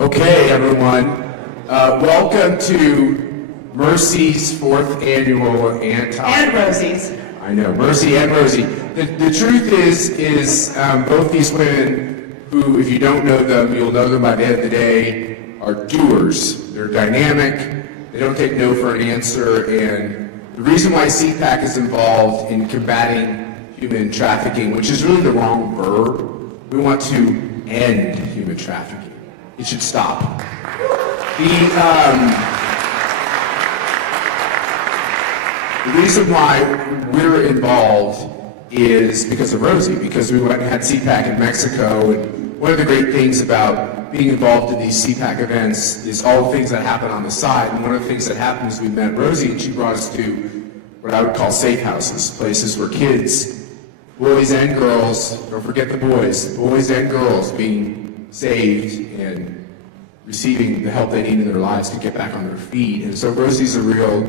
Okay, everyone. Welcome to Mercy's 4th annual And Rosie's. I know, Mercy and Rosie. The truth is both these women, who, if you don't know them, you'll know them by the end of the day, are doers. They're dynamic. They don't take no for an answer. And the reason why Cpac is involved in combating human trafficking, which is really the wrong verb, we want to end human trafficking. It should stop. The reason why we're involved is because of Rosie, because we went and had Cpac in Mexico, and one of the great things about being involved in these Cpac events is all the things that happen on the side, and one of the things that happened is we met Rosie and she brought us to what I would call safe houses, places where kids, boys and girls, don't forget the boys and girls being saved and receiving the help they need in their lives to get back on their feet. And so Rosie's a real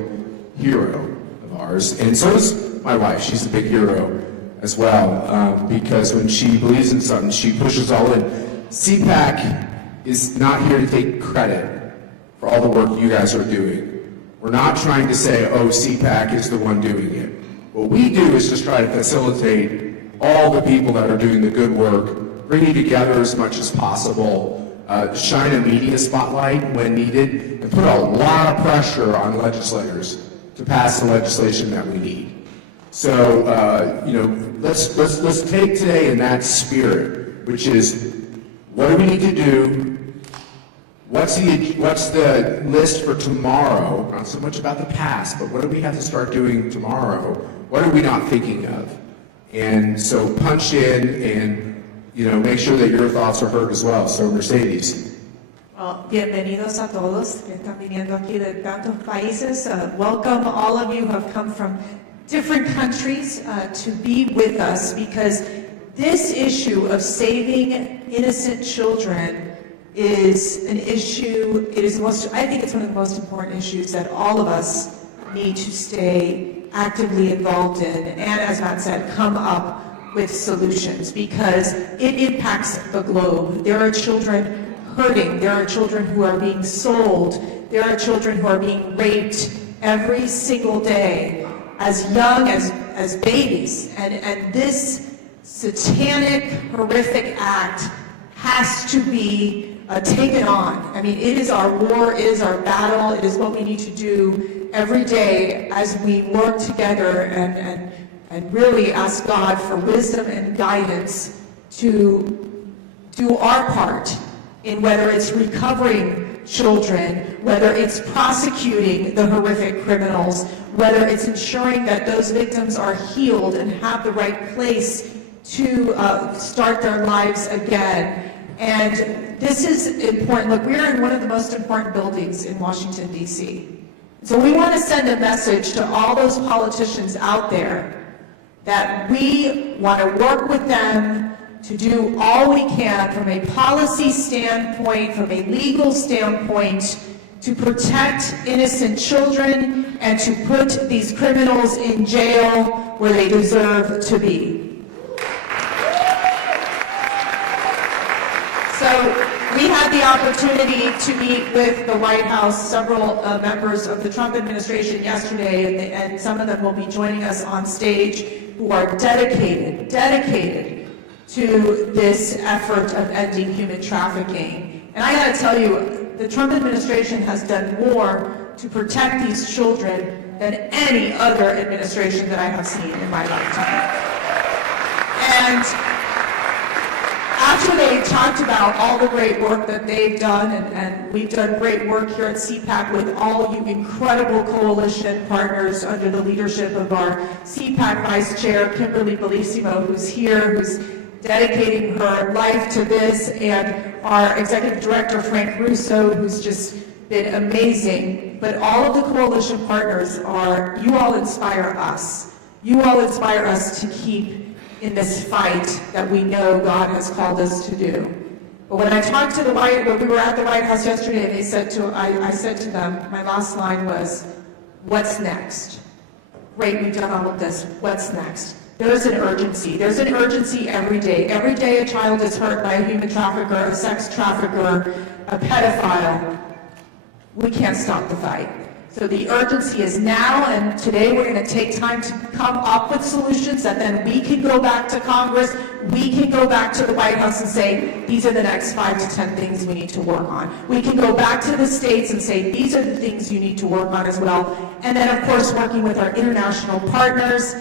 hero of ours, and so is my wife. She's a big hero as well, because when she believes in something, she pushes all in. Cpac is not here to take credit for all the work you guys are doing. We're not trying to say, oh, Cpac is the one doing it. What we do is just try to facilitate all the people that are doing the good work, bring you together as much as possible, shine a media spotlight when needed, and put a lot of pressure on legislators to pass the legislation that we need. So, let's take today in that spirit, which is, what do we need to do? What's the list for tomorrow? Not so much about the past, but what do we have to start doing tomorrow? What are we not thinking of? And so punch in and, make sure that your thoughts are heard as well. So Mercedes. Well, bienvenidos a todos que están viniendo aquí de tantos países. Welcome all of you who have come from different countries to be with us, because this issue of saving innocent children is an issue, I think it's one of the most important issues that all of us need to stay actively involved in, and as Matt said, come up with solutions, because it impacts the globe. There are children hurting, there are children who are being sold, there are children who are being raped every single day, as young as babies, and this satanic, horrific act has to be taken on. I mean, it is our war, it is our battle, it is what we need to do every day as we work together and really ask God for wisdom and guidance to do our part in whether it's recovering children, whether it's prosecuting the horrific criminals, whether it's ensuring that those victims are healed and have the right place to start their lives again. And this is important. Look, we're in one of the most important buildings in Washington, D.C. So we want to send a message to all those politicians out there that we want to work with them to do all we can from a policy standpoint, from a legal standpoint, to protect innocent children and to put these criminals in jail where they deserve to be. So we had the opportunity to meet with the White House, several members of the Trump administration yesterday, and some of them will be joining us on stage, who are dedicated to this effort of ending human trafficking. And I gotta tell you, the Trump administration has done more to protect these children than any other administration that I have seen in my lifetime. And after they talked about all the great work that they've done, and we've done great work here at Cpac with all of you incredible coalition partners under the leadership of our Cpac Vice Chair, Kimberly Bellissimo, who's here, who's dedicating her life to this, and our Executive Director, Frank Russo, who's just been amazing. But all of the coalition partners you all inspire us. You all inspire us to keep in this fight that we know God has called us to do. But when I talked to when we were at the White House yesterday, I said to them, my last line was, what's next? Great, we've done all of this, what's next? there's an urgency. There's an urgency every day. Every day a child is hurt by a human trafficker, a sex trafficker, a pedophile. We can't stop the fight. So the urgency is now, and today we're going to take time to come up with solutions that then we can go back to Congress, we can go back to the White House and say, these are the next 5 to 10 things we need to work on. We can go back to the states and say, these are the things you need to work on as well. And then, of course, working with our international partners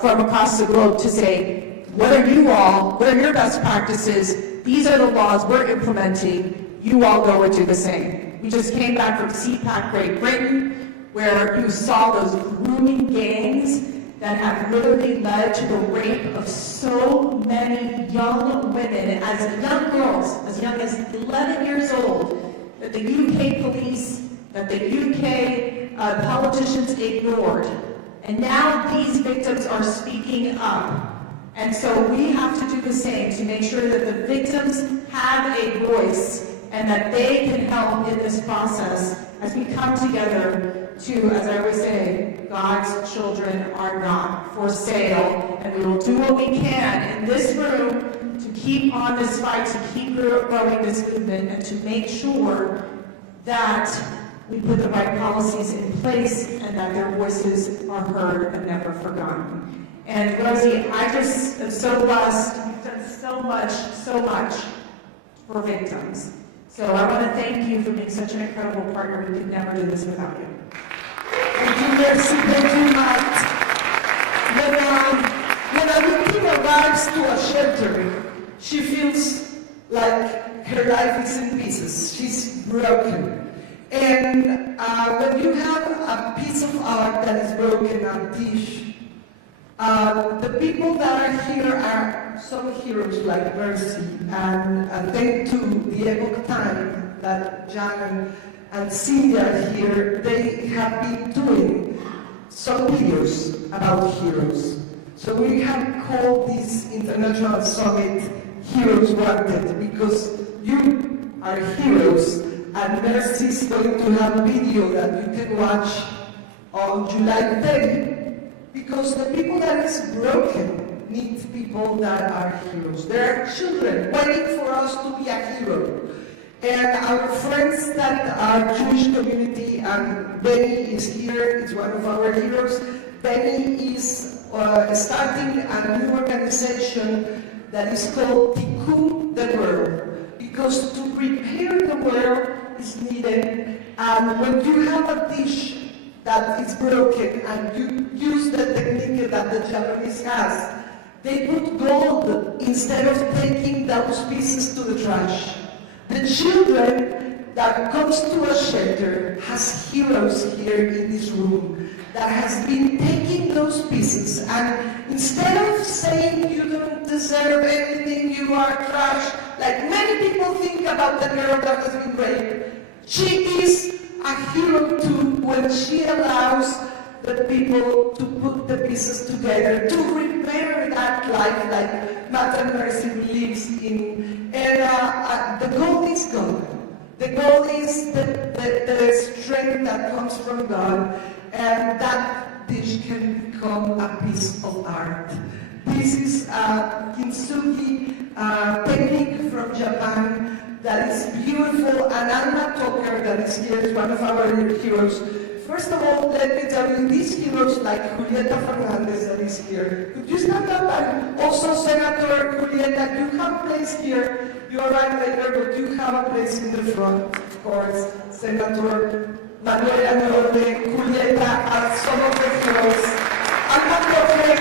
from across the globe to say, what are your best practices? These are the laws we're implementing. You all go and do the same. We just came back from Cpac Great Britain, where you saw those grooming gangs that have literally led to the rape of so many young women, as young girls, as young as 11 years old, that the UK police, that the UK politicians ignored. And now these victims are speaking up. And so we have to do the same to make sure that the victims have a voice and that they can help in this process as we come together to, as I always say, God's children are not for sale, and we will do what we can in this room to keep on this fight, to keep growing this movement, and to make sure that we put the right policies in place and that their voices are heard and never forgotten. And Rosie, I just am so blessed. You've done so much for victims. So I want to thank you for being such an incredible partner. We could never do this without you. Thank you, Mercy. Thank you, Matt. When a victim arrives to a shelter, she feels like her life is in pieces. She's broken. And when you have a piece of art that is broken, a dish, the people that are here are some heroes like Mercy, and thanks to the Epoch Time that Jan and Cindy are here, they have been doing some videos about heroes. So we have called this International Summit Heroes Wanted, because you are heroes, and Mercy is going to have a video that you can watch on July 30. Because the people that is broken need people that are heroes. There are children waiting for us to be a hero. And our friends that are Jewish community, and Benny is here, is one of our heroes. Benny is starting a new organization that is called Tikkun the World. Because to prepare the world is needed. And when you have a dish that is broken and you use the technique that the Japanese has, they put gold instead of taking those pieces to the trash. The children that comes to a shelter has heroes here in this room that has been taking those pieces, and instead of saying you don't deserve anything, you are trash, like many people think about the girl that has been raped, she is a hero too when she allows the people to put the pieces together, to repair that life like Matt and Mercy believes in. And the goal is God. The goal is the strength that comes from God, and that dish can become a piece of art. This is a kintsugi technique from Japan that is beautiful, and Anna Tucker, that is here, is one of our heroes. First of all, let me tell you, these heroes like Julieta Fernandez that is here. Could you stand up? And also Senator Julieta, you have a place here. You arrived later, but you have a place in the front, of course. Senator Manuela Norte, Julieta are some of the heroes. Alma Torre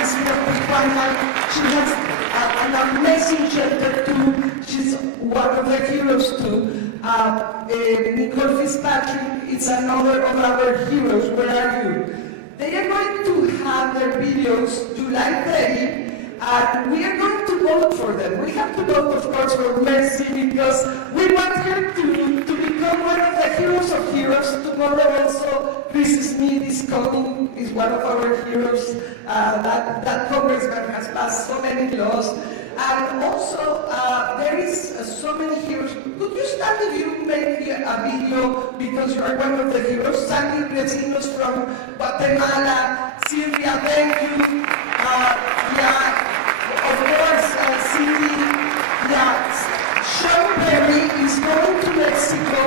is from Tijuana. She has an amazing shelter too. She's one of the heroes too. Nicole Fitzpatrick is another of our heroes. Where are you? They are going to have their videos July 30, and we are going to vote for them. We have to vote, of course, for Mercy, because we want her to become one of the heroes of heroes. Tomorrow also, Chris Smith is coming, is one of our heroes. That congressman has passed so many laws. And also, there is so many heroes. Could you stand if you make a video because you are one of the heroes? Sandy Vecinos from Guatemala, Sylvia, thank you. Of course, Cindy, Sean Perry is going to Mexico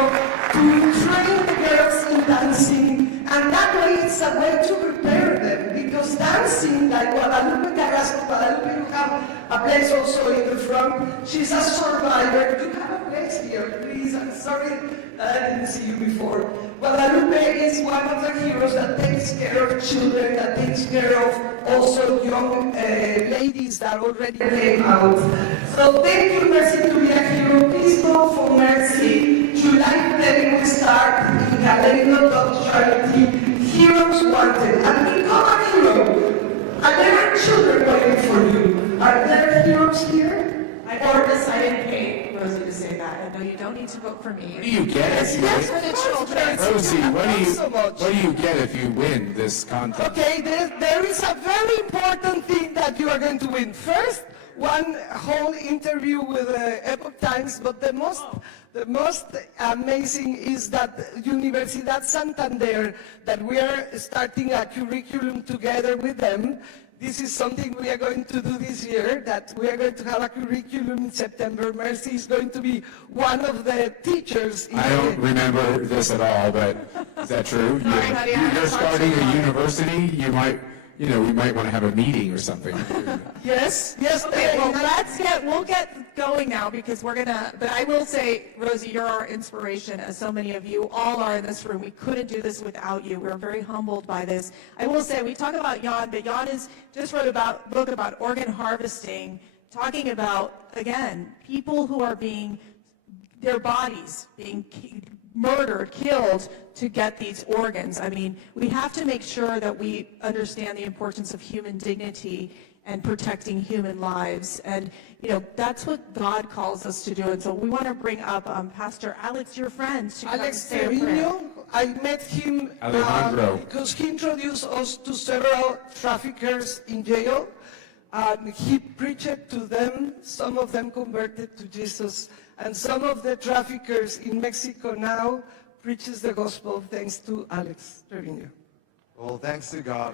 to train the girls in dancing, and that way it's a way to prepare them, because dancing, like Guadalupe Carrasco, Guadalupe, you have a place also in the front. She's a survivor. You have a place here, please. I'm sorry I didn't see you before. Guadalupe is one of the heroes that takes care of children, that takes care of also young ladies that already came out. So thank you, Mercy, to be a hero. Please go for Mercy. July 10 will start in Galerino Charity. Heroes Wanted. And become a hero. And there are children waiting for you. Are there heroes here? I didn't pay Rosie to say that. I know you don't need to vote for me. What do you get if you Yes, for win? the children. Rosie, Not so what do you get if you win this contest? Okay, there is a very important thing that you are going to win. First, one whole interview with Epoch Times, but the most amazing is that Universidad Santander, that we are starting a curriculum together with them. This is something we are going to do this year, that we are going to have a curriculum in September. Mercy is going to be one of the teachers. I don't remember this at all, but is that true? You're starting a university, we might want to have a meeting or something. Yes. Okay, well, we'll get going now, because but I will say, Rosie, you're our inspiration, as so many of you all are in this room. We couldn't do this without you. We're very humbled by this. I will say, we talk about Jan, but Jan just wrote a book about organ harvesting, talking about, again, people who are their bodies being murdered, killed to get these organs. I mean, we have to make sure that we understand the importance of human dignity and protecting human lives. And, that's what God calls us to do. And so we want to bring up Pastor Alex, your friend. Alex Trevino, I met him because he introduced us to several traffickers in jail. He preached to them. Some of them converted to Jesus. And some of the traffickers in Mexico now preaches the gospel thanks to Alex Trevino. Well, thanks to God.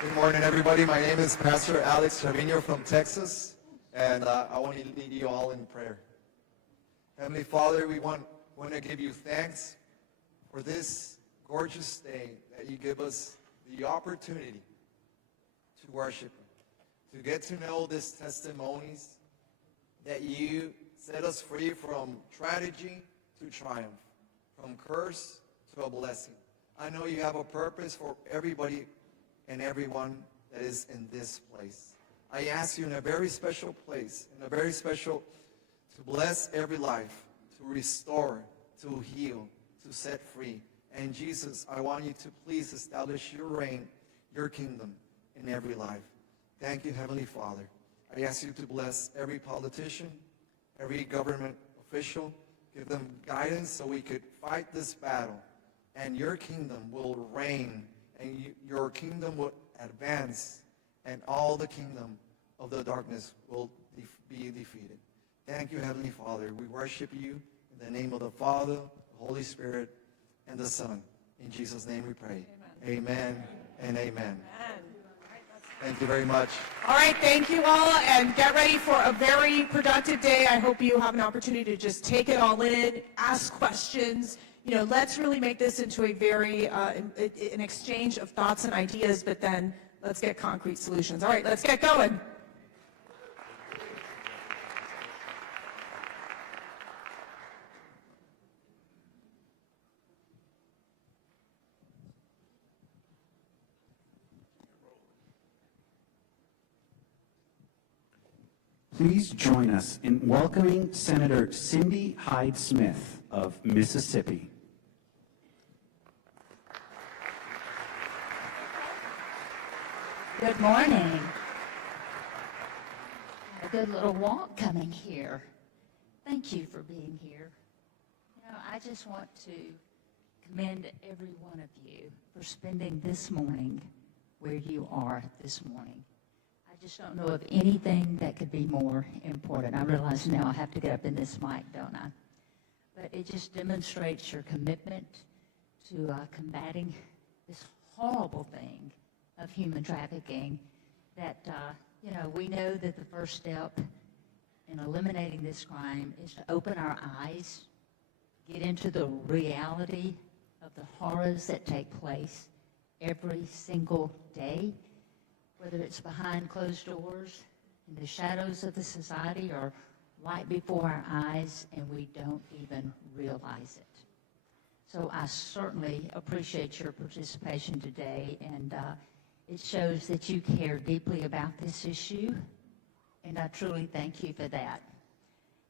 Good morning, everybody. My name is Pastor Alex Trevino from Texas, and I want to lead you all in prayer. Heavenly Father, we want to give you thanks for this gorgeous day that you give us the opportunity to worship you, to get to know these testimonies, that you set us free from tragedy to triumph, from curse to a blessing. I know you have a purpose for everybody and everyone that is in this place. I ask you in a very special place, to bless every life, to restore, to heal, to set free. And Jesus, I want you to please establish your reign, your kingdom in every life. Thank you, Heavenly Father. I ask you to bless every politician, every government official, give them guidance so we could fight this battle, and your kingdom will reign, and your kingdom will advance, and all the kingdom of the darkness will be defeated. Thank you, Heavenly Father. We worship you in the name of the Father, the Holy Spirit, and the Son. In Jesus' name we pray. Amen and amen. Thank you very much. All right, thank you all, and get ready for a very productive day. I hope you have an opportunity to just take it all in, ask questions. Let's really make this into a very, an exchange of thoughts and ideas, but then let's get concrete solutions. All right, let's get going. Please join us in welcoming Senator Cindy Hyde-Smith of Mississippi. Good morning. A good little walk coming here. Thank you for being here. I just want to commend every one of you for spending this morning where you are this morning. I just don't know of anything that could be more important. I realize now I have to get up in this mic, don't I? But it just demonstrates your commitment to combating this horrible thing of human trafficking that, we know that the first step in eliminating this crime is to open our eyes, get into the reality of the horrors that take place every single day, whether it's behind closed doors, in the shadows of the society, or right before our eyes, and we don't even realize it. So I certainly appreciate your participation today, and it shows that you care deeply about this issue, and I truly thank you for that.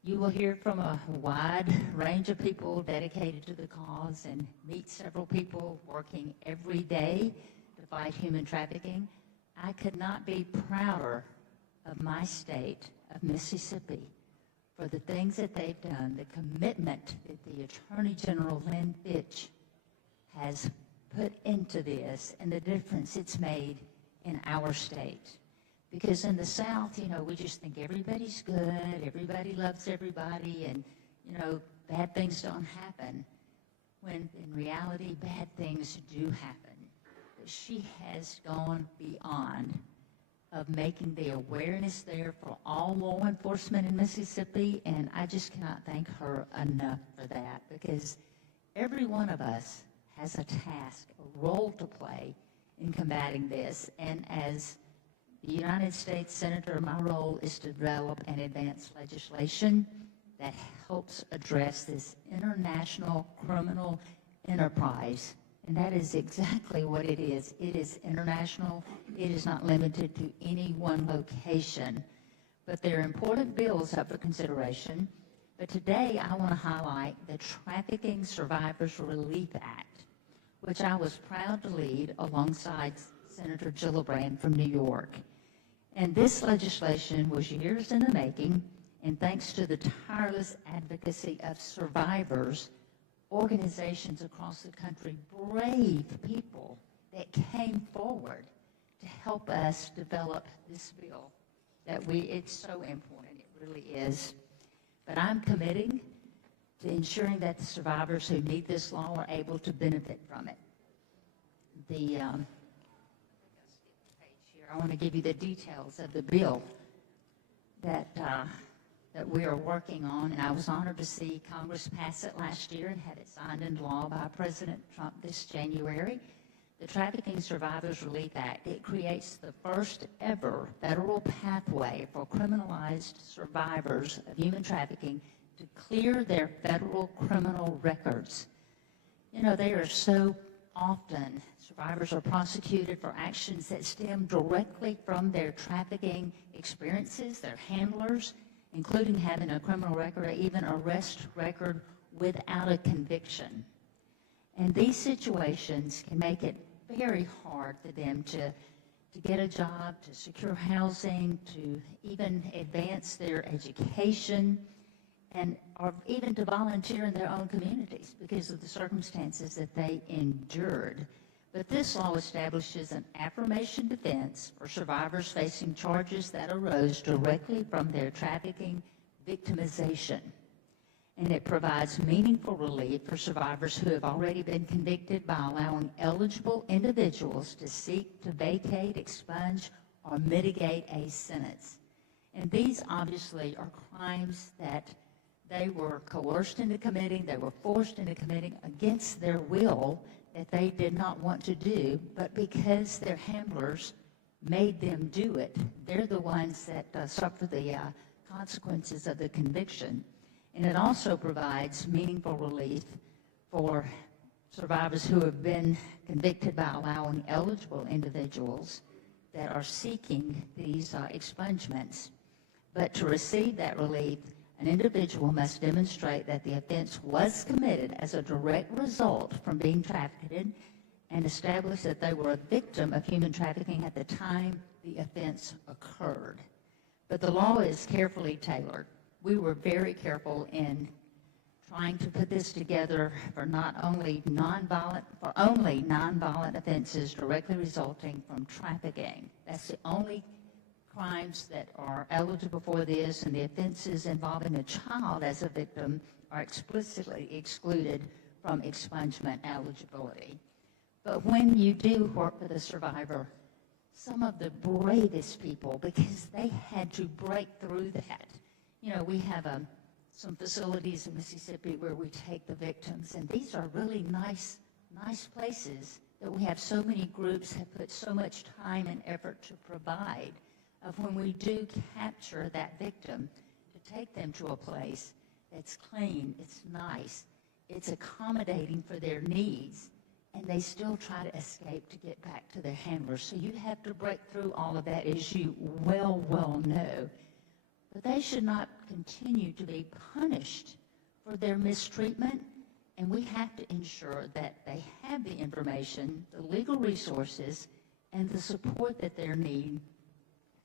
You will hear from a wide range of people dedicated to the cause and meet several people working every day to fight human trafficking. I could not be prouder of my state of Mississippi for the things that they've done, the commitment that the Attorney General Lynn Fitch has put into this, and the difference it's made in our state. Because in the South, we just think everybody's good, everybody loves everybody, and, bad things don't happen, when in reality, bad things do happen. But she has gone beyond of making the awareness there for all law enforcement in Mississippi, and I just cannot thank her enough for that, because every one of us has a task, a role to play in combating this, and as the United States Senator, my role is to develop and advance legislation that helps address this international criminal enterprise. And that is exactly what it is. It is international. It is not limited to any one location. But there are important bills up for consideration. But today I want to highlight the Trafficking Survivors Relief Act, which I was proud to lead alongside Senator Gillibrand from New York. And this legislation was years in the making, and thanks to the tireless advocacy of survivors, organizations across the country, brave people that came forward to help us develop this bill. It's so important, it really is. But I'm committing to ensuring that the survivors who need this law are able to benefit from it. I want to give you the details of the bill that we are working on, and I was honored to see Congress pass it last year and have it signed into law by President Trump this January. The Trafficking Survivors Relief Act, it creates the first ever federal pathway for criminalized survivors of human trafficking to clear their federal criminal records. They are so often, survivors are prosecuted for actions that stem directly from their trafficking experiences, their handlers, including having a criminal record or even arrest record without a conviction. And these situations can make it very hard for them to get a job, to secure housing, to even advance their education, or even to volunteer in their own communities because of the circumstances that they endured. But this law establishes an affirmation defense for survivors facing charges that arose directly from their trafficking victimization. And it provides meaningful relief for survivors who have already been convicted by allowing eligible individuals to seek to vacate, expunge, or mitigate a sentence. And these obviously are crimes that they were coerced into committing, they were forced into committing against their will, that they did not want to do, but because their handlers made them do it, they're the ones that suffer the consequences of the conviction. And it also provides meaningful relief for survivors who have been convicted by allowing eligible individuals that are seeking these expungements. But to receive that relief, an individual must demonstrate that the offense was committed as a direct result from being trafficked and establish that they were a victim of human trafficking at the time the offense occurred. But the law is carefully tailored. We were very careful in trying to put this together for only nonviolent offenses directly resulting from trafficking. That's the only crimes that are eligible for this and the offenses involving a child as a victim are explicitly excluded from expungement eligibility. But when you do work with a survivor, some of the bravest people, because they had to break through that. You know, we have some facilities in Mississippi where we take the victims, and these are really nice places that we have so many groups have put so much time and effort to provide. Of when we do capture that victim, to take them to a place that's clean, it's nice, it's accommodating for their needs, and they still try to escape to get back to their handlers. So you have to break through all of that, as you well know. But they should not continue to be punished for their mistreatment, and we have to ensure that they have the information, the legal resources, and the support that they need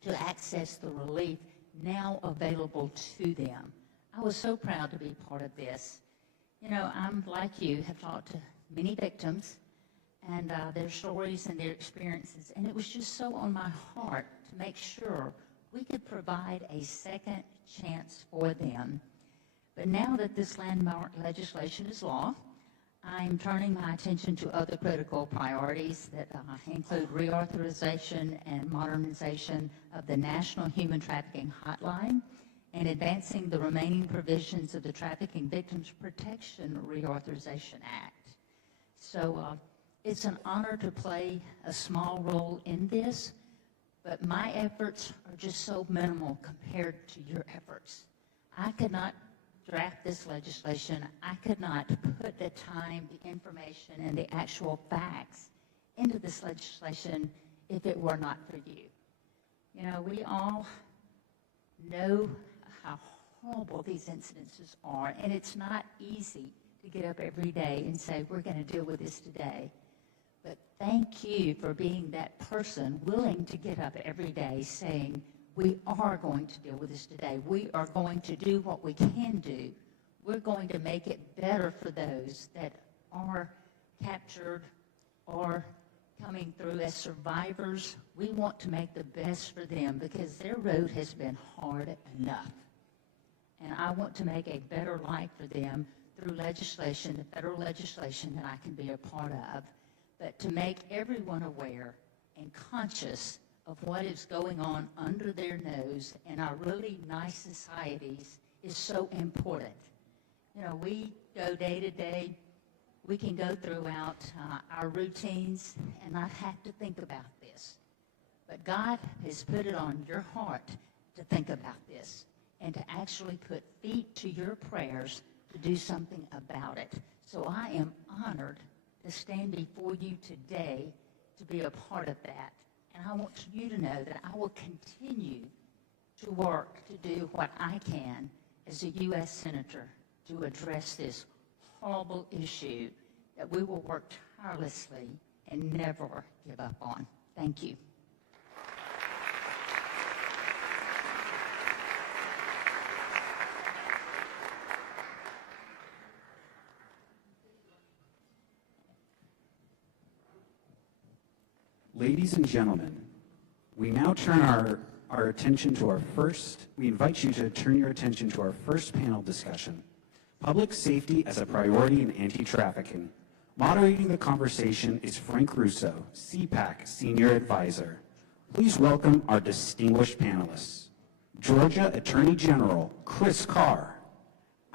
to access the relief now available to them. I was so proud to be part of this. You know, I'm like you, have talked to many victims and their stories and their experiences, and it was just so on my heart to make sure we could provide a second chance for them. But now that this landmark legislation is law, I'm turning my attention to other critical priorities that include reauthorization and modernization of the National Human Trafficking Hotline and advancing the remaining provisions of the Trafficking Victims Protection Reauthorization Act. So it's an honor to play a small role in this, but my efforts are just so minimal compared to your efforts. I could not draft this legislation. I could not put the time, the information, and the actual facts into this legislation if it were not for you. You know, we all know how horrible these incidences are, and it's not easy to get up every day and say, we're going to deal with this today. But thank you for being that person willing to get up every day saying, we are going to deal with this today. We are going to do what we can do. We're going to make it better for those that are captured or coming through as survivors. We want to make the best for them because their road has been hard enough. And I want to make a better life for them through legislation, the federal legislation that I can be a part of, but to make everyone aware and conscious of what is going on under their nose in our really nice societies is so important. You know, we go day to day, we can go throughout our routines and not have to think about this. But God has put it on your heart to think about this and to actually put feet to your prayers to do something about it. So I am honored to stand before you today to be a part of that. And I want you to know that I will continue to work to do what I can as a U.S. Senator to address this horrible issue that we will work tirelessly and never give up on. Thank you. Ladies and gentlemen, we now turn our attention to we invite you to turn your attention to our first panel discussion, Public Safety as a Priority in Anti-Trafficking. Moderating the conversation is Frank Russo, Cpac Senior Advisor. Please welcome our distinguished panelists. Georgia Attorney General Chris Carr,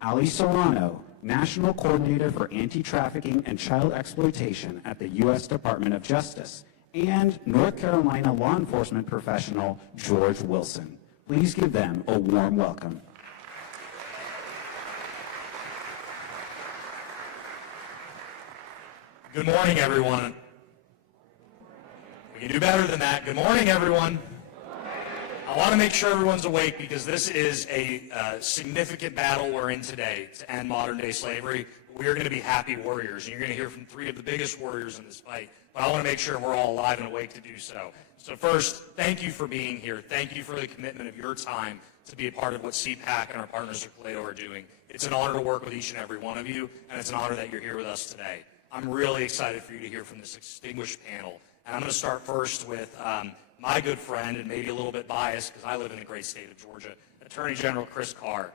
Ali Solano, National Coordinator for Anti-Trafficking and Child Exploitation at the U.S. Department of Justice, and North Carolina law enforcement professional George Wilson. Please give them a warm welcome. Good morning, everyone. We can do better than that. Good morning, everyone. I want to make sure everyone's awake because this is a significant battle we're in today to end modern-day slavery. We are going to be happy warriors, and you're going to hear from three of the biggest warriors in this fight. But I want to make sure we're all alive and awake to do so. So first, thank you for being here. Thank you for the commitment of your time to be a part of what Cpac and our partners at Plato are doing. It's an honor to work with each and every one of you, and it's an honor that you're here with us today. I'm really excited for you to hear from this distinguished panel. And I'm going to start first with my good friend, and maybe a little bit biased because I live in the great state of Georgia, Attorney General Chris Carr.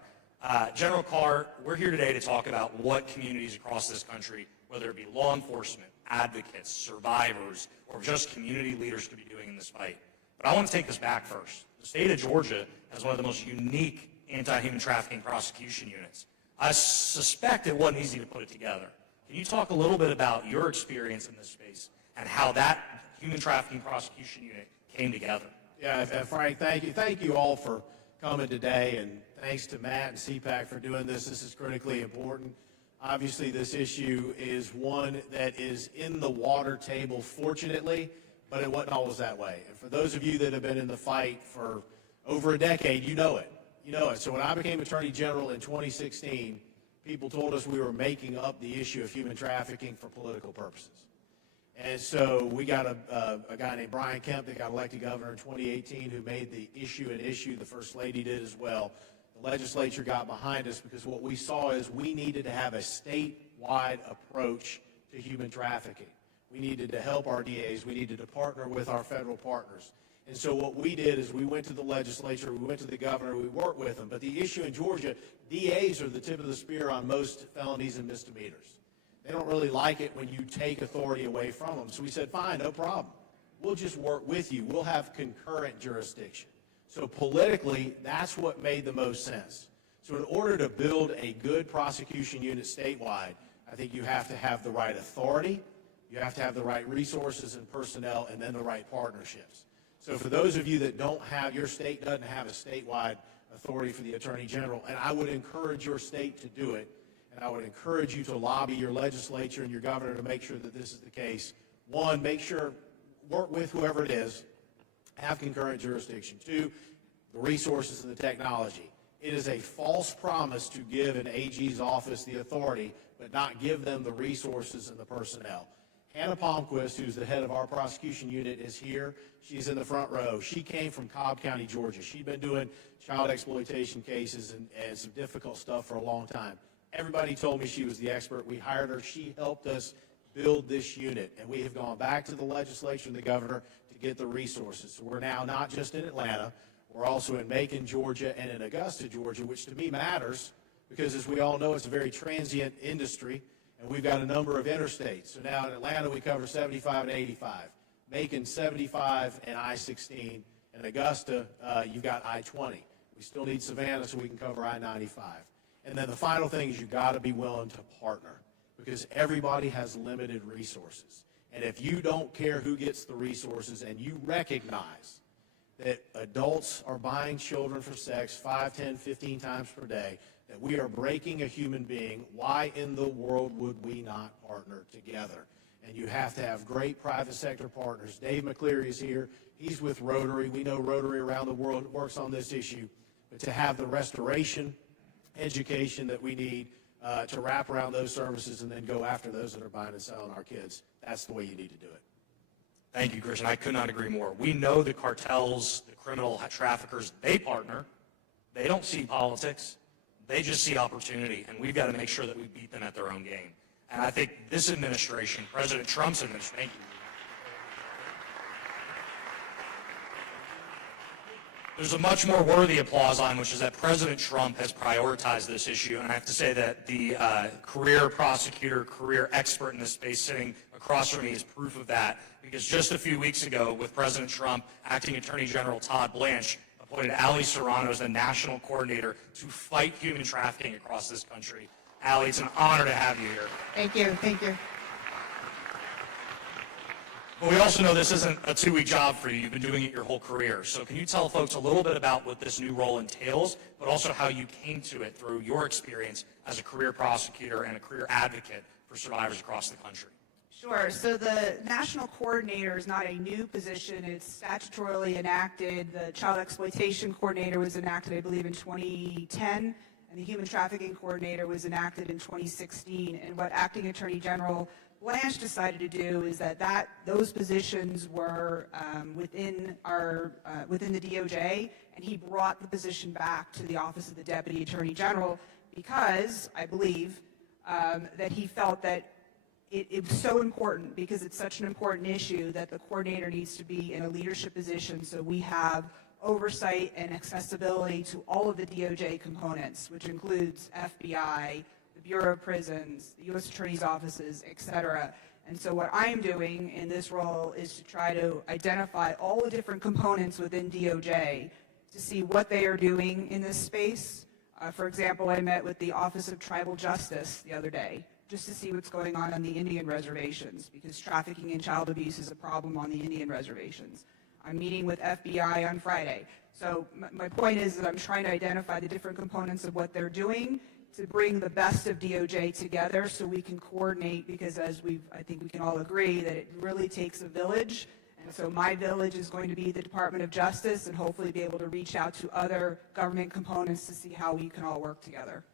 General Carr, we're here today to talk about what communities across this country, whether it be law enforcement, advocates, survivors, or just community leaders, could be doing in this fight. But I want to take this back first. The state of Georgia has one of the most unique anti-human trafficking prosecution units. I suspect it wasn't easy to put it together. Can you talk a little bit about your experience in this space and how that human trafficking prosecution unit came together? Yeah, Frank, thank you. Thank you all for coming today, and thanks to Matt and Cpac for doing this. This is critically important. Obviously, this issue is one that is in the water table, fortunately, but it wasn't always that way. And for those of you that have been in the fight for over a decade, you know it. You know it. So when I became Attorney General in 2016, people told us we were making up the issue of human trafficking for political purposes. And so we got a guy named Brian Kemp that got elected governor in 2018 who made the issue an issue. The First Lady did as well. The legislature got behind us because what we saw is we needed to have a statewide approach to human trafficking. We needed to help our DAs. We needed to partner with our federal partners. And so what we did is we went to the legislature, we went to the governor, we worked with them. But the issue in Georgia, DAs are the tip of the spear on most felonies and misdemeanors. They don't really like it when you take authority away from them. So we said, fine, no problem. We'll just work with you. We'll have concurrent jurisdiction. So politically, that's what made the most sense. So in order to build a good prosecution unit statewide, I think you have to have the right authority, you have to have the right resources and personnel, and then the right partnerships. So for those of you that don't have, your state doesn't have a statewide authority for the Attorney General, and I would encourage your state to do it, and I would encourage you to lobby your legislature and your governor to make sure that this is the case. One, make sure, work with whoever it is, have concurrent jurisdiction. Two, the resources and the technology. It is a false promise to give an AG's office the authority, but not give them the resources and the personnel. Hannah Palmquist, who's the head of our prosecution unit, is here. She's in the front row. She came from Cobb County, Georgia. She'd been doing child exploitation cases and some difficult stuff for a long time. Everybody told me she was the expert. We hired her. She helped us build this unit, and we have gone back to the legislature and the governor to get the resources. So we're now not just in Atlanta. We're also in Macon, Georgia, and in Augusta, Georgia, which to me matters because, as we all know, it's a very transient industry, and we've got a number of interstates. So now in Atlanta, we cover 75 and 85. Macon, 75 and I-16. In Augusta, you've got I-20. We still need Savannah so we can cover I-95. And then the final thing is you've got to be willing to partner because everybody has limited resources. And if you don't care who gets the resources and you recognize that adults are buying children for sex 5, 10, 15 times per day, that we are breaking a human being, why in the world would we not partner together? And you have to have great private sector partners. Dave McCleary is here. He's with Rotary. We know Rotary around the world works on this issue. But to have the restoration, education that we need to wrap around those services and then go after those that are buying and selling our kids, that's the way you need to do it. Thank you, Christian. I could not agree more. We know the cartels, the criminal traffickers, they partner. They don't see politics. They just see opportunity, and we've got to make sure that we beat them at their own game. And I think this administration, President Trump's administration, thank you. There's a much more worthy applause line, which is that President Trump has prioritized this issue. And I have to say that the career prosecutor, career expert in this space sitting across from me is proof of that. Because just a few weeks ago, with President Trump, Acting Attorney General Todd Blanche appointed Ali Serrano as the national coordinator to fight human trafficking across this country. Ali, it's an honor to have you here. Thank you. Thank you. But we also know this isn't a two-week job for you. You've been doing it your whole career. So can you tell folks a little bit about what this new role entails, but also how you came to it through your experience as a career prosecutor and a career advocate for survivors across the country? Sure. So the national coordinator is not a new position. It's statutorily enacted. The child exploitation coordinator was enacted, I believe, in 2010, and the human trafficking coordinator was enacted in 2016. And what Acting Attorney General Blanche decided to do is that those positions were within the DOJ, and he brought the position back to the Office of the Deputy Attorney General because I believe that he felt that it was so important because it's such an important issue that the coordinator needs to be in a leadership position so we have oversight and accessibility to all of the DOJ components, which includes FBI, the Bureau of Prisons, the U.S. Attorney's offices, et cetera. And so what I'm doing in this role is to try to identify all the different components within DOJ to see what they are doing in this space. For example, I met with the Office of Tribal Justice the other day just to see what's going on the Indian reservations, because trafficking and child abuse is a problem on the Indian reservations. I'm meeting with FBI on Friday. So my point is that I'm trying to identify the different components of what they're doing to bring the best of DOJ together so we can coordinate, because as I think we can all agree that it really takes a village. And so my village is going to be the Department of Justice, and hopefully be able to reach out to other government components to see how we can all work together.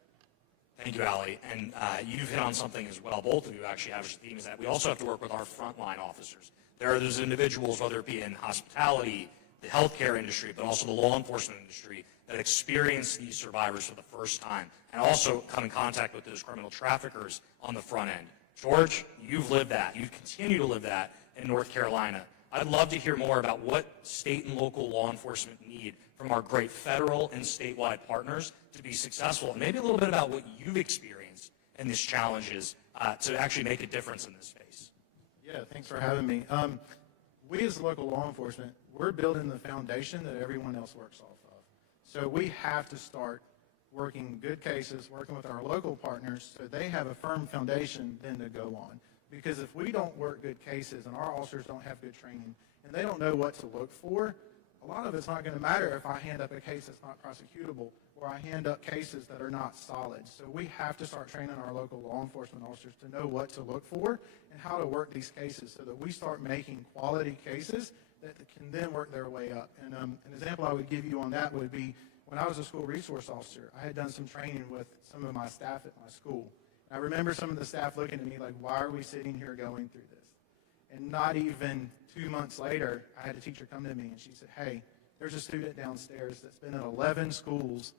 Thank you, Allie. And you've hit on something as well. Both of you actually have a theme, is that we also have to work with our frontline officers. There are those individuals, whether it be in hospitality, the healthcare industry, but also the law enforcement industry, that experience these survivors for the first time and also come in contact with those criminal traffickers on the front end. George, you've lived that. You continue to live that in North Carolina. I'd love to hear more about what state and local law enforcement need from our great federal and statewide partners to be successful, and maybe a little bit about what you've experienced in these challenges to actually make a difference in this space. Yeah, thanks for having me. We as local law enforcement, we're building the foundation that everyone else works off of. So we have to start working good cases, working with our local partners so they have a firm foundation then to go on. Because if we don't work good cases and our officers don't have good training and they don't know what to look for, a lot of it's not going to matter if I hand up a case that's not prosecutable or I hand up cases that are not solid. So we have to start training our local law enforcement officers to know what to look for and how to work these cases so that we start making quality cases that can then work their way up. And an example I would give you on that would be when I was a school resource officer, I had done some training with some of my staff at my school. And I remember some of the staff looking at me like, why are we sitting here going through this? And not even 2 months later, I had a teacher come to me and she said, hey, there's a student downstairs that's been in 11 schools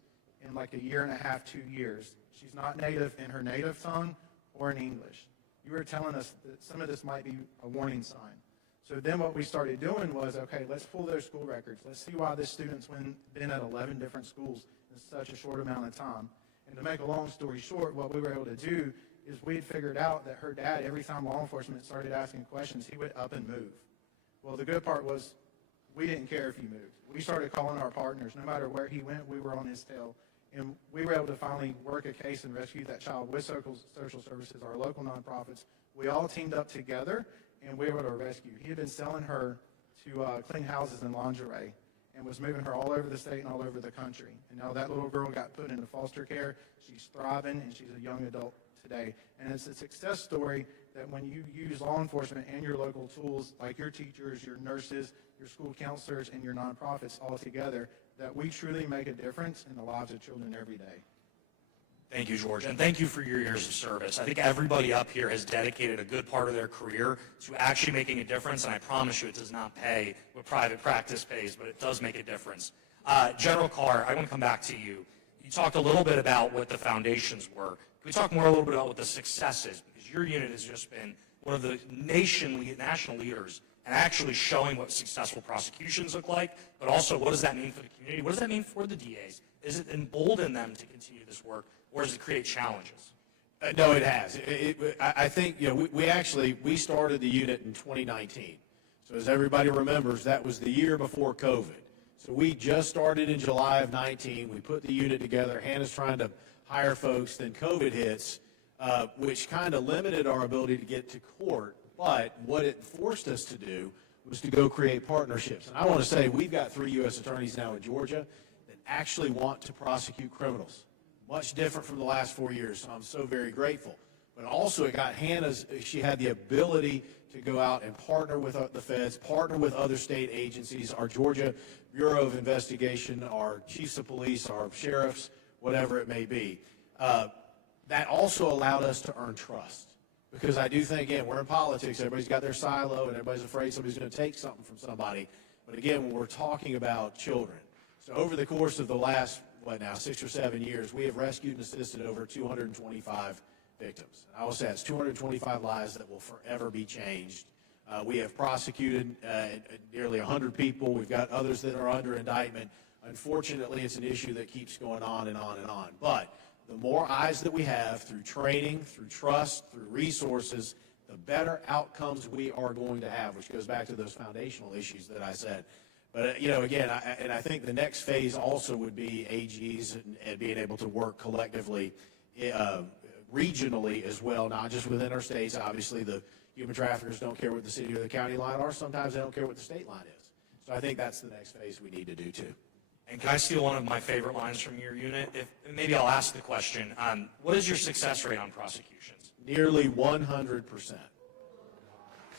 in like a year and a half, 2 years. She's not native in her native tongue or in English. You were telling us that some of this might be a warning sign. So then what we started doing was, okay, let's pull those school records. Let's see why this student's been at 11 different schools in such a short amount of time. And to make a long story short, what we were able to do is we had figured out that her dad, every time law enforcement started asking questions, he would up and move. Well, the good part was we didn't care if he moved. We started calling our partners. No matter where he went, we were on his tail. And we were able to finally work a case and rescue that child with social services, our local nonprofits. We all teamed up together, and we were able to rescue. He had been selling her to clean houses and lingerie and was moving her all over the state and all over the country. And now that little girl got put into foster care. She's thriving, and she's a young adult today. And it's a success story that when you use law enforcement and your local tools, like your teachers, your nurses, your school counselors, and your nonprofits all together, that we truly make a difference in the lives of children every day. Thank you, George, and thank you for your years of service. I think everybody up here has dedicated a good part of their career to actually making a difference, and I promise you it does not pay what private practice pays, but it does make a difference. General Carr, I want to come back to you. You talked a little bit about what the foundations were. Can we talk more a little bit about what the success is? Because your unit has just been one of the national leaders and actually showing what successful prosecutions look like, but also what does that mean for the community? What does that mean for the DAs? Is it embolden them to continue this work, or does it create challenges? No, it has. I think, we started the unit in 2019. So as everybody remembers, that was the year before COVID. So we just started in July of 19. We put the unit together. Hannah's trying to hire folks. Then COVID hits, which kind of limited our ability to get to court. But what it forced us to do was to go create partnerships. And I want to say we've got 3 U.S. attorneys now in Georgia that actually want to prosecute criminals. Much different from the last 4 years, so I'm so very grateful. But also it got she had the ability to go out and partner with the feds, partner with other state agencies, our Georgia Bureau of Investigation, our chiefs of police, our sheriffs, whatever it may be. That also allowed us to earn trust. Because I do think, again, we're in politics, everybody's got their silo and everybody's afraid somebody's going to take something from somebody. But again, when we're talking about children, so over the course of the last, 6 or 7 years, we have rescued and assisted over 225 victims. And I will say it's 225 lives that will forever be changed. We have prosecuted nearly 100 people. We've got others that are under indictment. Unfortunately, it's an issue that keeps going on and on and on. But the more eyes that we have through training, through trust, through resources, the better outcomes we are going to have, which goes back to those foundational issues that I said. But, again, I think the next phase also would be AGs and being able to work collectively regionally as well, not just within our states. Obviously, the human traffickers don't care what the city or the county line are. Sometimes they don't care what the state line is. So I think that's the next phase we need to do, too. And can I steal one of my favorite lines from your unit? Maybe I'll ask the question, what is your success rate on prosecutions? Nearly 100%. So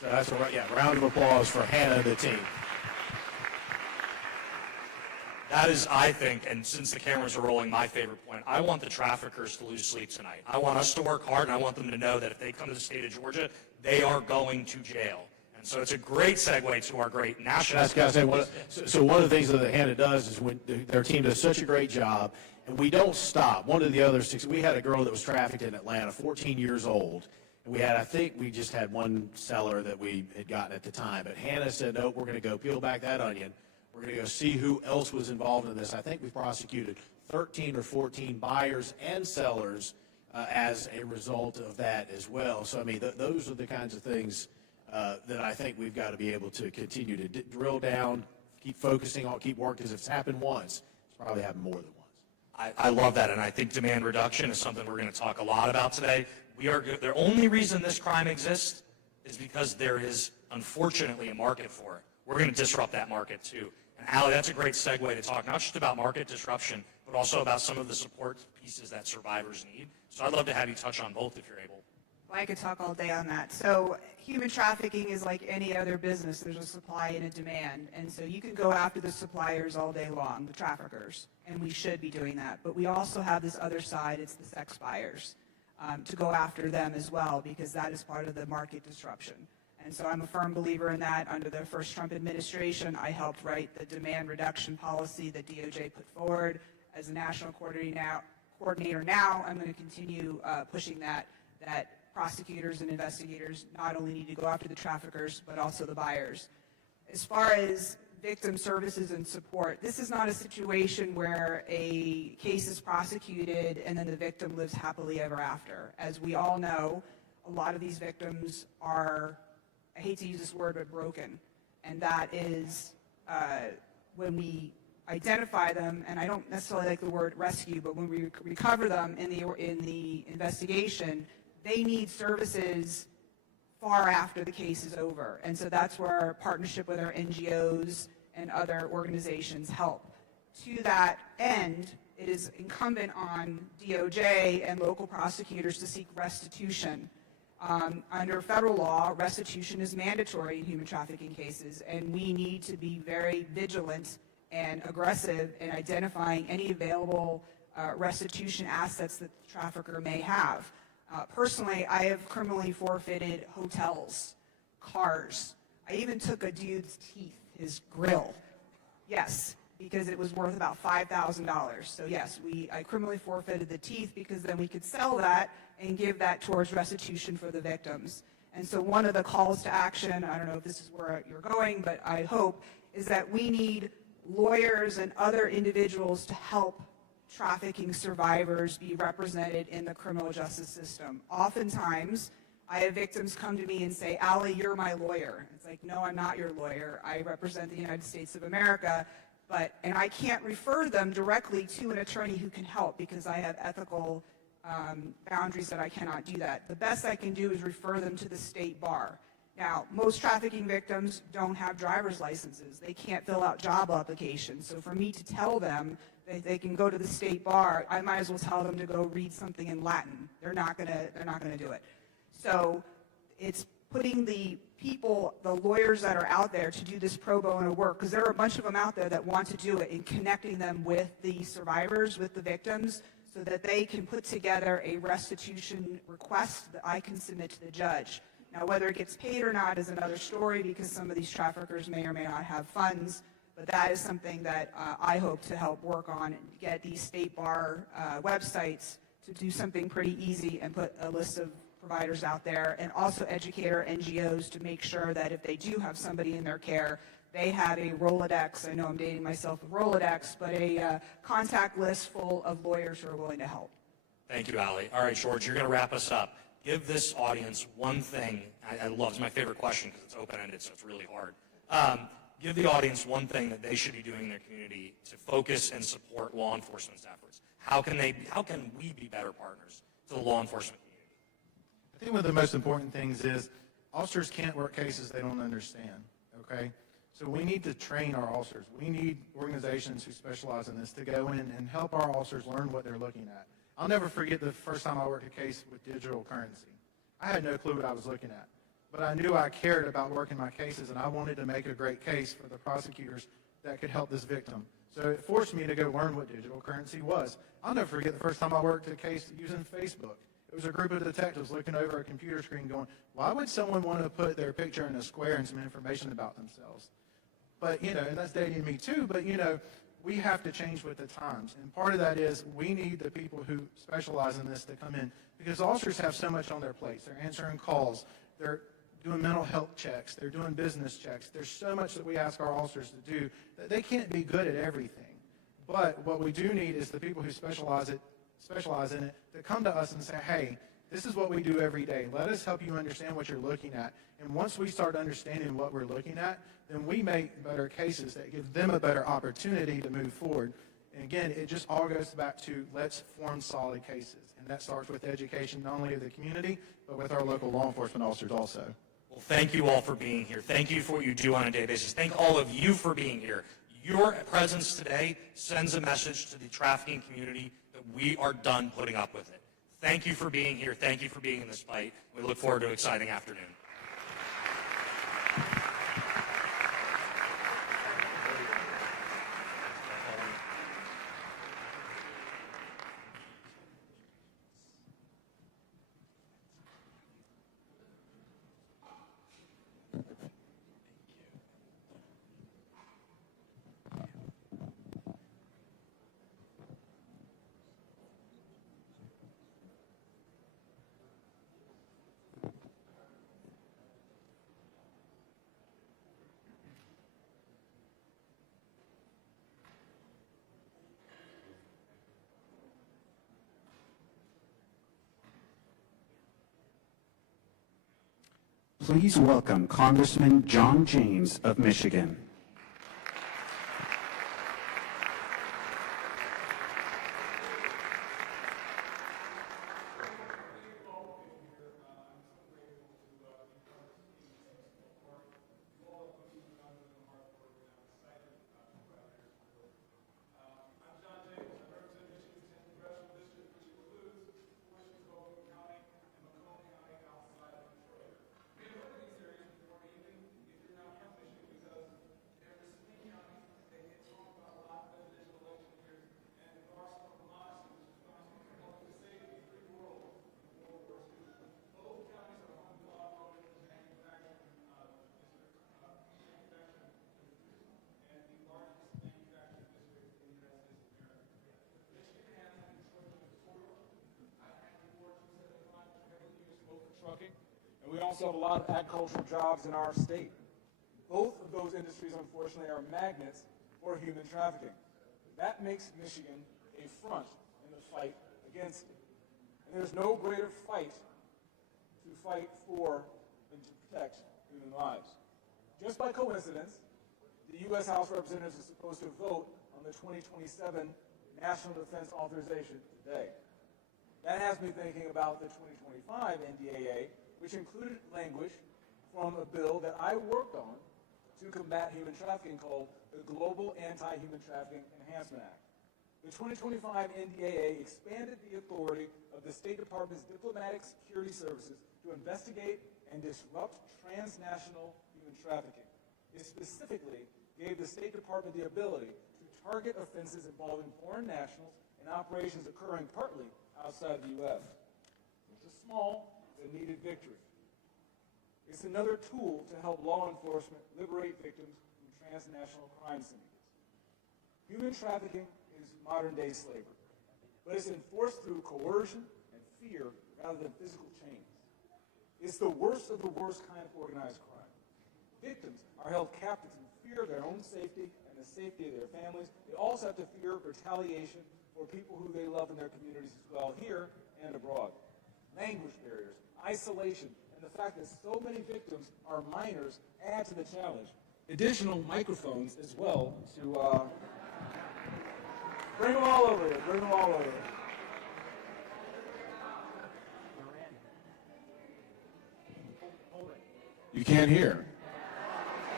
that's a round of applause for Hannah and the team. That is, I think, and since the cameras are rolling, my favorite point. I want the traffickers to lose sleep tonight. I want us to work hard, and I want them to know that if they come to the state of Georgia, they are going to jail. And so it's a great segue to our great national. So one of the things that Hannah does is when their team does such a great job, and we don't stop. One of the other six, we had a girl that was trafficked in Atlanta, 14 years old. And we had, I think we just had one seller that we had gotten at the time. But Hannah said, no, we're going to go peel back that onion. We're going to go see who else was involved in this. I think we prosecuted 13 or 14 buyers and sellers as a result of that as well. So, I mean, those are the kinds of things that I think we've got to be able to continue to drill down, keep focusing on, keep working, because if it's happened once, it's probably happened more than once. I love that, and I think demand reduction is something we're going to talk a lot about today. The only reason this crime exists is because there is, unfortunately, a market for it. We're going to disrupt that market, too. And Allie, that's a great segue to talk not just about market disruption, but also about some of the support pieces that survivors need. So I'd love to have you touch on both if you're able. Well, I could talk all day on that. So human trafficking is like any other business. There's a supply and a demand. And so you can go after the suppliers all day long, the traffickers, and we should be doing that. But we also have this other side, it's the sex buyers, to go after them as well, because that is part of the market disruption. And so I'm a firm believer in that. Under the first Trump administration, I helped write the demand reduction policy that DOJ put forward. As a national coordinator now, I'm going to continue pushing that prosecutors and investigators not only need to go after the traffickers, but also the buyers. As far as victim services and support, this is not a situation where a case is prosecuted and then the victim lives happily ever after. As we all know, a lot of these victims are, I hate to use this word, but broken. And that is when we identify them, and I don't necessarily like the word rescue, but when we recover them in the investigation, they need services far after the case is over. And so that's where our partnership with our NGOs and other organizations help. To that end, it is incumbent on DOJ and local prosecutors to seek restitution. Under federal law, restitution is mandatory in human trafficking cases, and we need to be very vigilant and aggressive in identifying any available restitution assets that the trafficker may have. Personally, I have criminally forfeited hotels, cars. I even took a dude's teeth, his grill. Yes, because it was worth about $5,000. So yes, I criminally forfeited the teeth because then we could sell that and give that towards restitution for the victims. And so one of the calls to action, I don't know if this is where you're going, but I hope, is that we need lawyers and other individuals to help trafficking survivors be represented in the criminal justice system. Oftentimes, I have victims come to me and say, Allie, you're my lawyer. It's like, no, I'm not your lawyer. I represent the United States of America, and I can't refer them directly to an attorney who can help because I have ethical boundaries that I cannot do that. The best I can do is refer them to the state bar. Now, most trafficking victims don't have driver's licenses. They can't fill out job applications. So for me to tell them that they can go to the state bar, I might as well tell them to go read something in Latin. They're not gonna do it. So it's putting the people, the lawyers that are out there to do this pro bono work, because there are a bunch of them out there that want to do it, and connecting them with the survivors, with the victims, so that they can put together a restitution request that I can submit to the judge. Now, whether it gets paid or not is another story, because some of these traffickers may or may not have funds, but that is something that I hope to help work on and get these state bar websites to do something pretty easy and put a list of providers out there, and also educate our NGOs to make sure that if they do have somebody in their care, they have a Rolodex. I know I'm dating myself with Rolodex, but a contact list full of lawyers who are willing to help. Thank you, Ali. All right, George, you're going to wrap us up. Give this audience one thing. I love, it's my favorite question because it's open-ended, so it's really hard. Give the audience one thing that they should be doing in their community to focus and support law enforcement's efforts. How can we be better partners to the law enforcement community? I think one of the most important things is officers can't work cases they don't understand, okay? So we need to train our officers. We need organizations who specialize in this to go in and help our officers learn what they're looking at. I'll never forget the first time I worked a case with digital currency. I had no clue what I was looking at, but I knew I cared about working my cases, and I wanted to make a great case for the prosecutors that could help this victim. So it forced me to go learn what digital currency was. I'll never forget the first time I worked a case using Facebook. It was a group of detectives looking over a computer screen going, why would someone want to put their picture in a square and some information about themselves? But, and that's dating me too, but, we have to change with the times. And part of that is we need the people who specialize in this to come in, because officers have so much on their plates. They're answering calls. They're doing mental health checks. They're doing business checks. There's so much that we ask our officers to do that they can't be good at everything. But what we do need is the people who specialize in it to come to us and say, hey, this is what we do every day. Let us help you understand what you're looking at. And once we start understanding what we're looking at, then we make better cases that give them a better opportunity to move forward. And again, it just all goes back to let's form solid cases. And that starts with education, not only of the community, but with our local law enforcement officers also. Well, thank you all for being here. Thank you for what you do on a daily basis. Thank all of you for being here. Your presence today sends a message to the trafficking community that we are done putting up with it. Thank you for being here. Thank you for being in this fight. We look forward to an exciting afternoon. Please welcome Congressman John James of Michigan. And we also have a lot of agricultural jobs in our state. Both of those industries, unfortunately, are magnets for human trafficking. That makes Michigan a front in the fight against it. And there's no greater fight to fight for than to protect human lives. Just by coincidence, the U.S. House of Representatives is supposed to vote on the 2027 National Defense Authorization today. That has me thinking about the 2025 NDAA, which included language from a bill that I worked on to combat human trafficking called the Global Anti-Human Trafficking Enhancement Act. The 2025 NDAA expanded the authority of the State Department's diplomatic security services to investigate and disrupt transnational human trafficking. It specifically gave the State Department the ability to target offenses involving foreign nationals and operations occurring partly outside the U.S. It's a small but needed victory. It's another tool to help law enforcement liberate victims from transnational crime syndicates. Human trafficking is modern-day slavery. but it's enforced through coercion and fear rather than physical chains. It's the worst of the worst kind of organized crime. Victims are held captive in fear of their own safety and the safety of their families. They also have to fear retaliation for people who they love in their communities as well, here and abroad. Language barriers, isolation, and the fact that so many victims are minors add to the challenge. Additional microphones as well to bring them all over here, bring them all over here. You can't hear.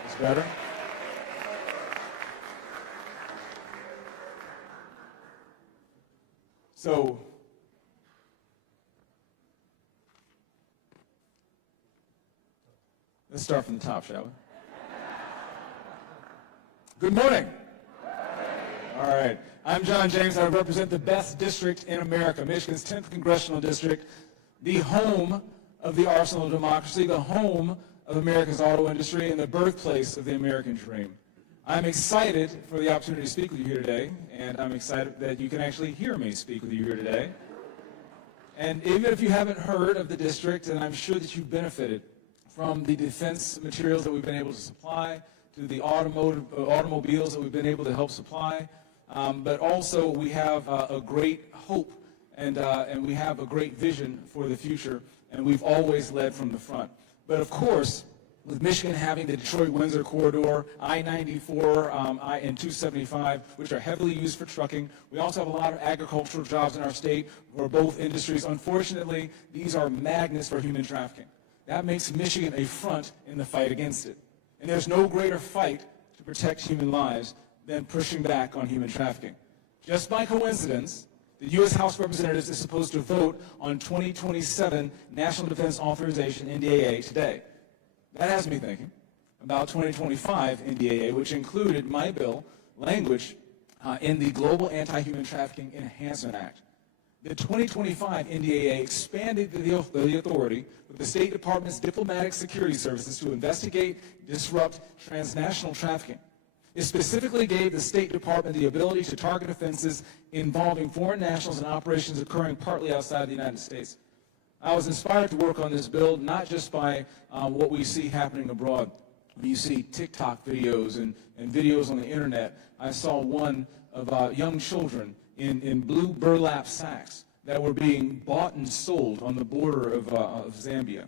It's better? So, let's start from the top, shall we? Good morning. All right. I'm John James. I represent the best district in America, Michigan's 10th Congressional District, the home of the arsenal of democracy, the home of America's auto industry, and the birthplace of the American dream. I'm excited for the opportunity to speak with you here today, and I'm excited that you can actually hear me speak with you here today. And even if you haven't heard of the district, and I'm sure that you've benefited from the defense materials that we've been able to supply, to the automobiles that we've been able to help supply, but also we have a great hope and we have a great vision for the future, and we've always led from the front. But of course, with Michigan having the Detroit-Windsor corridor, I-94 and 275, which are heavily used for trucking, we also have a lot of agricultural jobs in our state for both industries. Unfortunately, these are magnets for human trafficking. That makes Michigan a front in the fight against it. And there's no greater fight to protect human lives than pushing back on human trafficking. Just by coincidence, the U.S. House of Representatives is supposed to vote on 2027 National Defense Authorization, NDAA, today. That has me thinking about 2025 NDAA, which included my bill language in the Global Anti-Human Trafficking Enhancement Act. The 2025 NDAA expanded the authority of the State Department's diplomatic security services to investigate, disrupt transnational trafficking. It specifically gave the State Department the ability to target offenses involving foreign nationals and operations occurring partly outside the United States. I was inspired to work on this bill not just by what we see happening abroad. You see TikTok videos and videos on the internet. I saw one of young children in blue burlap sacks that were being bought and sold on the border of Zambia.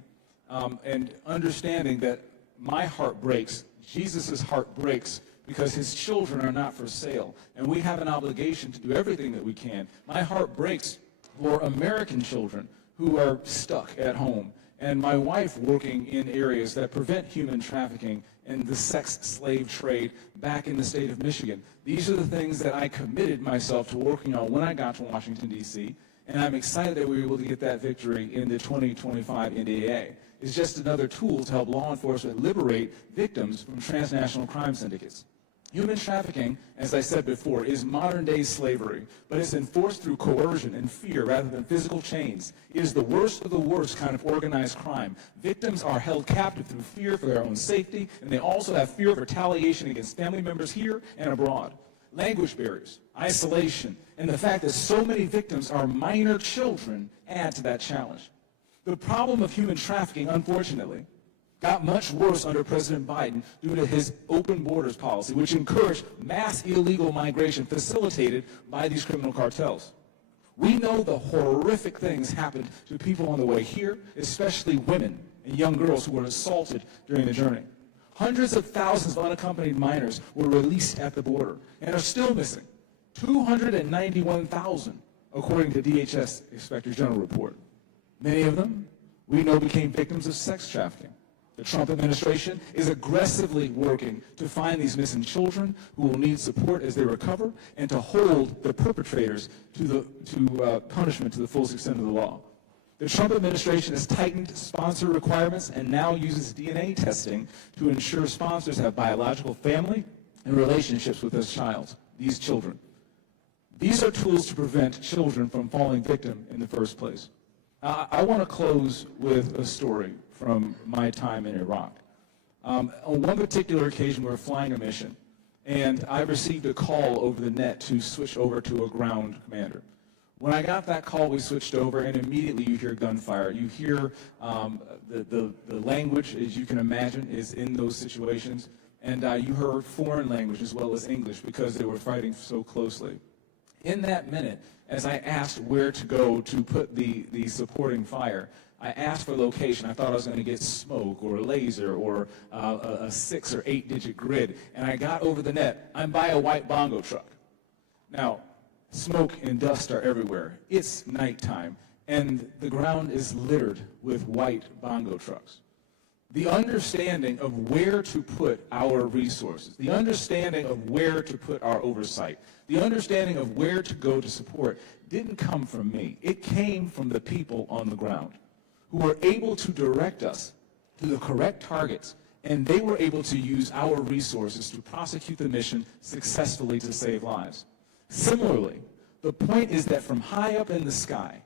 And understanding that my heart breaks, Jesus' heart breaks, because his children are not for sale. And we have an obligation to do everything that we can. My heart breaks for American children who are stuck at home, and my wife working in areas that prevent human trafficking and the sex slave trade back in the state of Michigan. These are the things that I committed myself to working on when I got to Washington, D.C., and I'm excited that we were able to get that victory in the 2025 NDAA. It's just another tool to help law enforcement liberate victims from transnational crime syndicates. Human trafficking, as I said before, is modern-day slavery, but it's enforced through coercion and fear rather than physical chains. It is the worst of the worst kind of organized crime. Victims are held captive through fear for their own safety, and they also have fear of retaliation against family members here and abroad. Language barriers, isolation, and the fact that so many victims are minor children add to that challenge. The problem of human trafficking, unfortunately, got much worse under President Biden due to his open borders policy, which encouraged mass illegal migration facilitated by these criminal cartels. We know the horrific things happened to people on the way here, especially women and young girls who were assaulted during the journey. Hundreds of thousands of unaccompanied minors were released at the border and are still missing. 291,000, according to DHS Inspector General report. Many of them, we know, became victims of sex trafficking. The Trump administration is aggressively working to find these missing children who will need support as they recover and to hold the perpetrators to punishment to the fullest extent of the law. The Trump administration has tightened sponsor requirements and now uses DNA testing to ensure sponsors have biological family and relationships with these children. These are tools to prevent children from falling victim in the first place. I want to close with a story from my time in Iraq. On one particular occasion, we were flying a mission, and I received a call over the net to switch over to a ground commander. When I got that call, we switched over, and immediately you hear gunfire. You hear the language, as you can imagine, is in those situations, and you heard foreign language as well as English because they were fighting so closely. In that minute, as I asked where to go to put the supporting fire, I asked for location. I thought I was going to get smoke or a laser or a 6 or 8 digit grid, and I got over the net. I'm by a white bongo truck. Now, smoke and dust are everywhere. It's nighttime, and the ground is littered with white bongo trucks. The understanding of where to put our resources, the understanding of where to put our oversight, the understanding of where to go to support didn't come from me. It came from the people on the ground who were able to direct us to the correct targets, and they were able to use our resources to prosecute the mission successfully to save lives. Similarly, the point is that from high up in the sky,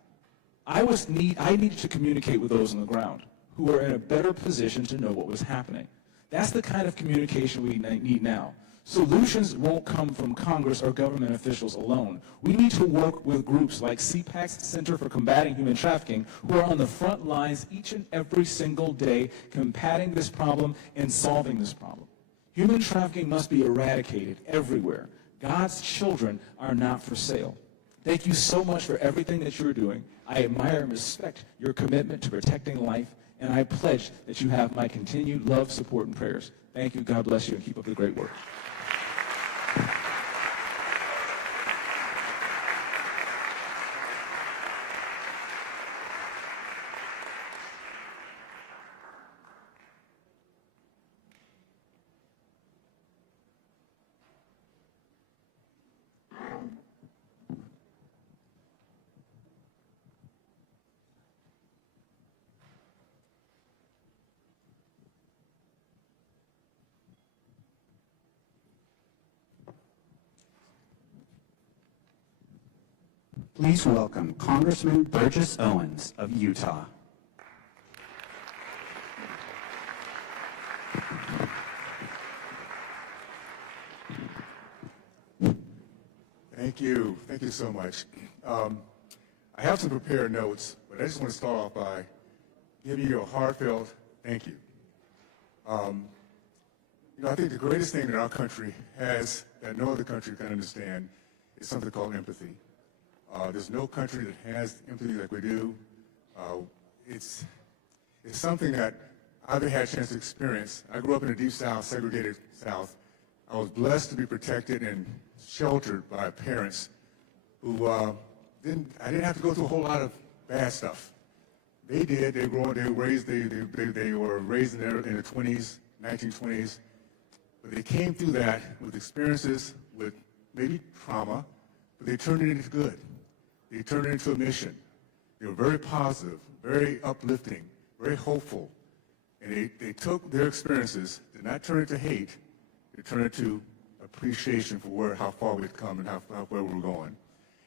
I needed to communicate with those on the ground who were in a better position to know what was happening. That's the kind of communication we need now. Solutions won't come from Congress or government officials alone. We need to work with groups like Cpac's Center for Combating Human Trafficking, who are on the front lines each and every single day combating this problem and solving this problem. Human trafficking must be eradicated everywhere. God's children are not for sale. Thank you so much for everything that you're doing. I admire and respect your commitment to protecting life, and I pledge that you have my continued love, support, and prayers. Thank you. God bless you, and keep up the great work. Please welcome Congressman Burgess Owens of Utah. Thank you. Thank you so much. I have some prepared notes, but I just want to start off by giving you a heartfelt thank you. I think the greatest thing that our country has that no other country can understand is something called empathy. There's no country that has empathy like we do. It's something that I've had a chance to experience. I grew up in the Deep South, segregated South. I was blessed to be protected and sheltered by parents who I didn't have to go through a whole lot of bad stuff. They did. They were raised in the 20s, 1920s. But they came through that with experiences, with maybe trauma, but they turned it into good. They turned it into a mission. They were very positive, very uplifting, very hopeful. And they took their experiences, did not turn it to hate, they turned it to appreciation for how far we've come and where we're going.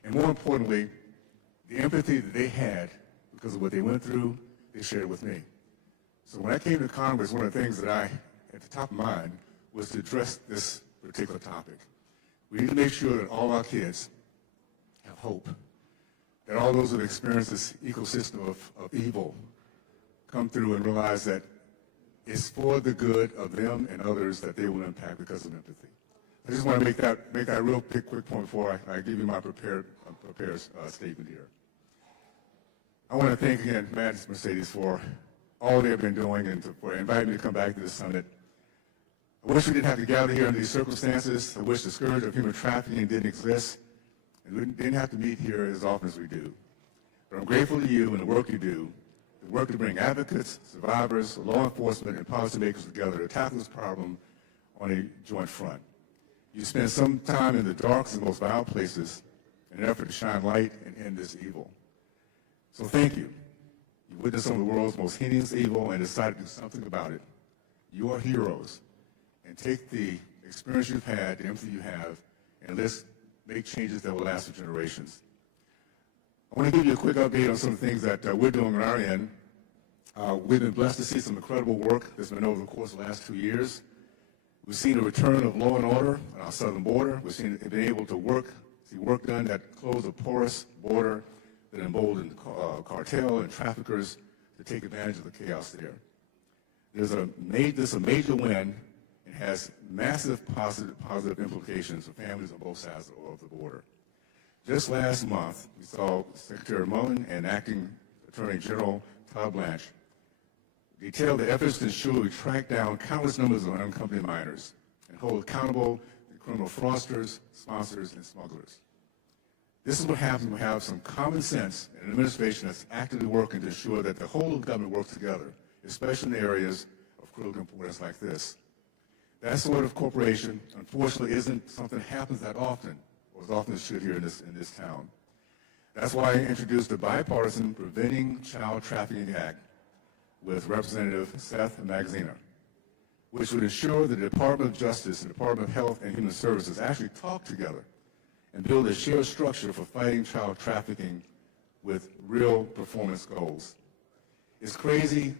And more importantly, the empathy that they had because of what they went through, they shared with me. So when I came to Congress, one of the things that I, at the top of mind, was to address this particular topic. We need to make sure that all our kids have hope, that all those who have experienced this ecosystem of evil come through and realize that it's for the good of them and others that they will impact because of empathy. I just want to make that real quick point before I give you my prepared statement here. I want to thank again Matt and Mercedes for all they have been doing and for inviting me to come back to this summit. I wish we didn't have to gather here under these circumstances. I wish the scourge of human trafficking didn't exist, and we didn't have to meet here as often as we do. But I'm grateful to you and the work you do, the work to bring advocates, survivors, law enforcement, and policymakers together to tackle this problem on a joint front. You spend some time in the darkest and most violent places in an effort to shine light and end this evil. So thank you. You witnessed some of the world's most heinous evil and decided to do something about it. You are heroes. And take the experience you've had, the empathy you have, and let's make changes that will last for generations. I want to give you a quick update on some of the things that we're doing on our end. We've been blessed to see some incredible work that's been over the course of the last 2 years. We've seen a return of law and order on our southern border. We've been able to work see work done that closed a porous border that emboldened cartel and traffickers to take advantage of the chaos there. This is a major win and has massive positive implications for families on both sides of the border. Just last month, we saw Secretary Mullen and Acting Attorney General Todd Blanche detail the efforts to ensure we track down countless numbers of unaccompanied minors and hold accountable the criminal fraudsters, sponsors, and smugglers. This is what happens when we have some common sense and an administration that's actively working to ensure that the whole of government works together, especially in areas of critical importance like this. That sort of cooperation, unfortunately, isn't something that happens that often, or as often as it should here in this town. That's why I introduced the bipartisan Preventing Child Trafficking Act with Representative Seth Magaziner, which would ensure the Department of Justice and Department of Health and Human Services actually talk together and build a shared structure for fighting child trafficking with real performance goals. It's crazy,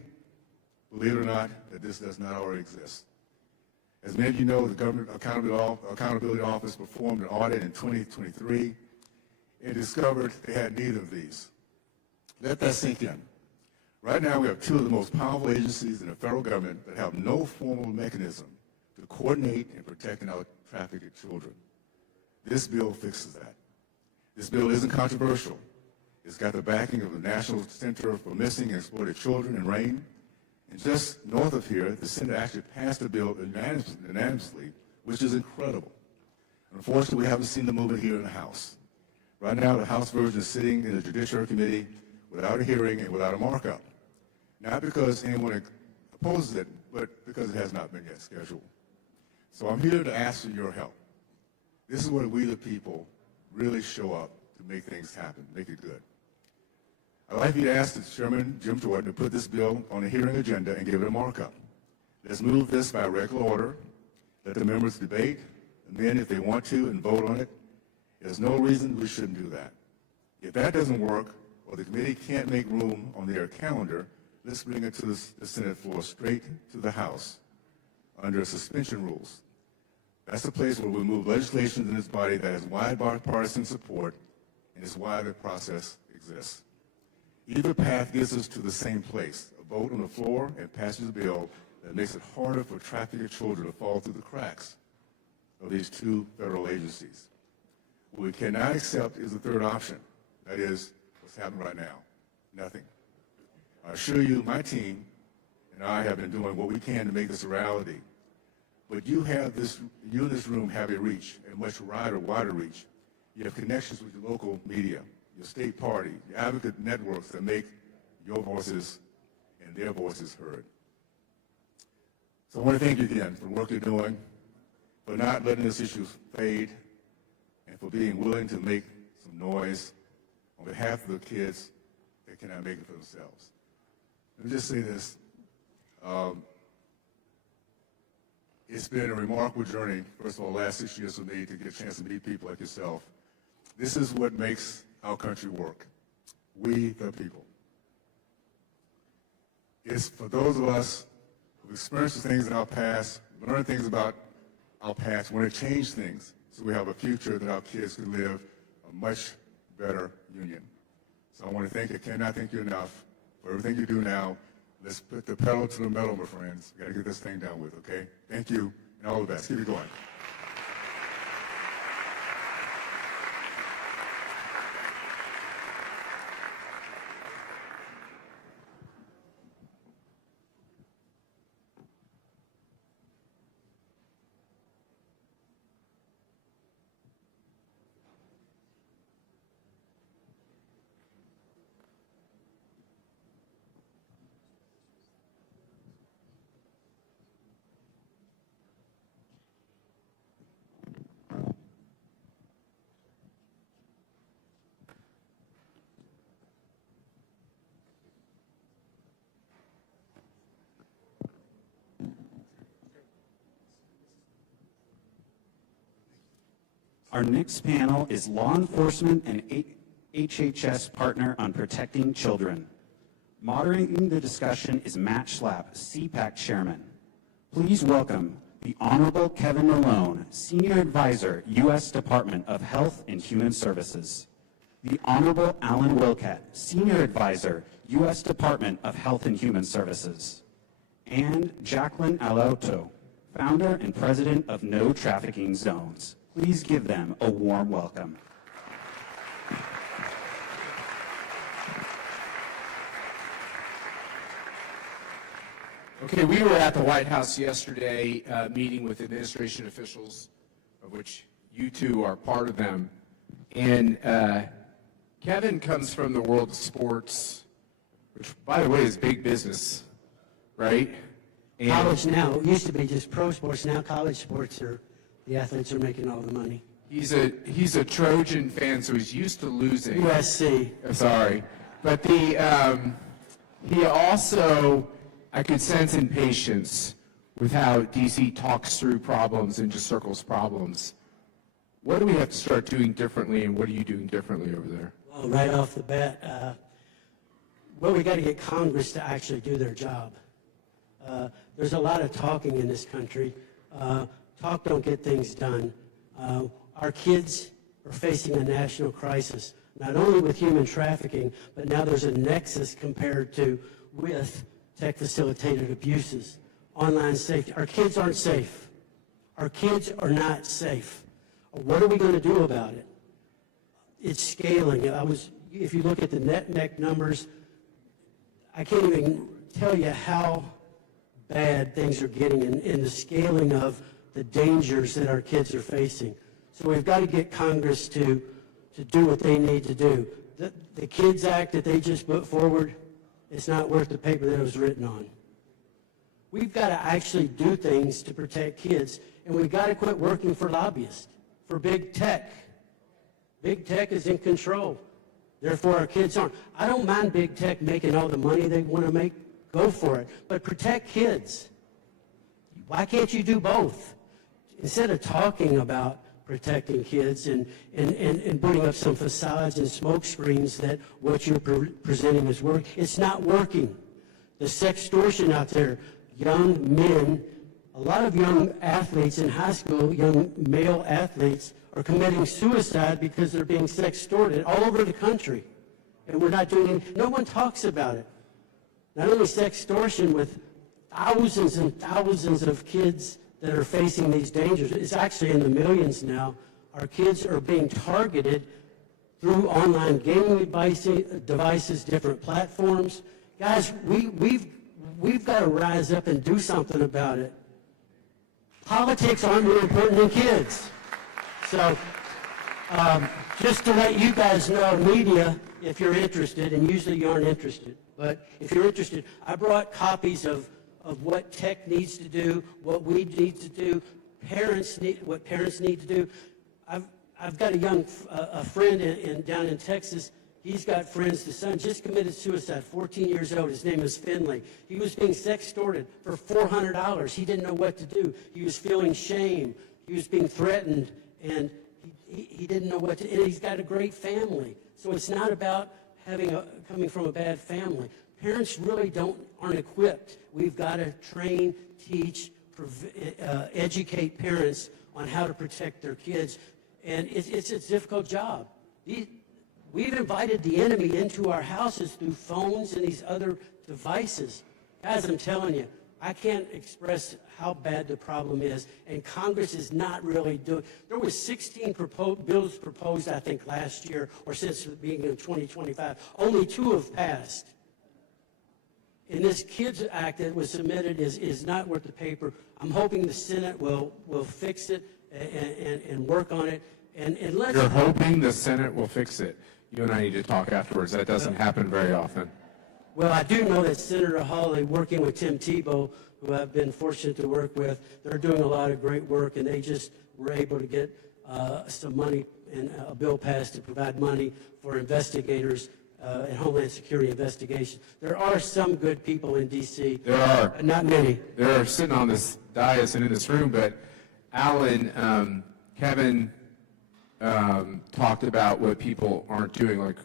believe it or not, that this does not already exist. As many of you know, the Government Accountability Office performed an audit in 2023 and discovered they had neither of these. Let that sink in. Right now, we have two of the most powerful agencies in the federal government that have no formal mechanism to coordinate and protect and out-traffic children. This bill fixes that. This bill isn't controversial. It's got the backing of the National Center for Missing and Exploited Children in RAIN. And just north of here, the Senate actually passed the bill unanimously, which is incredible. Unfortunately, we haven't seen the movement here in the House. Right now, the House version is sitting in the Judiciary Committee without a hearing and without a markup. Not because anyone opposes it, but because it has not been yet scheduled. So I'm here to ask for your help. This is where we, the people, really show up to make things happen, make it good. I'd like you to ask the Chairman, Jim Jordan, to put this bill on the hearing agenda and give it a markup. Let's move this by regular order. Let the members debate, amend if they want to, and vote on it. There's no reason we shouldn't do that. If that doesn't work, or the committee can't make room on their calendar, let's bring it to the Senate floor straight to the House under suspension rules. That's the place where we move legislation in this body that has wide bipartisan support, and it's why the process exists. Either path gets us to the same place, a vote on the floor and passes a bill that makes it harder for trafficked children to fall through the cracks of these two federal agencies. What we cannot accept is the third option. That is what's happening right now, nothing. I assure you, my team and I have been doing what we can to make this a reality. But you in this room have a reach, a much wider reach. You have connections with your local media, your state party, your advocate networks that make your voices and their voices heard. So I want to thank you again for the work you're doing, for not letting this issue fade, and for being willing to make some noise on behalf of the kids that cannot make it for themselves. Let me just say this. It's been a remarkable journey, first of all, the last 6 years for me to get a chance to meet people like yourself. This is what makes our country work. We, the people. It's for those of us who've experienced things in our past, learned things about our past, want to change things so we have a future that our kids can live a much better union. So I want to cannot thank you enough for everything you do now. Let's put the pedal to the metal, my friends. We got to get this thing done with, okay? Thank you, and all the best. Keep it going. Our next panel is Law Enforcement and HHS Partner on Protecting Children. Moderating the discussion is Matt Schlapp, CPAC Chairman. Please welcome The Honorable Kevin Malone, Senior Advisor, U.S. Department of Health and Human Services. The Honorable Alan Wilcat, Senior Advisor, U.S. Department of Health and Human Services. And Jacqueline Alauto, Founder and President of No Trafficking Zones. Please give them a warm welcome. Okay, we were at the White House yesterday meeting with administration officials, of which you two are part of them. And Kevin comes from the world of sports, which, by the way, is big business, right? And College now, it used to be just pro sports, now college sports the athletes are making all the money. he's a Trojan fan, so he's used to losing. USC. Sorry. But he also, I could sense impatience with how DC talks through problems and just circles problems. What do we have to start doing differently, and what are you doing differently over there? Well, right off the bat, we got to get Congress to actually do their job. There's a lot of talking in this country. Talk don't get things done. Our kids are facing a national crisis, not only with human trafficking, but now there's a nexus with tech-facilitated abuses, online safety. Our kids aren't safe. Our kids are not safe. What are we going to do about it? It's scaling. If you look at the net numbers, I can't even tell you how bad things are getting in the scaling of the dangers that our kids are facing. So we've got to get Congress to do what they need to do. The Kids Act that they just put forward, it's not worth the paper that it was written on. We've got to actually do things to protect kids, and we've got to quit working for lobbyists, for big tech. Big tech is in control. Therefore, our kids aren't. I don't mind big tech making all the money they want to make. Go for it. But protect kids. Why can't you do both? Instead of talking about protecting kids and putting up some facades and smoke screens that what you're presenting is working, it's not working. The sextortion out there, young men, a lot of young athletes in high school, young male athletes, are committing suicide because they're being sextorted all over the country. And we're not doing it. No one talks about it. Not only sextortion with thousands and thousands of kids that are facing these dangers. It's actually in the millions now. Our kids are being targeted through online gaming devices, different platforms. Guys, we've got to rise up and do something about it. Politics aren't more important than kids. So just to let you guys know, media, if you're interested, and usually you aren't interested, but if you're interested, I brought copies of what tech needs to do, what we need to do, what parents need to do. I've got a friend down in Texas. He's got friends. The son just committed suicide, 14 years old. His name is Finley. He was being sextorted for $400. He didn't know what to do. He was feeling shame. He was being threatened, and he didn't know what to do. And he's got a great family. So it's not about coming from a bad family. Parents really aren't equipped. We've got to train, teach, educate parents on how to protect their kids. And it's a difficult job. We've invited the enemy into our houses through phones and these other devices. Guys, I'm telling you, I can't express how bad the problem is, and Congress is not really doing. There was 16 bills proposed, I think, last year, or since the beginning of 2025. Only 2 have passed. And this Kids Act that was submitted is not worth the paper. I'm hoping the Senate will fix it and work on it. And let's. You're hoping the Senate will fix it. You and I need to talk afterwards. That doesn't happen very often. Well, I do know that Senator Hawley, working with Tim Tebow, who I've been fortunate to work with, they're doing a lot of great work, and they just were able to get some money and a bill passed to provide money for investigators and Homeland Security investigations. There are some good people in D.C. There are. Not many. They're sitting on this dais and in this room, but Alan, Kevin talked about what people aren't doing. Like,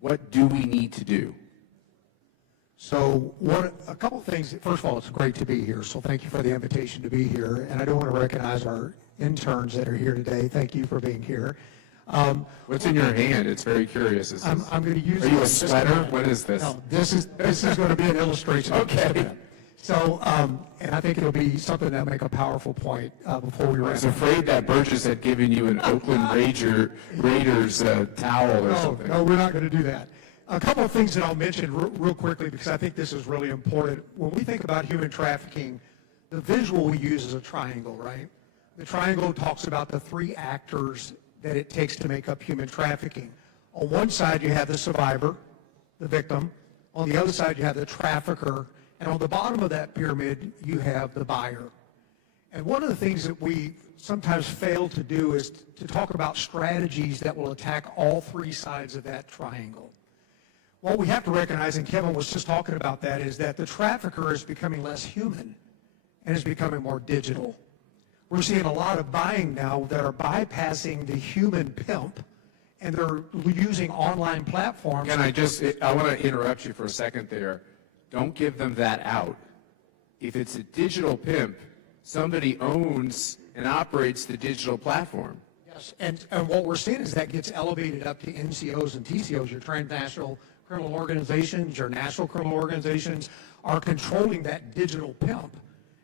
what do we need to do? So a couple of things. First of all, it's great to be here, so thank you for the invitation to be here. And I do want to recognize our interns that are here today. Thank you for being here. What's in your hand? It's very curious. I'm going to use. Are you a sweater? What is this? No, this is going to be an illustration. Okay. So, and I think it'll be something that'll make a powerful point before we wrap. I was afraid that Burgess had given you an Oakland Raiders towel or something. No, we're not going to do that. A couple of things that I'll mention real quickly because I think this is really important. When we think about human trafficking, the visual we use is a triangle, right? The triangle talks about the three actors that it takes to make up human trafficking. On one side, you have the survivor, the victim. On the other side, you have the trafficker. And on the bottom of that pyramid, you have the buyer. And one of the things that we sometimes fail to do is to talk about strategies that will attack all three sides of that triangle. What we have to recognize, and Kevin was just talking about that, is that the trafficker is becoming less human and is becoming more digital. We're seeing a lot of buying now that are bypassing the human pimp, and they're using online platforms. Can I want to interrupt you for a second there. Don't give them that out. If it's a digital pimp, somebody owns and operates the digital platform. Yes, and what we're seeing is that gets elevated up to NCOs and TCOs, your transnational criminal organizations, your national criminal organizations are controlling that digital pimp.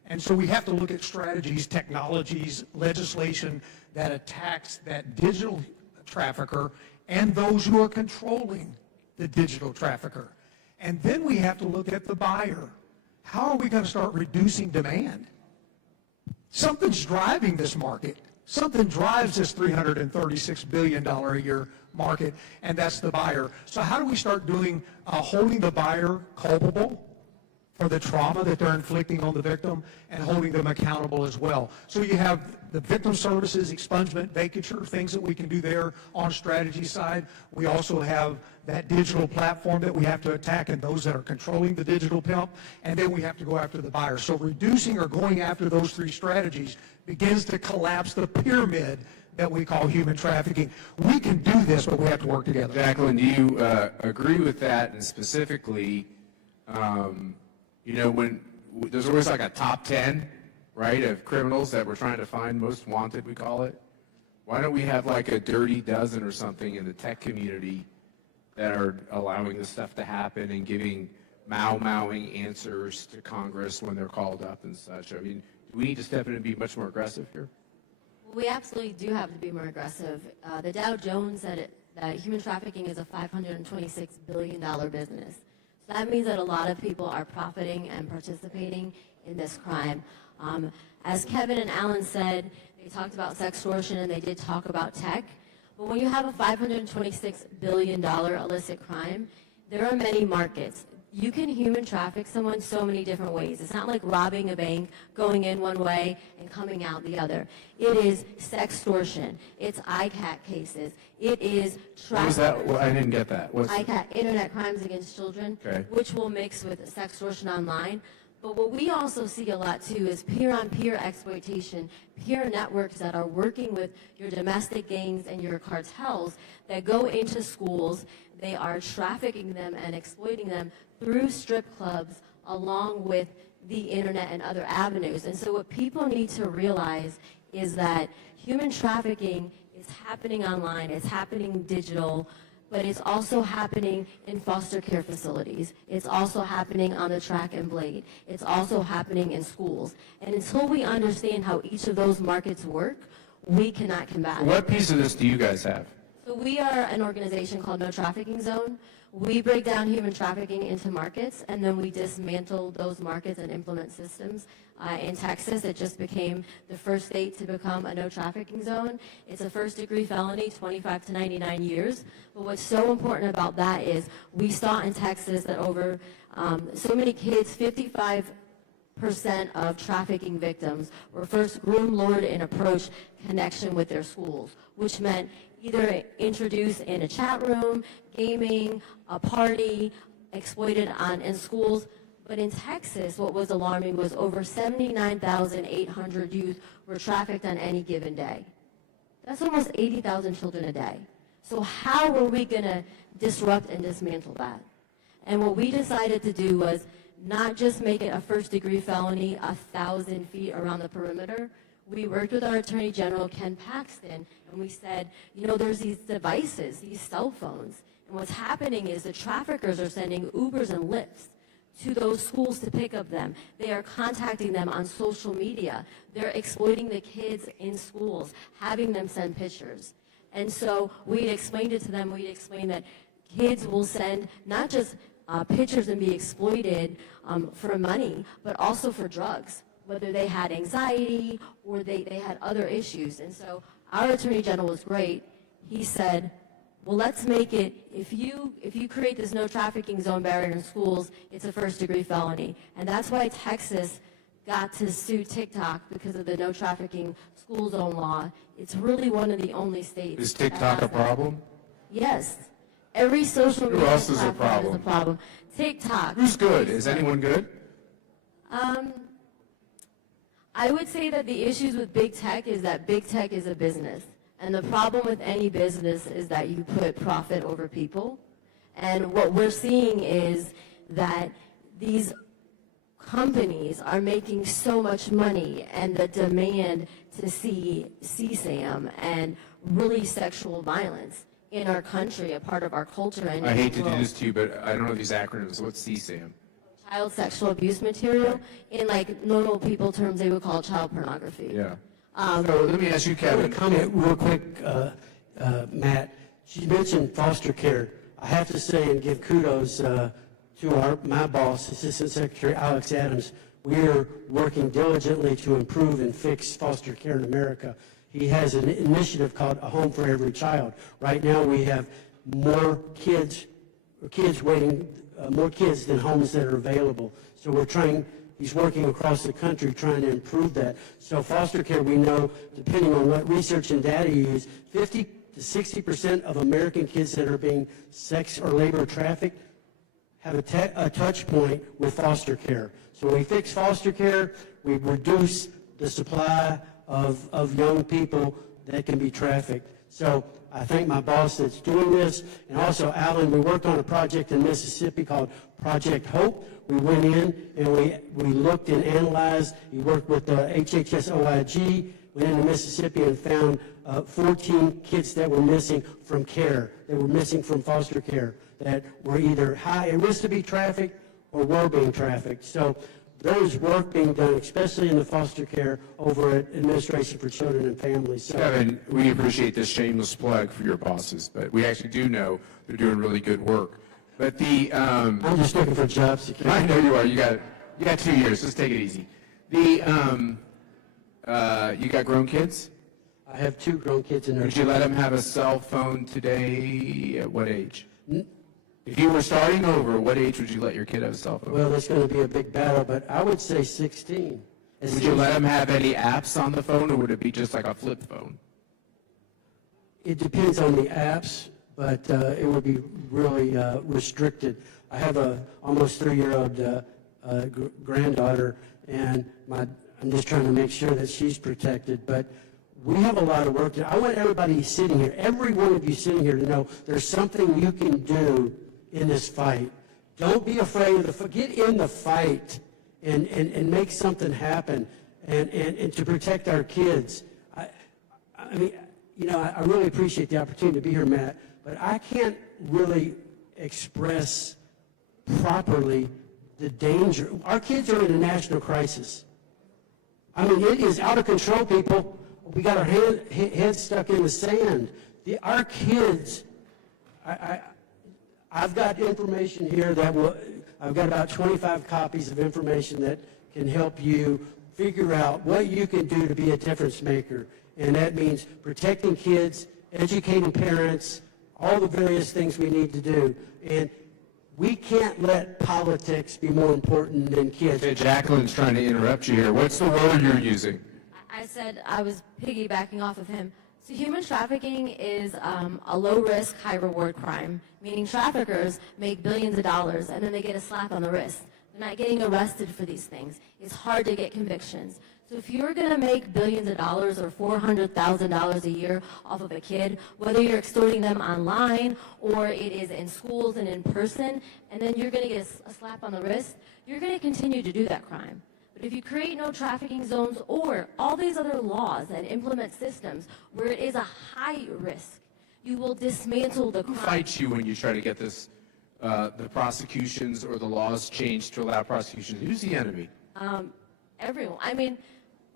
And so we have to look at strategies, technologies, legislation that attacks that digital trafficker and those who are controlling the digital trafficker. And then we have to look at the buyer. How are we going to start reducing demand? Something's driving this market. Something drives this $336 billion a year market, and that's the buyer. So how do we start doing holding the buyer culpable for the trauma that they're inflicting on the victim and holding them accountable as well? So you have the victim services, expungement, vacature, things that we can do there on strategy side. We also have that digital platform that we have to attack and those that are controlling the digital pimp, and then we have to go after the buyer. So reducing or going after those three strategies begins to collapse the pyramid that we call human trafficking. We can do this, but we have to work together. Jacqueline, do you agree with that? And specifically, when there's always like a top 10, right, of criminals that we're trying to find, most wanted, we call it. Why don't we have like a dirty dozen or something in the tech community that are allowing this stuff to happen and giving mowing answers to Congress when they're called up and such? I mean, do we need to step in and be much more aggressive here? We absolutely do have to be more aggressive. The Dow Jones said that human trafficking is a $526 billion business. So that means that a lot of people are profiting and participating in this crime. As Kevin and Alan said, they talked about sextortion and they did talk about tech. But when you have a $526 billion illicit crime, there are many markets. You can human traffic someone so many different ways. It's not like robbing a bank, going in one way and coming out the other. It is sextortion. It's ICAC cases. It is What was that? Well, I didn't get that. ICAC, Internet Crimes Against Children, Okay. which will mix with sextortion online. But what we also see a lot too is peer-on-peer exploitation, peer networks that are working with your domestic gangs and your cartels that go into schools. They are trafficking them and exploiting them through strip clubs along with the internet and other avenues. And so what people need to realize is that human trafficking is happening online, it's happening digital, but it's also happening in foster care facilities. It's also happening on the track and blade. It's also happening in schools. And until we understand how each of those markets work, we cannot combat it. What piece of this do you guys have? So we are an organization called No Trafficking Zone. We break down human trafficking into markets, and then we dismantle those markets and implement systems. In Texas, it just became the first state to become a no trafficking zone. It's a first-degree felony, 25 to 99 years. But what's so important about that is we saw in Texas that over so many kids, 55% of trafficking victims were first groomed, lured, and approached connection with their schools, which meant either introduced in a chat room, gaming, a party, exploited in schools. But in Texas, what was alarming was over 79,800 youth were trafficked on any given day. That's almost 80,000 children a day. So how are we going to disrupt and dismantle that? And what we decided to do was not just make it a first-degree felony 1,000 feet around the perimeter. We worked with our Attorney General, Ken Paxton, and we said, you know, there's these devices, these cell phones, and what's happening is the traffickers are sending Ubers and Lyfts to those schools to pick up them. They are contacting them on social media. They're exploiting the kids in schools, having them send pictures. And so we explained it to them. We explained that kids will send not just pictures and be exploited for money, but also for drugs, whether they had anxiety or they had other issues. And so our Attorney General was great. He said, well, let's make it, if you create this no trafficking zone barrier in schools, it's a first-degree felony. And that's why Texas got to sue TikTok because of the no trafficking school zone law. It's really one of the only states. Is TikTok a problem? Yes. Every social media Who else is a platform problem? is a problem. TikTok. Who's good? Is anyone good? I would say that the issues with big tech is that big tech is a business. And the problem with any business is that you put profit over people. And what we're seeing is that these companies are making so much money, and the demand to see CSAM and really sexual violence in our country, a part of our culture. And I hate to do this to you, but I don't know these acronyms. What's CSAM? Child sexual abuse material. In like normal people terms, they would call it child pornography. Yeah. So let me ask you, I want Kevin. to comment real quick, Matt. She mentioned foster care. I have to say and give kudos to my boss, Assistant Secretary Alex Adams. We are working diligently to improve and fix foster care in America. He has an initiative called A Home for Every Child. Right now we have more kids waiting, more kids than homes that are available. So we're trying. He's working across the country trying to improve that. So foster care, we know, depending on what research and data you use, 50 to 60% of American kids that are being sex or labor trafficked have a touch point with foster care. So we fix foster care, we reduce the supply of young people that can be trafficked. So I thank my boss that's doing this. And also, Alan, we worked on a project in Mississippi called Project Hope. We went in and we looked and analyzed. We worked with the HHS OIG, went into Mississippi and found 14 kids that were missing from care, that were missing from foster care, that were either high at risk to be trafficked or were being trafficked. So there's work being done, especially in the foster care over at Administration for Children and Families. So, Kevin, we appreciate this shameless plug for your bosses, but we actually do know they're doing really good work. But I'm just looking for job security. I know you are. You got 2 years. Just take it easy. You got grown kids? I have 2 grown kids in there. Would you let them have a cell phone today? At what age? If you were starting over, what age would you let your kid have a cell phone? Well, that's going to be a big battle, but I would say 16. Would you let them have any apps on the phone, or would it be just like a flip phone? It depends on the apps, but it would be really restricted. I have a almost 3-year-old granddaughter, and I'm just trying to make sure that she's protected. But we have a lot of work to do. I want everybody sitting here, every one of you sitting here, to know there's something you can do in this fight. Don't be afraid of get in the fight and make something happen and to protect our kids. I mean, you know, I really appreciate the opportunity to be here, Matt, but I can't really express properly the danger. Our kids are in a national crisis. I mean, it is out of control, people. We got our heads stuck in the sand. Our kids, I've got information here I've got about 25 copies of information that can help you figure out what you can do to be a difference maker. And that means protecting kids, educating parents, all the various things we need to do. And we can't let politics be more important than kids. Okay, Jacqueline's trying to interrupt you here. What's the word you're using? I said I was piggybacking off of him. So human trafficking is a low-risk, high-reward crime, meaning traffickers make billions of dollars and then they get a slap on the wrist. They're not getting arrested for these things. It's hard to get convictions. So if you're going to make billions of dollars or $400,000 a year off of a kid, whether you're extorting them online or it is in schools and in person, and then you're going to get a slap on the wrist, you're going to continue to do that crime. But if you create no trafficking zones or all these other laws and implement systems where it is a high risk, you will dismantle the crime. Who fights you when you try to get this, the prosecutions or the laws changed to allow prosecutions? Who's the enemy? Everyone. I mean,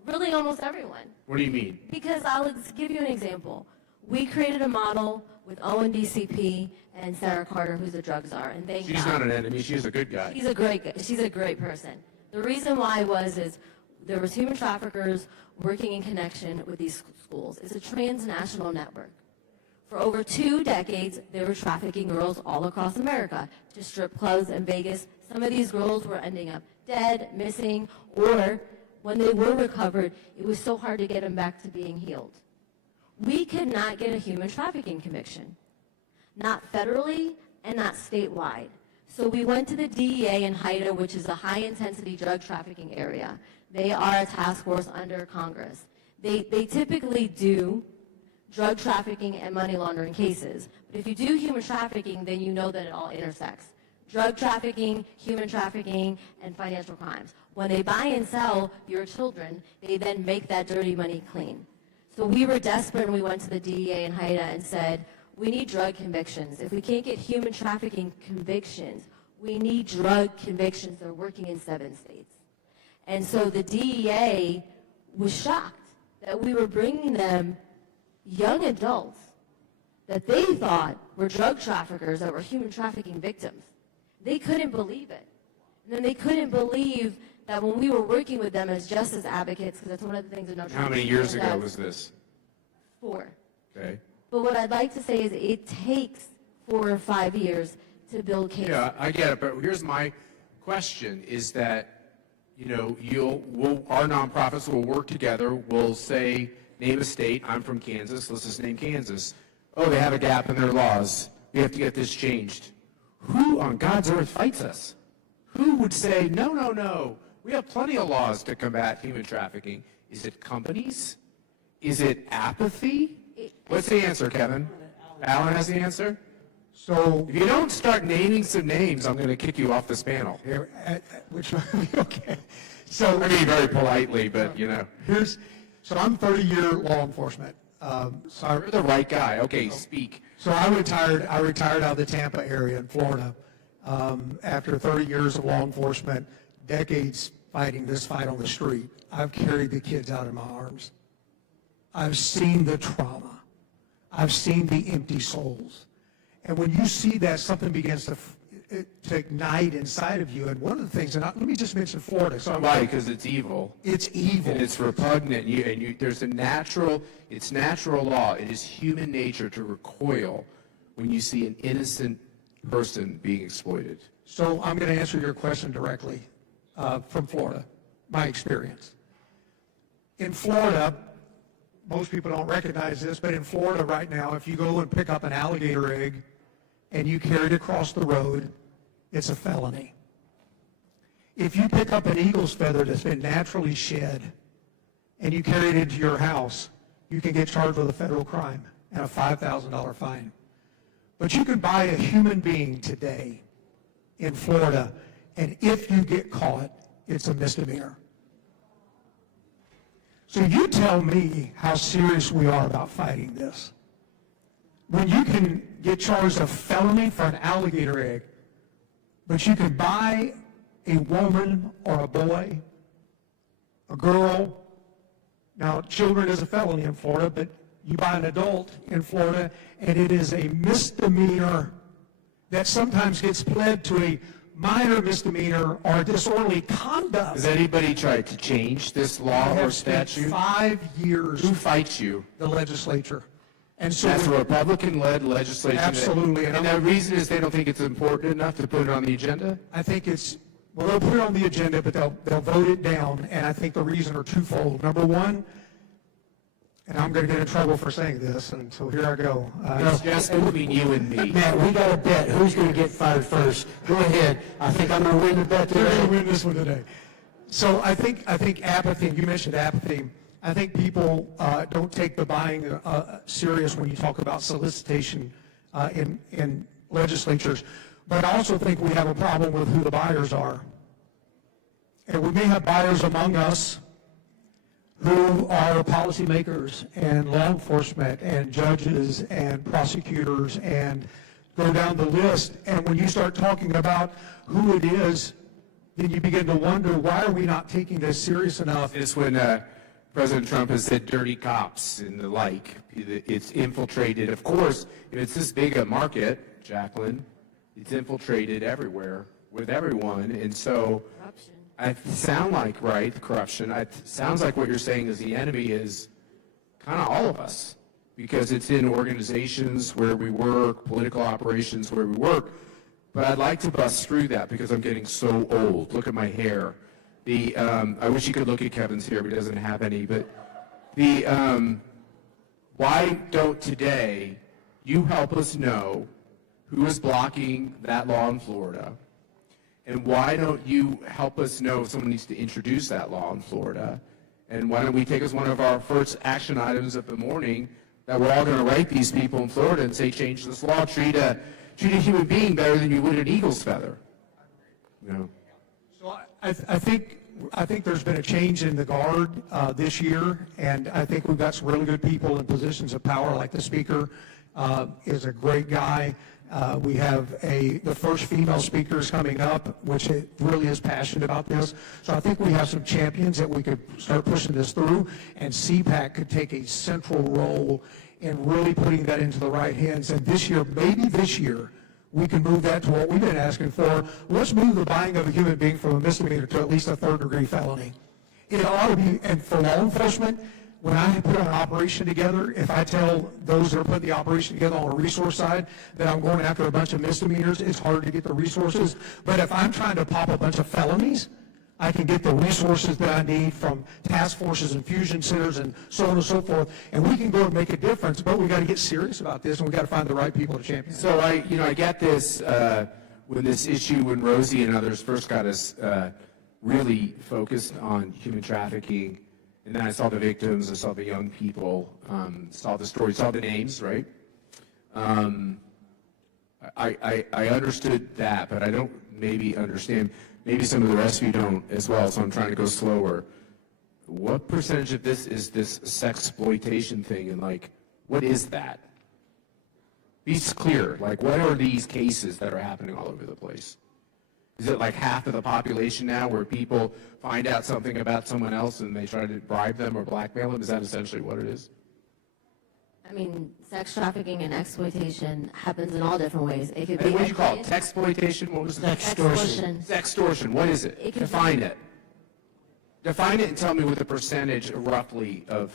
really almost everyone. What do you mean? Because I'll give you an example. We created a model with Owen DCP and Sarah Carter, who's a drug czar, and thank She's God. not an enemy. She's a good guy. She's a great person. The reason why is there was human traffickers working in connection with these schools. It's a transnational network. For over 2 decades, they were trafficking girls all across America to strip clubs in Vegas. Some of these girls were ending up dead, missing, or when they were recovered, it was so hard to get them back to being healed. We could not get a human trafficking conviction, not federally and not statewide. So we went to the DEA in Haida, which is a high-intensity drug trafficking area. They are a task force under Congress. They typically do drug trafficking and money laundering cases. But if you do human trafficking, then you know that it all intersects. Drug trafficking, human trafficking, and financial crimes. When they buy and sell your children, they then make that dirty money clean. So we were desperate and we went to the DEA in Haida and said, we need drug convictions. If we can't get human trafficking convictions, we need drug convictions. They're working in 7 states. And so the DEA was shocked that we were bringing them young adults that they thought were drug traffickers that were human trafficking victims. They couldn't believe it. And then they couldn't believe that when we were working with them as justice advocates, because that's one of the things that no How many years ago was this? 4. Okay. But what I'd like to say is it takes 4 or 5 years to build cases. Yeah, I get it, but here's my question is that, you know, our nonprofits will work together. We'll say, name a state. I'm from Kansas. Let's just name Kansas. Oh, they have a gap in their laws. We have to get this changed. Who on God's earth fights us? Who would say, no, no, no, we have plenty of laws to combat human trafficking? Is it companies? Is it apathy? What's the answer, Kevin? Alan has the answer? So if you don't start naming some names, I'm going to kick you off this panel. Which okay. So I mean very politely, but you know. So I'm 30-year law enforcement. So you're the right guy. Okay, speak. So I retired out of the Tampa area in Florida after 30 years of law enforcement, decades fighting this fight on the street. I've carried the kids out in my arms. I've seen the trauma. I've seen the empty souls. And when you see that, something begins to ignite inside of you. And one of the things, and let me just mention Florida. So why? Because it's evil. It's evil. And it's repugnant. There's it's natural law. It is human nature to recoil when you see an innocent person being exploited. So I'm going to answer your question directly from Florida, my experience. In Florida, most people don't recognize this, but in Florida right now, if you go and pick up an alligator egg and you carry it across the road, it's a felony. If you pick up an eagle's feather that's been naturally shed and you carry it into your house, you can get charged with a federal crime and a $5,000 fine. But you can buy a human being today in Florida, and if you get caught, it's a misdemeanor. So you tell me how serious we are about fighting this. When you can get charged a felony for an alligator egg, but you can buy a woman or a boy, a girl, now children is a felony in Florida, but you buy an adult in Florida, and it is a misdemeanor that sometimes gets pled to a minor misdemeanor or disorderly conduct. Has anybody tried to change this law or statute? 5 years. Who fights you? The legislature. And so that's a Republican-led legislation. Absolutely. And the reason is they don't think it's important enough to put it on the agenda? I think well, they'll put it on the agenda, but they'll vote it down, and I think the reason are twofold. Number one, and I'm going to get in trouble for saying this, and so here I go. It's just between you and me. Matt, we got a bet. Who's going to get fired first? Go ahead. I think I'm going to win the bet today. You're going to win this one today. So I think apathy, and you mentioned apathy, I think people don't take the buying serious when you talk about solicitation in legislatures. But I also think we have a problem with who the buyers are. And we may have buyers among us who are policymakers and law enforcement and judges and prosecutors and go down the list. And when you start talking about who it is, then you begin to wonder, why are we not taking this serious enough? It's when President Trump has said dirty cops and the like. It's infiltrated. Of course, if it's this big a market, Jacqueline, it's infiltrated everywhere with everyone. And so I sound like, right, corruption. It sounds like what you're saying is the enemy is kind of all of us, because it's in organizations where we work, political operations where we work. But I'd like to bust through that because I'm getting so old. Look at my hair. I wish you could look at Kevin's hair, but he doesn't have any. But why don't today you help us know who is blocking that law in Florida? And why don't you help us know if someone needs to introduce that law in Florida? And why don't we take as one of our first action items of the morning that we're all going to write these people in Florida and say, change this law, treat a human being better than you would an eagle's feather. You know? So I think there's been a change in the guard this year, and I think we've got some really good people in positions of power, like the Speaker is a great guy. We have the first female speakers coming up, which really is passionate about this. So I think we have some champions that we could start pushing this through, and CPAC could take a central role in really putting that into the right hands. And this year, maybe this year, we can move that to what we've been asking for. Let's move the buying of a human being from a misdemeanor to at least a third-degree felony. It ought to be, and for law enforcement, when I put an operation together, if I tell those that are putting the operation together on a resource side that I'm going after a bunch of misdemeanors, it's hard to get the resources. But if I'm trying to pop a bunch of felonies, I can get the resources that I need from task forces and fusion centers and so on and so forth, and we can go and make a difference. But we got to get serious about this, and we got to find the right people to champion. So I get this when Rosie and others first got us really focused on human trafficking. And then I saw the victims, I saw the young people, saw the stories, saw the names, right? I understood that, but I don't maybe understand. Maybe some of the rest of you don't as well, so I'm trying to go slower. What percentage of this is this sexploitation thing, and like, what is that? Be clear. Like, what are these cases that are happening all over the place? Is it like half of the population now where people find out something about someone else and they try to bribe them or blackmail them? Is that essentially what it is? I mean, sex trafficking and exploitation happens in all different ways. It could be. And what did you call it? Sexploitation? What was it? Extortion. Sextortion. What is it? Define it. Define it and tell me what the percentage roughly of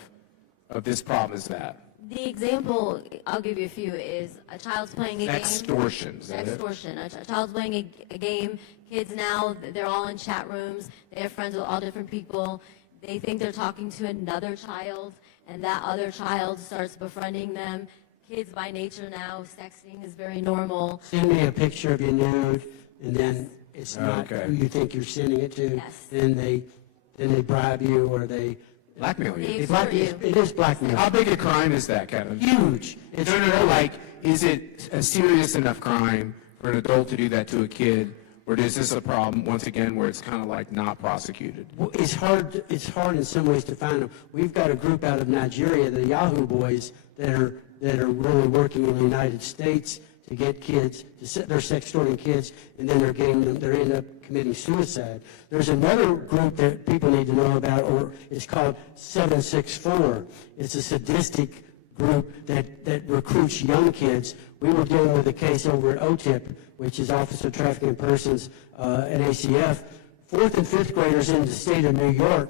this problem is that. The example, I'll give you a few, is a child's playing a game. Extortion. Is that it? Extortion. A child's playing a game. Kids now, they're all in chat rooms. They have friends with all different people. They think they're talking to another child, and that other child starts befriending them. Kids by nature now, sexting is very normal. Send me a picture of your nude, and then it's not who you think you're sending it to. Yes. Then they bribe you, or they blackmail you. It is blackmail. How big a crime is that, Kevin? Huge. No. Like, is it a serious enough crime for an adult to do that to a kid, or is this a problem once again where it's kind of like not prosecuted? Well, it's hard in some ways to find them. We've got a group out of Nigeria, the Yahoo Boys, that are really working in the United States to get kids, they're sextorting kids, and then they're ending up committing suicide. There's another group that people need to know about, or it's called 764. It's a sadistic group that recruits young kids. We were dealing with a case over at OTIP, which is Office of Trafficking in Persons at ACF. 4th and 5th graders in the state of New York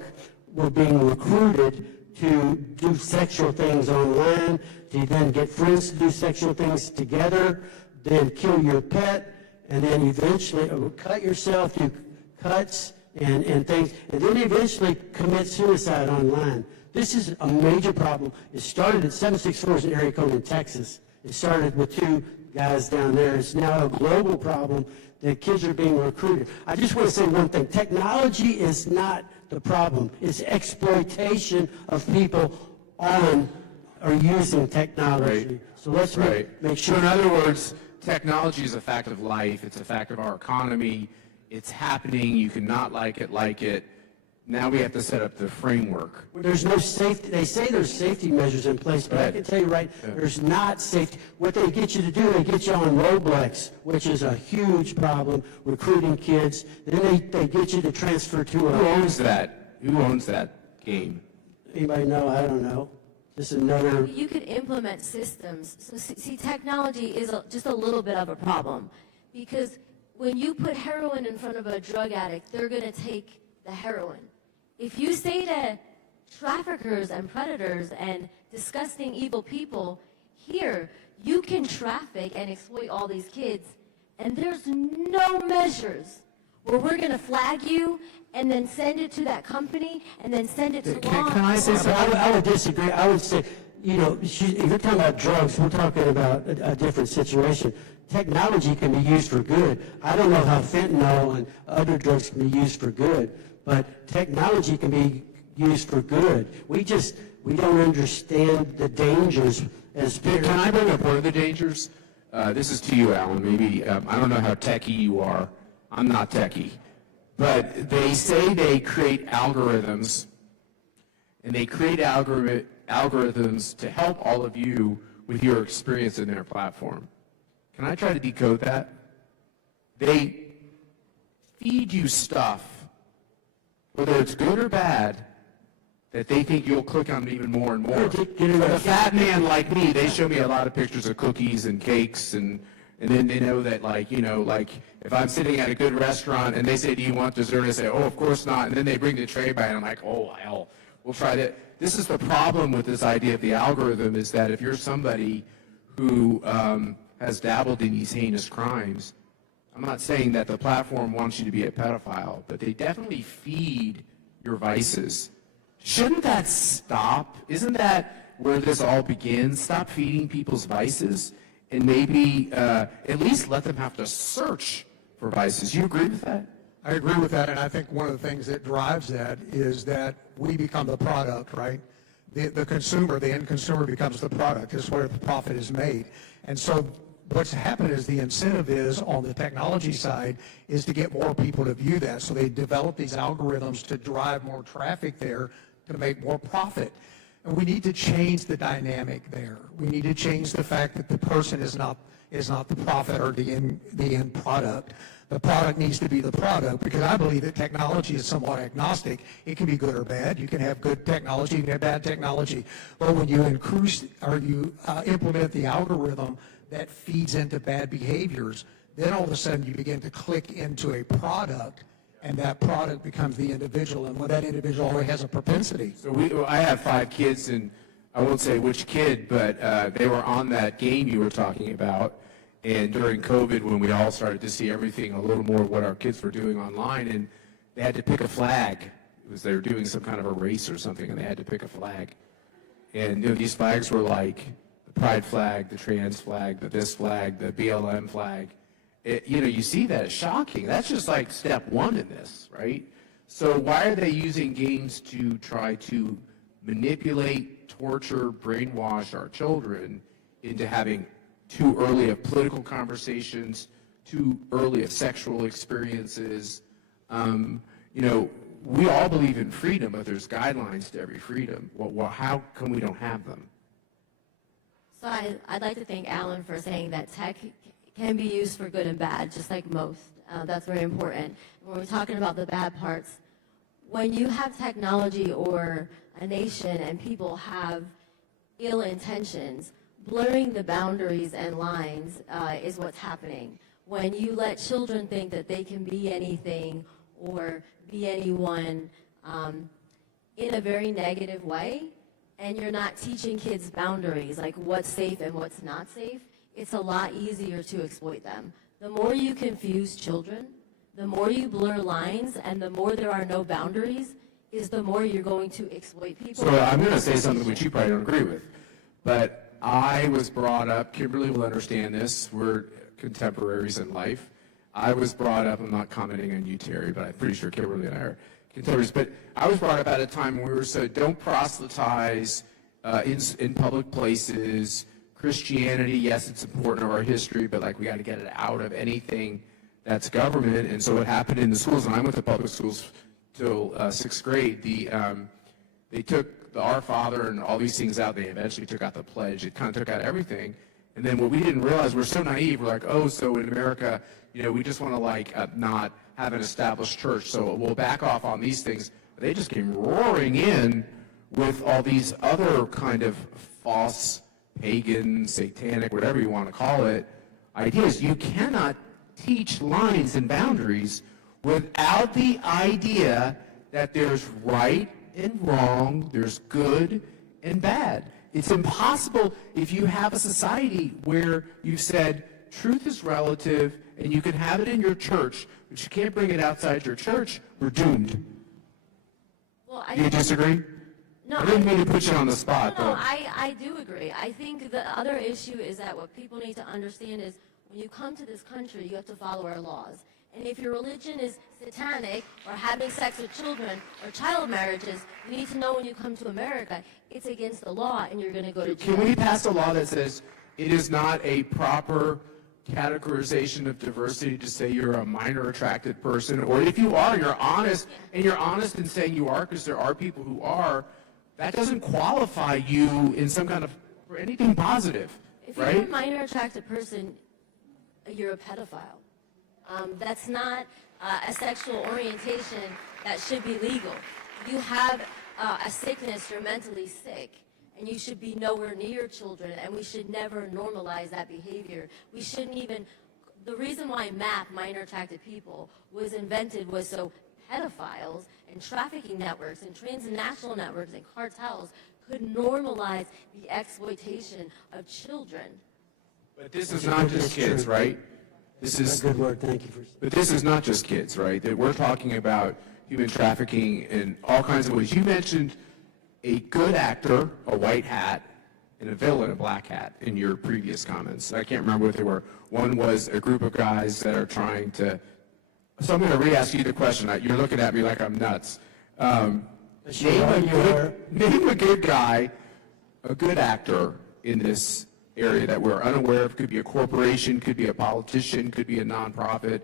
were being recruited to do sexual things online, to then get friends to do sexual things together, then kill your pet, and then eventually cut yourself, do cuts and things, and then eventually commit suicide online. This is a major problem. It started at 764 as an area code in Texas. It started with 2 guys down there. It's now a global problem that kids are being recruited. I just want to say one thing. Technology is not the problem. It's exploitation of people on or using technology. Right. So let's make sure. So in other words, technology is a fact of life. It's a fact of our economy. It's happening. You cannot like it. Now we have to set up the framework. There's no safety. They say there's safety measures in place, but I can tell you there's not safety. What they get you to do, they get you on Roblox, which is a huge problem, recruiting kids. Then they get you to transfer to Who owns that? Who owns that game? Anybody know? I don't know. Just another. You could implement systems. So see, technology is just a little bit of a problem, because when you put heroin in front of a drug addict, they're going to take the heroin. If you say to traffickers and predators and disgusting evil people, here, you can traffic and exploit all these kids, and there's no measures where we're going to flag you and then send it to that company and then send it to law. Can I say something? I would disagree. I would say, if you're talking about drugs, we're talking about a different situation. Technology can be used for good. I don't know how fentanyl and other drugs can be used for good, but technology can be used for good. We don't understand the dangers as parents. Can I bring up one of the dangers? This is to you, Alan. Maybe, I don't know how techie you are. I'm not techie. But they say they create algorithms, and they create algorithms to help all of you with your experience in their platform. Can I try to decode that? They feed you stuff, whether it's good or bad, that they think you'll click on even more and more. For a fat man like me, they show me a lot of pictures of cookies and cakes, and then they know that, if I'm sitting at a good restaurant and they say, do you want dessert? I say, oh, of course not. And then they bring the tray by, and I'm like, oh, hell, we'll try that. This is the problem with this idea of the algorithm, is that if you're somebody who has dabbled in these heinous crimes, I'm not saying that the platform wants you to be a pedophile, but they definitely feed your vices. Shouldn't that stop? Isn't that where this all begins? Stop feeding people's vices and maybe at least let them have to search for vices. You agree with that? I agree with that, and I think one of the things that drives that is that we become the product, right? The consumer, the end consumer becomes the product. This is where the profit is made. And so what's happened is the incentive is, on the technology side, is to get more people to view that. So they develop these algorithms to drive more traffic there to make more profit. And we need to change the dynamic there. We need to change the fact that the person is not the profit or the end product. The product needs to be the product, because I believe that technology is somewhat agnostic. It can be good or bad. You can have good technology, you can have bad technology. But when you increase or you implement the algorithm that feeds into bad behaviors, then all of a sudden you begin to click into a product, and that product becomes the individual, and when that individual already has a propensity. So I have 5 kids, and I won't say which kid, but they were on that game you were talking about. And during COVID, when we all started to see everything, a little more of what our kids were doing online, and they had to pick a flag. It was they were doing some kind of a race or something, and they had to pick a flag. And these flags were like the pride flag, the trans flag, the this flag, the BLM flag. You see that, it's shocking. That's just like step 1 in this, right? So why are they using games to try to manipulate, torture, brainwash our children into having too early of political conversations, too early of sexual experiences? We all believe in freedom, but there's guidelines to every freedom. Well, how come we don't have them? So I'd like to thank Alan for saying that tech can be used for good and bad, just like most. That's very important. When we're talking about the bad parts, when you have technology or a nation and people have ill intentions, blurring the boundaries and lines is what's happening. When you let children think that they can be anything or be anyone in a very negative way, and you're not teaching kids boundaries, like what's safe and what's not safe, it's a lot easier to exploit them. The more you confuse children, the more you blur lines, and the more there are no boundaries, is the more you're going to exploit people. So I'm going to say something which you probably don't agree with, but I was brought up, Kimberly will understand this, we're contemporaries in life. I was brought up, I'm not commenting on you, Terry, but I'm pretty sure Kimberly and I are contemporaries, but I was brought up at a time when we were so, don't proselytize in public places. Christianity, yes, it's important to our history, but like we got to get it out of anything that's government. And so what happened in the schools, and I went to public schools till 6th grade, they took the Our Father and all these things out. They eventually took out the pledge. It kind of took out everything. And then what we didn't realize, we're so naive, we're like, oh, so in America, you know, we just want to like not have an established church, so we'll back off on these things. They just came roaring in with all these other kind of false, pagan, satanic, whatever you want to call it, ideas. You cannot teach lines and boundaries without the idea that there's right and wrong, there's good and bad. It's impossible if you have a society where you've said truth is relative and you can have it in your church, but you can't bring it outside your church, we're doomed. Well, Do you disagree? No, I didn't mean to put you on the spot. No, but I do agree. I think the other issue is that what people need to understand is when you come to this country, you have to follow our laws. And if your religion is satanic or having sex with children or child marriages, you need to know when you come to America, it's against the law and you're going to go to jail. Can we pass a law that says it is not a proper categorization of diversity to say you're a minor attracted person, or if you are, you're honest, and you're honest in saying you are, because there are people who are, that doesn't qualify you in some kind of, for anything positive, If right? you're a minor attracted person, you're a pedophile. That's not a sexual orientation that should be legal. You have a sickness, you're mentally sick, and you should be nowhere near children, and we should never normalize that behavior. We shouldn't even, the reason why MAP, minor attracted people, was invented was so pedophiles and trafficking networks and transnational networks and cartels could normalize the exploitation of children. But this is not just kids, right? This is good word. Thank you for. But this is not just kids, right? That we're talking about human trafficking in all kinds of ways. You mentioned a good actor, a white hat, and a villain, a black hat, in your previous comments. I can't remember what they were. One was a group of guys that are trying to. So I'm going to re-ask you the question. You're looking at me like I'm nuts. Name a good guy, a good actor in this area that we're unaware of. Could be a corporation, could be a politician, could be a nonprofit,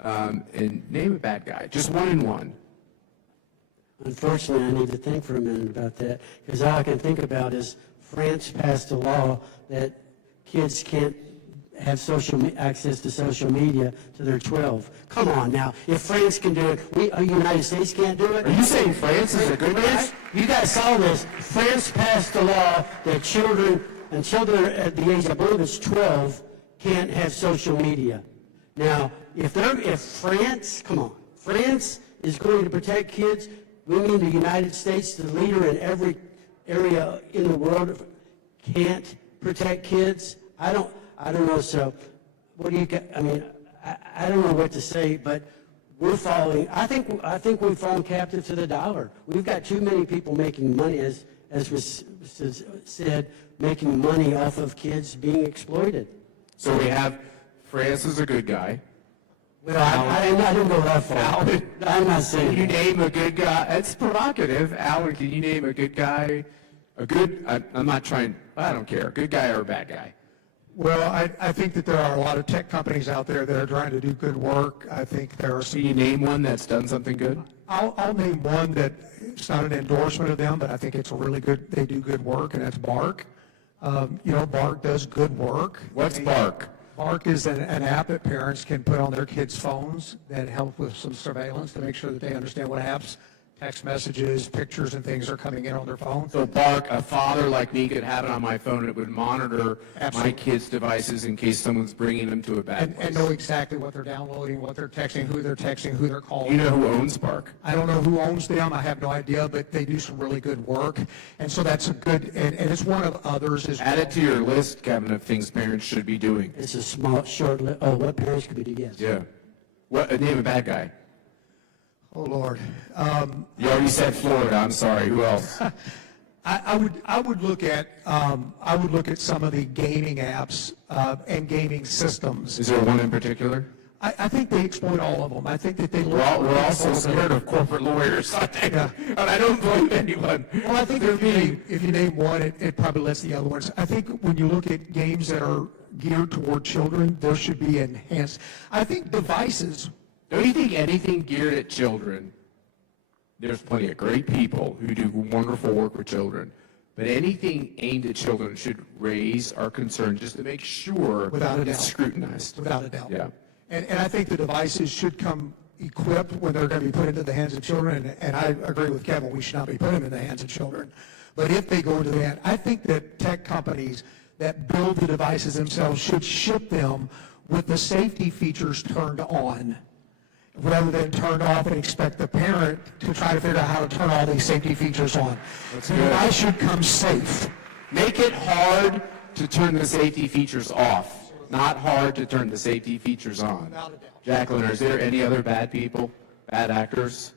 and name a bad guy. Just one and one. Unfortunately, I need to think for a minute about that, because all I can think about is France passed a law that kids can't have access to social media till they're 12. Come on now, if France can do it, the United States can't do it? Are you saying France is a good guy? You guys saw this. France passed a law that children, until they're at the age, I believe it's 12, can't have social media. Now, if France, come on, France is going to protect kids, we mean the United States, the leader in every area in the world, can't protect kids? I don't know. So, what do you? I mean, I don't know what to say, but we're falling. I think we've fallen captive to the dollar. We've got too many people making money, as was said, making money off of kids being exploited. So we have France is a good guy. Well, I didn't go that far. Alan, I'm not saying. Can you name a good guy? It's provocative. Alan, can you name a good guy? I'm not trying. I don't care. Good guy or a bad guy? Well, I think that there are a lot of tech companies out there that are trying to do good work. I think there are some. Can you name one that's done something good? I'll name one that it's not an endorsement of them, but I think it's a really good. They do good work, and that's Bark. Bark does good work. What's Bark? Bark is an app that parents can put on their kids' phones that help with some surveillance to make sure that they understand what apps, text messages, pictures, and things are coming in on their phone. So Bark, a father like me could have it on my phone. It would monitor Absolutely. my kids' devices in case someone's bringing them to a bad place. And know exactly what they're downloading, what they're texting, who they're calling. You know who owns Bark? I don't know who owns them. I have no idea, but they do some really good work. And so that's a good, and it's one of others as well. Add it to your list, Kevin, of things parents should be doing. It's a small, short list. Oh, what parents could be doing? Yes. Yeah. Name a bad guy. Oh, Lord. You already said Florida. I'm sorry. Who else? I would look at some of the gaming apps and gaming systems. Is there one in particular? I think they exploit all of them. I think that they look. We're also scared of corporate lawyers, I think, and I don't blame anyone. Well, I think if you name one, it probably lets the other ones. I think when you look at games that are geared toward children, there should be enhanced. I think devices. Don't you think anything geared at children? There's plenty of great people who do wonderful work with children. But anything aimed at children should raise our concern just to make sure Without a doubt. it's scrutinized. Without a doubt. Yeah. And I think the devices should come equipped when they're going to be put into the hands of children. And I agree with Kevin, we should not be putting them in the hands of children. But if they go into the hand, I think that tech companies that build the devices themselves should ship them with the safety features turned on, rather than turned off and expect the parent to try to figure out how to turn all these safety features on. That's The good. device should come safe. Make it hard to turn the safety features off, not hard to turn the safety features on. Jacqueline, is there any other bad people, bad actors?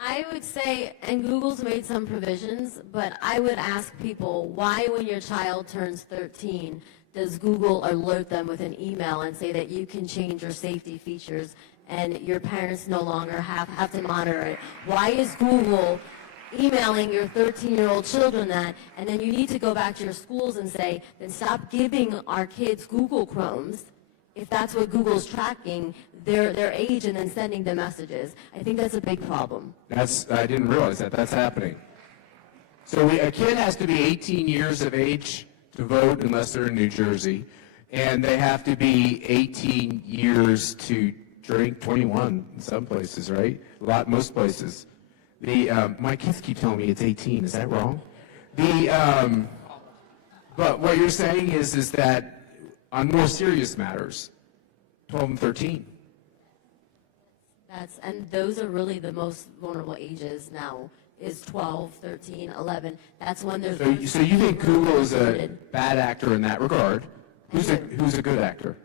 I would say, and Google's made some provisions, but I would ask people, why when your child turns 13, does Google alert them with an email and say that you can change your safety features and your parents no longer have to monitor it? Why is Google emailing your 13-year-old children that, and then you need to go back to your schools and say, then stop giving our kids Google Chromes if that's what Google's tracking, their age, and then sending them messages. I think that's a big problem. I didn't realize that. That's happening. So a kid has to be 18 years of age to vote unless they're in New Jersey, and they have to be 18 years to drink, 21 in some places, right? Most places. My kids keep telling me it's 18. Is that wrong? But what you're saying is that on more serious matters, 12 and 13. And those are really the most vulnerable ages now, is 12, 13, 11. That's when there's... So you think Google is a bad actor in that regard? Who's a good actor?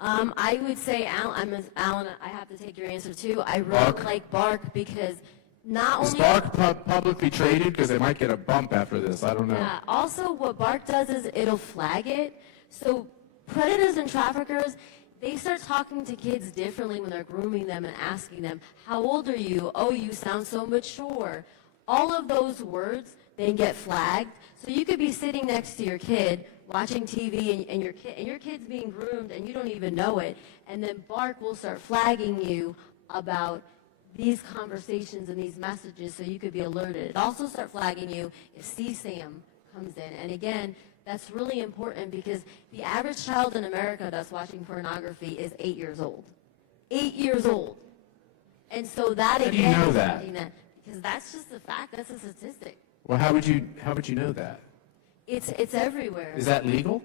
I would say, Alan, I have to take your answer too. I really like Bark because not only... Is Bark publicly traded? Because they might get a bump after this. I don't know. Yeah. Also, what Bark does is it'll flag it. So predators and traffickers, they start talking to kids differently when they're grooming them and asking them, how old are you? Oh, you sound so mature. All of those words then get flagged. So you could be sitting next to your kid watching TV and your kid's being groomed and you don't even know it. And then Bark will start flagging you about these conversations and these messages so you could be alerted. It also start flagging you if CSAM comes in. And again, that's really important because the average child in America that's watching pornography is 8 years old. 8 years old. And so that again, how do you know that? Because that's just a fact. That's a statistic. Well, how would you know that? It's everywhere. Is that legal?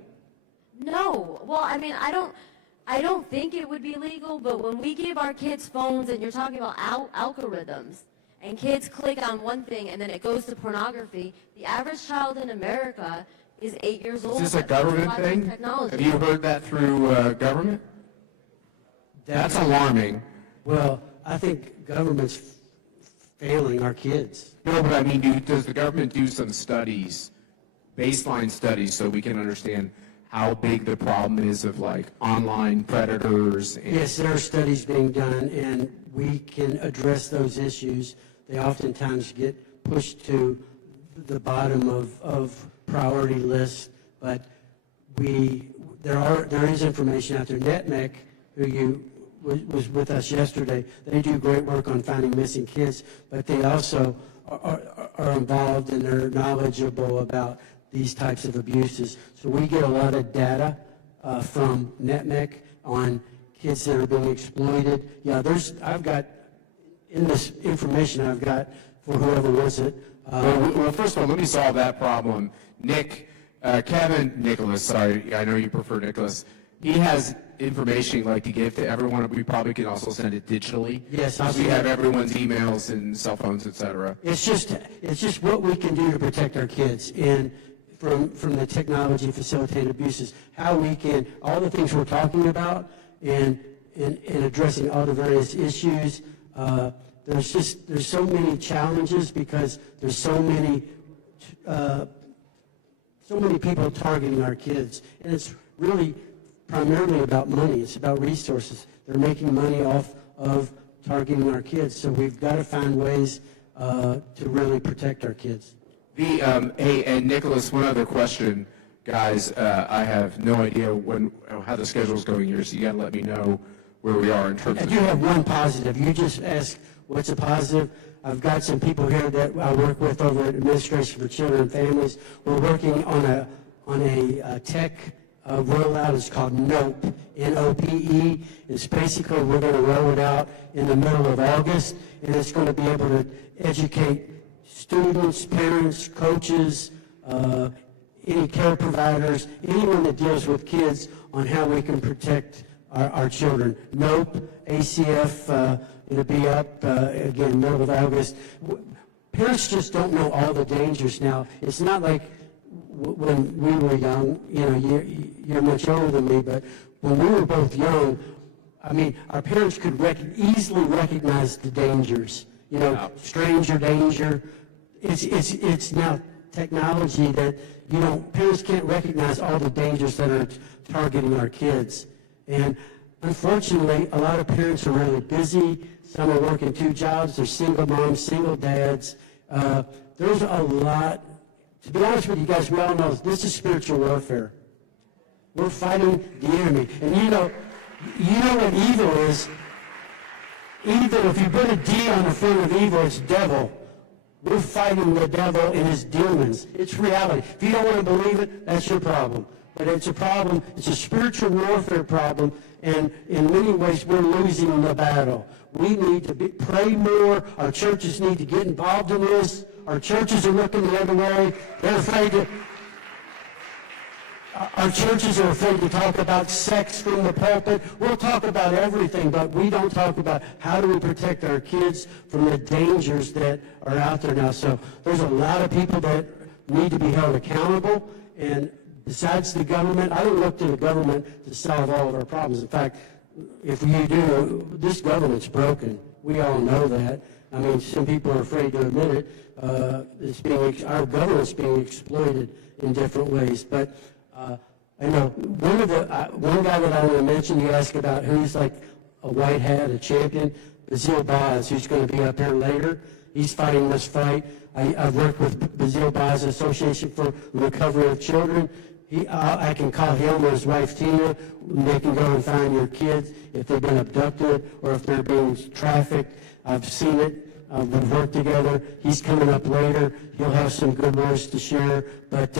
No. Well, I mean, I don't think it would be legal, but when we give our kids phones and you're talking about algorithms and kids click on one thing and then it goes to pornography, the average child in America is 8 years old. Is this a government thing? Technology. Have you heard that through government? That's alarming. Well, I think government's failing our kids. No, but I mean, does the government do some studies, baseline studies, so we can understand how big the problem is of like online predators? Yes, there are studies being done, and we can address those issues. They oftentimes get pushed to the bottom of priority lists, but there is information out there. NetMec, who was with us yesterday, they do great work on finding missing kids, but they also are involved and they're knowledgeable about these types of abuses. So we get a lot of data from NetMec on kids that are being exploited. Yeah, I've got, in this information I've got for whoever wants it. Well, first of all, let me solve that problem. Nicholas, sorry, I know you prefer Nicholas. He has information he'd like to give to everyone. We probably can also send it digitally. Yes, we have everyone's emails and cell phones, etc. It's just what we can do to protect our kids, and from the technology facilitated abuses, how we can, all the things we're talking about, and addressing all the various issues. There's so many challenges because there's so many people targeting our kids, and it's really primarily about money. It's about resources. They're making money off of targeting our kids. So we've got to find ways to really protect our kids. And Nicholas, one other question, guys. I have no idea how the schedule's going here, so you got to let me know where we are in terms of. I do have one positive. You just asked what's a positive. I've got some people here that I work with over at Administration for Children and Families. We're working on a tech rollout. It's called NOPE, N-O-P-E. It's basically, we're going to roll it out in the middle of August, and it's going to be able to educate students, parents, coaches, any care providers, anyone that deals with kids on how we can protect our children. NOPE, ACF, it'll be up, again, middle of August. Parents just don't know all the dangers now. It's not like when we were young, you're much older than me, but when we were both young, I mean, our parents could easily recognize the dangers, stranger danger. It's now technology that, parents can't recognize all the dangers that are targeting our kids. And unfortunately, a lot of parents are really busy. Some are working 2 jobs. They're single moms, single dads. There's a lot. To be honest with you guys, we all know this is spiritual warfare. We're fighting the enemy. And you know what evil is? Evil, if you put a D on the front of evil, it's devil. We're fighting the devil and his demons. It's reality. If you don't want to believe it, that's your problem. But it's a problem. It's a spiritual warfare problem. And in many ways, we're losing the battle. We need to pray more. Our churches need to get involved in this. Our churches are looking the other way. They're afraid to. Our churches are afraid to talk about sex from the pulpit. We'll talk about everything, but we don't talk about how do we protect our kids from the dangers that are out there now. So there's a lot of people that need to be held accountable. And besides the government, I don't look to the government to solve all of our problems. In fact, if you do, this government's broken. We all know that. I mean, some people are afraid to admit it. Our government's being exploited in different ways. But I know one guy that I want to mention, you asked about who's like a white hat, a champion, Bazil Baz, who's going to be up here later. He's fighting this fight. I've worked with Bazil Baz Association for the Recovery of Children. I can call him or his wife Tina. They can go and find your kids if they've been abducted or if they're being trafficked. I've seen it. We've worked together. He's coming up later. He'll have some good words to share. But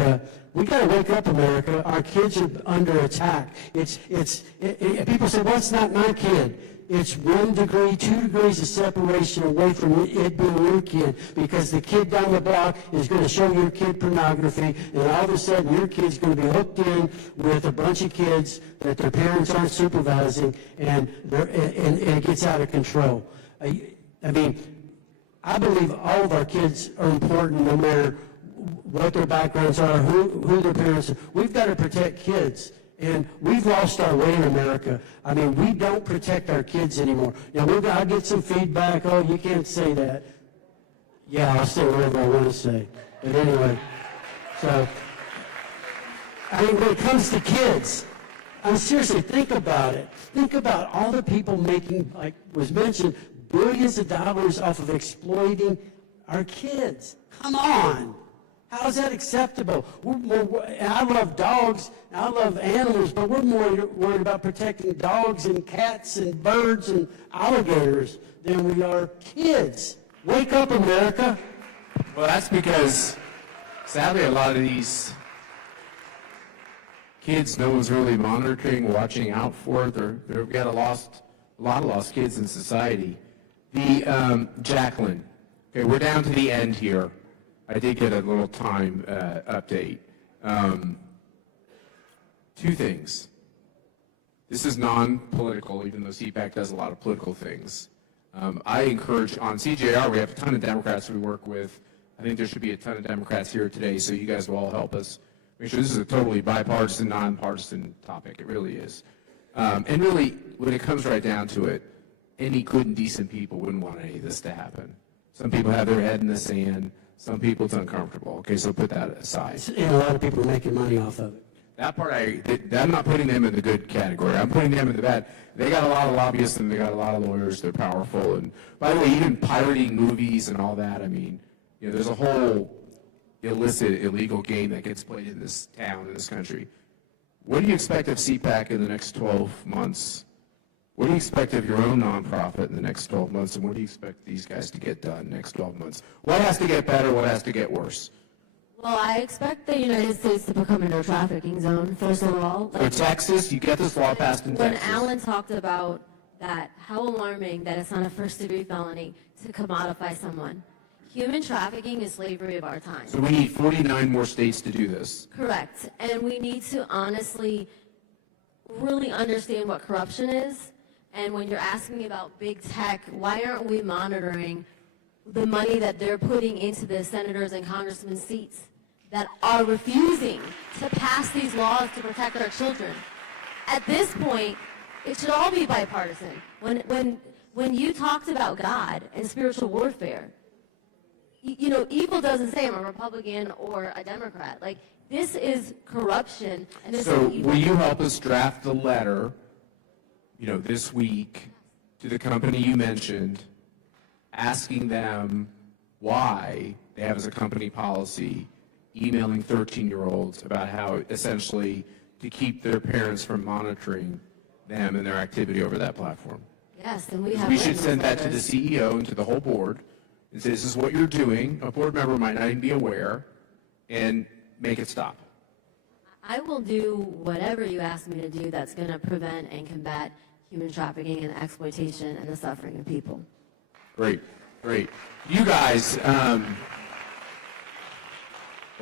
we got to wake up, America. Our kids are under attack. People say, well, it's not my kid. It's 1 degree, 2 degrees of separation away from it being your kid, because the kid down the block is going to show your kid pornography, and all of a sudden your kid's going to be hooked in with a bunch of kids that their parents aren't supervising, and it gets out of control. I mean, I believe all of our kids are important, no matter what their backgrounds are, who their parents are. We've got to protect kids. And we've lost our way in America. I mean, we don't protect our kids anymore. Now, I get some feedback, oh, you can't say that. Yeah, I'll say whatever I want to say. But anyway, so, I mean, when it comes to kids, seriously, think about it. Think about all the people making, like was mentioned, billions of dollars off of exploiting our kids. Come on. How is that acceptable? And I love dogs, and I love animals, but we're more worried about protecting dogs and cats and birds and alligators than we are kids. Wake up, America. Well, that's because, sadly, a lot of these kids no one's really monitoring, watching out for. We've got a lot of lost kids in society. Jacqueline, okay, we're down to the end here. I did get a little time update. 2 things. This is non-political, even though CPAC does a lot of political things. I encourage, on CJR, we have a ton of Democrats we work with. I think there should be a ton of Democrats here today, so you guys will all help us make sure this is a totally bipartisan, nonpartisan topic. It really is. And really, when it comes right down to it, any good and decent people wouldn't want any of this to happen. Some people have their head in the sand. Some people, it's uncomfortable. Okay, so put that aside. And a lot of people are making money off of it. That part, I'm not putting them in the good category. I'm putting them in the bad. They got a lot of lobbyists and they got a lot of lawyers. They're powerful. And by the way, even pirating movies and all that, I mean, you know, there's a whole illicit, illegal game that gets played in this town, in this country. What do you expect of CPAC in the next 12 months? What do you expect of your own nonprofit in the next 12 months? And what do you expect these guys to get done next 12 months? What has to get better? What has to get worse? Well, I expect the United States to become a no trafficking zone, first of all. So Texas, you get this law passed in Texas. When Alan talked about that, how alarming that it's not a first-degree felony to commodify someone. Human trafficking is slavery of our time. So we need 49 more states to do this. Correct. And we need to honestly really understand what corruption is. And when you're asking about big tech, why aren't we monitoring the money that they're putting into the senators and congressmen's seats that are refusing to pass these laws to protect our children? At this point, it should all be bipartisan. When you talked about God and spiritual warfare, you know, evil doesn't say I'm a Republican or a Democrat. Like, this is corruption. And this So is evil. will you help us draft a letter, you know, this week to the company you mentioned, asking them why they have as a company policy emailing 13-year-olds about how essentially to keep their parents from monitoring them and their activity over that platform? Yes, and we have. We should witnesses send that of to the this. CEO and to the whole board and say, this is what you're doing. A board member might not even be aware, and make it stop. I will do whatever you ask me to do that's going to prevent and combat human trafficking and exploitation and the suffering of people. Great, great. You guys, well,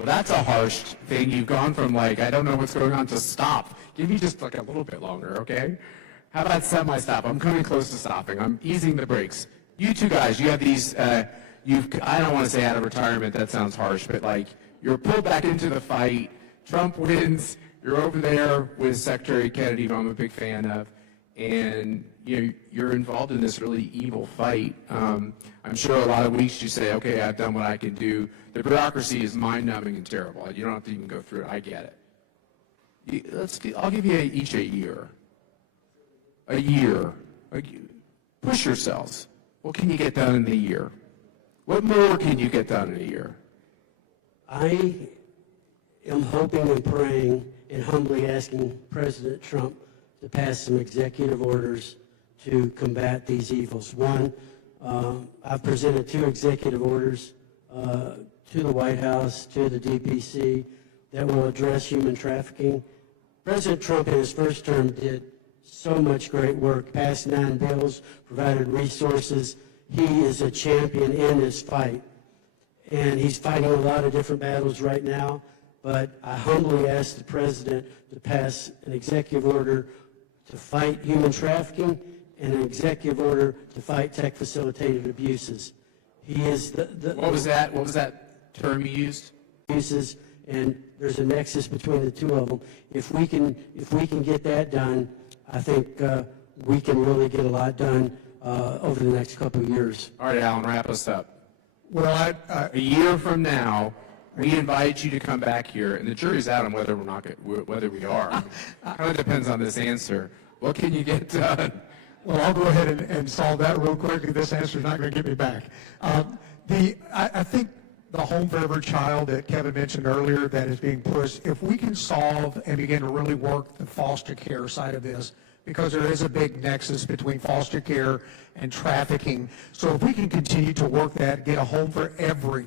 that's a harsh thing. You've gone from like, I don't know what's going on, to stop. Give me just like a little bit longer, okay? How about semi-stop? I'm coming close to stopping. I'm easing the brakes. You two guys, you have these, I don't want to say out of retirement, that sounds harsh, but like, you're pulled back into the fight. Trump wins. You're over there with Secretary Kennedy, who I'm a big fan of, and you're involved in this really evil fight. I'm sure a lot of weeks you say, okay, I've done what I can do. The bureaucracy is mind-numbing and terrible. You don't have to even go through it. I get it. I'll give you each a year. A year. Push yourselves. What can you get done in a year? What more can you get done in a year? I am hoping and praying and humbly asking President Trump to pass some executive orders to combat these evils. One, I've presented 2 executive orders to the White House, to the DPC, that will address human trafficking. President Trump in his first term did so much great work, passed 9 bills, provided resources. He is a champion in this fight. And he's fighting a lot of different battles right now, but I humbly ask the president to pass an executive order to fight human trafficking and an executive order to fight tech-facilitated abuses. He is What was that term you used? Abuses, and there's a nexus between the 2 of them. If we can get that done, I think we can really get a lot done over the next couple of years. All right, Alan, wrap us up. Well, a year from now, we invite you to come back here, and the jury's out on whether we are. Kind of depends on this answer. What can you get done? Well, I'll go ahead and solve that real quickly. This answer is not going to get me back. I think the home for every child that Kevin mentioned earlier that is being pushed, if we can solve and begin to really work the foster care side of this, because there is a big nexus between foster care and trafficking. So if we can continue to work that, get a home for every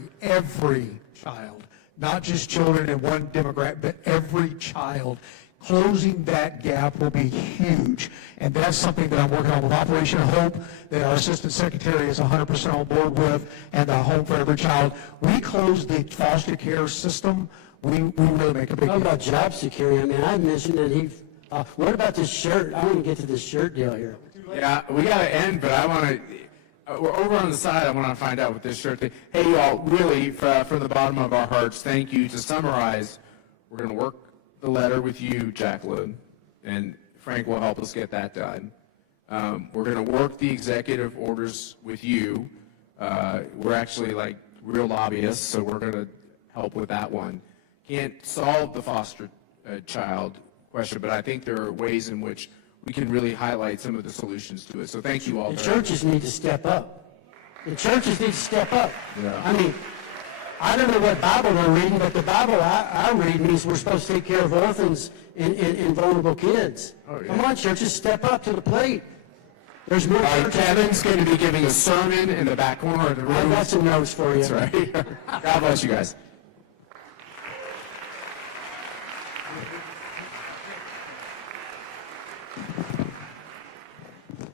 child, not just children in one demographic, but every child, closing that gap will be huge. And that's something that I'm working on with Operation Hope, that our Assistant Secretary is 100% on board with, and the Home for Every Child. We close the foster care system, we really make a big How about difference. job security? I mean, I mentioned that what about this shirt? I want to get to this shirt deal here. Yeah, we got to end, but I want to, we're over on the side, I want to find out what this shirt thing. Hey, y'all, really, from the bottom of our hearts, thank you. To summarize, we're going to work the letter with you, Jacqueline, and Frank will help us get that done. We're going to work the executive orders with you. We're actually like real lobbyists, so we're going to help with that one. Can't solve the foster child question, but I think there are ways in which we can really highlight some of the solutions to it. So thank you all. The churches need to step up. The churches need to step up. Yeah. I mean, I don't know what Bible they're reading, but the Bible I read means we're supposed to take care of orphans and vulnerable kids. Oh, yeah. Come on, churches, step up to the plate. There's more churches. Kevin's going to be giving a sermon in the back corner of the room. I've got some notes for you. That's right. God bless you guys.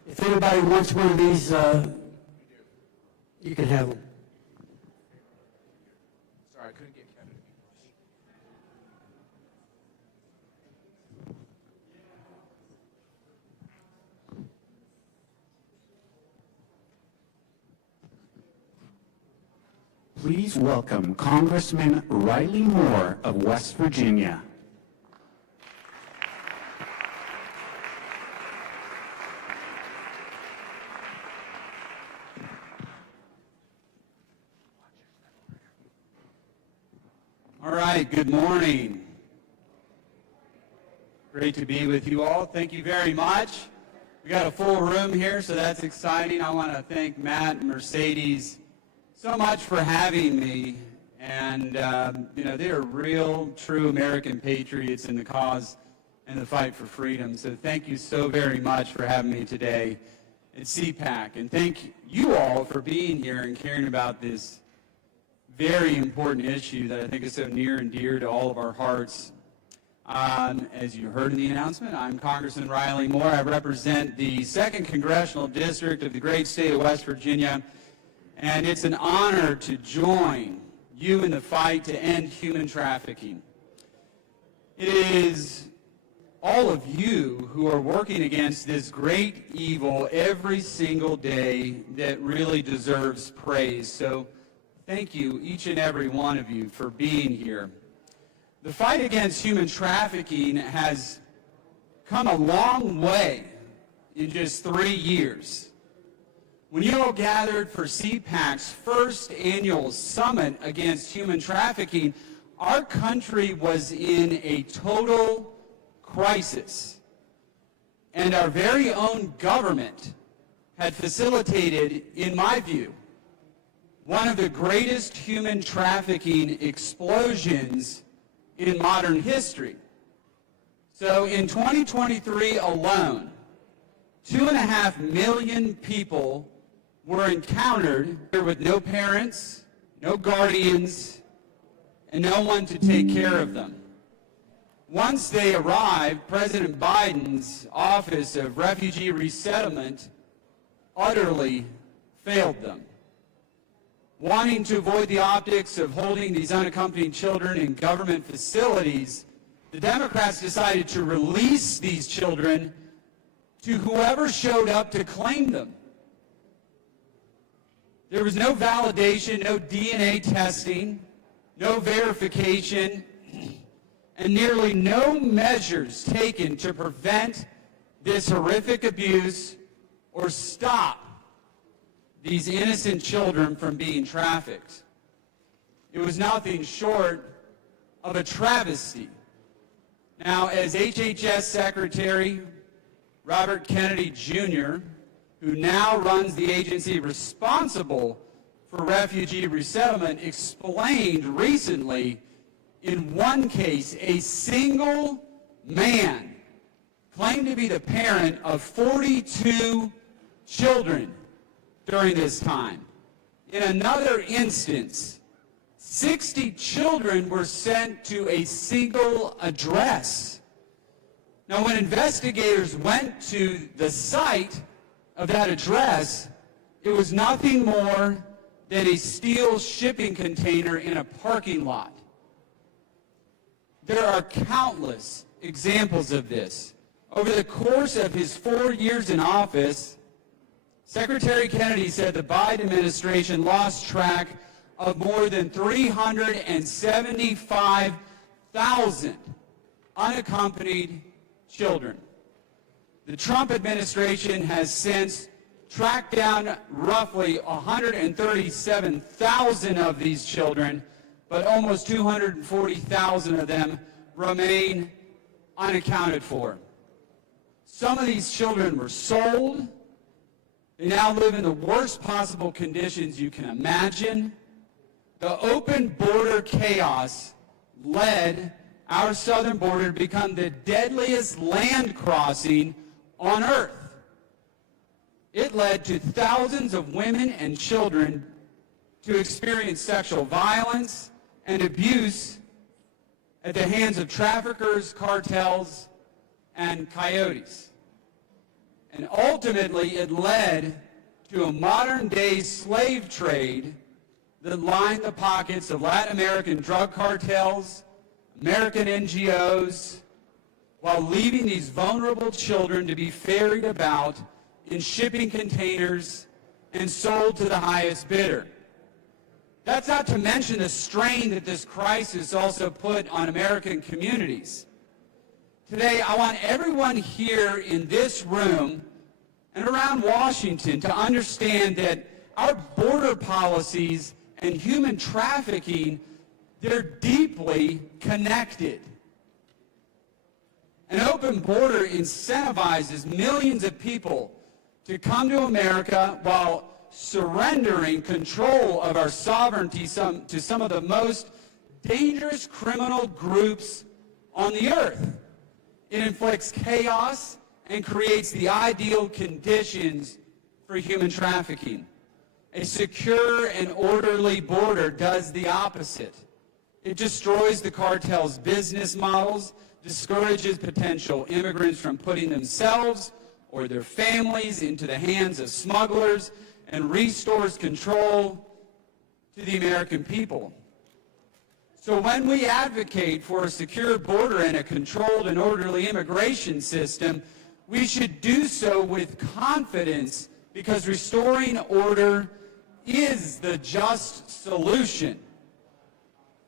If anybody wants one of these, you can have them. Sorry, I couldn't get Kevin. Please welcome Congressman Riley Moore of West Virginia. All right, good morning. Great to be with you all. Thank you very much. We got a full room here, so that's exciting. I want to thank Matt and Mercedes so much for having me. And, they are real, true American patriots in the cause and the fight for freedom. So thank you so very much for having me today at Cpac. And thank you all for being here and caring about this very important issue that I think is so near and dear to all of our hearts. As you heard in the announcement, I'm Congressman Riley Moore. I represent the 2nd Congressional District of the great state of West Virginia, and it's an honor to join you in the fight to end human trafficking. It is all of you who are working against this great evil every single day that really deserves praise. So thank you, each and every one of you, for being here. The fight against human trafficking has come a long way in just 3 years. When you all gathered for Cpac's first annual summit against human trafficking, our country was in a total crisis. And our very own government had facilitated, in my view, one of the greatest human trafficking explosions in modern history. So in 2023 alone, 2.5 million people were encountered with no parents, no guardians, and no one to take care of them. Once they arrived, President Biden's Office of Refugee Resettlement utterly failed them. Wanting to avoid the optics of holding these unaccompanied children in government facilities, the Democrats decided to release these children to whoever showed up to claim them. There was no validation, no DNA testing, no verification, and nearly no measures taken to prevent this horrific abuse or stop these innocent children from being trafficked. It was nothing short of a travesty. Now, as HHS Secretary Robert Kennedy Jr., who now runs the agency responsible for refugee resettlement, explained recently, in one case, a single man claimed to be the parent of 42 children during this time. In another instance, 60 children were sent to a single address. Now, when investigators went to the site of that address, it was nothing more than a steel shipping container in a parking lot. There are countless examples of this. Over the course of his 4 years in office, Secretary Kennedy said the Biden administration lost track of more than 375,000 unaccompanied children. The Trump administration has since tracked down roughly 137,000 of these children, but almost 240,000 of them remain unaccounted for. Some of these children were sold. They now live in the worst possible conditions you can imagine. The open border chaos led our southern border to become the deadliest land crossing on earth. It led to thousands of women and children to experience sexual violence and abuse at the hands of traffickers, cartels, and coyotes. And ultimately, it led to a modern-day slave trade that lined the pockets of Latin American drug cartels, American NGOs, while leaving these vulnerable children to be ferried about in shipping containers and sold to the highest bidder. That's not to mention the strain that this crisis also put on American communities. Today, I want everyone here in this room and around Washington to understand that our border policies and human trafficking, they're deeply connected. An open border incentivizes millions of people to come to America while surrendering control of our sovereignty to some of the most dangerous criminal groups on the earth. It inflicts chaos and creates the ideal conditions for human trafficking. A secure and orderly border does the opposite. It destroys the cartel's business models, discourages potential immigrants from putting themselves or their families into the hands of smugglers, and restores control to the American people. So when we advocate for a secure border and a controlled and orderly immigration system, we should do so with confidence, because restoring order is the just solution.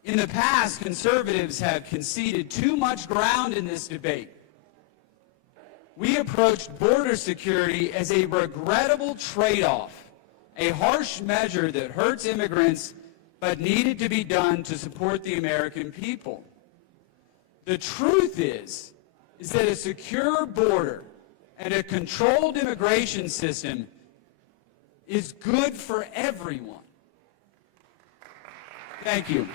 In the past, conservatives have conceded too much ground in this debate. We approached border security as a regrettable trade-off, a harsh measure that hurts immigrants but needed to be done to support the American people. The truth is that a secure border and a controlled immigration system is good for everyone. Thank you.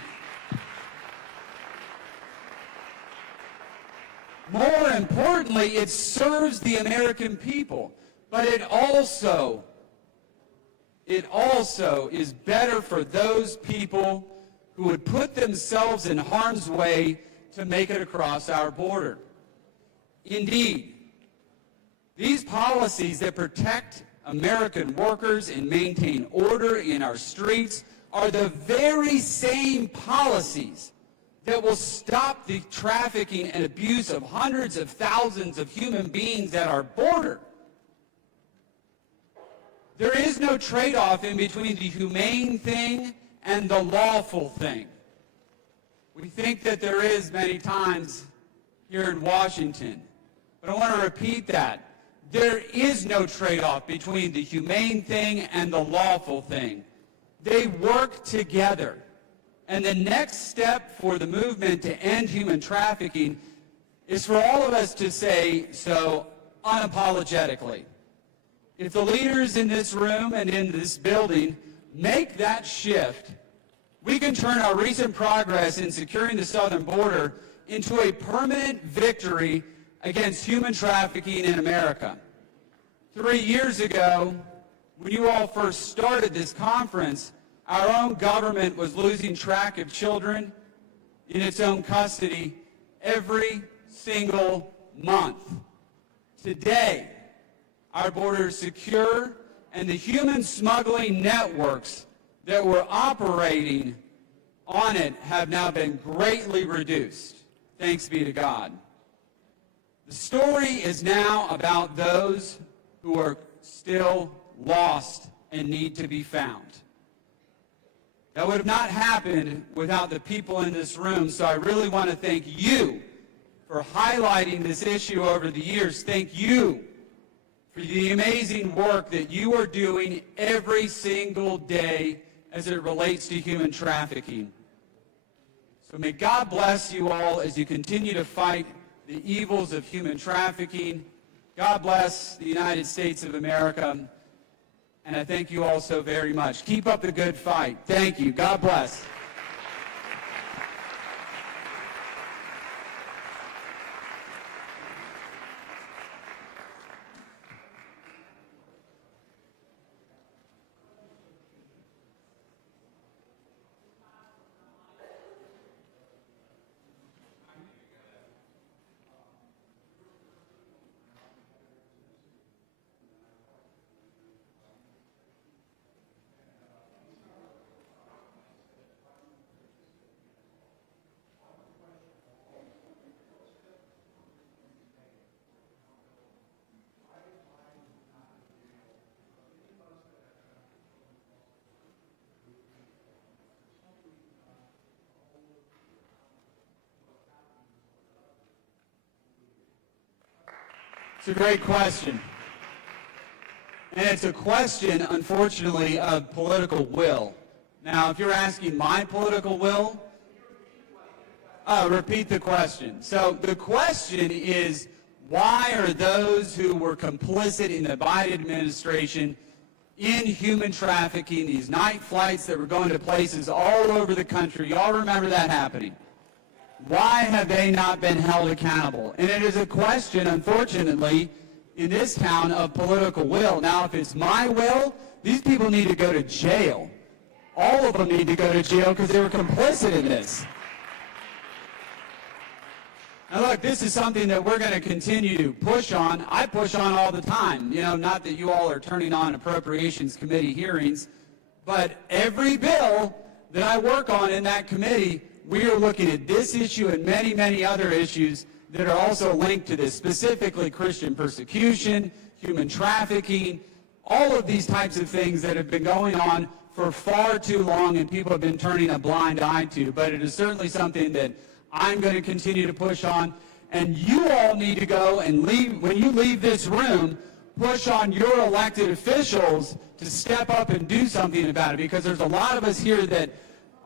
More importantly, it serves the American people, but it also is better for those people who would put themselves in harm's way to make it across our border. Indeed, these policies that protect American workers and maintain order in our streets are the very same policies that will stop the trafficking and abuse of hundreds of thousands of human beings at our border. There is no trade-off in between the humane thing and the lawful thing. We think that there is many times here in Washington, but I want to repeat that. There is no trade-off between the humane thing and the lawful thing. They work together. And the next step for the movement to end human trafficking is for all of us to say so unapologetically. If the leaders in this room and in this building make that shift, we can turn our recent progress in securing the southern border into a permanent victory against human trafficking in America. 3 years ago, when you all first started this conference, our own government was losing track of children in its own custody every single month. Today, our border is secure, and the human smuggling networks that were operating on it have now been greatly reduced. Thanks be to God. The story is now about those who are still lost and need to be found. That would have not happened without the people in this room, so I really want to thank you for highlighting this issue over the years. Thank you for the amazing work that you are doing every single day as it relates to human trafficking. So may God bless you all as you continue to fight the evils of human trafficking. God bless the United States of America, and I thank you all so very much. Keep up the good fight. Thank you. God bless. It's a great question. And it's a question, unfortunately, of political will. Now, if you're asking my political will, repeat the question. So the question is, why are those who were complicit in the Biden administration in human trafficking, these night flights that were going to places all over the country, y'all remember that happening? Why have they not been held accountable? And it is a question, unfortunately, in this town of political will. Now, if it's my will, these people need to go to jail. All of them need to go to jail because they were complicit in this. Now, look, this is something that we're going to continue to push on. I push on all the time. You know, not that you all are turning on Appropriations Committee hearings, but every bill that I work on in that committee, we are looking at this issue and many, many other issues that are also linked to this, specifically Christian persecution, human trafficking, all of these types of things that have been going on for far too long and people have been turning a blind eye to. But it is certainly something that I'm going to continue to push on. And you all need to go and leave, when you leave this room, push on your elected officials to step up and do something about it, because there's a lot of us here that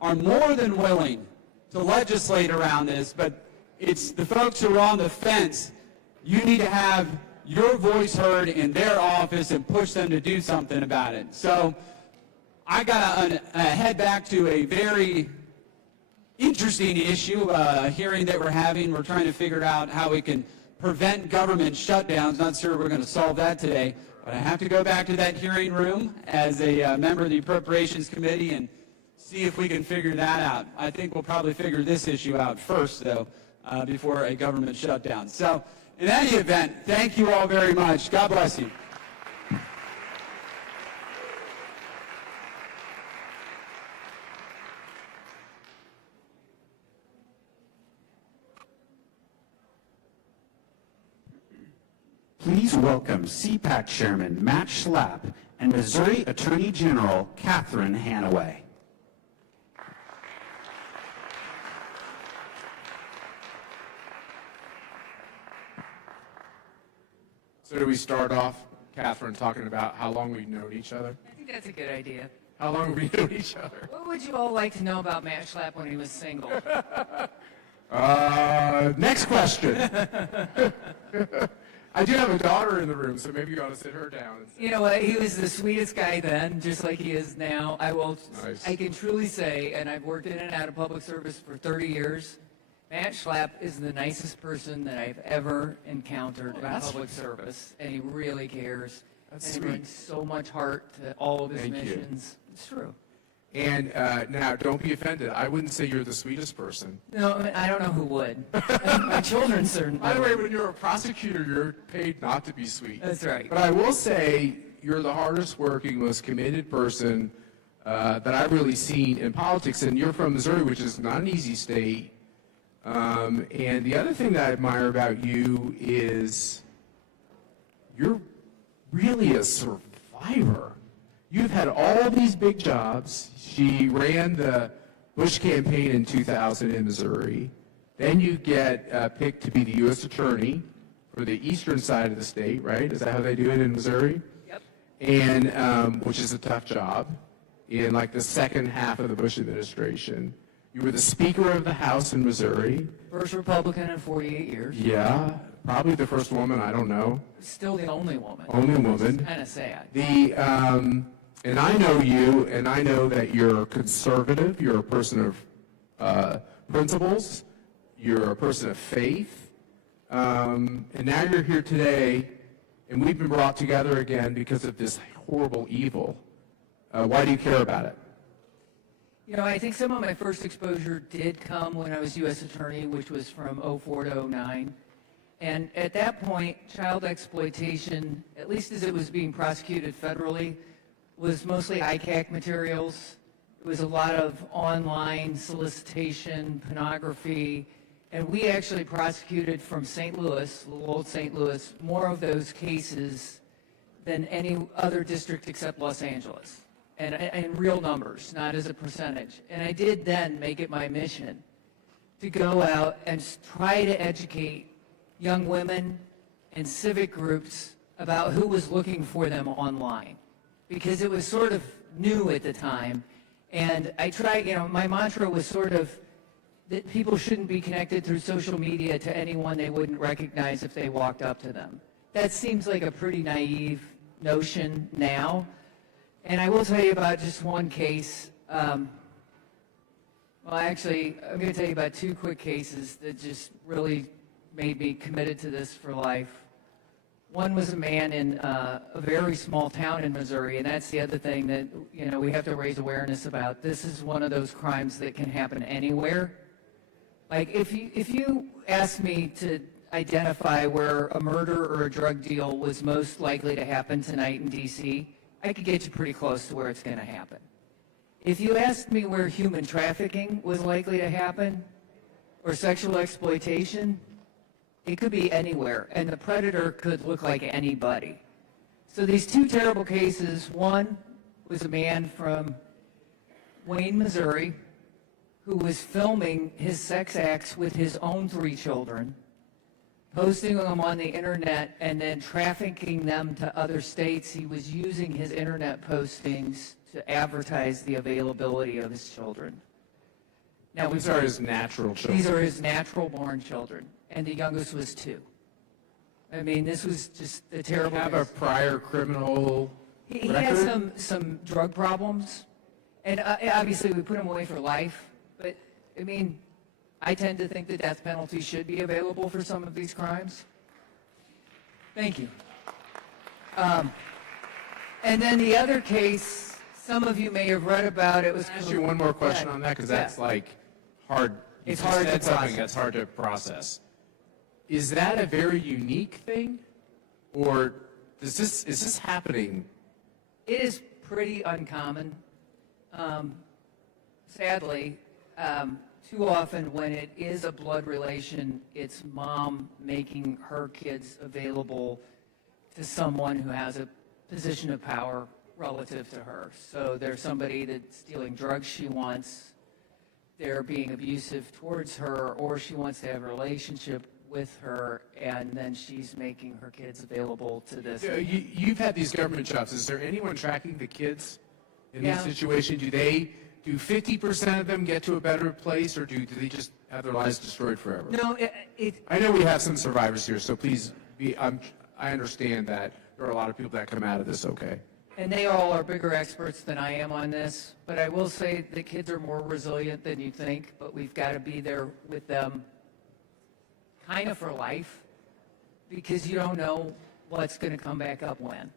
are more than willing to legislate around this, but it's the folks who are on the fence. You need to have your voice heard in their office and push them to do something about it. So I got to head back to a very interesting issue, a hearing that we're having. We're trying to figure out how we can prevent government shutdowns. Not sure we're going to solve that today, but I have to go back to that hearing room as a member of the Appropriations Committee and see if we can figure that out. I think we'll probably figure this issue out first, though, before a government shutdown. So, in any event, thank you all very much. God bless you. Please welcome CPAC Chairman Matt Schlapp and Missouri Attorney General Catherine Hanaway. So do we start off, Catherine, talking about how long we've known each other? I think that's a good idea. How long have we known each other? What would you all like to know about Matt Schlapp when he was single? Next question. I do have a daughter in the room, so maybe you ought to sit her down. You know what? He was the sweetest guy then, just like he is now. I can truly say, and I've worked in and out of public service for 30 years, Matt Schlapp is the nicest person that I've ever encountered in public service, and he really cares. That's and he sweet. brings so much heart to all of his Thank you. missions. It's true. And now, don't be offended. I wouldn't say you're the sweetest person. No, I don't know who would. My children certainly. By the way, when you're a prosecutor, you're paid not to be sweet. That's right. But I will say you're the hardest working, most committed person that I've really seen in politics. And you're from Missouri, which is not an easy state. And the other thing that I admire about you is you're really a survivor. You've had all these big jobs. She ran the Bush campaign in 2000 in Missouri. Then you get picked to be the U.S. Attorney for the eastern side of the state, right? Is that how they do it in Missouri? Yep. And which is a tough job in like the second half of the Bush administration. You were the Speaker of the House in Missouri. First Republican in 48 years. Yeah, probably the first woman, I don't know. Still the only woman. Only woman. Kind of sad. And I know you, and I know that you're conservative, you're a person of principles, you're a person of faith, and now you're here today, and we've been brought together again because of this horrible evil. Why do you care about it? You know, I think some of my first exposure did come when I was U.S. Attorney, which was from 04 to 09. And at that point, child exploitation, at least as it was being prosecuted federally, was mostly ICAC materials. It was a lot of online solicitation, pornography, and we actually prosecuted from St. Louis, little old St. Louis, more of those cases than any other district except Los Angeles, and in real numbers, not as a percentage. And I did then make it my mission to go out and try to educate young women and civic groups about who was looking for them online, because it was sort of new at the time. And I tried, you know, my mantra was sort of that people shouldn't be connected through social media to anyone they wouldn't recognize if they walked up to them. That seems like a pretty naive notion now. And I will tell you about just one case. Well, actually, I'm going to tell you about two quick cases that just really made me committed to this for life. One was a man in a very small town in Missouri, and that's the other thing that, you know, we have to raise awareness about. This is one of those crimes that can happen anywhere. Like, if you ask me to identify where a murder or a drug deal was most likely to happen tonight in D.C., I could get you pretty close to where it's going to happen. If you asked me where human trafficking was likely to happen, or sexual exploitation, it could be anywhere, and the predator could look like anybody. So these two terrible cases, one was a man from Wayne, Missouri, who was filming his sex acts with his own 3 children, posting them on the internet, and then trafficking them to other states. He was using his internet postings to advertise the availability of his children. Now, these are his natural children. These are his natural-born children, and the youngest was 2. I mean, this was just a terrible. Did he have a prior criminal He record? had some drug problems, and obviously we put him away for life. But I mean, I tend to think the death penalty should be available for some of these crimes. Thank you. And then the other case, some of you may have read about. It was. Can I ask you one more question on that, because that's like hard. It's hard to process. That's hard to process. Is that a very unique thing, or is this happening? It is pretty uncommon. Sadly, too often when it is a blood relation, it's mom making her kids available to someone who has a position of power relative to her. So there's somebody that's stealing drugs she wants, they're being abusive towards her, or she wants to have a relationship with her, and then she's making her kids available to this. You've had these government jobs. Is there anyone tracking the kids in these situations? Do 50% of them get to a better place, or do they just have their lives destroyed forever? No, I know we have some survivors here, so please I understand that there are a lot of people that come out of this okay. And they all are bigger experts than I am on this, but I will say the kids are more resilient than you think, but we've got to be there with them kind of for life, because you don't know what's going to come back up when.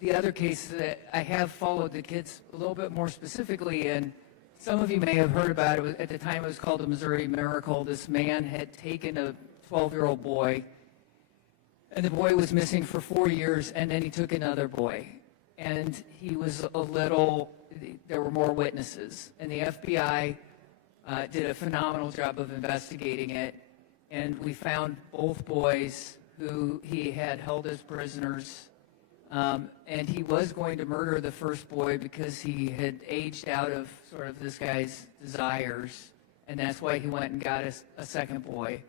The other case that I have followed the kids a little bit more specifically, and some of you may have heard about it, at the time it was called the Missouri Miracle. This man had taken a 12-year-old boy, and the boy was missing for 4 years, and then he took another boy. And he was there were more witnesses, and the FBI did a phenomenal job of investigating it, and we found both boys who he had held as prisoners. And he was going to murder the first boy because he had aged out of sort of this guy's desires, and that's why he went and got a second boy.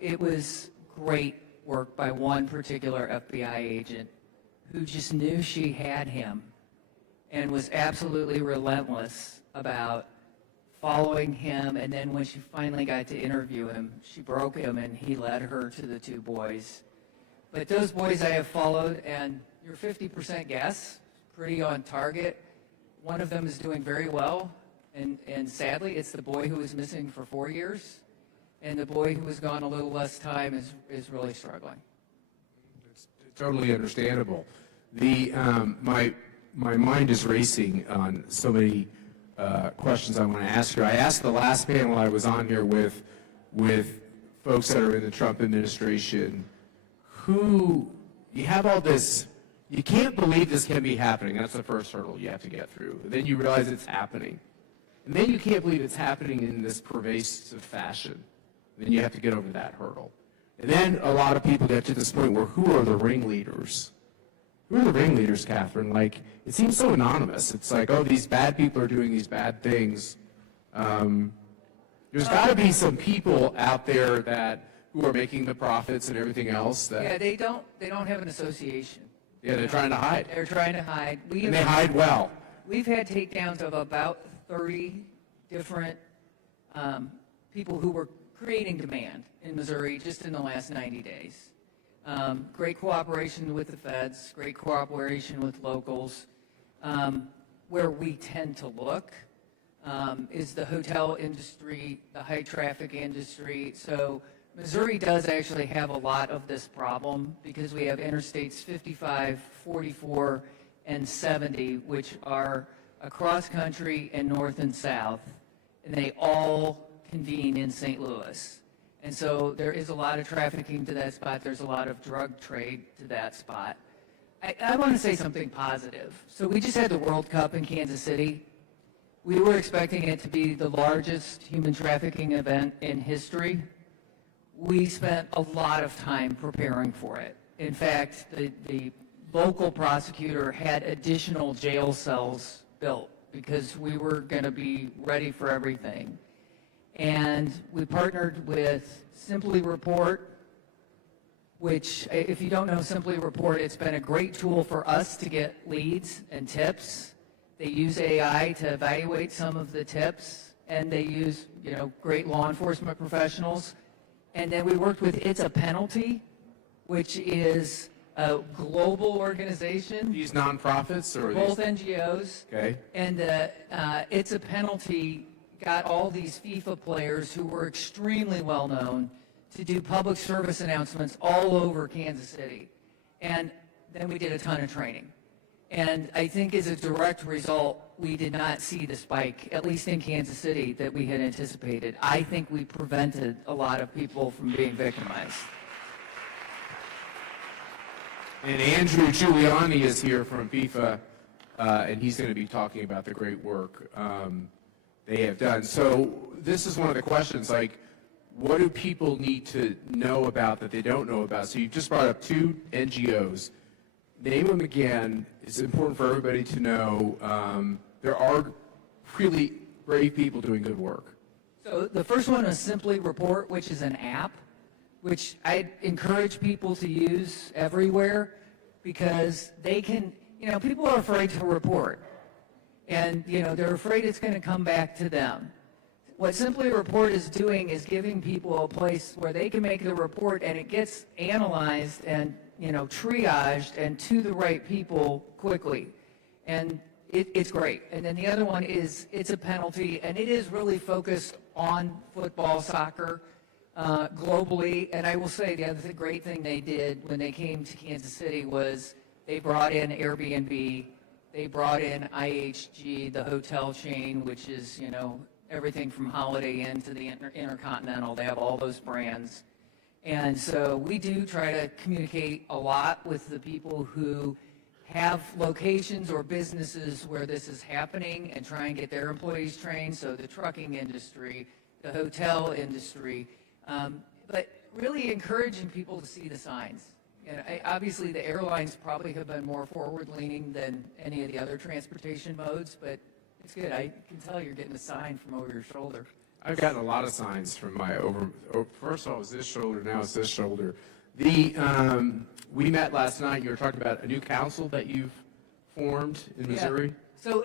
It was great work by one particular FBI agent who just knew she had him and was absolutely relentless about following him. And then when she finally got to interview him, she broke him and he led her to the 2 boys. But those boys I have followed, and your 50% guess, pretty on target. One of them is doing very well, and sadly, it's the boy who was missing for 4 years, and the boy who was gone a little less time is really struggling. It's totally understandable. My mind is racing on so many questions I want to ask you. I asked the last panel I was on here with folks that are in the Trump administration, who you have all this, you can't believe this can be happening. That's the first hurdle you have to get through. And then you realize it's happening. And then you can't believe it's happening in this pervasive fashion. And then you have to get over that hurdle. And then a lot of people get to this point where who are the ringleaders? Who are the ringleaders, Catherine? Like, it seems so anonymous. It's like, oh, these bad people are doing these bad things. There's got to be some people out there who are making the profits and everything else. Yeah, they don't have an association. Yeah, they're trying to hide. They're trying to hide. And they hide well. We've had takedowns of about 30 different people who were creating demand in Missouri just in the last 90 days. Great cooperation with the feds, great cooperation with locals. Where we tend to look is the hotel industry, the high traffic industry. So Missouri does actually have a lot of this problem because we have interstates 55, 44, and 70, which are across country and north and south, and they all convene in St. Louis. And so there is a lot of trafficking to that spot. There's a lot of drug trade to that spot. I want to say something positive. So we just had the World Cup in Kansas City. We were expecting it to be the largest human trafficking event in history. We spent a lot of time preparing for it. In fact, the local prosecutor had additional jail cells built because we were going to be ready for everything. And we partnered with Simply Report, which, if you don't know Simply Report, it's been a great tool for us to get leads and tips. They use AI to evaluate some of the tips, and they use, great law enforcement professionals. And then we worked with It's a Penalty, which is a global organization. These nonprofits or both NGOs. Okay. And It's a Penalty got all these FIFA players who were extremely well known to do public service announcements all over Kansas City. And then we did a ton of training. And I think as a direct result, we did not see the spike, at least in Kansas City, that we had anticipated. I think we prevented a lot of people from being victimized. And Andrew Giuliani is here from FIFA, and he's going to be talking about the great work they have done. So this is one of the questions, like, what do people need to know about that they don't know about? So you just brought up 2 NGOs. Name them again. It's important for everybody to know. There are really brave people doing good work. So the first one is Simply Report, which is an app, which I encourage people to use everywhere because they can, people are afraid to report. And, they're afraid it's going to come back to them. What Simply Report is doing is giving people a place where they can make the report and it gets analyzed and, triaged and to the right people quickly. And it's great. And then the other one is It's a Penalty, and it is really focused on football, soccer, globally. And I will say the other great thing they did when they came to Kansas City was they brought in Airbnb, they brought in IHG, the hotel chain, which is, everything from Holiday Inn to the Intercontinental. They have all those brands. And so we do try to communicate a lot with the people who have locations or businesses where this is happening and try and get their employees trained. So the trucking industry, the hotel industry, but really encouraging people to see the signs. And obviously the airlines probably have been more forward-leaning than any of the other transportation modes, but it's good. I can tell you're getting a sign from over your shoulder. I've gotten a lot of signs from my first it was this shoulder, now it's this shoulder. We met last night, you were talking about a new council that you've formed in Missouri. So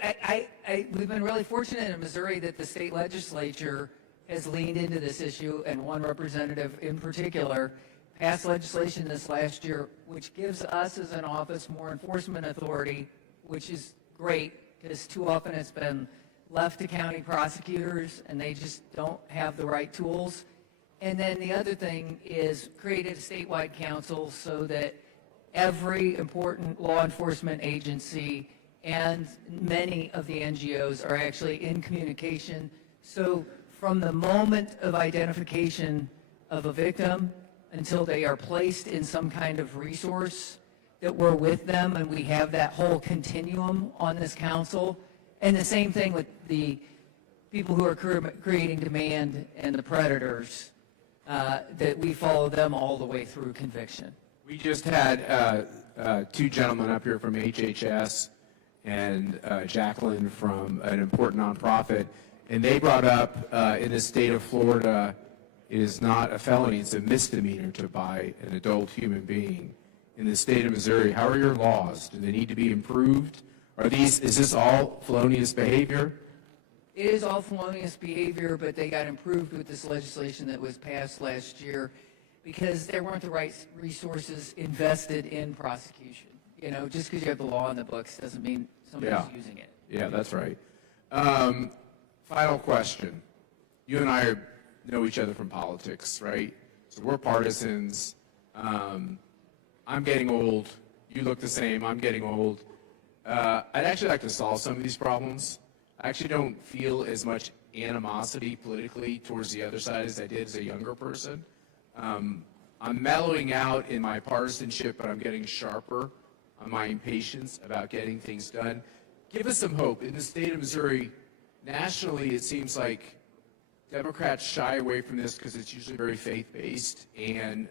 we've been really fortunate in Missouri that the state legislature has leaned into this issue, and one representative in particular passed legislation this last year which gives us as an office more enforcement authority, which is great because too often it's been left to county prosecutors and they just don't have the right tools. And then the other thing is created a statewide council so that every important law enforcement agency and many of the NGOs are actually in communication. So from the moment of identification of a victim until they are placed in some kind of resource, that we're with them and we have that whole continuum on this council. And the same thing with the people who are creating demand and the predators, that we follow them all the way through conviction. We just had two gentlemen up here from HHS and Jacqueline from an important nonprofit, and they brought up in the state of Florida, it is not a felony, it's a misdemeanor to buy an adult human being. In the state of Missouri, how are your laws? Do they need to be improved? Is this all felonious behavior? It is all felonious behavior, but they got improved with this legislation that was passed last year because there weren't the right resources invested in prosecution. You know, just because you have the law in the books doesn't mean somebody's using it. Yeah, that's right. Final question. You and I know each other from politics, right? So we're partisans. I'm getting old. You look the same. I'm getting old. I'd actually like to solve some of these problems. I actually don't feel as much animosity politically towards the other side as I did as a younger person. I'm mellowing out in my partisanship, but I'm getting sharper on my impatience about getting things done. Give us some hope. In the state of Missouri, nationally, it seems like Democrats shy away from this because it's usually very faith-based, and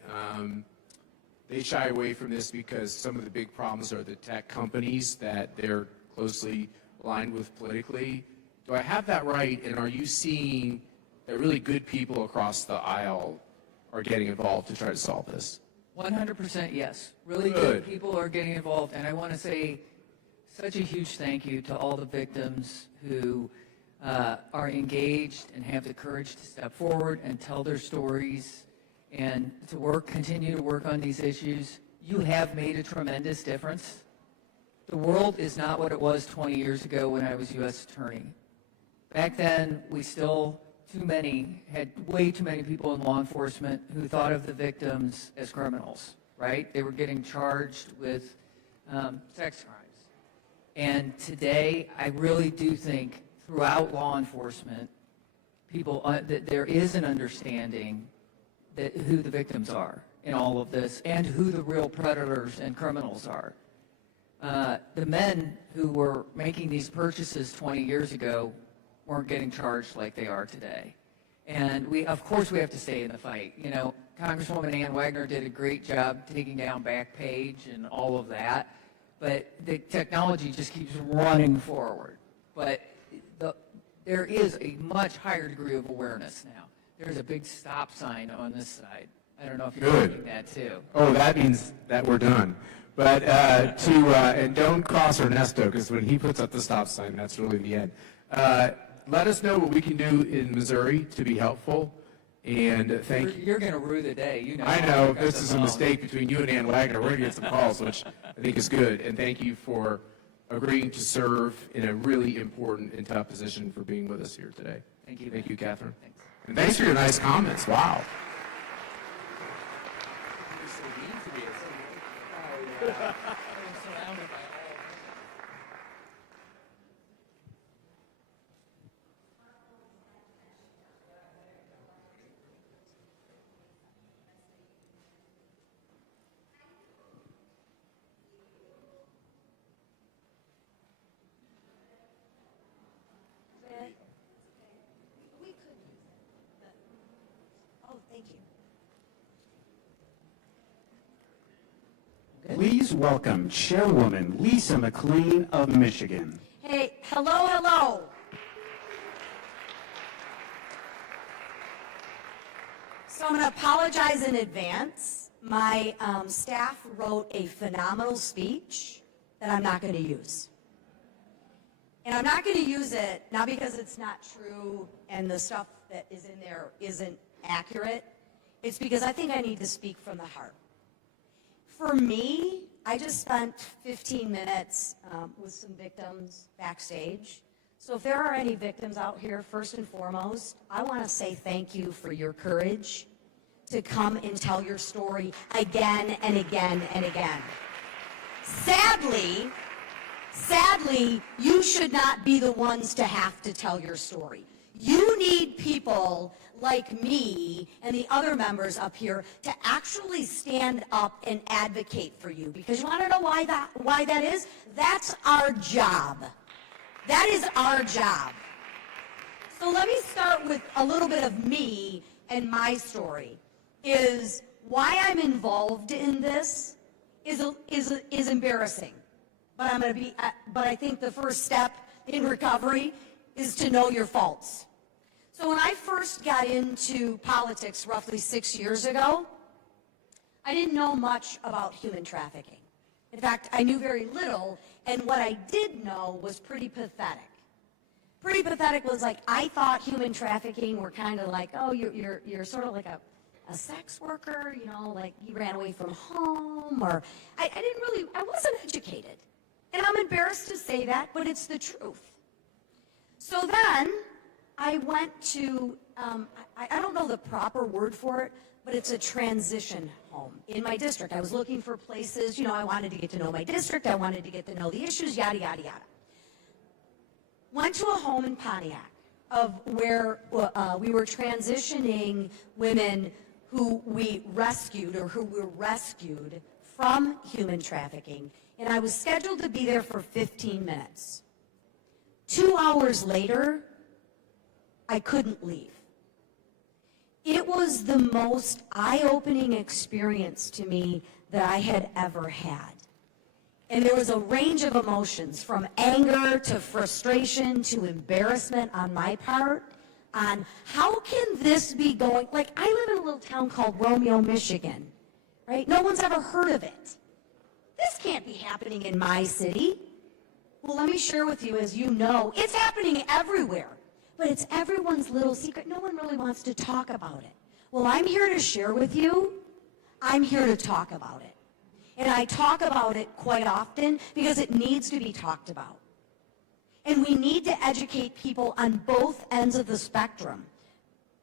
they shy away from this because some of the big problems are the tech companies that they're closely aligned with politically. Do I have that right, and are you seeing that really good people across the aisle are getting involved to try to solve this? 100% yes. Really good people are getting involved, and I want to say such a huge thank you to all the victims who are engaged and have the courage to step forward and tell their stories and to continue to work on these issues. You have made a tremendous difference. The world is not what it was 20 years ago when I was U.S. Attorney. Back then, we still had way too many people in law enforcement who thought of the victims as criminals, right? They were getting charged with sex crimes. And today, I really do think throughout law enforcement, that there is an understanding that who the victims are in all of this and who the real predators and criminals are. The men who were making these purchases 20 years ago weren't getting charged like they are today. And of course we have to stay in the fight. You know, Congresswoman Ann Wagner did a great job taking down Backpage and all of that, but the technology just keeps running forward. But there is a much higher degree of awareness now. There's a big stop sign on this side. I don't know if you're seeing that too. Oh, that means that we're done. But and don't cross Ernesto, because when he puts up the stop sign, that's really the end. Let us know what we can do in Missouri to be helpful. And thank you. You're going to rue the day. You know. I know. This is a mistake between you and Ann Wagner. We're going to get some calls, which I think is good. And thank you for agreeing to serve in a really important and tough position, for being with us here today. Thank you. Thank you, Catherine. Thanks. And thanks for your nice comments. Wow. Please welcome Chairwoman Lisa McLean of Michigan. Hey, hello. So I'm going to apologize in advance. My staff wrote a phenomenal speech that I'm not going to use. I'm not going to use it, not because it's not true and the stuff that is in there isn't accurate. It's because I think I need to speak from the heart. For me, I just spent 15 minutes with some victims backstage. So if there are any victims out here, first and foremost, I want to say thank you for your courage to come and tell your story again and again and again. Sadly, you should not be the ones to have to tell your story. You need people like me and the other members up here to actually stand up and advocate for you. Because you want to know why that is? That's our job. That is our job. So let me start with a little bit of me and my story. Is why I'm involved in this is embarrassing. But I think the first step in recovery is to know your faults. So when I first got into politics roughly 6 years ago, I didn't know much about human trafficking. In fact, I knew very little, and what I did know was pretty pathetic. Pretty pathetic was like, I thought human trafficking were kind of like, oh, you're sort of like a sex worker, you know, like you ran away from home, or I wasn't educated. And I'm embarrassed to say that, but it's the truth. So then I went to, I don't know the proper word for it, but it's a transition home in my district. I was looking for places, you know, I wanted to get to know my district, I wanted to get to know the issues, yada, yada, yada. Went to a home in Pontiac of where we were transitioning women who we rescued or who were rescued from human trafficking. And I was scheduled to be there for 15 minutes. 2 hours later, I couldn't leave. It was the most eye-opening experience to me that I had ever had. And there was a range of emotions, from anger to frustration to embarrassment on my part, on how can this be going? Like, I live in a little town called Romeo, Michigan, right? No one's ever heard of it. This can't be happening in my city. Well, let me share with you, as you know, it's happening everywhere. But it's everyone's little secret. No one really wants to talk about it. Well, I'm here to share with you. I'm here to talk about it. And I talk about it quite often because it needs to be talked about. And we need to educate people on both ends of the spectrum.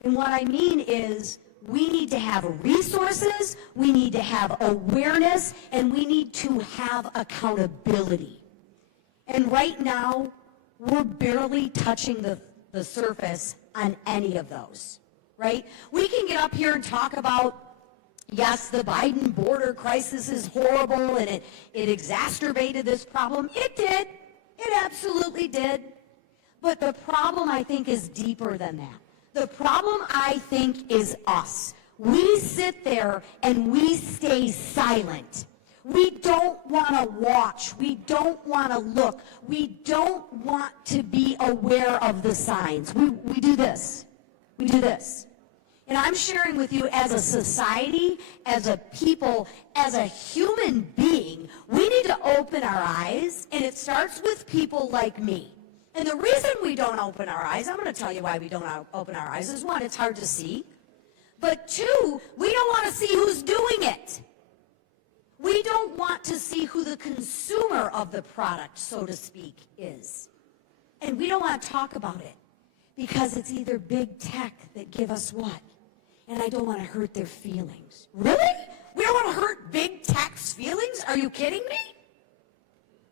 And what I mean is, we need to have resources, we need to have awareness, and we need to have accountability. And right now, we're barely touching the surface on any of those, right? We can get up here and talk about, yes, the Biden border crisis is horrible and it exacerbated this problem. It did. It absolutely did. But the problem, I think, is deeper than that. The problem, I think, is us. We sit there and we stay silent. We don't want to watch. We don't want to look. We don't want to be aware of the signs. We do this. We do this. And I'm sharing with you, as a society, as a people, as a human being, we need to open our eyes, and it starts with people like me. And the reason we don't open our eyes, I'm going to tell you why we don't open our eyes, is one, it's hard to see. But two, we don't want to see who's doing it. We don't want to see who the consumer of the product, so to speak, is. And we don't want to talk about it because it's either big tech that give us what? And I don't want to hurt their feelings. Really? We don't want to hurt big tech's feelings? Are you kidding me?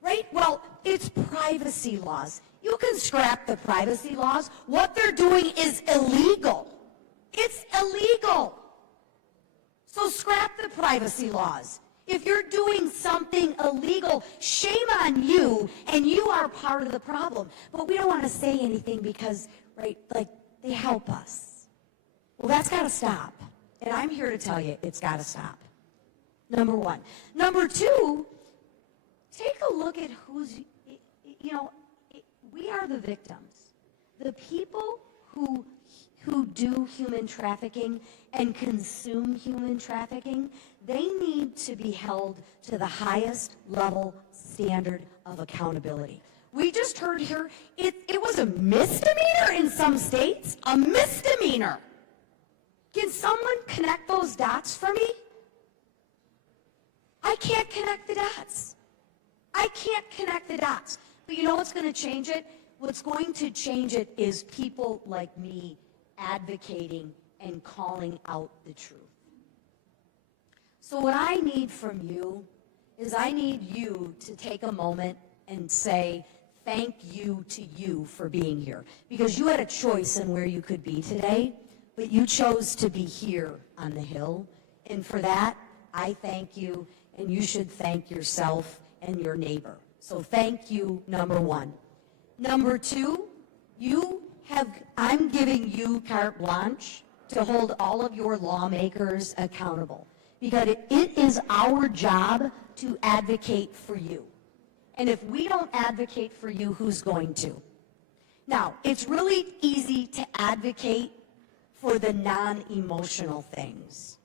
Right? Well, it's privacy laws. You can scrap the privacy laws. What they're doing is illegal. It's illegal. So scrap the privacy laws. If you're doing something illegal, shame on you, and you are part of the problem. But we don't want to say anything because, right, like, they help us. Well, that's got to stop. And I'm here to tell you it's got to stop. Number one. Number two, take a look at who's, you know, we are the victims. The people who do human trafficking and consume human trafficking, they need to be held to the highest level standard of accountability. We just heard here, it was a misdemeanor in some states, a misdemeanor. Can someone connect those dots for me? I can't connect the dots. I can't connect the dots. But you know what's going to change it? What's going to change it is people like me advocating and calling out the truth. So what I need from you is I need you to take a moment and say thank you to you for being here. Because you had a choice in where you could be today, but you chose to be here on the Hill. And for that, I thank you, and you should thank yourself and your neighbor. So thank you, number one. Number two, I'm giving you carte blanche to hold all of your lawmakers accountable. Because it is our job to advocate for you. And if we don't advocate for you, who's going to? Now, it's really easy to advocate for the non-emotional things,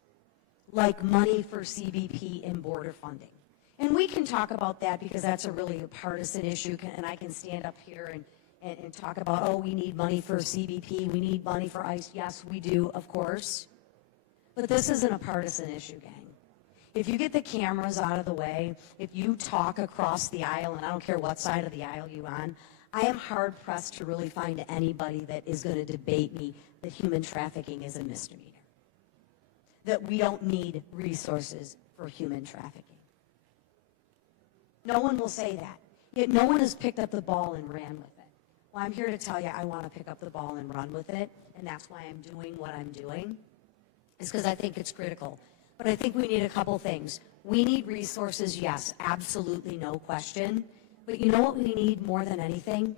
like money for CBP and border funding. And we can talk about that because that's a really partisan issue, and I can stand up here and talk about, oh, we need money for CBP, we need money for ICE. Yes, we do, of course. But this isn't a partisan issue, gang. If you get the cameras out of the way, if you talk across the aisle, and I don't care what side of the aisle you're on, I am hard-pressed to really find anybody that is going to debate me that human trafficking is a misdemeanor, that we don't need resources for human trafficking. No one will say that. Yet no one has picked up the ball and ran with it. Well, I'm here to tell you I want to pick up the ball and run with it, and that's why I'm doing what I'm doing, is because I think it's critical. But I think we need a couple things. We need resources, yes, absolutely, no question. But you know what we need more than anything?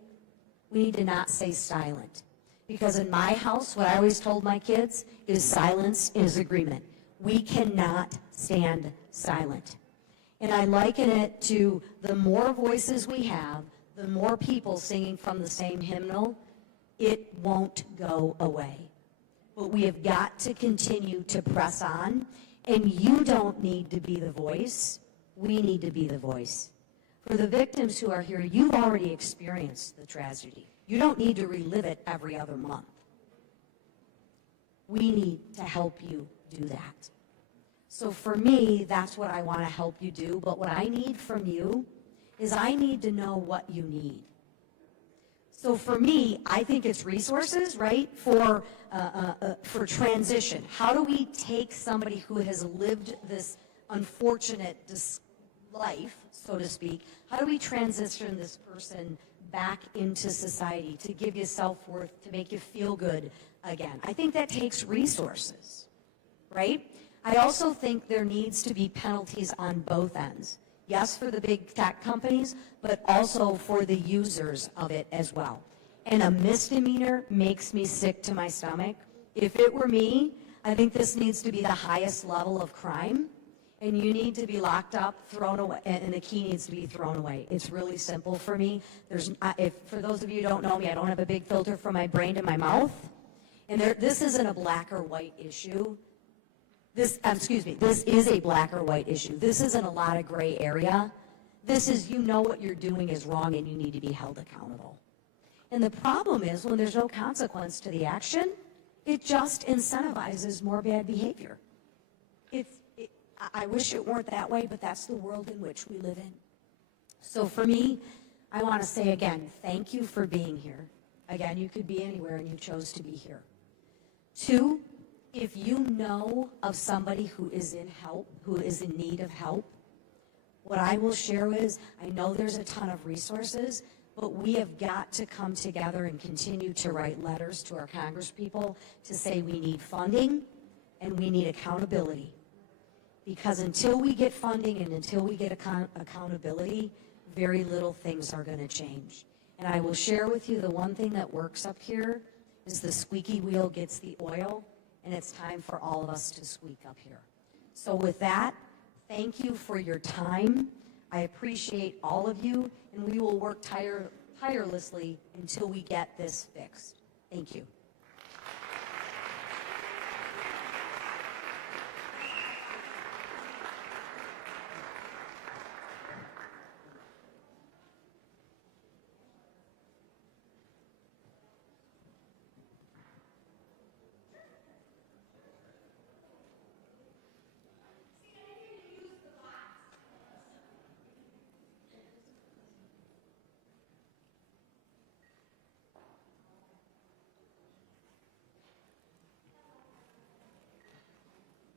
We need to not stay silent. Because in my house, what I always told my kids is silence is agreement. We cannot stand silent. And I liken it to the more voices we have, the more people singing from the same hymnal, it won't go away. But we have got to continue to press on. And you don't need to be the voice. We need to be the voice. For the victims who are here, you've already experienced the tragedy. You don't need to relive it every other month. We need to help you do that. So for me, that's what I want to help you do. But what I need from you is I need to know what you need. So for me, I think it's resources, right, for transition. How do we take somebody who has lived this unfortunate life, so to speak, how do we transition this person back into society to give you self-worth, to make you feel good again? I think that takes resources, right? I also think there needs to be penalties on both ends. Yes, for the big tech companies, but also for the users of it as well. And a misdemeanor makes me sick to my stomach. If it were me, I think this needs to be the highest level of crime, and you need to be locked up, thrown away, and the key needs to be thrown away. It's really simple for me. For those of you who don't know me, I don't have a big filter from my brain to my mouth, and this isn't a black or white issue. This is a black or white issue. This isn't a lot of gray area. This is, you know what you're doing is wrong and you need to be held accountable. And the problem is when there's no consequence to the action, it just incentivizes more bad behavior. I wish it weren't that way, but that's the world in which we live in. So for me, I want to say again, thank you for being here. Again, you could be anywhere and you chose to be here. 2, if you know of somebody who is in need of help, what I will share is, I know there's a ton of resources, but we have got to come together and continue to write letters to our congresspeople to say we need funding and we need accountability. Because until we get funding and until we get accountability, very little things are going to change. And I will share with you the one thing that works up here is the squeaky wheel gets the oil, and it's time for all of us to squeak up here. So with that, thank you for your time. I appreciate all of you, and we will work tirelessly until we get this fixed. Thank you.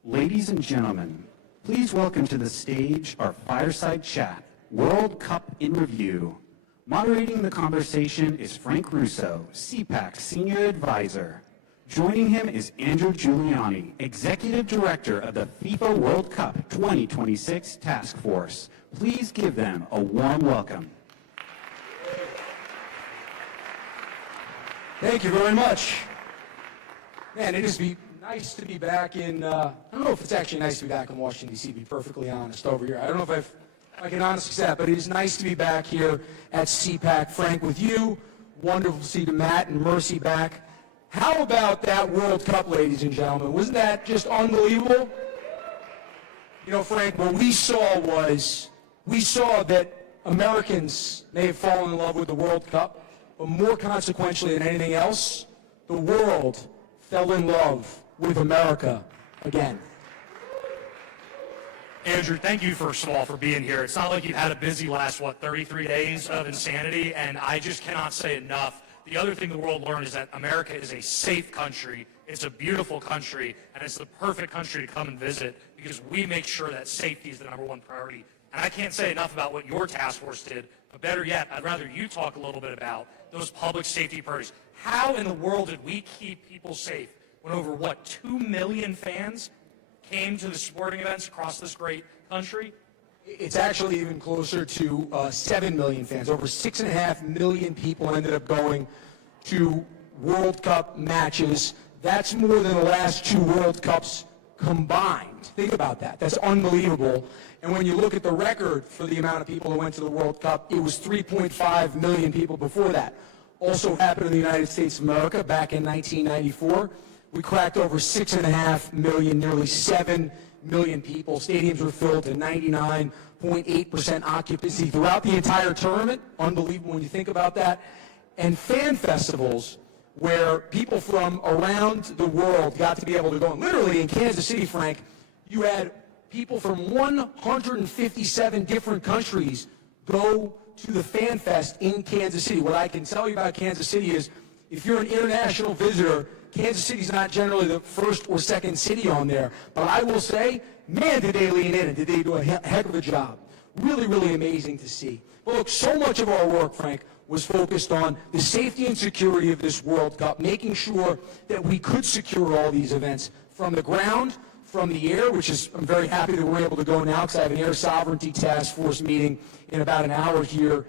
Ladies and gentlemen, please welcome to the stage our fireside chat, World Cup in Review. Moderating the conversation is Frank Russo, Cpac Senior Advisor. Joining him is Andrew Giuliani, Executive Director of the FIFA World Cup 2026 Task Force. Please give them a warm welcome. Thank you very much. Man, it is nice to be back in, I don't know if it's actually nice to be back in Washington, D.C., to be perfectly honest, over here. I don't know if I can honestly say that, but it is nice to be back here at CPAC. Frank, with you, wonderful to see Matt and Mercy back. How about that World Cup, ladies and gentlemen? Wasn't that just unbelievable? You know, Frank, what we saw that Americans may have fallen in love with the World Cup, but more consequentially than anything else, the world fell in love with America again. Andrew, thank you, first of all, for being here. It's not like you've had a busy last, 33 days of insanity, and I just cannot say enough. The other thing the world learned is that America is a safe country, it's a beautiful country, and it's the perfect country to come and visit because we make sure that safety is the #1 priority. And I can't say enough about what your task force did, but better yet, I'd rather you talk a little bit about those public safety priorities. How in the world did we keep people safe when over, 2 million fans came to the sporting events across this great country? It's actually even closer to 7 million fans. Over 6.5 million people ended up going to World Cup matches. That's more than the last 2 World Cups combined. Think about that. That's unbelievable. And when you look at the record for the amount of people who went to the World Cup, it was 3.5 million people before that. Also happened in the United States of America back in 1994. We cracked over 6.5 million, nearly 7 million people. Stadiums were filled to 99.8% occupancy throughout the entire tournament. Unbelievable when you think about that. And fan festivals where people from around the world got to be able to go. And literally in Kansas City, Frank, you had people from 157 different countries go to the Fan Fest in Kansas City. What I can tell you about Kansas City is if you're an international visitor, Kansas City's not generally the first or second city on there. But I will say, man, did they lean in and did they do a heck of a job. Really, really amazing to see. But look, so much of our work, Frank, was focused on the safety and security of this World Cup, making sure that we could secure all these events from the ground, from the air, which is, I'm very happy that we're able to go now because I have an Air Sovereignty Task Force meeting in about an hour here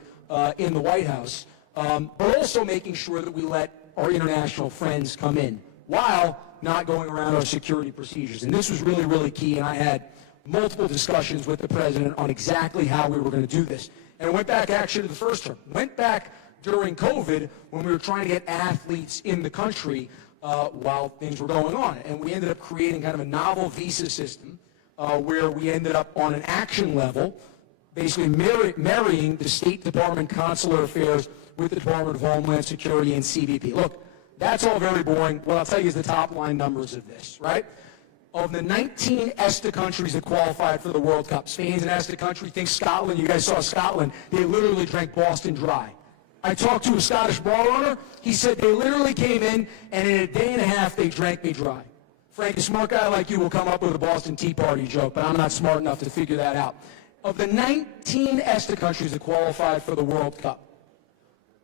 in the White House, but also making sure that we let our international friends come in while not going around our security procedures. And this was really, really key, and I had multiple discussions with the president on exactly how we were going to do this. And it went back actually to the first term. Went back during COVID when we were trying to get athletes in the country while things were going on. And we ended up creating kind of a novel visa system where we ended up on an action level, basically marrying the State Department Consular Affairs with the Department of Homeland Security and CBP. Look, that's all very boring. What I'll tell you is the top line numbers of this, right? Of the 19 ESTA countries that qualified for the World Cup, Spain's an ESTA country, think Scotland, you guys saw Scotland, they literally drank Boston dry. I talked to a Scottish bar owner, he said they literally came in and in a day and a half they drank me dry. Frank, a smart guy like you will come up with a Boston Tea Party joke, but I'm not smart enough to figure that out. Of the 19 ESTA countries that qualified for the World Cup,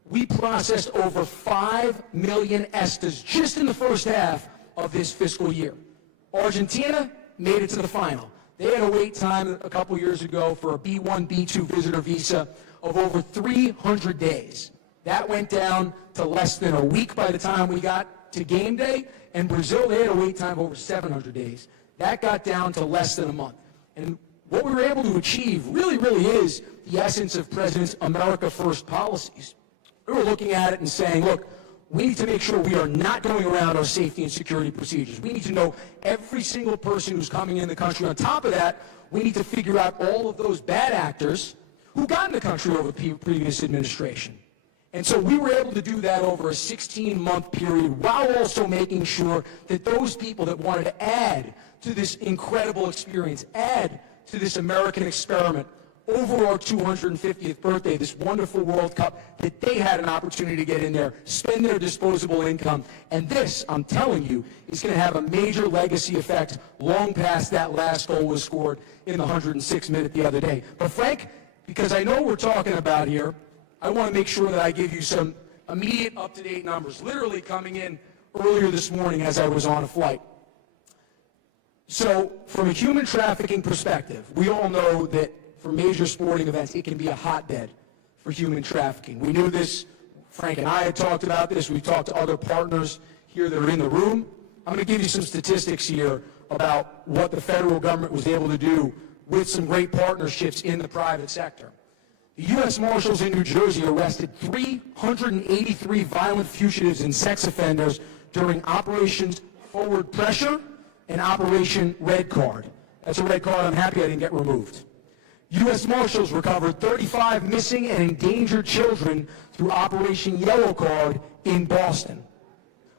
we processed over 5 million ESTAs just in the first half of this fiscal year. Argentina made it to the final. They had a wait time a couple years ago for a B1, B2 visitor visa of over 300 days. That went down to less than a week by the time we got to game day. And Brazil, they had a wait time of over 700 days. That got down to less than a month. And what we were able to achieve really, really is the essence of President's America First policies. We were looking at it and saying, look, we need to make sure we are not going around our safety and security procedures. We need to know every single person who's coming in the country. On top of that, we need to figure out all of those bad actors who got in the country over the previous administration. And so we were able to do that over a 16-month period while also making sure that those people that wanted to add to this incredible experience, add to this American experiment, over our 250th birthday, this wonderful World Cup, that they had an opportunity to get in there, spend their disposable income. And this, I'm telling you, is going to have a major legacy effect long past that last goal was scored in the 106th minute the other day. But Frank, because I know we're talking about here, I want to make sure that I give you some immediate up-to-date numbers, literally coming in earlier this morning as I was on a flight. So from a human trafficking perspective, we all know that for major sporting events, it can be a hotbed for human trafficking. We knew this. Frank and I had talked about this. We've talked to other partners here that are in the room. I'm going to give you some statistics here about what the federal government was able to do with some great partnerships in the private sector. The U.S. Marshals in New Jersey arrested 383 violent fugitives and sex offenders during Operations Forward Pressure and Operation Red Card. That's a red card I'm happy I didn't get removed. U.S. Marshals recovered 35 missing and endangered children through Operation Yellow Card in Boston.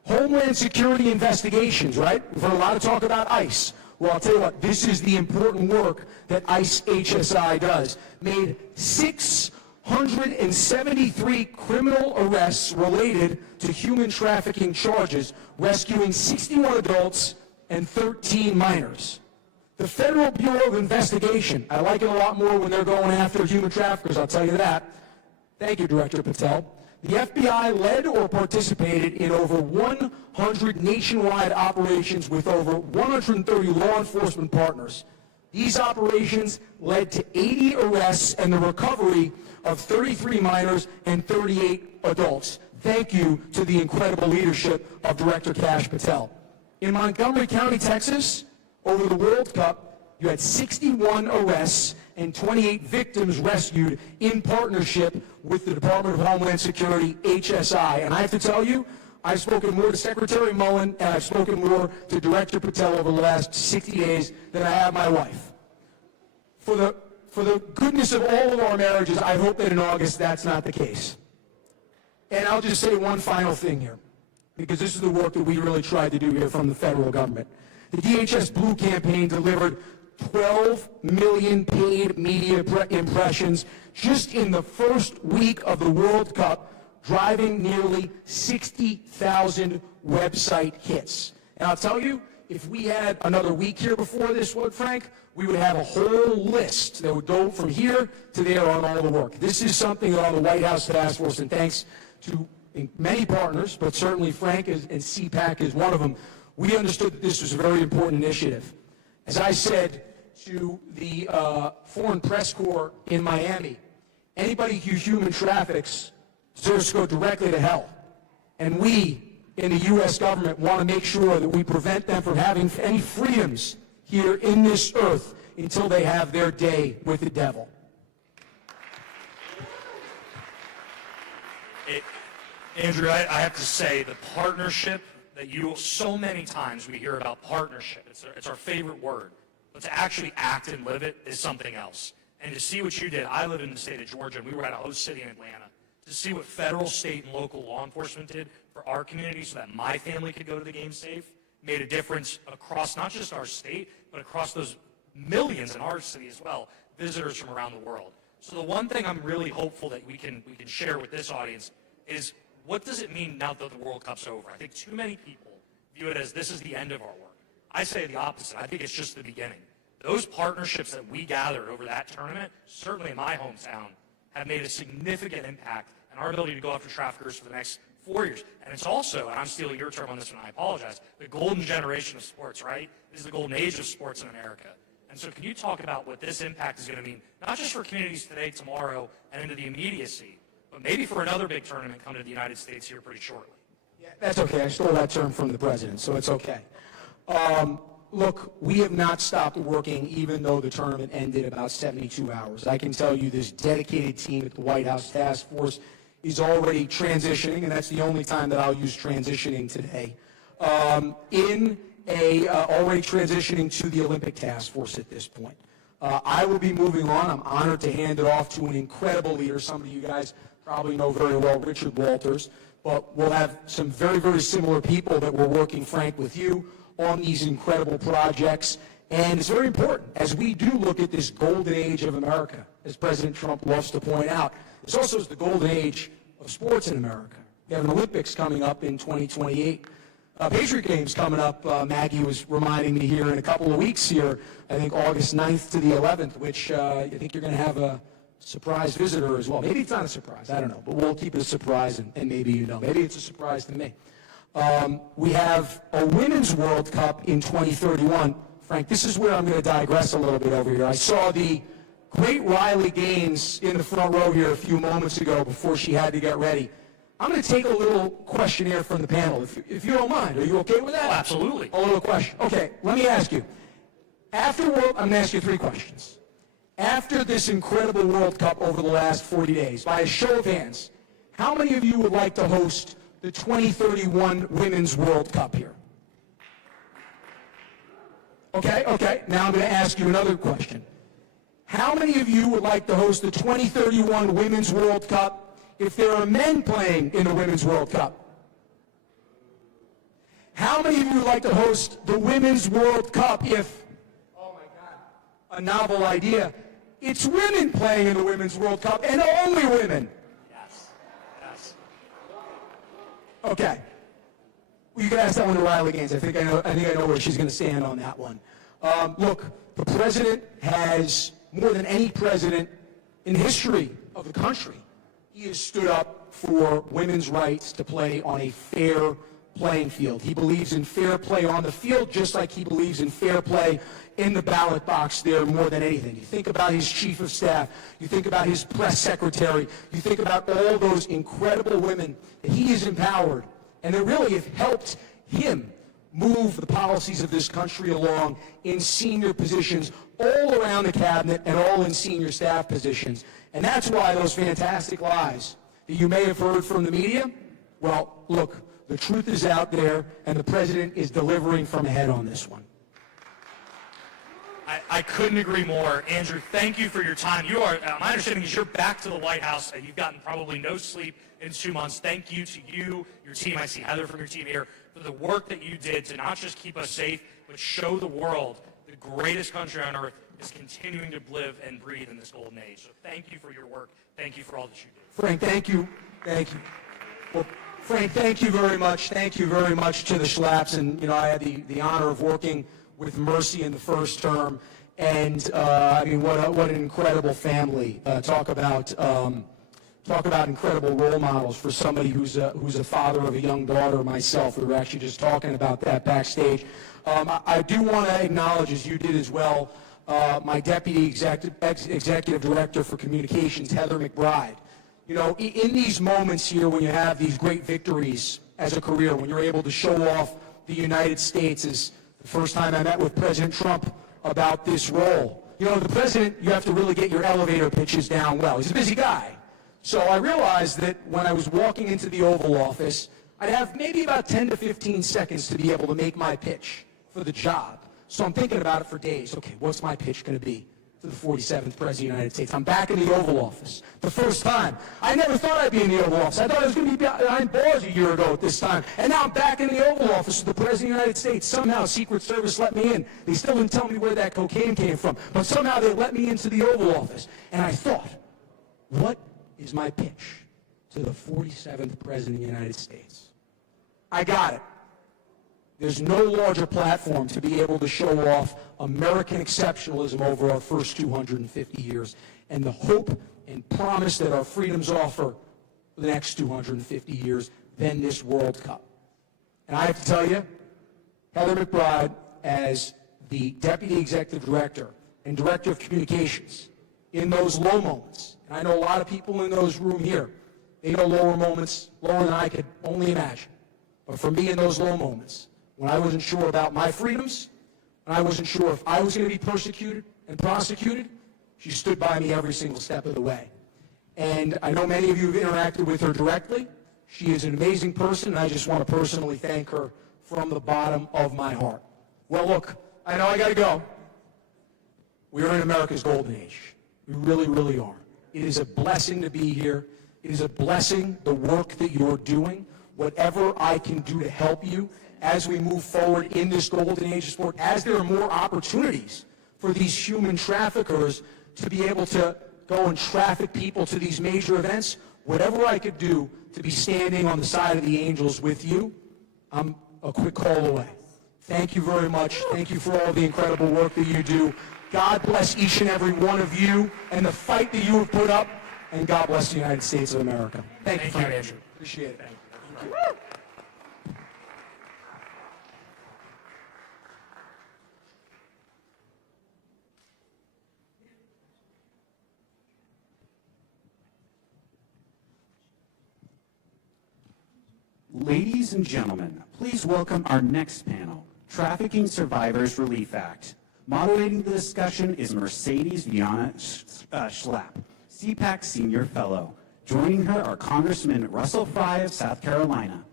Homeland Security investigations, right? We've heard a lot of talk about ICE. Well, I'll tell you what, this is the important work that ICE HSI does. Made 673 criminal arrests related to human trafficking charges, rescuing 61 adults and 13 minors. The Federal Bureau of Investigation, I like it a lot more when they're going after human traffickers, I'll tell you that. Thank you, Director Patel. The FBI led or participated in over 100 nationwide operations with over 130 law enforcement partners. These operations led to 80 arrests and the recovery of 33 minors and 38 adults. Thank you to the incredible leadership of Director Kash Patel. In Montgomery County, Texas, over the World Cup, you had 61 arrests and 28 victims rescued in partnership with the Department of Homeland Security, HSI. And I have to tell you, I've spoken more to Secretary Mullen and I've spoken more to Director Patel over the last 60 days than I have my wife. For the goodness of all of our marriages, I hope that in August that's not the case. And I'll just say one final thing here, because this is the work that we really tried to do here from the federal government. The DHS Blue campaign delivered 12 million paid media impressions just in the first week of the World Cup, driving nearly 60,000 website hits. And I'll tell you, if we had another week here before this, Frank, we would have a whole list that would go from here to there on all the work. This is something that on the White House Task Force, and thanks to many partners, but certainly Frank and Cpac is one of them, we understood that this was a very important initiative. As I said to the Foreign Press Corps in Miami, anybody who human traffics deserves to go directly to hell. And we in the U.S. government want to make sure that we prevent them from having any freedoms here in this earth until they have their day with the devil. Andrew, I have to say, the partnership that so many times we hear about partnership, it's our favorite word, but to actually act and live it is something else. And to see what you did, I live in the state of Georgia, and we were at a host city in Atlanta, to see what federal, state, and local law enforcement did for our community so that my family could go to the game safe, made a difference across not just our state, but across those millions in our city as well, visitors from around the world. So the one thing I'm really hopeful that we can share with this audience is, what does it mean now that the World Cup's over? I think too many people view it as this is the end of our work. I say the opposite. I think it's just the beginning. Those partnerships that we gathered over that tournament, certainly in my hometown, have made a significant impact in our ability to go after traffickers for the next 4 years. And it's also, and I'm stealing your term on this one, I apologize, the golden generation of sports, right? This is the golden age of sports in America. And so can you talk about what this impact is going to mean, not just for communities today, tomorrow, and into the immediacy, but maybe for another big tournament coming to the United States here pretty shortly? Yeah, that's okay. I stole that term from the president, so it's okay. Look, we have not stopped working even though the tournament ended about 72 hours. I can tell you this dedicated team at the White House Task Force is already transitioning, and that's the only time that I'll use transitioning today, already transitioning to the Olympic Task Force at this point. I will be moving on. I'm honored to hand it off to an incredible leader. Some of you guys probably know very well, Richard Walters, but we'll have some very, very similar people that we're working, Frank, with you on these incredible projects. And it's very important as we do look at this golden age of America, as President Trump loves to point out. This also is the golden age of sports in America. We have an Olympics coming up in 2028. Patriot Games coming up, Maggie was reminding me here in a couple of weeks here, I think August 9th to the 11th, which I think you're going to have a surprise visitor as well. Maybe it's not a surprise, I don't know, but we'll keep it a surprise, and maybe you know. Maybe it's a surprise to me. We have a Women's World Cup in 2031. Frank, this is where I'm going to digress a little bit over here. I saw the great Riley Gaines in the front row here a few moments ago before she had to get ready. I'm going to take a little questionnaire from the panel, if you don't mind. Are you okay with that? Oh, absolutely. A little question. Okay, let me ask you. I'm going to ask you 3 questions. After this incredible World Cup over the last 40 days, by a show of hands, how many of you would like to host the 2031 Women's World Cup here? Okay. Now I'm going to ask you another question. How many of you would like to host the 2031 Women's World Cup if there are men playing in the Women's World Cup? How many of you would like to host the Women's World Cup if, oh my God, a novel idea, it's women playing in the Women's World Cup and only women? Yes. Okay. Well, you can ask that one to Riley Gaines. I think I know where she's going to stand on that one. Look, the president has, more than any president in the history of the country, he has stood up for women's rights to play on a fair playing field. He believes in fair play on the field just like he believes in fair play in the ballot box there more than anything. You think about his chief of staff, you think about his press secretary, you think about all those incredible women that he has empowered and that really have helped him move the policies of this country along in senior positions all around the cabinet and all in senior staff positions. And that's why those fantastic lies that you may have heard from the media, well, look, the truth is out there, and the president is delivering from ahead on this one. I couldn't agree more. Andrew, thank you for your time. You are, my understanding is you're back to the White House. You've gotten probably no sleep in 2 months. Thank you to you, your team. I see Heather from your team here, for the work that you did to not just keep us safe, but show the world the greatest country on earth is continuing to live and breathe in this golden age. So thank you for your work. Thank you for all that you do. Frank, thank you. Well, Frank, thank you very much. Thank you very much to the Schlaps. And, you know, I had the honor of working with Mercy in the first term. And, I mean, what an incredible family. Talk about incredible role models for somebody who's a father of a young daughter myself. We were actually just talking about that backstage. I do want to acknowledge, as you did as well, my Deputy Executive Director for Communications, Heather McBride. You know, in these moments here when you have these great victories as a career, when you're able to show off the United States, is the first time I met with President Trump about this role. You know, the president, you have to really get your elevator pitches down well. He's a busy guy. So I realized that when I was walking into the Oval Office, I'd have maybe about 10 to 15 seconds to be able to make my pitch for the job. So I'm thinking about it for days. Okay, what's my pitch going to be to the 47th President of the United States? I'm back in the Oval Office. The first time. I never thought I'd be in the Oval Office. I thought I was going to be behind bars a year ago at this time. And now I'm back in the Oval Office with the President of the United States. Somehow Secret Service let me in. They still didn't tell me where that cocaine came from. But somehow they let me into the Oval Office. And I thought, what is my pitch to the 47th President of the United States? I got it. There's no larger platform to be able to show off American exceptionalism over our first 250 years and the hope and promise that our freedoms offer for the next 250 years than this World Cup. And I have to tell you, Heather McBride, as the Deputy Executive Director and Director of Communications, in those low moments, and I know a lot of people in those room here, they know lower moments, lower than I could only imagine. But for me in those low moments, when I wasn't sure about my freedoms, when I wasn't sure if I was going to be persecuted and prosecuted, she stood by me every single step of the way. And I know many of you have interacted with her directly. She is an amazing person, and I just want to personally thank her from the bottom of my heart. Well, look, I know I got to go. We are in America's golden age. We really, really are. It is a blessing to be here. It is a blessing, the work that you're doing. Whatever I can do to help you as we move forward in this golden age of sport, as there are more opportunities for these human traffickers to be able to go and traffic people to these major events, whatever I could do to be standing on the side of the angels with you, I'm a quick call away. Thank you very much. Thank you for all the incredible work that you do. God bless each and every one of you and the fight that you have put up, and God bless the United States of America. Thank you, Andrew. Appreciate it. Thank you. Ladies and gentlemen, please welcome our next panel, Trafficking Survivors Relief Act. Moderating the discussion is Mercedes Viana Schlapp, CPAC Senior Fellow. Joining her are Congressman Russell Fry of South Carolina,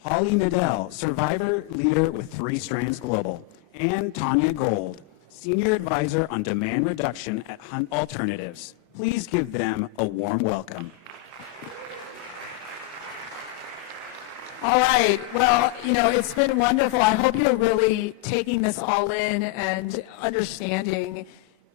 Holly Nadell, Survivor Leader with 3 Strands Global, and Tanya Gold, Senior Advisor on Demand Reduction at Hunt Alternatives. Please give them a warm welcome. All right. Well, you know, it's been wonderful. I hope you're really taking this all in and understanding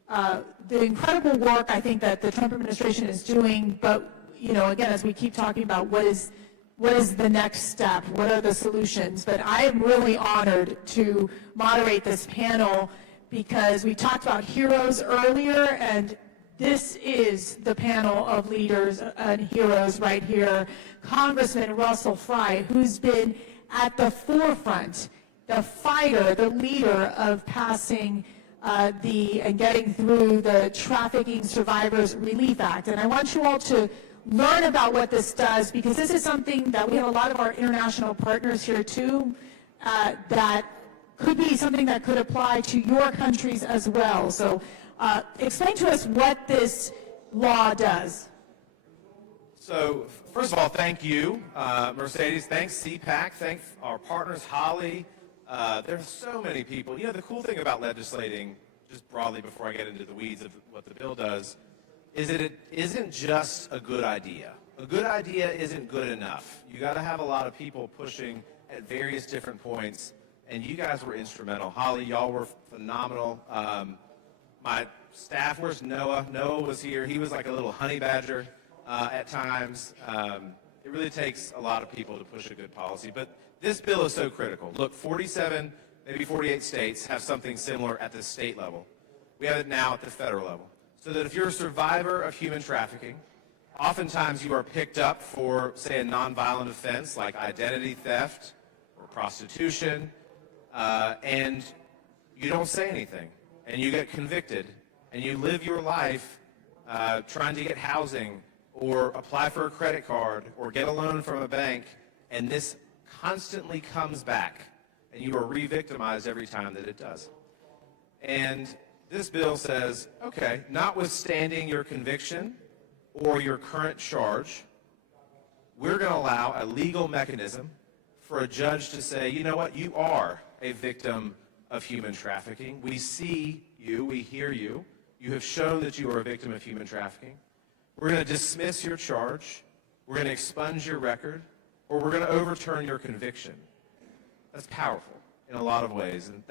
the incredible work I think that the Trump administration is doing. But, you know, again, as we keep talking about what is the next step, what are the solutions? But I am really honored to moderate this panel because we talked about heroes earlier, and this is the panel of leaders and heroes right here. Congressman Russell Fry, who's been at the forefront, the fighter, the leader of passing and getting through the Trafficking Survivors Relief Act. And I want you all to learn about what this does, because this is something that we have a lot of our international partners here too, that could be something that could apply to your countries as well. So explain to us what this law does. So first of all, thank you, Mercedes. Thanks, CPAC. Thanks our partners, Holly. There's so many people. You know, the cool thing about legislating, just broadly before I get into the weeds of what the bill does, is that it isn't just a good idea. A good idea isn't good enough. You got to have a lot of people pushing at various different points, and you guys were instrumental. Holly, y'all were phenomenal. My staff, where's Noah? Noah was here. He was like a little honey badger at times. It really takes a lot of people to push a good policy, but this bill is so critical. Look, 47, maybe 48 states have something similar at the state level. We have it now at the federal level. So that if you're a survivor of human trafficking, oftentimes you are picked up for, say, a nonviolent offense like identity theft or prostitution, and you don't say anything, and you get convicted, and you live your life trying to get housing or apply for a credit card or get a loan from a bank, and this constantly comes back, and you are re-victimized every time that it does. And this bill says, okay, notwithstanding your conviction or your current charge, we're going to allow a legal mechanism for a judge to say, you know what, you are a victim of human trafficking. We see you, we hear you. You have shown that you are a victim of human trafficking. We're going to dismiss your charge. We're going to expunge your record, or we're going to overturn your conviction. That's powerful in a lot of ways, and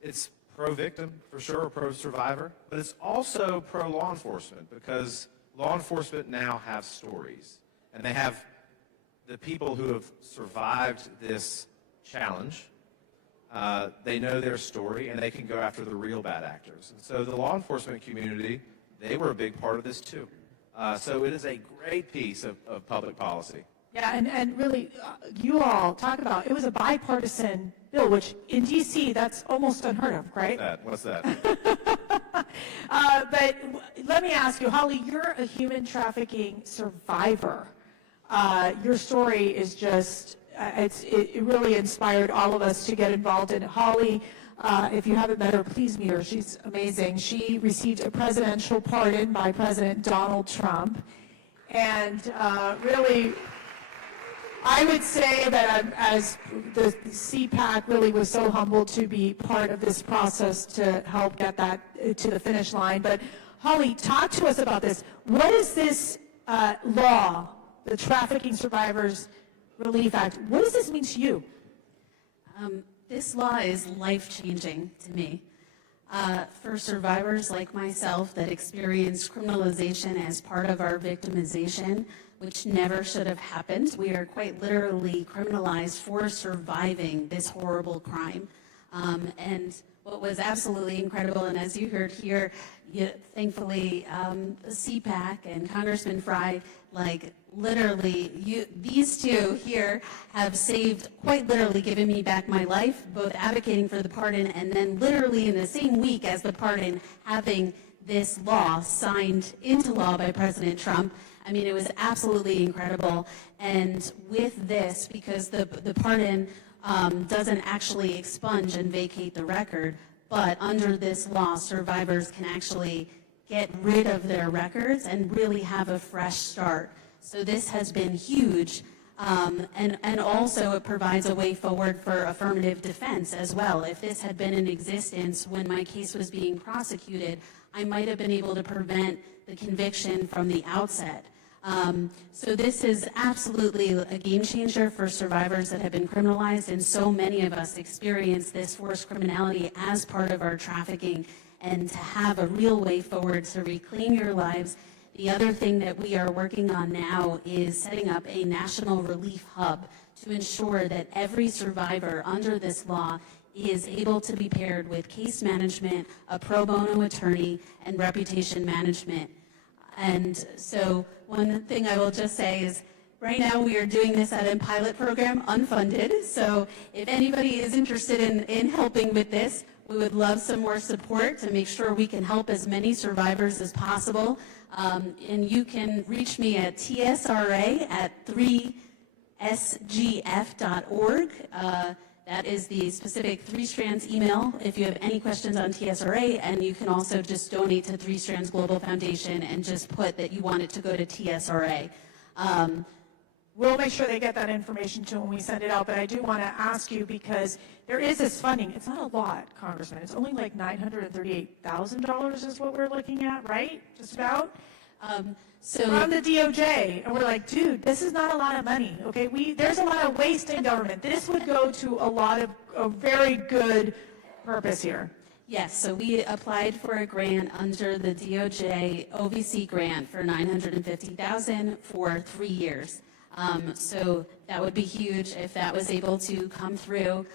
it's pro-victim, for sure, or pro-survivor, but it's also pro-law enforcement, because law enforcement now have stories, and they have the people who have survived this challenge. They know their story, and they can go after the real bad actors. And so the law enforcement community, they were a big part of this too. So it is a great piece of public policy. Yeah, and really, you all talk about, it was a bipartisan bill, which in D.C., that's almost unheard of, right? What's that? But let me ask you, Holly, you're a human trafficking survivor. Your story is just, it really inspired all of us to get involved in it. Holly, if you haven't met her, please meet her. She's amazing. She received a presidential pardon by President Donald Trump. And really, I would say that as the CPAC really was so humbled to be part of this process to help get that to the finish line. But Holly, talk to us about this. What is this law, the Trafficking Survivors Relief Act, what does this mean to you? This law is life-changing to me. For survivors like myself that experience criminalization as part of our victimization, which never should have happened, we are quite literally criminalized for surviving this horrible crime. And what was absolutely incredible, and as you heard here, thankfully, Cpac and Congressman Fry, like literally, these two here have saved, quite literally given me back my life, both advocating for the pardon and then literally in the same week as the pardon, having this law signed into law by President Trump. I mean, it was absolutely incredible. And with this, because the pardon doesn't actually expunge and vacate the record, but under this law, survivors can actually get rid of their records and really have a fresh start. So this has been huge, and also it provides a way forward for affirmative defense as well. If this had been in existence when my case was being prosecuted, I might have been able to prevent the conviction from the outset. So this is absolutely a game changer for survivors that have been criminalized, and so many of us experience this forced criminality as part of our trafficking, and to have a real way forward to reclaim your lives. The other thing that we are working on now is setting up a national relief hub to ensure that every survivor under this law is able to be paired with case management, a pro bono attorney, and reputation management. And so one thing I will just say is, right now we are doing this at a pilot program, unfunded. So if anybody is interested in helping with this, we would love some more support to make sure we can help as many survivors as possible. And you can reach me at tsra@3sgf.org. That is the specific 3 Strands email if you have any questions on TSRA, and you can also just donate to 3 Strands Global Foundation and just put that you want it to go to TSRA. We'll make sure they get that information too when we send it out, but I do want to ask you, because there is this funding. It's not a lot, Congressman. It's only like $938,000 is what we're looking at, right? Just about? From the DOJ, and we're like, dude, this is not a lot of money, okay? There's a lot of waste in government. This would go to a lot of a very good purpose here. Yes, so we applied for a grant under the DOJ OVC grant for $950,000 for 3 years. So that would be huge if that was able to come through.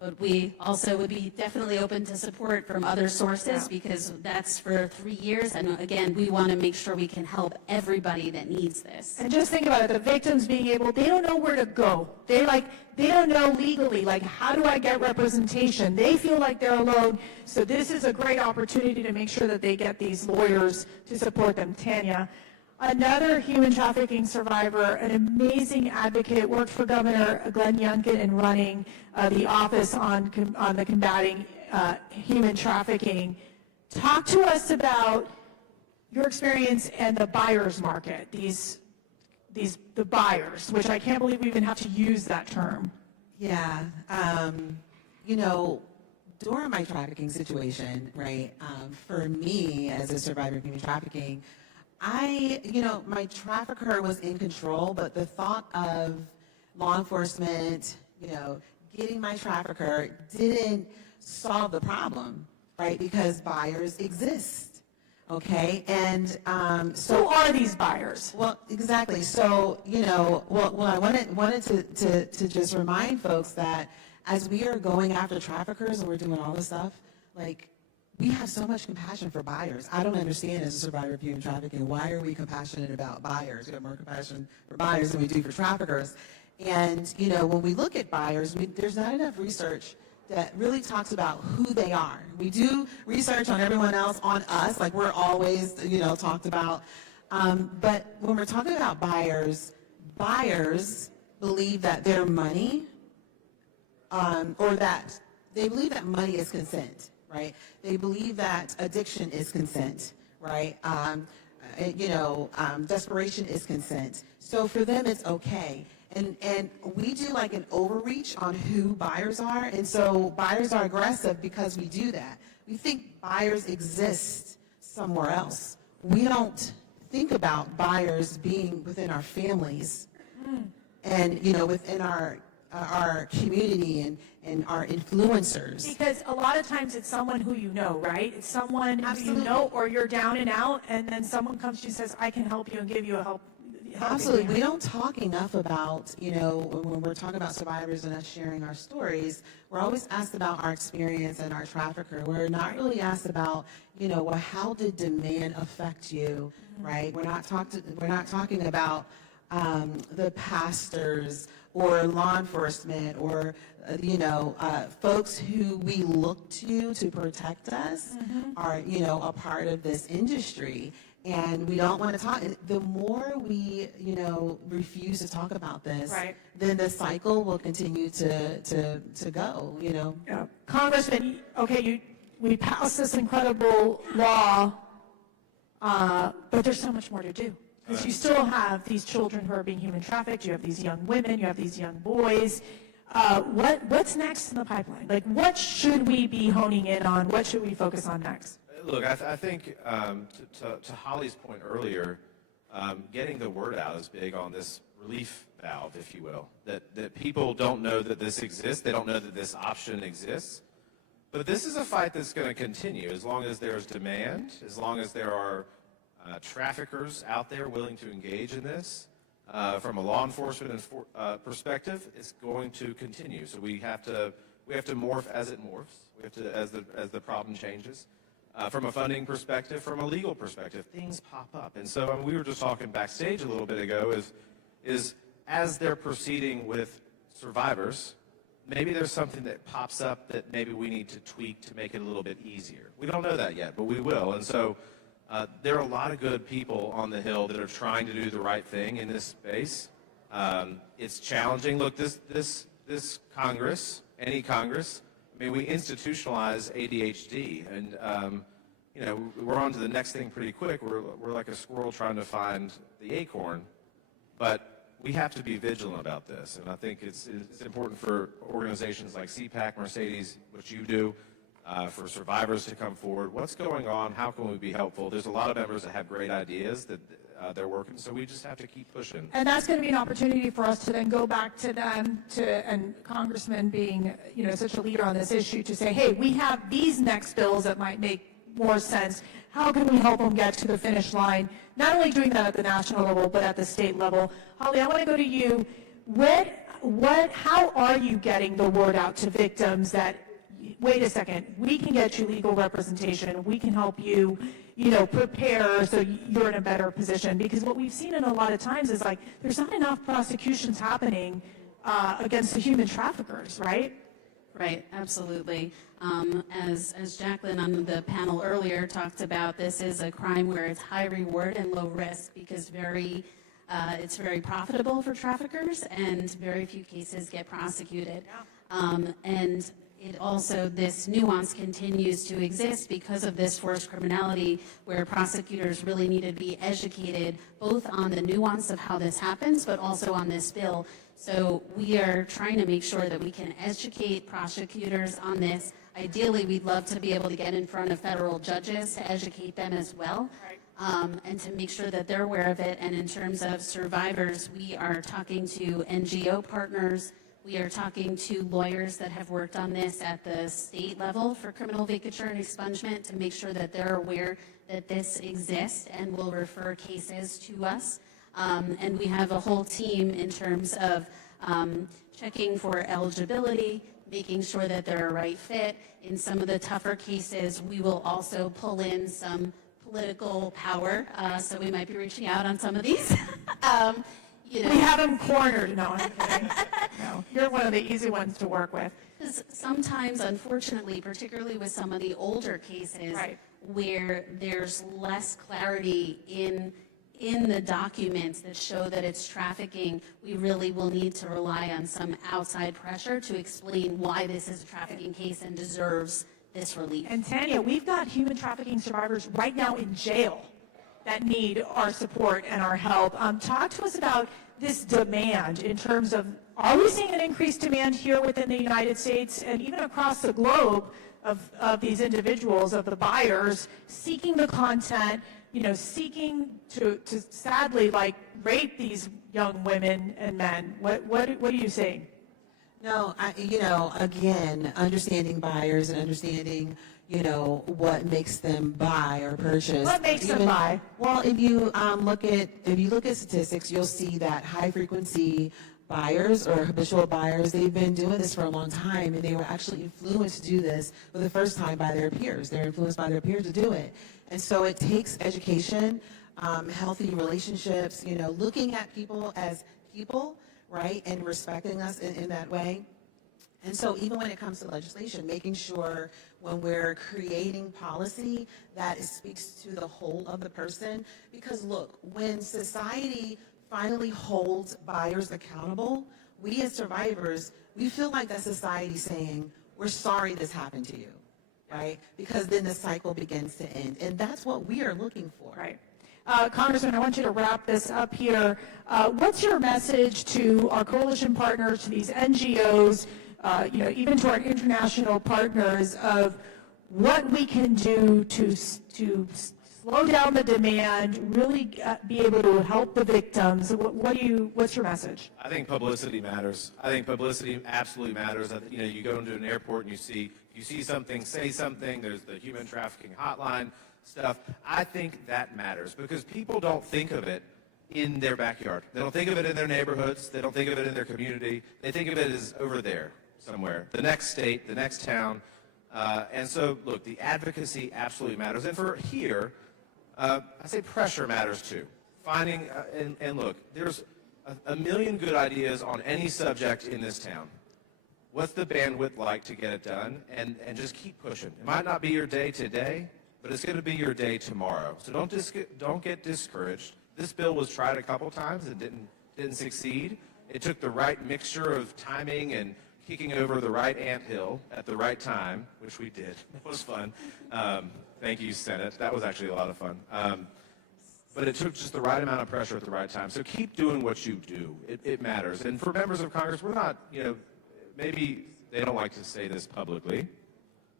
But we also would be definitely open to support from other sources, because that's for 3 years. And again, we want to make sure we can help everybody that needs this. And just think about it, the victims being able, they don't know where to go. They don't know legally, like, how do I get representation? They feel like they're alone. So this is a great opportunity to make sure that they get these lawyers to support them. Tanya, another human trafficking survivor, an amazing advocate, worked for Governor Glenn Youngkin in running the office on the combating human trafficking. Talk to us about your experience and the buyer's market, the buyers, which I can't believe we even have to use that term. Yeah, during my trafficking situation, right, for me as a survivor of human trafficking, my trafficker was in control, but the thought of law enforcement, getting my trafficker didn't solve the problem, right? Because buyers exist, okay? And so who are these buyers? Well, exactly. So, I wanted to just remind folks that as we are going after traffickers and we're doing all this stuff, like, we have so much compassion for buyers. I don't understand, as a survivor of human trafficking, why are we compassionate about buyers? We have more compassion for buyers than we do for traffickers. And, when we look at buyers, there's not enough research that really talks about who they are. We do research on everyone else, on us, like we're always, talked about. But when we're talking about buyers believe that their money, or that they believe that money is consent. Right? They believe that addiction is consent, right? Desperation is consent. So for them, it's okay. And we do like an overreach on who buyers are. And so buyers are aggressive because we do that. We think buyers exist somewhere else. We don't think about buyers being within our families and, within our our community and our influencers. Because a lot of times it's someone who you know, right? It's someone who you know, or you're down and out, and then someone comes to you and says, I can help you and give you a help. Absolutely. We don't talk enough about, when we're talking about survivors and us sharing our stories, we're always asked about our experience and our trafficker. We're not really asked about, well, how did demand affect you, right? We're not talking about the pastors or law enforcement or, folks who we look to protect us are, a part of this industry. And we don't want to talk. The more we, refuse to talk about this, then the cycle will continue to go. Yeah. Congressman, okay, we passed this incredible law, but there's so much more to do. Because you still have these children who are being human trafficked. You have these young women. You have these young boys. What's next in the pipeline? Like, what should we be honing in on? What should we focus on next? Look, I think to Holly's point earlier, getting the word out is big on this relief valve, if you will, that people don't know that this exists. They don't know that this option exists. But this is a fight that's going to continue as long as there's demand, as long as there are traffickers out there willing to engage in this. From a law enforcement perspective, it's going to continue. So we have to morph as it morphs. We have to as the problem changes. From a funding perspective, from a legal perspective, things pop up. And so we were just talking backstage a little bit ago is as they're proceeding with survivors, maybe there's something that pops up that maybe we need to tweak to make it a little bit easier. We don't know that yet, but we will. And so there are a lot of good people on the Hill that are trying to do the right thing in this space. It's challenging. Look, this Congress, any Congress, I mean, we institutionalize ADHD, and we're on to the next thing pretty quick. We're like a squirrel trying to find the acorn, but we have to be vigilant about this, and I think it's important for organizations like Cpac, Mercedes, what you do, for survivors to come forward. What's going on? How can we be helpful? There's a lot of members that have great ideas that they're working, so we just have to keep pushing. And that's going to be an opportunity for us to then go back to them, and Congressman being, such a leader on this issue, to say, hey, we have these next bills that might make more sense. How can we help them get to the finish line? Not only doing that at the national level, but at the state level. Holly, I want to go to you. How are you getting the word out to victims that, wait a second, we can get you legal representation, we can help you, prepare so you're in a better position? Because what we've seen in a lot of times is like, there's not enough prosecutions happening against the human traffickers, right? Right, absolutely. As Jacqueline on the panel earlier talked about, this is a crime where it's high reward and low risk because it's very profitable for traffickers and very few cases get prosecuted. And it also, this nuance continues to exist because of this forced criminality where prosecutors really need to be educated both on the nuance of how this happens, but also on this bill. So we are trying to make sure that we can educate prosecutors on this. Ideally, we'd love to be able to get in front of federal judges to educate them as well, and to make sure that they're aware of it. And in terms of survivors, we are talking to NGO partners. We are talking to lawyers that have worked on this at the state level for criminal vacatur and expungement to make sure that they're aware that this exists and will refer cases to us. And we have a whole team in terms of checking for eligibility, making sure that they're a right fit. In some of the tougher cases, we will also pull in some political power, so we might be reaching out on some of these. We have them cornered. No, I'm kidding. No, you're one of the easy ones to work with. Because sometimes, unfortunately, particularly with some of the older cases, where there's less clarity in the documents that show that it's trafficking, we really will need to rely on some outside pressure to explain why this is a trafficking case and deserves this relief. And Tanya, we've got human trafficking survivors right now in jail that need our support and our help. Talk to us about this demand in terms of, are we seeing an increased demand here within the United States and even across the globe of these individuals, of the buyers, seeking the content, seeking to sadly rape these young women and men? What are you seeing? No, again, understanding buyers and understanding, what makes them buy or purchase. What makes them buy? Well, if you look at statistics, you'll see that high frequency buyers or habitual buyers, they've been doing this for a long time, and they were actually influenced to do this for the first time by their peers. They're influenced by their peers to do it. And so it takes education, healthy relationships, looking at people as people, right, and respecting us in that way. And so even when it comes to legislation, making sure when we're creating policy that it speaks to the whole of the person. Because look, when society finally holds buyers accountable, we as survivors, we feel like that society saying, we're sorry this happened to you, right? Because then the cycle begins to end. And that's what we are looking for. Right. Congressman, I want you to wrap this up here. What's your message to our coalition partners, to these NGOs, even to our international partners of what we can do to slow down the demand, really be able to help the victims? What's your message? I think publicity matters. I think publicity absolutely matters. You go into an airport and you see something, say something. There's the human trafficking hotline stuff. I think that matters because people don't think of it in their backyard. They don't think of it in their neighborhoods. They don't think of it in their community. They think of it as over there somewhere, the next state, the next town. And so, look, the advocacy absolutely matters. And for here, I say pressure matters too. Finding, and look, there's a million good ideas on any subject in this town. What's the bandwidth like to get it done? And just keep pushing. It might not be your day today, but it's going to be your day tomorrow. So don't get discouraged. This bill was tried a couple times and didn't succeed. It took the right mixture of timing and kicking over the right anthill at the right time, which we did. It was fun. Thank you, Senate. That was actually a lot of fun. But it took just the right amount of pressure at the right time. So keep doing what you do. It matters. And for members of Congress, we're not, maybe they don't like to say this publicly,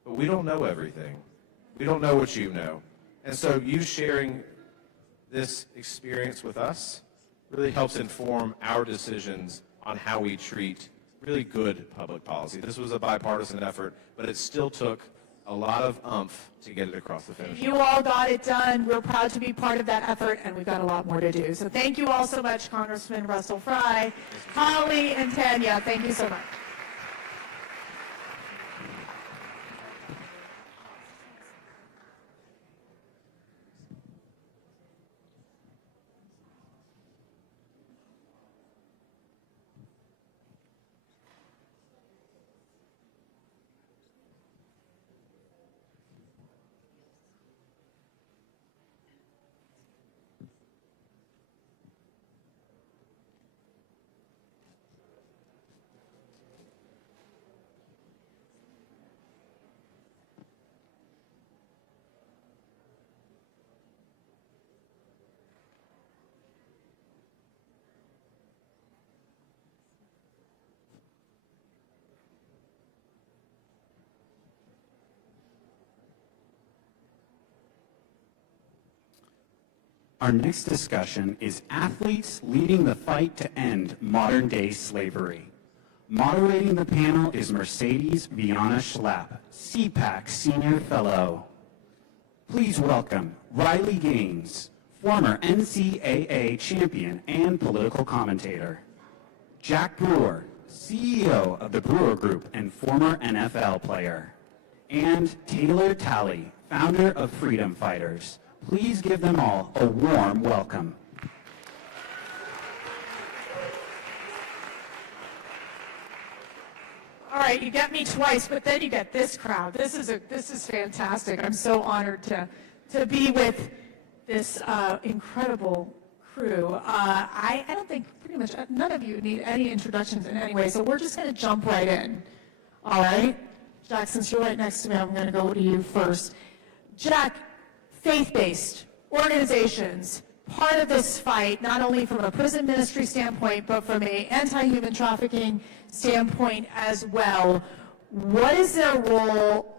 but we don't know everything. We don't know what you know. And so you sharing this experience with us really helps inform our decisions on how we treat really good public policy. This was a bipartisan effort, but it still took a lot of oomph to get it across the finish line. You all got it done. We're proud to be part of that effort, and we've got a lot more to do. So thank you all so much, Congressman Russell Fry, Holly, and Tanya. Thank you so much. Our next discussion is Athletes Leading the Fight to End Modern-Day Slavery. Moderating the panel is Mercedes Viana Schlapp, Cpac Senior Fellow. Please welcome Riley Gaines, former NCAA champion and political commentator. Jack Brewer, CEO of the Brewer Group and former NFL player. And Taylor Talley, founder of Freedom Fighters. Please give them all a warm welcome. All right, you get me twice, but then you get this crowd. This is fantastic. I'm so honored to be with this incredible crew. I don't think pretty much none of you need any introductions in any way, so we're just going to jump right in. All right, Jack, since you're right next to me, I'm going to go to you first. Jack, faith-based organizations, part of this fight, not only from a prison ministry standpoint, but from an anti-human trafficking standpoint as well. What is their role?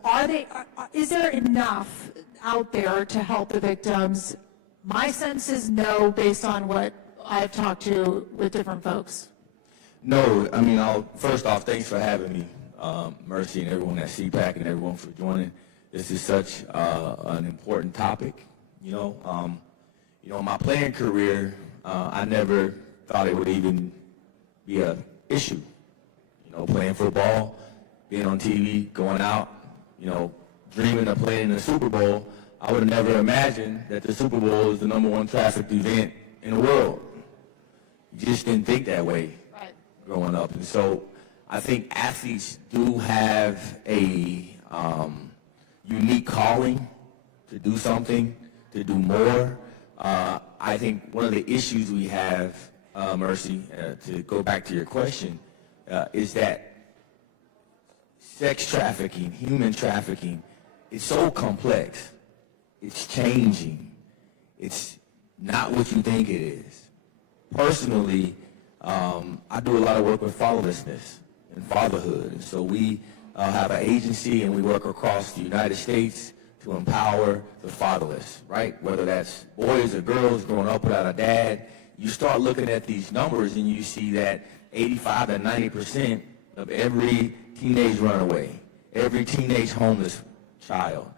Is there enough out there to help the victims? My sense is no, based on what I've talked to with different folks. No, I mean, first off, thanks for having me, Mercy, and everyone at CPAC, and everyone for joining. This is such an important topic. In my playing career, I never thought it would even be an issue. Playing football, being on TV, going out, dreaming of playing in the Super Bowl. I would have never imagined that the Super Bowl is the #1 trafficked event in the world. You just didn't think that way growing up. And so I think athletes do have a unique calling to do something, to do more. I think one of the issues we have, Mercy, to go back to your question, is that sex trafficking, human trafficking, is so complex. It's changing. It's not what you think it is. Personally, I do a lot of work with fatherlessness and fatherhood. And so we have an agency and we work across the United States to empower the fatherless, right? Whether that's boys or girls growing up without a dad. You start looking at these numbers and you see that 85 to 90% of every teenage runaway, every teenage homeless child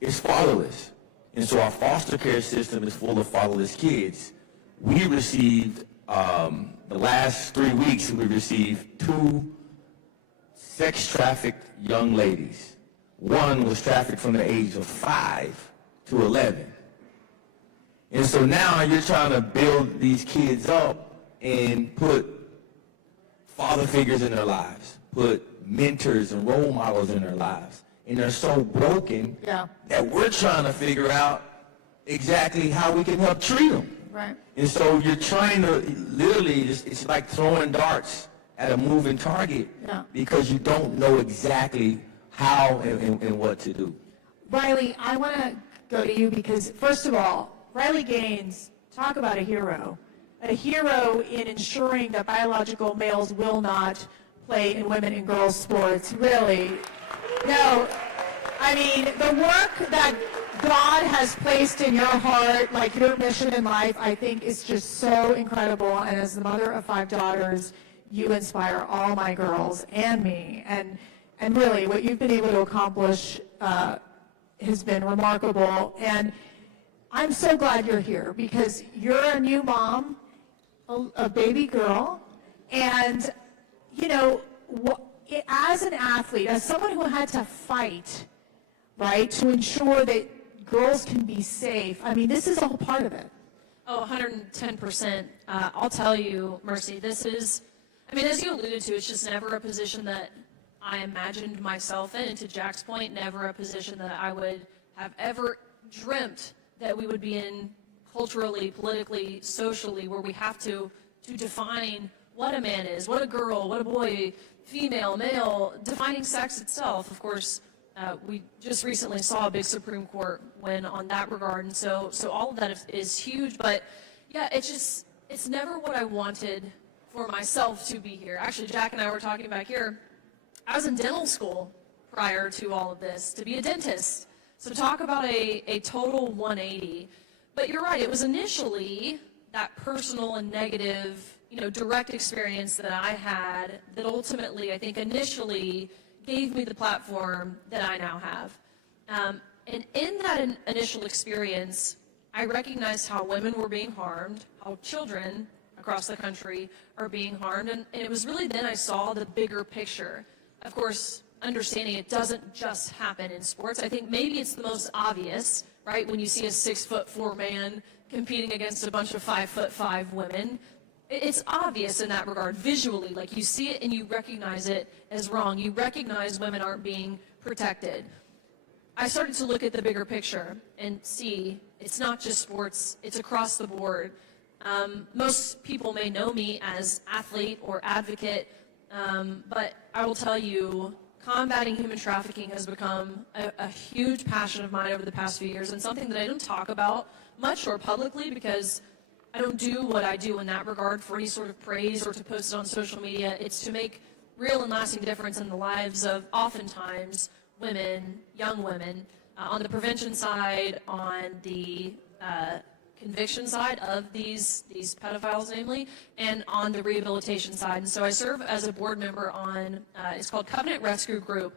is fatherless. And so our foster care system is full of fatherless kids. We received, the last 3 weeks, we received 2 sex trafficked young ladies. One was trafficked from the age of 5 to 11. And so now you're trying to build these kids up and put father figures in their lives, put mentors and role models in their lives. And they're so broken that we're trying to figure out exactly how we can help treat them. Right. And so you're trying to literally, it's like throwing darts at a moving target because you don't know exactly how and what to do. Riley, I want to go to you because, first of all, Riley Gaines, talk about a hero. A hero in ensuring that biological males will not play in women and girls sports. Really. No, I mean, the work that God has placed in your heart, like your mission in life, I think is just so incredible. And as the mother of 5 daughters, you inspire all my girls and me. And really, what you've been able to accomplish has been remarkable. And I'm so glad you're here because you're a new mom, a baby girl, and, as an athlete, as someone who had to fight, right, to ensure that girls can be safe, I mean, this is all part of it. Oh, 110%. I'll tell you, Mercy, this is, I mean, as you alluded to, it's just never a position that I imagined myself in. And to Jack's point, never a position that I would have ever dreamt that we would be in culturally, politically, socially, where we have to define what a man is, what a girl, what a boy, female, male, defining sex itself. Of course, we just recently saw a big Supreme Court win on that regard, and so all of that is huge. But yeah, it's never what I wanted for myself to be here. Actually, Jack and I were talking back here. I was in dental school prior to all of this to be a dentist. So talk about a total 180. But you're right, it was initially that personal and negative, direct experience that I had that ultimately, I think initially gave me the platform that I now have. And in that initial experience, I recognized how women were being harmed, how children across the country are being harmed, and it was really then I saw the bigger picture. Of course, understanding it doesn't just happen in sports. I think maybe it's the most obvious, right, when you see a 6'4" man competing against a bunch of 5'5" women. It's obvious in that regard, visually, like you see it and you recognize it as wrong. You recognize women aren't being protected. I started to look at the bigger picture and see it's not just sports, it's across the board. Most people may know me as athlete or advocate, but I will tell you, combating human trafficking has become a huge passion of mine over the past few years, and something that I don't talk about much or publicly because I don't do what I do in that regard for any sort of praise or to post it on social media. It's to make real and lasting difference in the lives of oftentimes women, young women, on the prevention side, on the conviction side of these pedophiles, namely, and on the rehabilitation side. And so I serve as a board member on, it's called Covenant Rescue Group.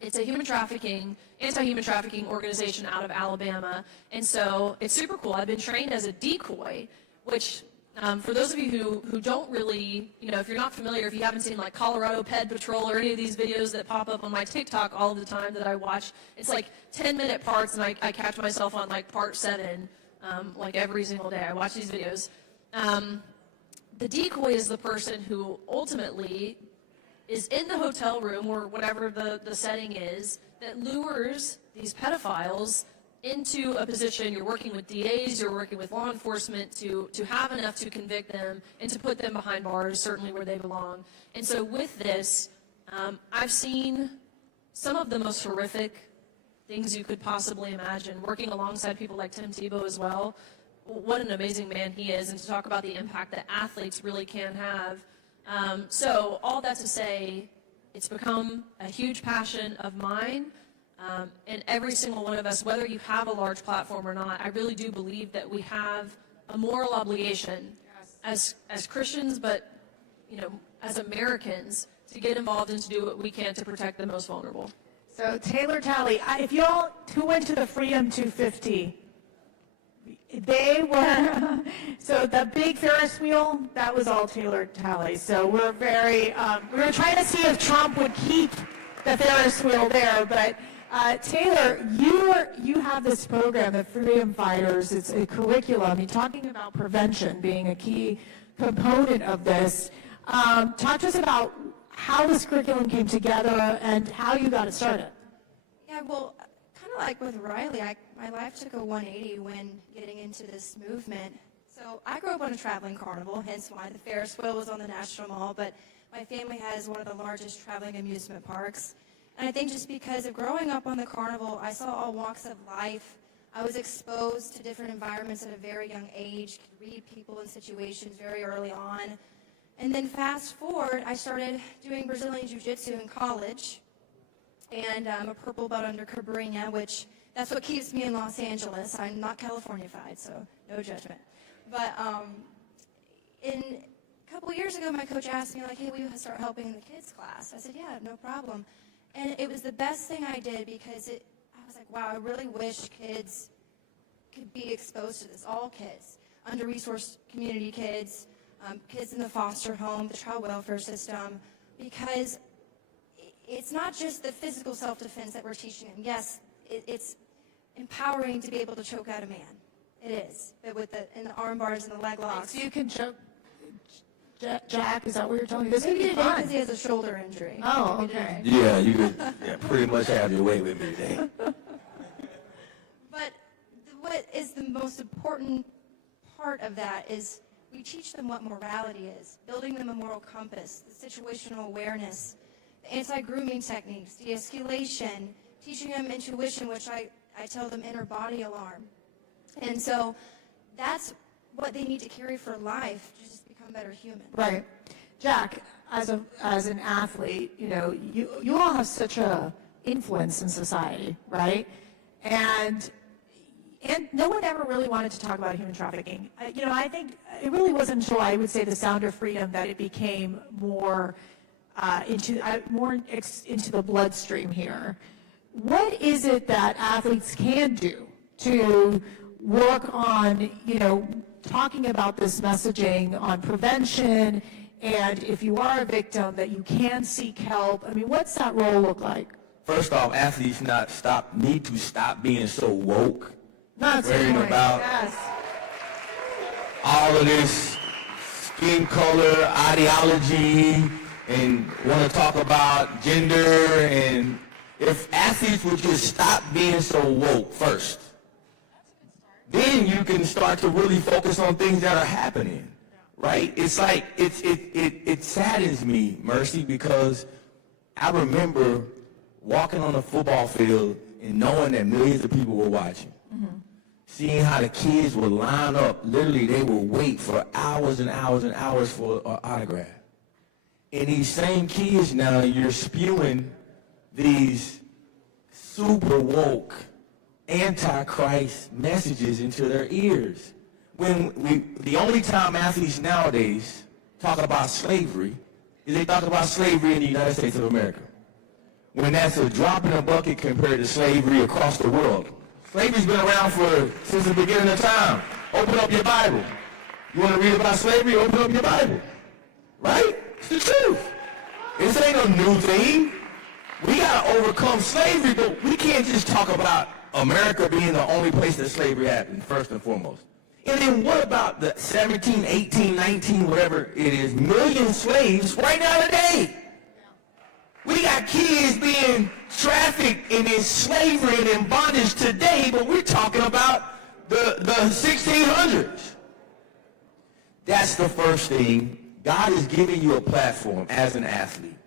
It's a anti-human trafficking organization out of Alabama. And so it's super cool. I've been trained as a decoy, which for those of you who don't really, if you're not familiar, if you haven't seen like Colorado Ped Patrol or any of these videos that pop up on my TikTok all the time that I watch, it's like 10-minute parts, and I catch myself on like part 7, like every single day. I watch these videos. The decoy is the person who ultimately is in the hotel room or whatever the setting is that lures these pedophiles into a position. You're working with DAs, you're working with law enforcement to have enough to convict them and to put them behind bars, certainly where they belong. And so with this, I've seen some of the most horrific things you could possibly imagine, working alongside people like Tim Tebow as well. What an amazing man he is, and to talk about the impact that athletes really can have. So all that to say, it's become a huge passion of mine, and every single one of us, whether you have a large platform or not, I really do believe that we have a moral obligation as Christians, but as Americans, to get involved and to do what we can to protect the most vulnerable. So Taylor Talley, if y'all who went to the Freedom 250, they were, so the big Ferris wheel, that was all Taylor Talley. So we're very, we were trying to see if Trump would keep the Ferris wheel there. But Taylor, you have this program, the Freedom Fighters. It's a curriculum. You're talking about prevention being a key component of this. Talk to us about how this curriculum came together and how you got it started. Yeah, well, kind of like with Riley, my life took a 180 when getting into this movement. So I grew up on a traveling carnival, hence why the Ferris wheel was on the National Mall, but my family has one of the largest traveling amusement parks. And I think just because of growing up on the carnival, I saw all walks of life. I was exposed to different environments at a very young age, could read people in situations very early on. And then fast forward, I started doing Brazilian Jiu-Jitsu in college. And I'm a purple belt under Cabrinha, which that's what keeps me in Los Angeles. I'm not California-fied, so no judgment. But a couple years ago, my coach asked me, like, hey, will you start helping in the kids class? I said, yeah, no problem. And it was the best thing I did because I was like, wow, I really wish kids could be exposed to this, all kids, under-resourced community kids, kids in the foster home, the child welfare system, because it's not just the physical self-defense that we're teaching them. Yes, it's empowering to be able to choke out a man. It is, but with the arm bars and the leg locks. So you can choke Jack, is that what you're telling me? This could Maybe be today fun. because he has a shoulder injury. Oh, okay. Yeah, you could pretty much have your way with me today. But what is the most important part of that is we teach them what morality is, building them a moral compass, the situational awareness, the anti-grooming techniques, de-escalation, teaching them intuition, which I tell them inner body alarm. And so that's what they need to carry for life to just become better humans. Right. Jack, as an athlete, you all have such a influence in society, right? And no one ever really wanted to talk about human trafficking. I think it really wasn't until I would say the Sound of Freedom that it became more into the bloodstream here. What is it that athletes can do to work on, talking about this messaging on prevention, and if you are a victim, that you can seek help? I mean, what's that role look like? First off, athletes need to stop being so woke. That's worrying right. about Yes. all of this skin color ideology and want to talk about gender. And if athletes would just stop being so woke first, then you can start to really focus on things that are happening, right? It's like, it saddens me, Mercy, because I remember walking on a football field and knowing that millions of people were watching. Mm-hmm. Seeing how the kids would line up, literally they would wait for hours and hours and hours for an autograph. And these same kids now, you're spewing these super woke, anti-Christ messages into their ears. the only time athletes nowadays talk about slavery is they talk about slavery in the United States of America, when that's a drop in a bucket compared to slavery across the world. Slavery's been around since the beginning of time. Open up your Bible. You want to read about slavery? Open up your Bible. Right? It's the truth. This ain't a new thing. We got to overcome slavery, but we can't just talk about America being the only place that slavery happened, first and foremost. And then what about the 17, 18, 19, whatever it is, million slaves right now today? We got kids being trafficked and in slavery and in bondage today, but we're talking about the 1600s. That's the first thing. God is giving you a platform as an athlete.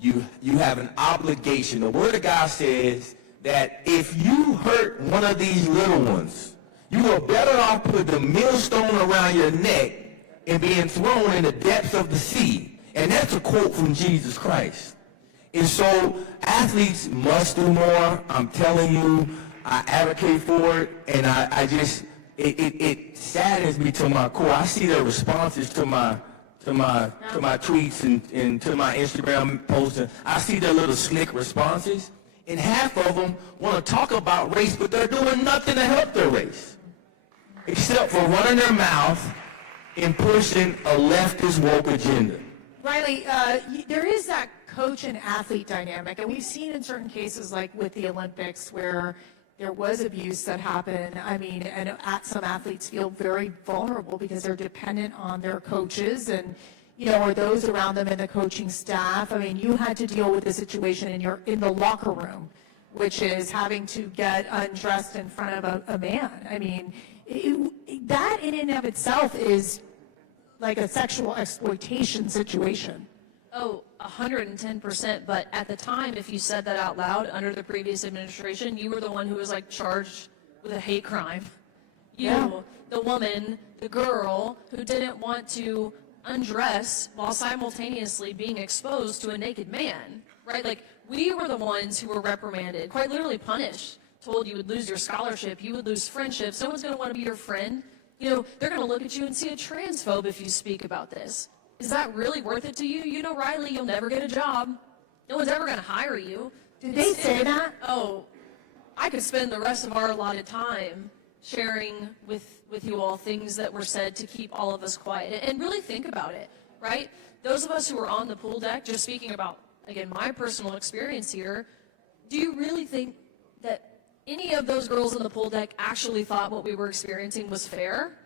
You have an obligation. The Word of God says that if you hurt one of these little ones, you are better off putting the millstone around your neck and being thrown in the depths of the sea. And that's a quote from Jesus Christ. And so athletes must do more. I'm telling you, I advocate for it, and it saddens me to my core. I see their responses to my tweets and to my Instagram posts. I see their little slick responses, and half of them want to talk about race, but they're doing nothing to help their race, except for running their mouth and pushing a leftist woke agenda. Riley, there is that coach and athlete dynamic, and we've seen in certain cases, like with the Olympics, where there was abuse that happened. I mean, and some athletes feel very vulnerable because they're dependent on their coaches and, or those around them in the coaching staff. I mean, you had to deal with the situation in the locker room, which is having to get undressed in front of a man. I mean, that in and of itself is like a sexual exploitation situation. Oh, 110%. But at the time, if you said that out loud under the previous administration, you were the one who was like charged with a hate crime. You, the woman, the girl who didn't want to undress while simultaneously being exposed to a naked man, right? Like, we were the ones who were reprimanded, quite literally punished, told you would lose your scholarship, you would lose friendships, no one's going to want to be your friend. They're going to look at you and see a transphobe if you speak about this. Is that really worth it to you? Riley, you'll never get a job. No one's ever going to hire you. Did they say that? Oh, I could spend the rest of our allotted time sharing with you all things that were said to keep all of us quiet. And really think about it, right? Those of us who were on the pool deck, just speaking about, again, my personal experience here, do you really think that any of those girls on the pool deck actually thought what we were experiencing was fair?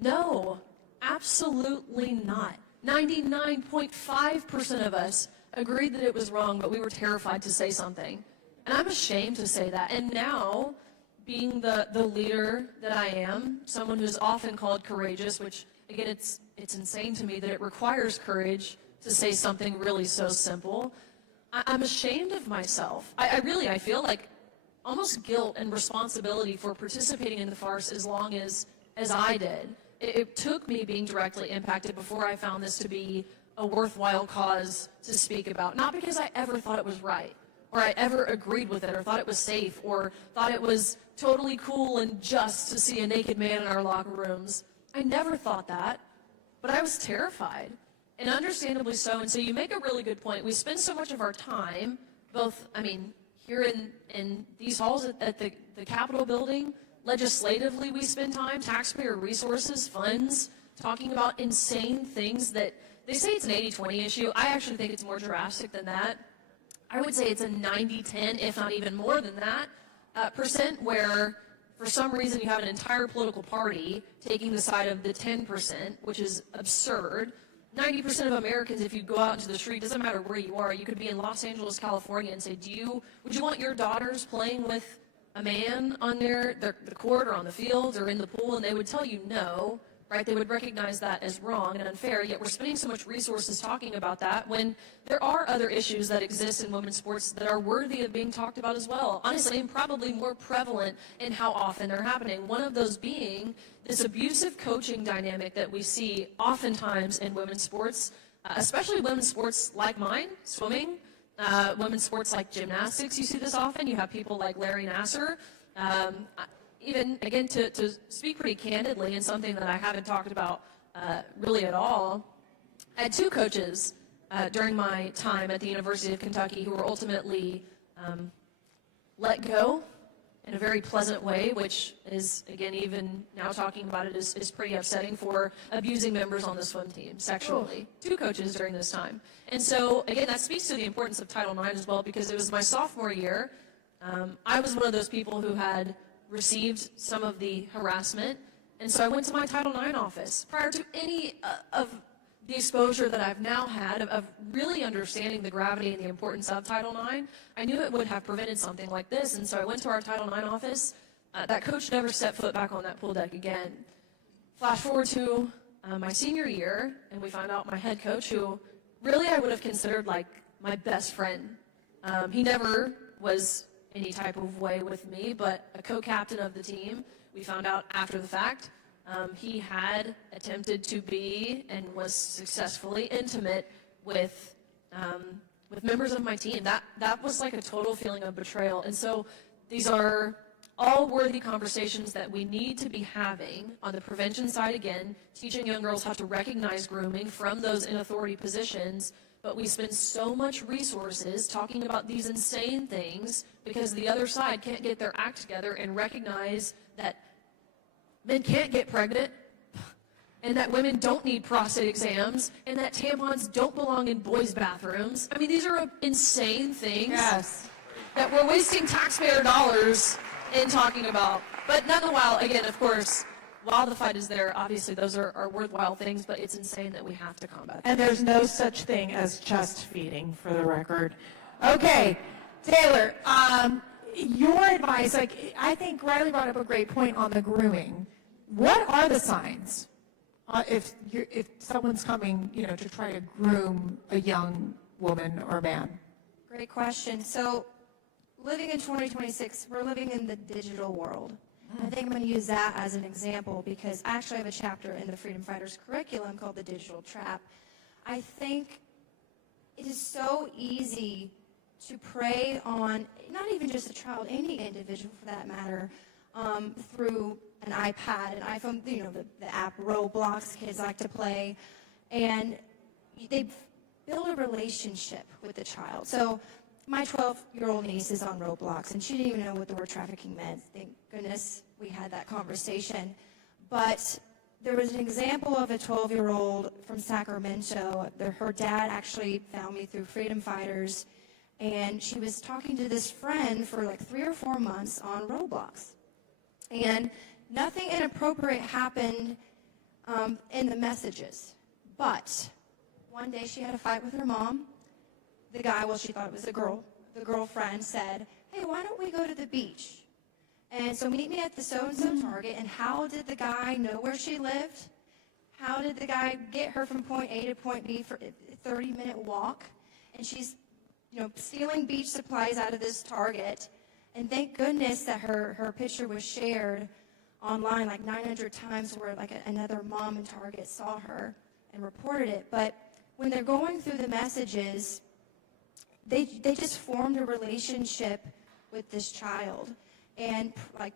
No, absolutely not. 99.5% of us agreed that it was wrong, but we were terrified to say something. And I'm ashamed to say that. And now, being the leader that I am, someone who's often called courageous, which, again, it's insane to me that it requires courage to say something really so simple, I'm ashamed of myself. I feel like almost guilt and responsibility for participating in the farce as long as I did. It took me being directly impacted before I found this to be a worthwhile cause to speak about. Not because I ever thought it was right, or I ever agreed with it, or thought it was safe, or thought it was totally cool and just to see a naked man in our locker rooms. I never thought that, but I was terrified, and understandably so. And so you make a really good point. We spend so much of our time, both, here in these halls at the Capitol building, legislatively we spend time, taxpayer resources, funds, talking about insane things that they say it's an 80-20 issue. I actually think it's more drastic than that. I would say it's a 90-10, if not even more than that, percent where for some reason you have an entire political party taking the side of the 10%, which is absurd. 90% of Americans, if you go out into the street, doesn't matter where you are, you could be in Los Angeles, California, and say, would you want your daughters playing with a man on the court or on the fields or in the pool? And they would tell you no, right? They would recognize that as wrong and unfair, yet we're spending so much resources talking about that when there are other issues that exist in women's sports that are worthy of being talked about as well. Honestly, and probably more prevalent in how often they're happening. One of those being this abusive coaching dynamic that we see oftentimes in women's sports, especially women's sports like mine, swimming, women's sports like gymnastics. You see this often. You have people like Larry Nassar. even, again, to speak pretty candidly, and something that I haven't talked about really at all, I had two coaches during my time at the University of Kentucky who were ultimately let go in a very pleasant way, which is, again, even now talking about it is pretty upsetting, for abusing members on the swim team sexually. Two coaches during this time. And so, again, that speaks to the importance of Title IX as well, because it was my sophomore year. I was one of those people who had received some of the harassment, and so I went to my Title IX office. Prior to any of the exposure that I've now had of really understanding the gravity and the importance of Title IX, I knew it would have prevented something like this, and so I went to our Title IX office. That coach never stepped foot back on that pool deck again. Flash forward to my senior year, and we found out my head coach, who really I would have considered like my best friend. He never was any type of way with me, but a co-captain of the team, we found out after the fact, he had attempted to be and was successfully intimate with members of my team. That was like a total feeling of betrayal. And so these are all worthy conversations that we need to be having on the prevention side, again, teaching young girls how to recognize grooming from those in authority positions. But we spend so much resources talking about these insane things because the other side can't get their act together and recognize that men can't get pregnant, and that women don't need prostate exams, and that tampons don't belong in boys' bathrooms. I mean, these are insane things that we're wasting taxpayer dollars in talking about. But nonetheless, again, of course, while the fight is there, obviously those are worthwhile things, but it's insane that we have to combat them. And there's no such thing as chest feeding, for the record. Okay, Taylor, your advice, like, I think Riley brought up a great point on the grooming. What are the signs if someone's coming, to try to groom a young woman or man? Great question. So living in 2026, we're living in the digital world. I think I'm going to use that as an example because I actually have a chapter in the Freedom Fighters curriculum called The Digital Trap. I think it is so easy to prey on, not even just a child, any individual for that matter, through an iPad, an iPhone, the app Roblox, kids like to play, and they build a relationship with the child. So my 12-year-old niece is on Roblox, and she didn't even know what the word trafficking meant. Thank goodness we had that conversation. But there was an example of a 12-year-old from Sacramento. Her dad actually found me through Freedom Fighters, and she was talking to this friend for like 3 or 4 months on Roblox. And nothing inappropriate happened in the messages. But one day she had a fight with her mom. The guy, well, she thought it was a girl, the girlfriend said, hey, why don't we go to the beach? And so meet me at the so-and-so Target. And how did the guy know where she lived? How did the guy get her from point A to point B for a 30-minute walk? And she's, stealing beach supplies out of this Target. And thank goodness that her picture was shared online like 900 times where like another mom in Target saw her and reported it. But when they're going through the messages, they just formed a relationship with this child and like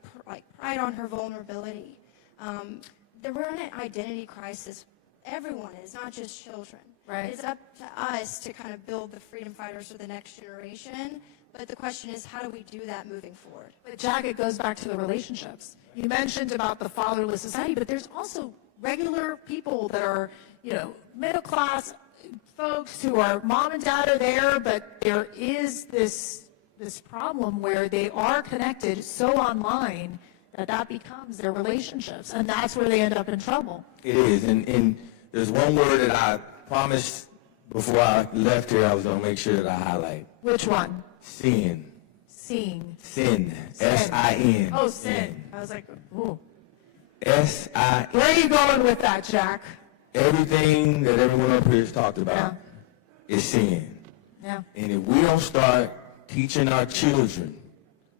pride on her vulnerability. We're in an identity crisis. Everyone is, not just children. Right. It's up to us to kind of build the freedom fighters for the next generation. But the question is, how do we do that moving forward? But Jack, it goes back to the relationships. You mentioned about the fatherless society, but there's also regular people that are, middle class folks who are, mom and dad are there, but there is this problem where they are connected so online that becomes their relationships, and that's where they end up in trouble. It is, and there's one word that I promised before I left here I was going to make sure that I highlight. Which one? Sin. Sin. Sin. S-I-N. Oh, sin. I was like, ooh. S-I-N. Where are you going with that, Jack? Everything that everyone up here has talked about is sin. Yeah. And if we don't start teaching our children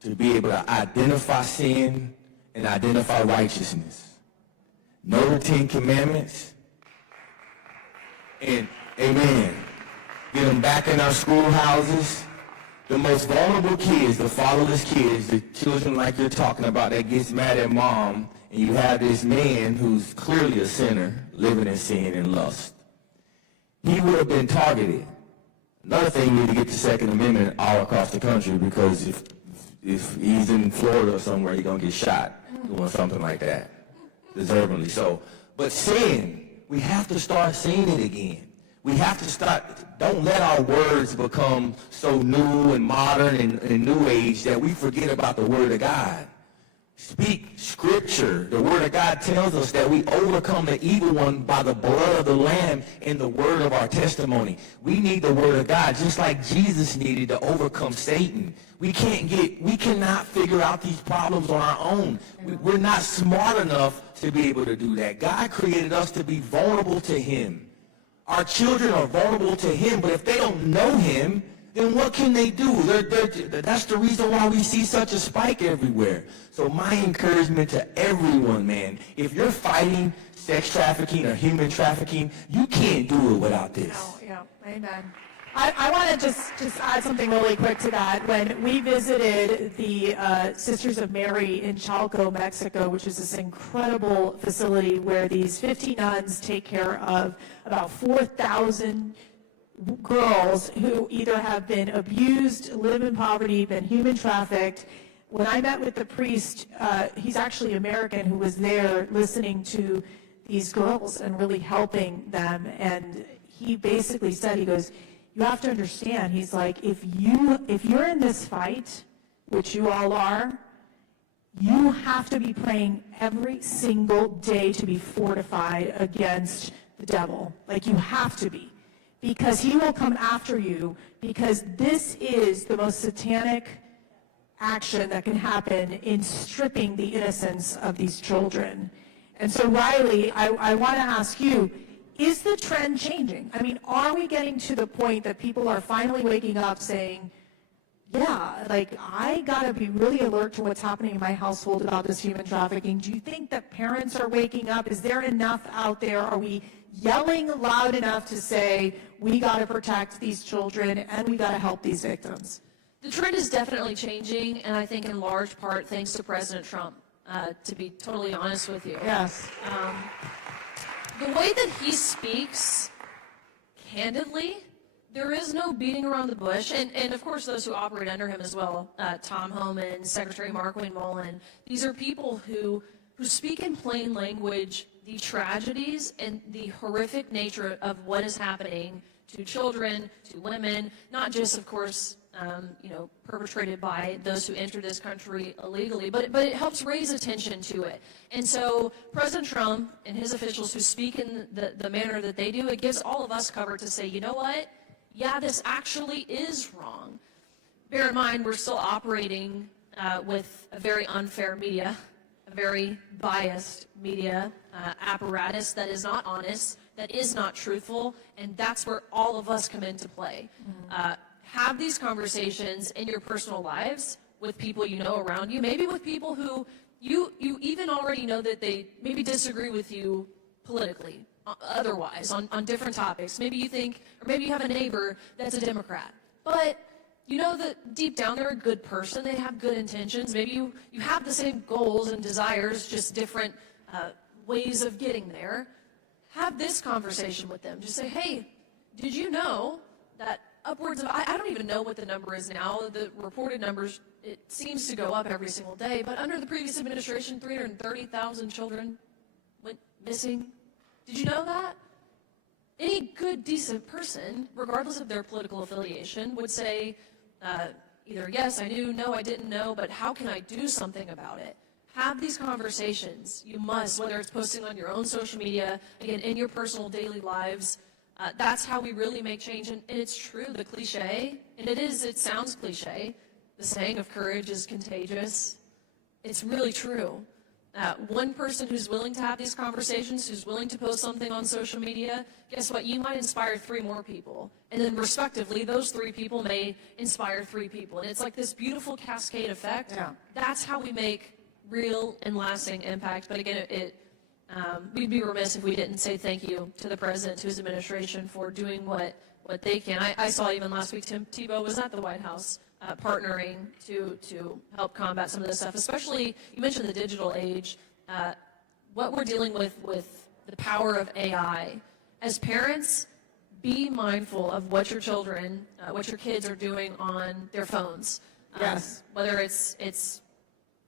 to be able to identify sin and identify righteousness, know the 10 Commandments, and amen, get them back in our schoolhouses, The most vulnerable kids, the fatherless kids, the children like you're talking about that gets mad at mom, and you have this man who's clearly a sinner living in sin and lust. He would have been targeted. Another thing, you need to get the Second Amendment all across the country, because if he's in Florida or somewhere, he's going to get shot doing something like that, deservingly so. But sin, we have to start seeing it again. We have to start, don't let our words become so new and modern and new age that we forget about the Word of God. Speak Scripture. The Word of God tells us that we overcome the evil one by the blood of the Lamb and the word of our testimony. We need the Word of God just like Jesus needed to overcome Satan. We cannot figure out these problems on our own. We're not smart enough to be able to do that. God created us to be vulnerable to Him. Our children are vulnerable to Him, but if they don't know Him, then what can they do? That's the reason why we see such a spike everywhere. So my encouragement to everyone, man, if you're fighting sex trafficking or human trafficking, you can't do it without this. Oh, yeah, amen. I want to just add something really quick to that. When we visited the Sisters of Mary in Chalco, Mexico, which is this incredible facility where these 50 nuns take care of about 4,000 girls who either have been abused, live in poverty, been human trafficked. When I met with the priest, he's actually American, who was there listening to these girls and really helping them. And he basically said, he goes, you have to understand, he's like, if you're in this fight, which you all are, you have to be praying every single day to be fortified against the devil. Like, you have to be. Because he will come after you, because this is the most satanic action that can happen in stripping the innocence of these children. And so, Riley, I want to ask you, is the trend changing? I mean, are we getting to the point that people are finally waking up saying, yeah, like, I got to be really alert to what's happening in my household about this human trafficking? Do you think that parents are waking up? Is there enough out there? Are we yelling loud enough to say, we got to protect these children and we got to help these victims? The trend is definitely changing, and I think in large part thanks to President Trump, to be totally honest with you. Yes. The way that he speaks, candidly, there is no beating around the bush, and of course those who operate under him as well, Tom Homan, Secretary Markwayne Mullin, these are people who speak in plain language the tragedies and the horrific nature of what is happening to children, to women, not just, of course, perpetrated by those who enter this country illegally, but it helps raise attention to it. And so President Trump and his officials who speak in the manner that they do, it gives all of us cover to say, you know what? Yeah, this actually is wrong. Bear in mind, we're still operating with a very unfair media, a very biased media apparatus that is not honest, that is not truthful, and that's where all of us come into play. Have these conversations in your personal lives with people you know around you, maybe with people who you even already know that they maybe disagree with you politically, otherwise, on different topics. Maybe you think, or maybe you have a neighbor that's a Democrat, but you know that deep down they're a good person, they have good intentions, maybe you have the same goals and desires, just different ways of getting there. Have this conversation with them. Just say, hey, did you know that upwards of, I don't even know what the number is now, the reported numbers, it seems to go up every single day, but under the previous administration, 330,000 children went missing. Did you know that? Any good, decent person, regardless of their political affiliation, would say either, yes, I knew, no, I didn't know, but how can I do something about it? Have these conversations. You must, whether it's posting on your own social media, again, in your personal daily lives. That's how we really make change, and it's true, the cliche, and it sounds cliche, the saying of courage is contagious. It's really true. One person who's willing to have these conversations, who's willing to post something on social media, guess what? You might inspire 3 more people. And then respectively, those 3 people may inspire 3 people. And it's like this beautiful cascade effect. Yeah. That's how we make real and lasting impact. But again, we'd be remiss if we didn't say thank you to the president, to his administration for doing what they can. I saw even last week Tim Tebow was at the White House partnering to help combat some of this stuff, especially, you mentioned the digital age, what we're dealing with the power of AI. As parents, be mindful of what your children, what your kids are doing on their phones. Yes. Whether it's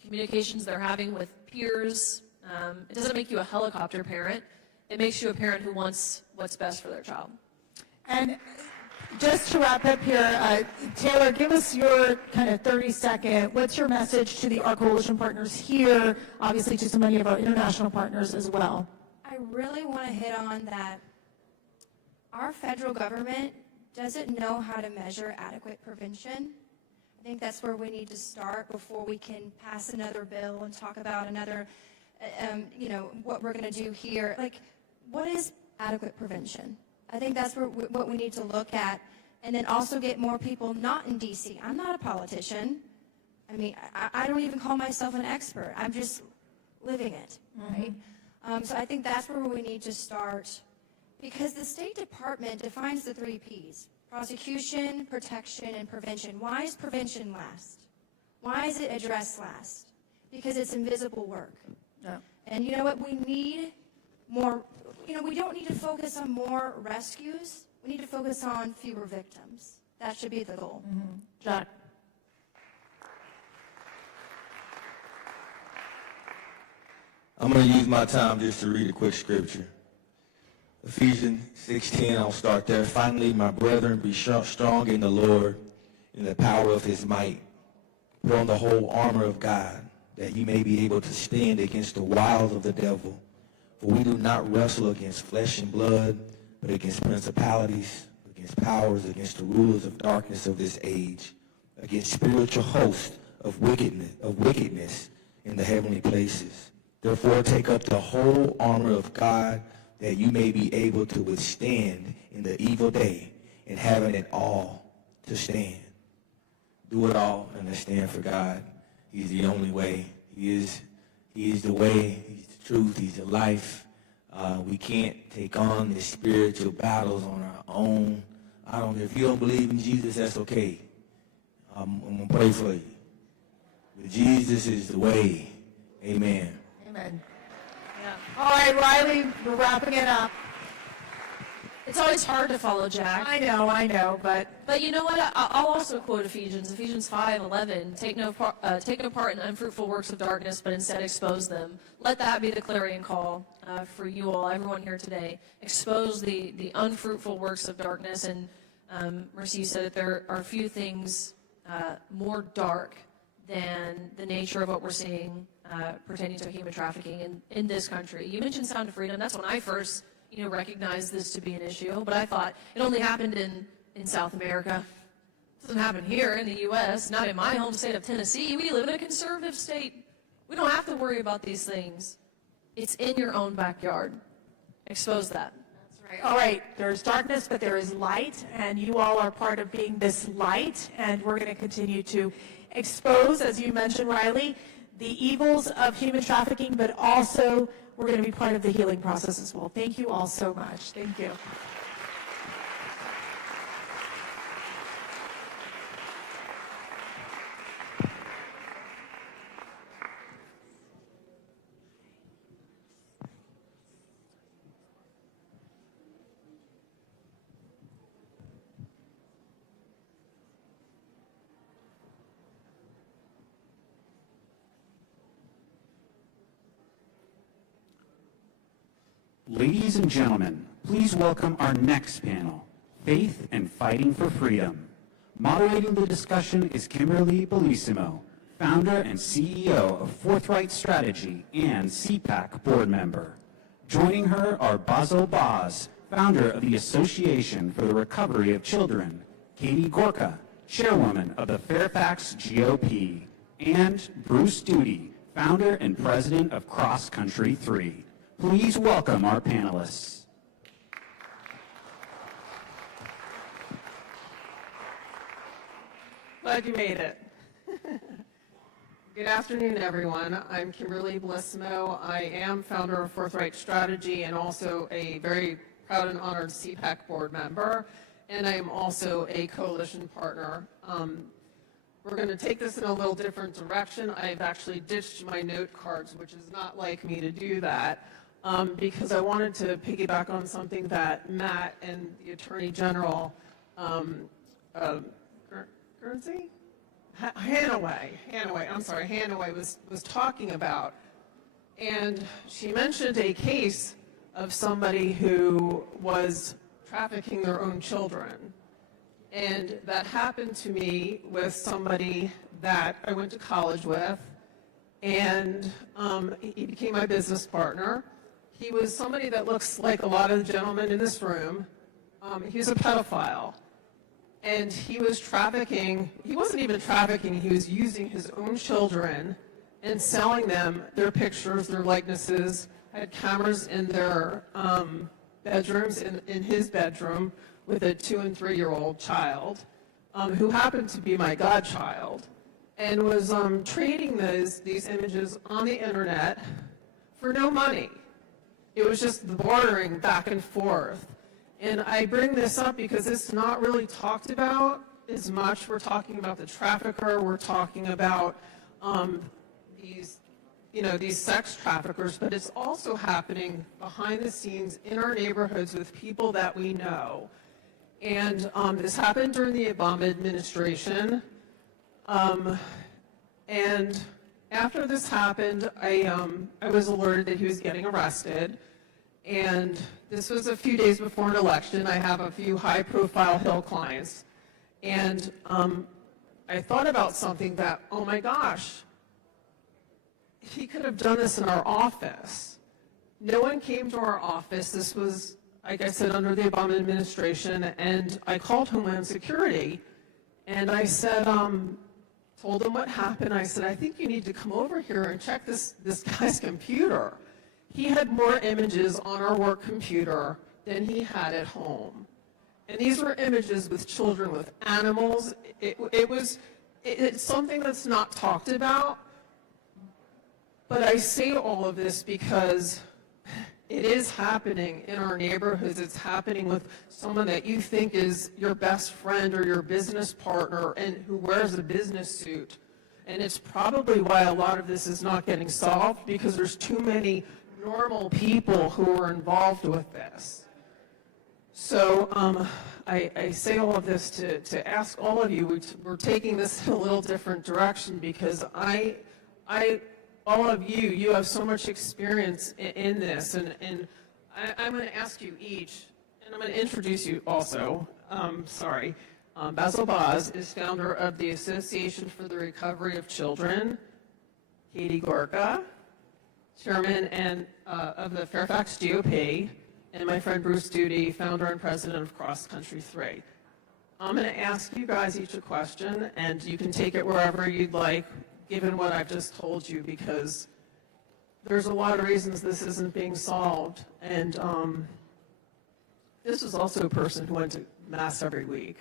communications they're having with peers. It doesn't make you a helicopter parent. It makes you a parent who wants what's best for their child. And just to wrap up here, Taylor, give us your kind of 30-second, what's your message to our coalition partners here, obviously to so many of our international partners as well? I really want to hit on that our federal government doesn't know how to measure adequate prevention. I think that's where we need to start before we can pass another bill and talk about another, what we're going to do here. Like, what is adequate prevention? I think that's what we need to look at, and then also get more people not in D.C. I'm not a politician. I mean, I don't even call myself an expert. I'm just living it, right? So I think that's where we need to start, because the State Department defines the 3 Ps: prosecution, protection, and prevention. Why is prevention last? Why is it addressed last? Because it's invisible work. Yeah. And you know what? We need more. We don't need to focus on more rescues. We need to focus on fewer victims. That should be the goal. Jack. I'm going to use my time just to read a quick scripture. Ephesians 6:10, I'll start there. Finally, my brethren, be strong in the Lord, in the power of his might. Put on the whole armor of God, that you may be able to stand against the wiles of the devil. For we do not wrestle against flesh and blood, but against principalities, against powers, against the rulers of darkness of this age, against spiritual hosts of wickedness in the heavenly places. Therefore, take up the whole armor of God, that you may be able to withstand in the evil day, and having it all to stand. Do it all and let's stand for God. He's the only way. He is the way. He's the truth. He's the life. We can't take on the spiritual battles on our own. I don't care. If you don't believe in Jesus, that's okay. I'm going to pray for you. But Jesus is the way. Amen. Amen. All right, Riley, we're wrapping it up. It's always hard to follow Jack. I know, But you know what? I'll also quote Ephesians 5:11. Take no part in unfruitful works of darkness, but instead expose them. Let that be the clarion call for you all, everyone here today. Expose the unfruitful works of darkness. And Mercy, you said that there are few things more dark than the nature of what we're seeing pertaining to human trafficking in this country. You mentioned Sound of Freedom. That's when I first recognized this to be an issue. But I thought it only happened in South America. It doesn't happen here in the U.S., not in my home state of Tennessee. We live in a conservative state. We don't have to worry about these things. It's in your own backyard. Expose that. All right, there's darkness, but there is light, and you all are part of being this light, and we're going to continue to expose, as you mentioned, Riley, the evils of human trafficking, but also we're going to be part of the healing process as well. Thank you all so much. Thank you. Ladies and gentlemen, please welcome our next panel, Faith and Fighting for Freedom. Moderating the discussion is Kimberly Bellissimo, founder and CEO of Forthright Strategy and CPAC board member. Joining her are Basil Boz, founder of the Association for the Recovery of Children, Katie Gorka, chairwoman of the Fairfax GOP, and Bruce Duty, founder and president of Cross Country 3. Please welcome our panelists. Glad you made it. Good afternoon, everyone. I'm Kimberly Bellissimo. I am founder of Forthright Strategy and also a very proud and honored CPAC board member, and I am also a coalition partner. we're going to take this in a little different direction. I've actually ditched my note cards, which is not like me to do that, because I wanted to piggyback on something that Matt and the Attorney General, Hanaway was talking about. And she mentioned a case of somebody who was trafficking their own children. And that happened to me with somebody that I went to college with, and he became my business partner. He was somebody that looks like a lot of the gentlemen in this room. He was a pedophile. And he was trafficking, he wasn't even trafficking, he was using his own children and selling them their pictures, their likenesses, had cameras in their bedrooms, in his bedroom, with a 2- and 3-year-old child, who happened to be my godchild, and was trading these images on the internet for no money. It was just bartering back and forth. And I bring this up because it's not really talked about as much. We're talking about the trafficker, we're talking about these sex traffickers, but it's also happening behind the scenes in our neighborhoods with people that we know. And this happened during the Obama administration. And after this happened, I was alerted that he was getting arrested. And this was a few days before an election. I have a few high-profile Hill clients. And I thought about something that, oh my gosh, he could have done this in our office. No one came to our office. This was, like I said, under the Obama administration, and I called Homeland Security, and I said, told them what happened. I said, I think you need to come over here and check this guy's computer. He had more images on our work computer than he had at home. And these were images with children, with animals. It's something that's not talked about. But I say all of this because it is happening in our neighborhoods. It's happening with someone that you think is your best friend or your business partner and who wears a business suit. And it's probably why a lot of this is not getting solved, because there's too many normal people who are involved with this. So I say all of this to ask all of you, we're taking this in a little different direction, because all of you have so much experience in this, and I'm going to ask you each, and I'm going to introduce you also. Basil Boz is founder of the Association for the Recovery of Children. Katie Gorka, chairman of the Fairfax GOP, and my friend Bruce Duty, founder and president of Cross Country 3. I'm going to ask you guys each a question, and you can take it wherever you'd like, given what I've just told you, because there's a lot of reasons this isn't being solved. And this is also a person who went to Mass every week.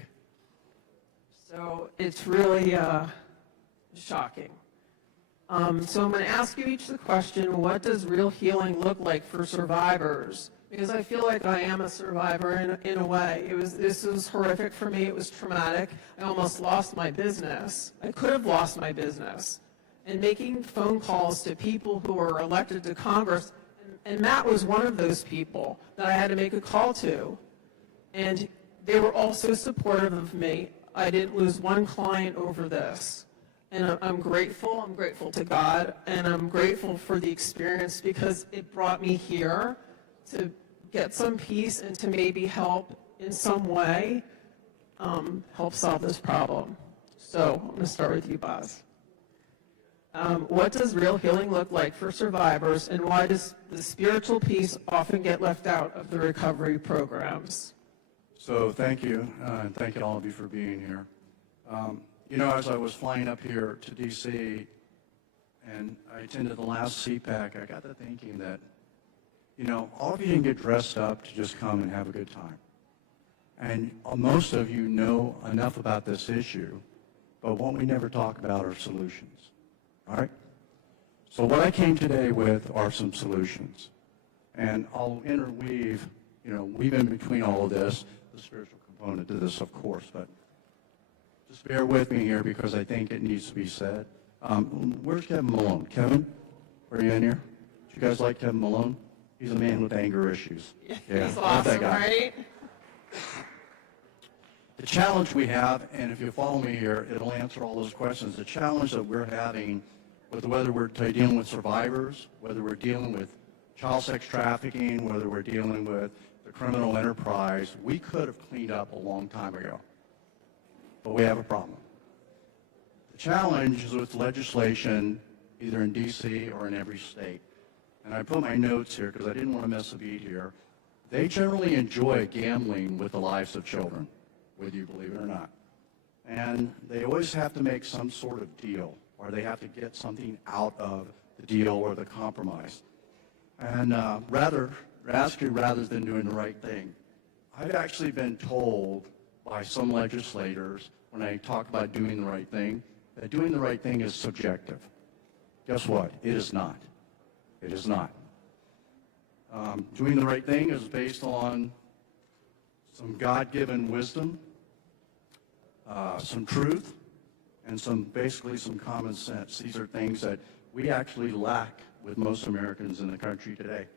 So it's really shocking. So I'm going to ask you each the question, what does real healing look like for survivors? Because I feel like I am a survivor in a way. This was horrific for me. It was traumatic. I almost lost my business. I could have lost my business. And making phone calls to people who were elected to Congress, and Matt was one of those people that I had to make a call to. And they were all so supportive of me. I didn't lose one client over this. And I'm grateful. I'm grateful to God. And I'm grateful for the experience, because it brought me here to get some peace and to maybe help in some way help solve this problem. So I'm going to start with you, Boz. What does real healing look like for survivors, and why does the spiritual piece often get left out of the recovery programs? So thank you, and thank you all of you for being here. You know, as I was flying up here to D.C. and I attended the last CPAC, I got to thinking that, you know, all of you can get dressed up to just come and have a good time. And most of you know enough about this issue, but what we never talk about are solutions. All right? So what I came today with are some solutions. And I'll interweave, you know, weave in between all of this, the spiritual component to this, of course, but Just bear with me here because I think it needs to be said. Where's Kevin Malone? Kevin, are you in here? Do you guys like Kevin Malone? He's a man with anger issues. Yeah, He's love that awesome, guy. right? The challenge we have, and if you follow me here, it'll answer all those questions. The challenge that we're having with whether we're dealing with survivors, whether we're dealing with child sex trafficking, whether we're dealing with the criminal enterprise, we could have cleaned up a long time ago. But we have a problem. The challenge is with legislation either in D.C. or in every state. And I put my notes here because I didn't want to miss a beat here. They generally enjoy gambling with the lives of children, whether you believe it or not. And they always have to make some sort of deal, or they have to get something out of the deal or the compromise. And rather than doing the right thing, I've actually been told by some legislators when I talk about doing the right thing, that doing the right thing is subjective. Guess what? It is not. It is not. Doing the right thing is based on some God-given wisdom, some truth, and basically some common sense. These are things that we actually lack with most Americans in the country today.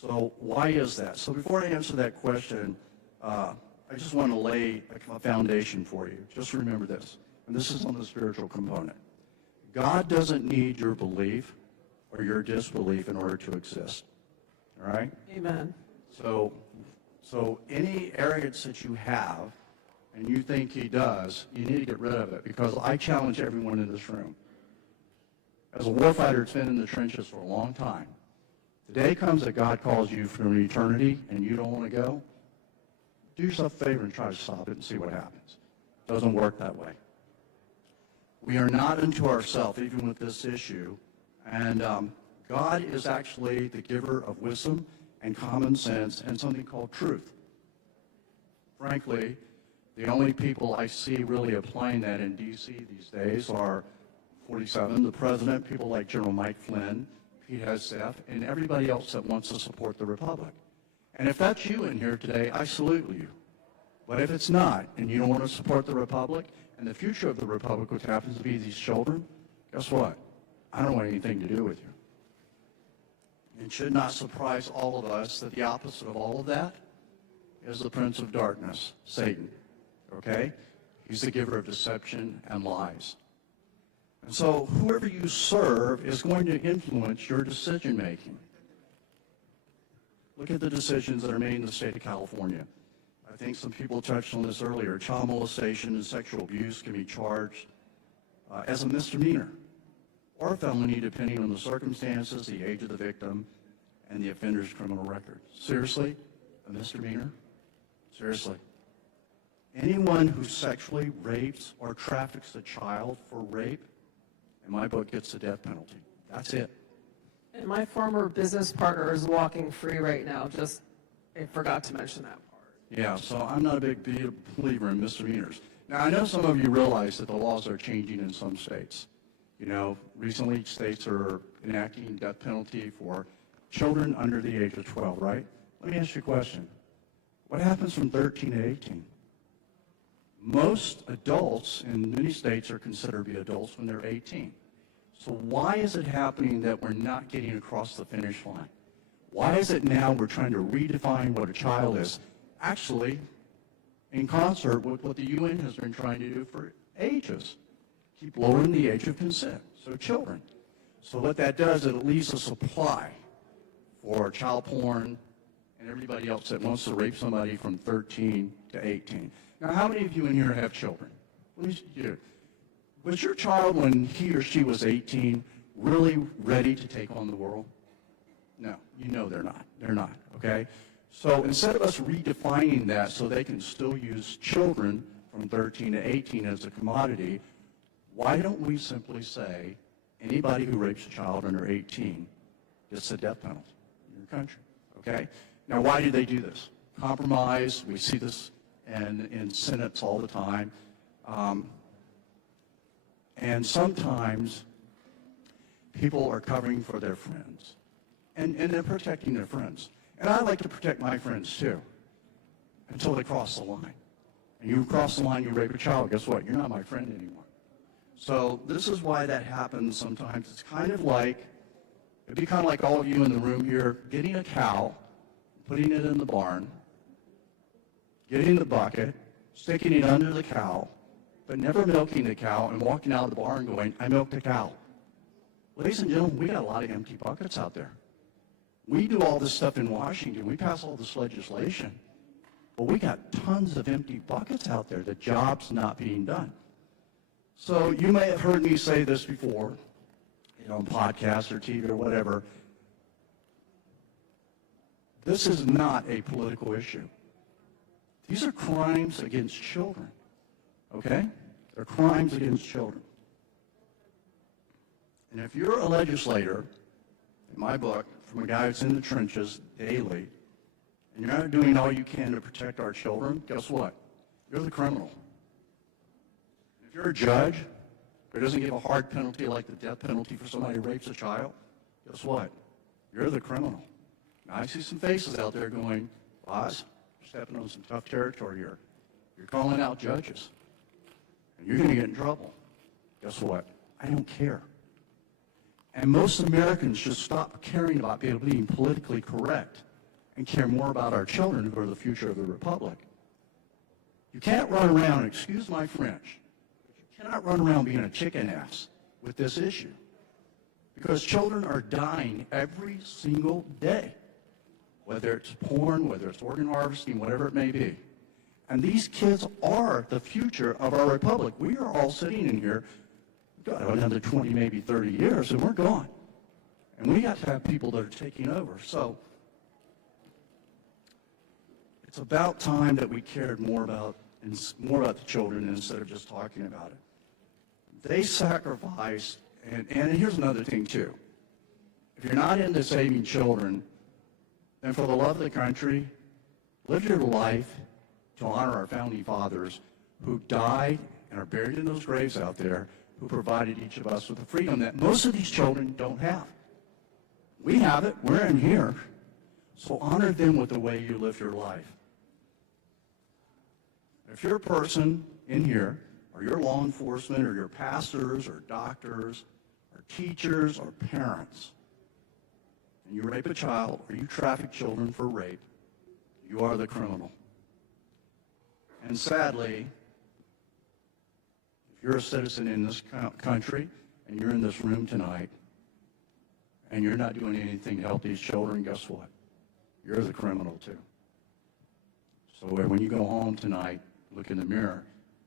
So why is that? So before I answer that question, I just want to lay a foundation for you. Just remember this, and this is on the spiritual component. God doesn't need your belief or your disbelief in order to exist. All right? Amen. So any arrogance that you have and you think he does, you need to get rid of it, because I challenge everyone in this room. As a warfighter that's been in the trenches for a long time, the day comes that God calls you for an eternity and you don't want to go, do yourself a favor and try to stop it and see what happens. It doesn't work that way. We are not unto ourselves, even with this issue. And God is actually the giver of wisdom and common sense and something called truth. Frankly, the only people I see really applying that in D.C. these days are 47, the president, people like General Mike Flynn, Pete Hegseth, and everybody else that wants to support the Republic. And if that's you in here today, I salute you. But if it's not, and you don't want to support the Republic, and the future of the Republic, which happens to be these children, guess what? I don't want anything to do with you. It should not surprise all of us that the opposite of all of that is the prince of darkness, Satan. Okay? He's the giver of deception and lies. And so whoever you serve is going to influence your decision making. Look at the decisions that are made in the state of California. I think some people touched on this earlier. Child molestation and sexual abuse can be charged as a misdemeanor or a felony depending on the circumstances, the age of the victim, and the offender's criminal record. Seriously? A misdemeanor? Seriously. Anyone who sexually rapes or traffics a child for rape, in my book, gets the death penalty. That's it. And my former business partner is walking free right now. Just, I forgot to mention that part. Yeah, so I'm not a big believer in misdemeanors. Now, I know some of you realize that the laws are changing in some states. You know, recently states are enacting death penalty for children under the age of 12, right? Let me ask you a question. What happens from 13 to 18? Most adults in many states are considered to be adults when they're 18. So why is it happening that we're not getting across the finish line? Why is it now we're trying to redefine what a child is? Actually, in concert with what the UN has been trying to do for ages. Keep lowering the age of consent, so children. So what that does, it leaves a supply for child porn and everybody else that wants to rape somebody from 13 to 18. Now, how many of you in here have children? Was your child, when he or she was 18, really ready to take on the world? No, you know they're not. They're not, okay? So instead of us redefining that so they can still use children from 13 to 18 as a commodity, why don't we simply say anybody who rapes a child under 18 gets a death penalty in your country, okay? Now, why do they do this? Compromise, we see this in senates all the time. And sometimes people are covering for their friends, and they're protecting their friends. And I like to protect my friends too, until they cross the line. and you cross the line, you rape a child, guess what? You're not my friend anymore. So this is why that happens sometimes. It's kind of like, it'd be kind of like all of you in the room here getting a cow, putting it in the barn, getting the bucket, sticking it under the cow, but never milking the cow and walking out of the barn going, I milked the cow. Ladies and gentlemen, we got a lot of empty buckets out there. We do all this stuff in Washington. We pass all this legislation. But we got tons of empty buckets out there. The job's not being done. So you may have heard me say this before, on podcasts or TV or whatever. This is not a political issue. These are crimes against children, okay? They're crimes against children. And if you're a legislator, in my book, from a guy who's in the trenches daily, and you're not doing all you can to protect our children, guess what? You're the criminal. If you're a judge who doesn't give a hard penalty like the death penalty for somebody who rapes a child, guess what? You're the criminal. Now, I see some faces out there going, Boz, you're stepping on some tough territory here. You're calling out judges, and you're going to get in trouble. Guess what? I don't care. And most Americans should stop caring about being politically correct and care more about our children who are the future of the republic. You can't run around, excuse my French, but you cannot run around being a chicken ass with this issue, because children are dying every single day, whether it's porn, whether it's organ harvesting, whatever it may be. And these kids are the future of our republic. We are all sitting in here, got another 20, maybe 30 years, and we're gone. And we got to have people that are taking over. So it's about time that we cared more about the children instead of just talking about it. They sacrificed, and here's another thing too. If you're not into saving children, then for the love of the country, live your life to honor our founding fathers who died and are buried in those graves out there, who provided each of us with the freedom that most of these children don't have. We have it. We're in here. So honor them with the way you live your life. If you're a person in here, or you're law enforcement, or you're pastors, or doctors, or teachers, or parents, and you rape a child, or you traffic children for rape, you are the criminal. And sadly, if you're a citizen in this country, and you're in this room tonight, and you're not doing anything to help these children, guess what? You're the criminal too. So when you go home tonight, look in the mirror,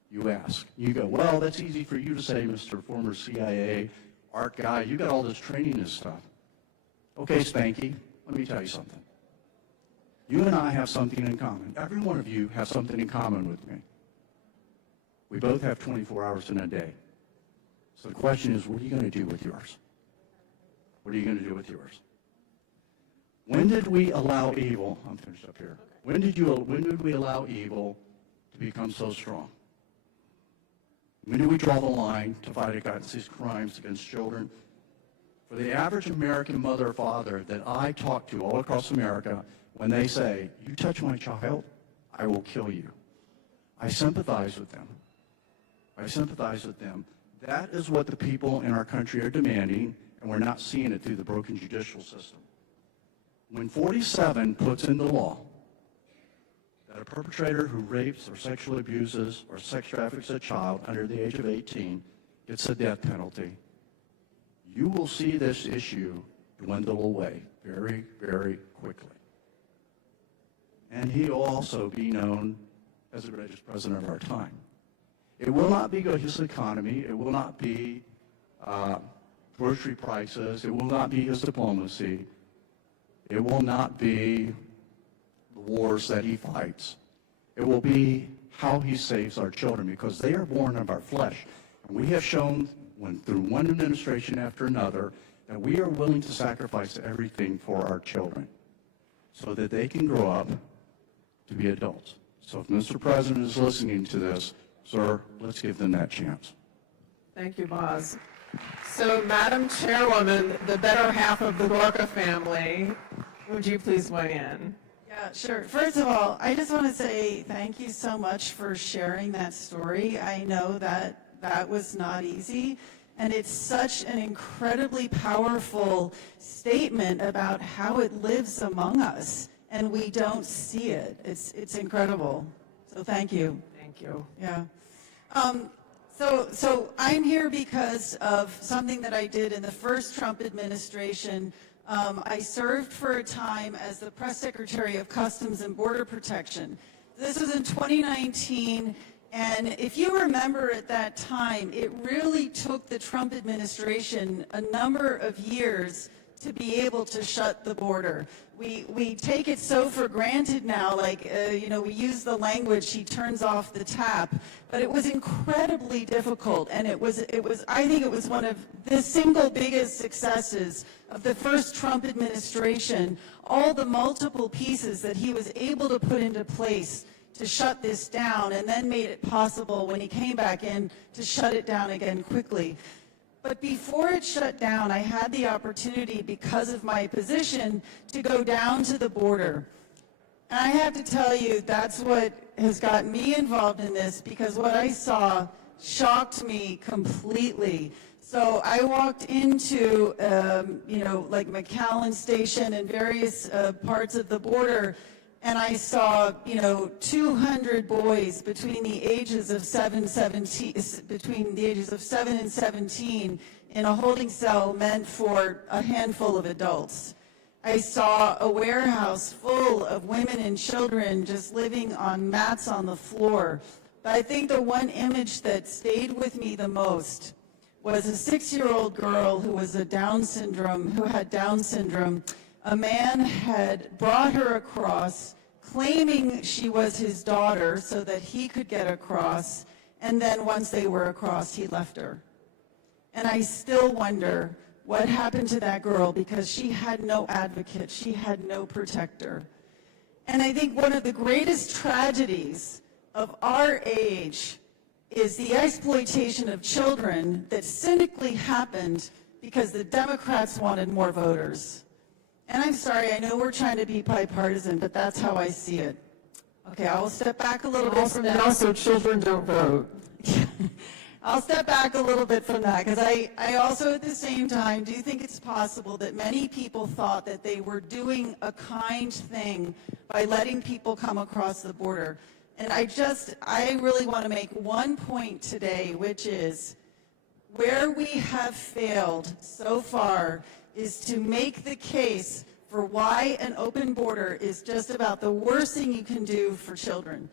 you ask. You go, well, that's easy for you to say, Mr. Former CIA art guy. You got all this training and stuff. Okay, Spanky, let me tell you something. You and I have something in common. Every one of you has something in common with me. We both have 24 hours in a day. So the question is, what are you going to do with yours? What are you going to do with yours? When did we allow evil? I'm finished up here. When did we allow evil to become so strong? When did we draw the line to fight against these crimes against children? For the average American mother or father that I talk to all across America, when they say, you touch my child, I will kill you. I sympathize with them. I sympathize with them. That is what the people in our country are demanding, and we're not seeing it through the broken judicial system. When 47 puts into law that a perpetrator who rapes or sexually abuses or sex traffics a child under the age of 18 gets a death penalty, you will see this issue dwindle away very, very quickly. And he will also be known as the greatest president of our time. It will not be his economy. It will not be grocery prices. It will not be his diplomacy. It will not be the wars that he fights. It will be how he saves our children, because they are born of our flesh. And we have shown through one administration after another that we are willing to sacrifice everything for our children so that they can grow up to be adults. So if Mr. President is listening to this, sir, let's give them that chance. Thank you, Boz. So, Madam Chairwoman, the better half of the Gorka family, would you please weigh in? Yeah, Yeah, sure. First of all, I just want to say thank you so much for sharing that story. I know that that was not easy, and it's such an incredibly powerful statement about how it lives among us, and we don't see it. It's incredible. So thank you. Thank you. Yeah. So I'm here because of something that I did in the first Trump administration. I served for a time as the press secretary of Customs and Border Protection. This was in 2019, and if you remember at that time, it really took the Trump administration a number of years to be able to shut the border. We take it so for granted now, like, we use the language, he turns off the tap, but it was incredibly difficult, and I think it was one of the single biggest successes of the first Trump administration, all the multiple pieces that he was able to put into place to shut this down, and then made it possible when he came back in to shut it down again quickly. But before it shut down, I had the opportunity, because of my position, to go down to the border. And I have to tell you, that's what has gotten me involved in this, because what I saw shocked me completely. So I walked into, like McAllen Station and various parts of the border, and I saw, 200 boys between the ages of 7 and 17 in a holding cell meant for a handful of adults. I saw a warehouse full of women and children just living on mats on the floor. But I think the one image that stayed with me the most was a 6-year-old girl who had Down syndrome. A man had brought her across, claiming she was his daughter so that he could get across, and then once they were across, he left her. And I still wonder what happened to that girl, because she had no advocate, she had no protector. And I think one of the greatest tragedies of our age is the exploitation of children that cynically happened because the Democrats wanted more voters. And I'm sorry, I know we're trying to be bipartisan, but that's how I see it. Okay, I will step back a little bit from that. And also, children don't vote. I'll step back a little bit from that, because I also at the same time do think it's possible that many people thought that they were doing a kind thing by letting people come across the border. And I really want to make one point today, which is where we have failed so far is to make the case for why an open border is just about the worst thing you can do for children.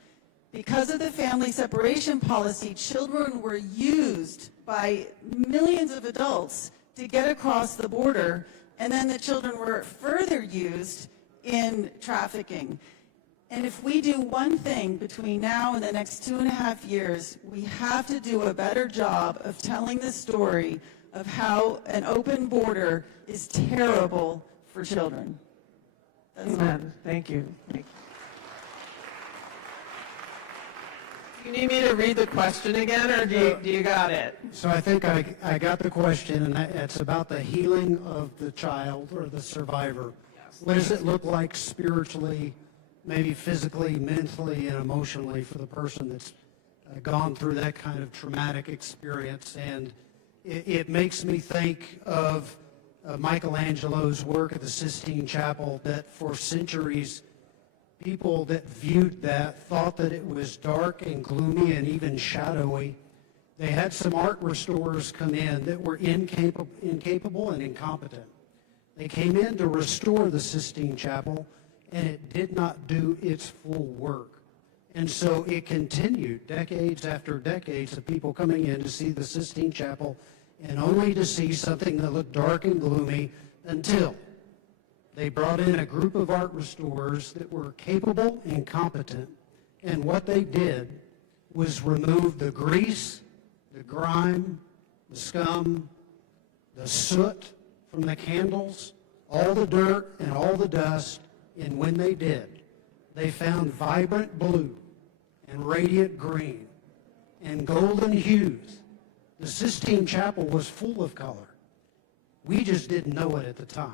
Because of the family separation policy, children were used by millions of adults to get across the border, and then the children were further used in trafficking. And if we do one thing between now and the next 2.5 years, we have to do a better job of telling the story of how an open border is terrible for children. That's Amen. Thank you. Thank you. Do you need me to read the question again, or do you got it? So I think I got the question, and it's about the healing of the child or the survivor. What does it look like spiritually, maybe physically, mentally, and emotionally for the person that's gone through that kind of traumatic experience? And it makes me think of Michelangelo's work at the Sistine Chapel, that for centuries, people that viewed that thought that it was dark and gloomy and even shadowy. They had some art restorers come in that were incapable and incompetent. They came in to restore the Sistine Chapel, and it did not do its full work. And so it continued decades after decades of people coming in to see the Sistine Chapel, and only to see something that looked dark and gloomy, until they brought in a group of art restorers that were capable and competent. And what they did was remove the grease, the grime, the scum, the soot from the candles, all the dirt and all the dust. And when they did, they found vibrant blue and radiant green and golden hues. The Sistine Chapel was full of color. We just didn't know it at the time.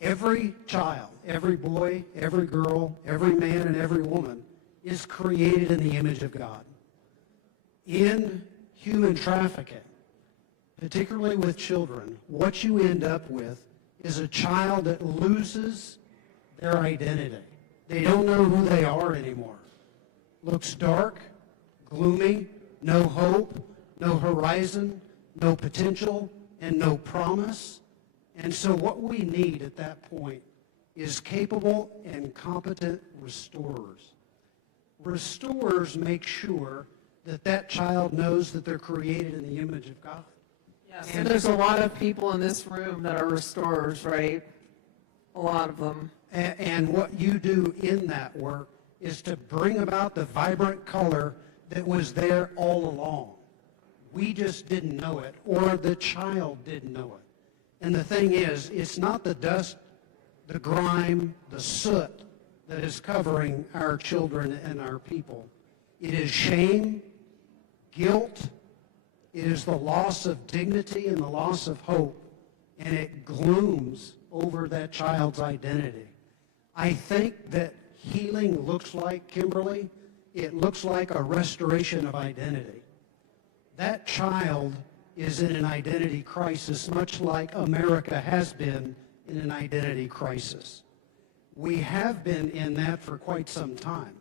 Every child, every boy, every girl, every man, and every woman is created in the image of God. In human trafficking, particularly with children, what you end up with is a child that loses their identity. They don't know who they are anymore. Looks dark, gloomy, no hope, no horizon, no potential, and no promise. And so what we need at that point is capable and competent restorers. Restorers make sure that that child knows that they're created in the image of God. Yes, and there's a lot of people in this room that are restorers, right? A lot of them. And what you do in that work is to bring about the vibrant color that was there all along. We just didn't know it, or the child didn't know it. And the thing is, it's not the dust, the grime, the soot that is covering our children and our people. It is shame, guilt, it is the loss of dignity and the loss of hope, and it glooms over that child's identity. I think that healing looks like, Kimberly, it looks like a restoration of identity. That child is in an identity crisis, much like America has been in an identity crisis. We have been in that for quite some time.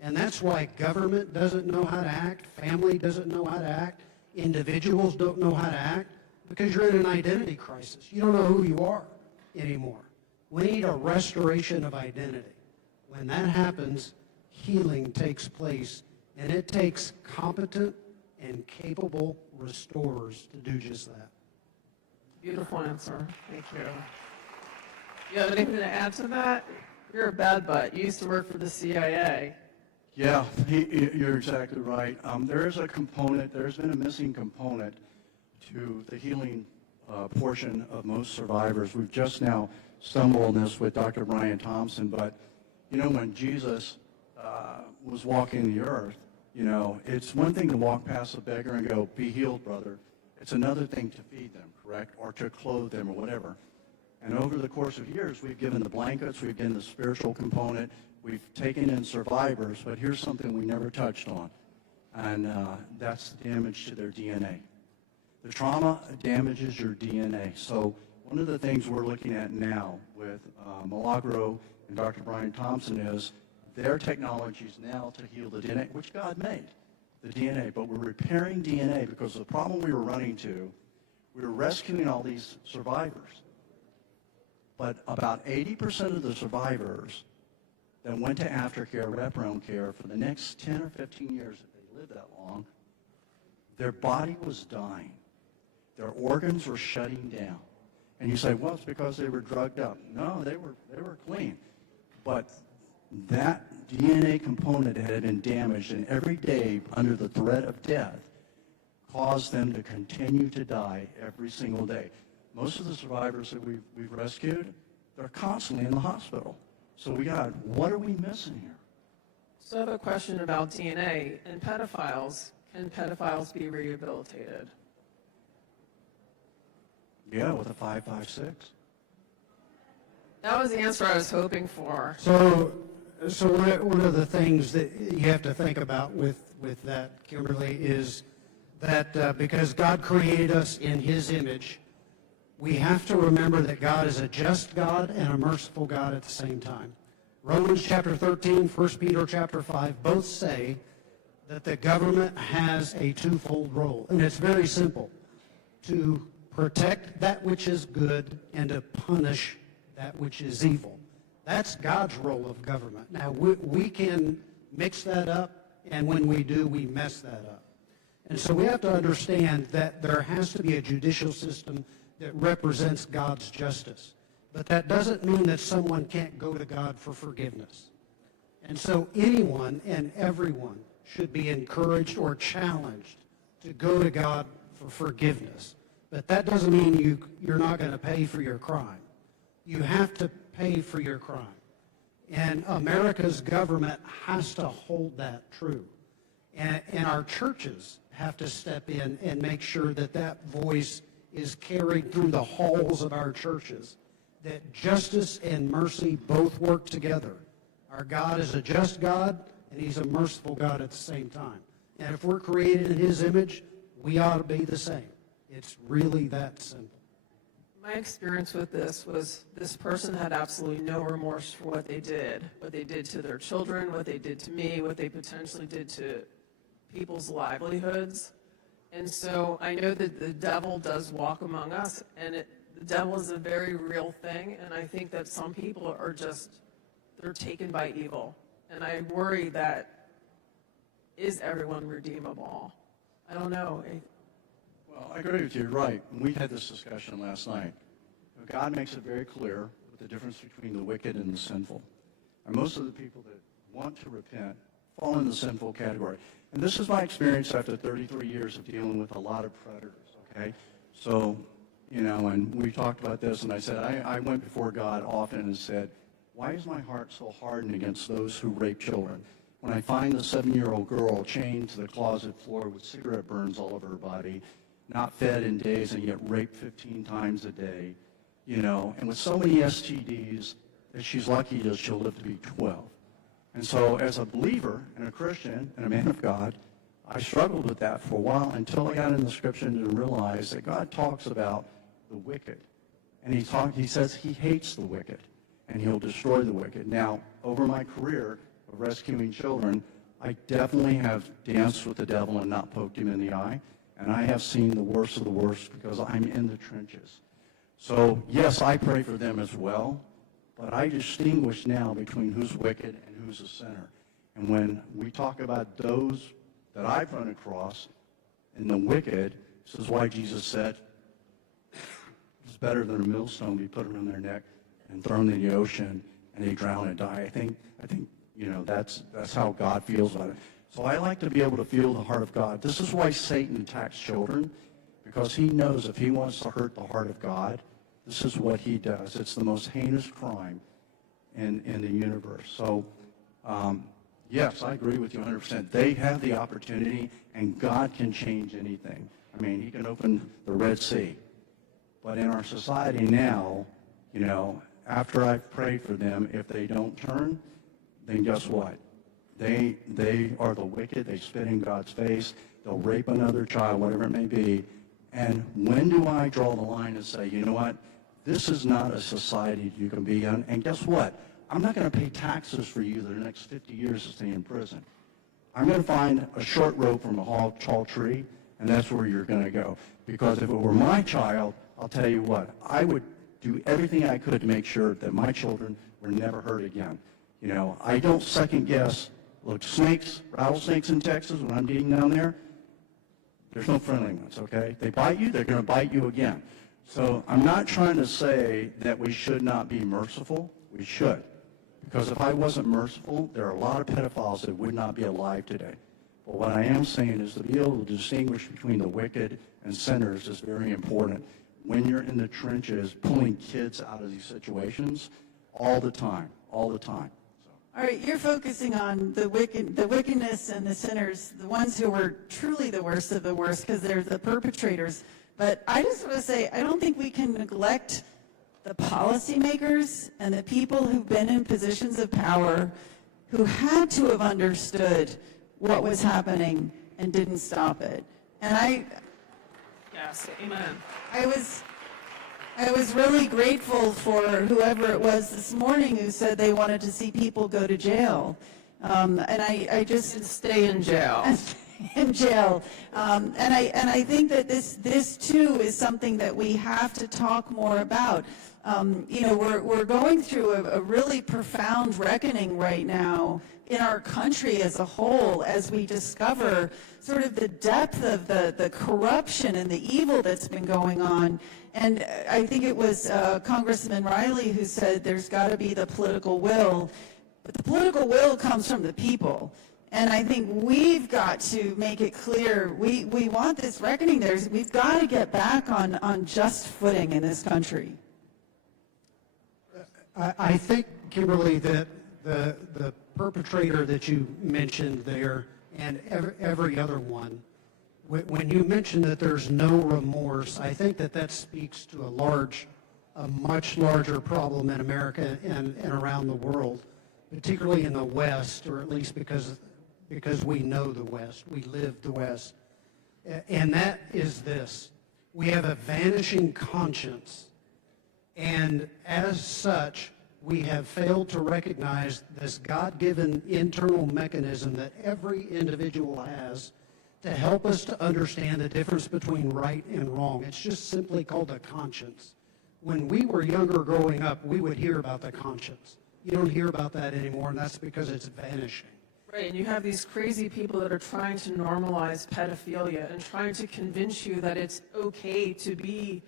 And that's why government doesn't know how to act, family doesn't know how to act, individuals don't know how to act, because you're in an identity crisis. You don't know who you are anymore. We need a restoration of identity. When that happens, healing takes place, and it takes competent and capable restorers to do just that. Beautiful answer. Thank you. You have anything to add to that? You're a bad butt. You used to work for the CIA. Yeah, you're exactly right. There is a component, there's been a missing component to the healing portion of most survivors. We've just now stumbled on this with Dr. Brian Thompson, but you know, when Jesus was walking the earth, you know, it's one thing to walk past a beggar and go, be healed, brother. It's another thing to feed them, correct? Or to clothe them or whatever. And over the course of years, we've given the blankets, we've given the spiritual component, we've taken in survivors, but here's something we never touched on, and that's the damage to their DNA. The trauma damages your DNA. So one of the things we're looking at now with Milagro and Dr. Brian Thompson is their technologies now to heal the DNA, which God made, the DNA, but we're repairing DNA because the problem we were running to, we were rescuing all these survivors, but about 80% of the survivors that went to aftercare, wraparound care for the next 10 or 15 years, if they lived that long, their body was dying. Their organs were shutting down. And you say, well, it's because they were drugged up. No, they were clean. But that DNA component had been damaged, and every day under the threat of death caused them to continue to die every single day. Most of the survivors that we've rescued, they're constantly in the hospital. So what are we missing here? So I have a question about DNA and pedophiles. Can pedophiles be rehabilitated? Yeah, with a 5.56. That was the answer I was hoping for. So one of the things that you have to think about with that, Kimberly, is that because God created us in His image, we have to remember that God is a just God and a merciful God at the same time. Romans chapter 13, 1 Peter chapter 5 both say that the government has a twofold role, and it's very simple: to protect that which is good and to punish that which is evil. That's God's role of government. Now, we can mix that up, and when we do, we mess that up. And so we have to understand that there has to be a judicial system that represents God's justice. But that doesn't mean that someone can't go to God for forgiveness. And so anyone and everyone should be encouraged or challenged to go to God for forgiveness. But that doesn't mean you're not going to pay for your crime. You have to pay for your crime. And America's government has to hold that true. And our churches have to step in and make sure that that voice is carried through the halls of our churches, that justice and mercy both work together. Our God is a just God, and he's a merciful God at the same time. And if we're created in his image, we ought to be the same. It's really that simple. My experience with this was this person had absolutely no remorse for what they did to their children, what they did to me, what they potentially did to people's livelihoods. And so I know that the devil does walk among us, and the devil is a very real thing, and I think that some people are just, they're taken by evil. And I worry that, is everyone redeemable? I don't know. Well, I agree with you, right. We had this discussion last night. God makes it very clear the difference between the wicked and the sinful. And most of the people that want to repent fall in the sinful category. And this is my experience after 33 years of dealing with a lot of predators, okay? So, you know, and we talked about this, and I said, I went before God often and said, why is my heart so hardened against those who rape children? When I find the 7-year-old girl chained to the closet floor with cigarette burns all over her body, not fed in days and yet raped 15 times a day, you know, and with so many STDs that she's lucky that she'll live to be 12. And so as a believer and a Christian and a man of God, I struggled with that for a while until I got in the scripture and realized that God talks about the wicked. And he says he hates the wicked and he'll destroy the wicked. Now, over my career of rescuing children, I definitely have danced with the devil and not poked him in the eye. And I have seen the worst of the worst because I'm in the trenches. So, yes, I pray for them as well, but I distinguish now between who's wicked and who's a sinner. And when we talk about those that I've run across and the wicked, this is why Jesus said, it's better than a millstone be put around their neck and thrown in the ocean and they drown and die. I think you know, that's how God feels about it. So I like to be able to feel the heart of God. This is why Satan attacks children, because he knows if he wants to hurt the heart of God, this is what he does. It's the most heinous crime in the universe. So, yes, I agree with you 100%. They have the opportunity, and God can change anything. I mean, he can open the Red Sea. But in our society now, you know, after I've prayed for them, if they don't turn, then guess what? They are the wicked. They spit in God's face. They'll rape another child, whatever it may be. And when do I draw the line and say, you know what? This is not a society you can be in. And guess what? I'm not going to pay taxes for you the next 50 years to stay in prison. I'm going to find a short rope from a tall tree, and that's where you're going to go. Because if it were my child, I'll tell you what, I would do everything I could to make sure that my children were never hurt again. You know, I don't second guess. Look, rattlesnakes in Texas, when I'm digging down there, there's no friendly ones, okay? They bite you, they're going to bite you again. So I'm not trying to say that we should not be merciful. We should. Because if I wasn't merciful, there are a lot of pedophiles that would not be alive today. But what I am saying is to be able to distinguish between the wicked and sinners is very important. When you're in the trenches pulling kids out of these situations all the time, all the time. All right, you're focusing on the wickedness and the sinners, the ones who are truly the worst of the worst, because they're the perpetrators. But I just want to say, I don't think we can neglect the policymakers and the people who've been in positions of power who had to have understood what was happening and didn't stop it. And Yes, amen. I was really grateful for whoever it was this morning who said they wanted to see people go to jail. And I just stay in jail. in jail. And I think that this too is something that we have to talk more about. You know, we're going through a really profound reckoning right now in our country as a whole as we discover sort of the depth of the corruption and the evil that's been going on. And I think it was Congressman Riley who said there's got to be the political will. But the political will comes from the people. And I think we've got to make it clear we want this reckoning. We've got to get back on just footing in this country. I think, Kimberly, that the perpetrator that you mentioned there and every other one, when you mention that there's no remorse, I think that speaks to a large a much larger problem in America and around the world, particularly in the West, or at least because we know the West, we live the West. And that is this: we have a vanishing conscience, and as such, we have failed to recognize this God-given internal mechanism that every individual has to help us to understand the difference between right and wrong. It's just simply called a conscience. When we were younger growing up, we would hear about the conscience. You don't hear about that anymore, and that's because it's vanishing. Right, and you have these crazy people that are trying to normalize pedophilia and trying to convince you that it's okay to be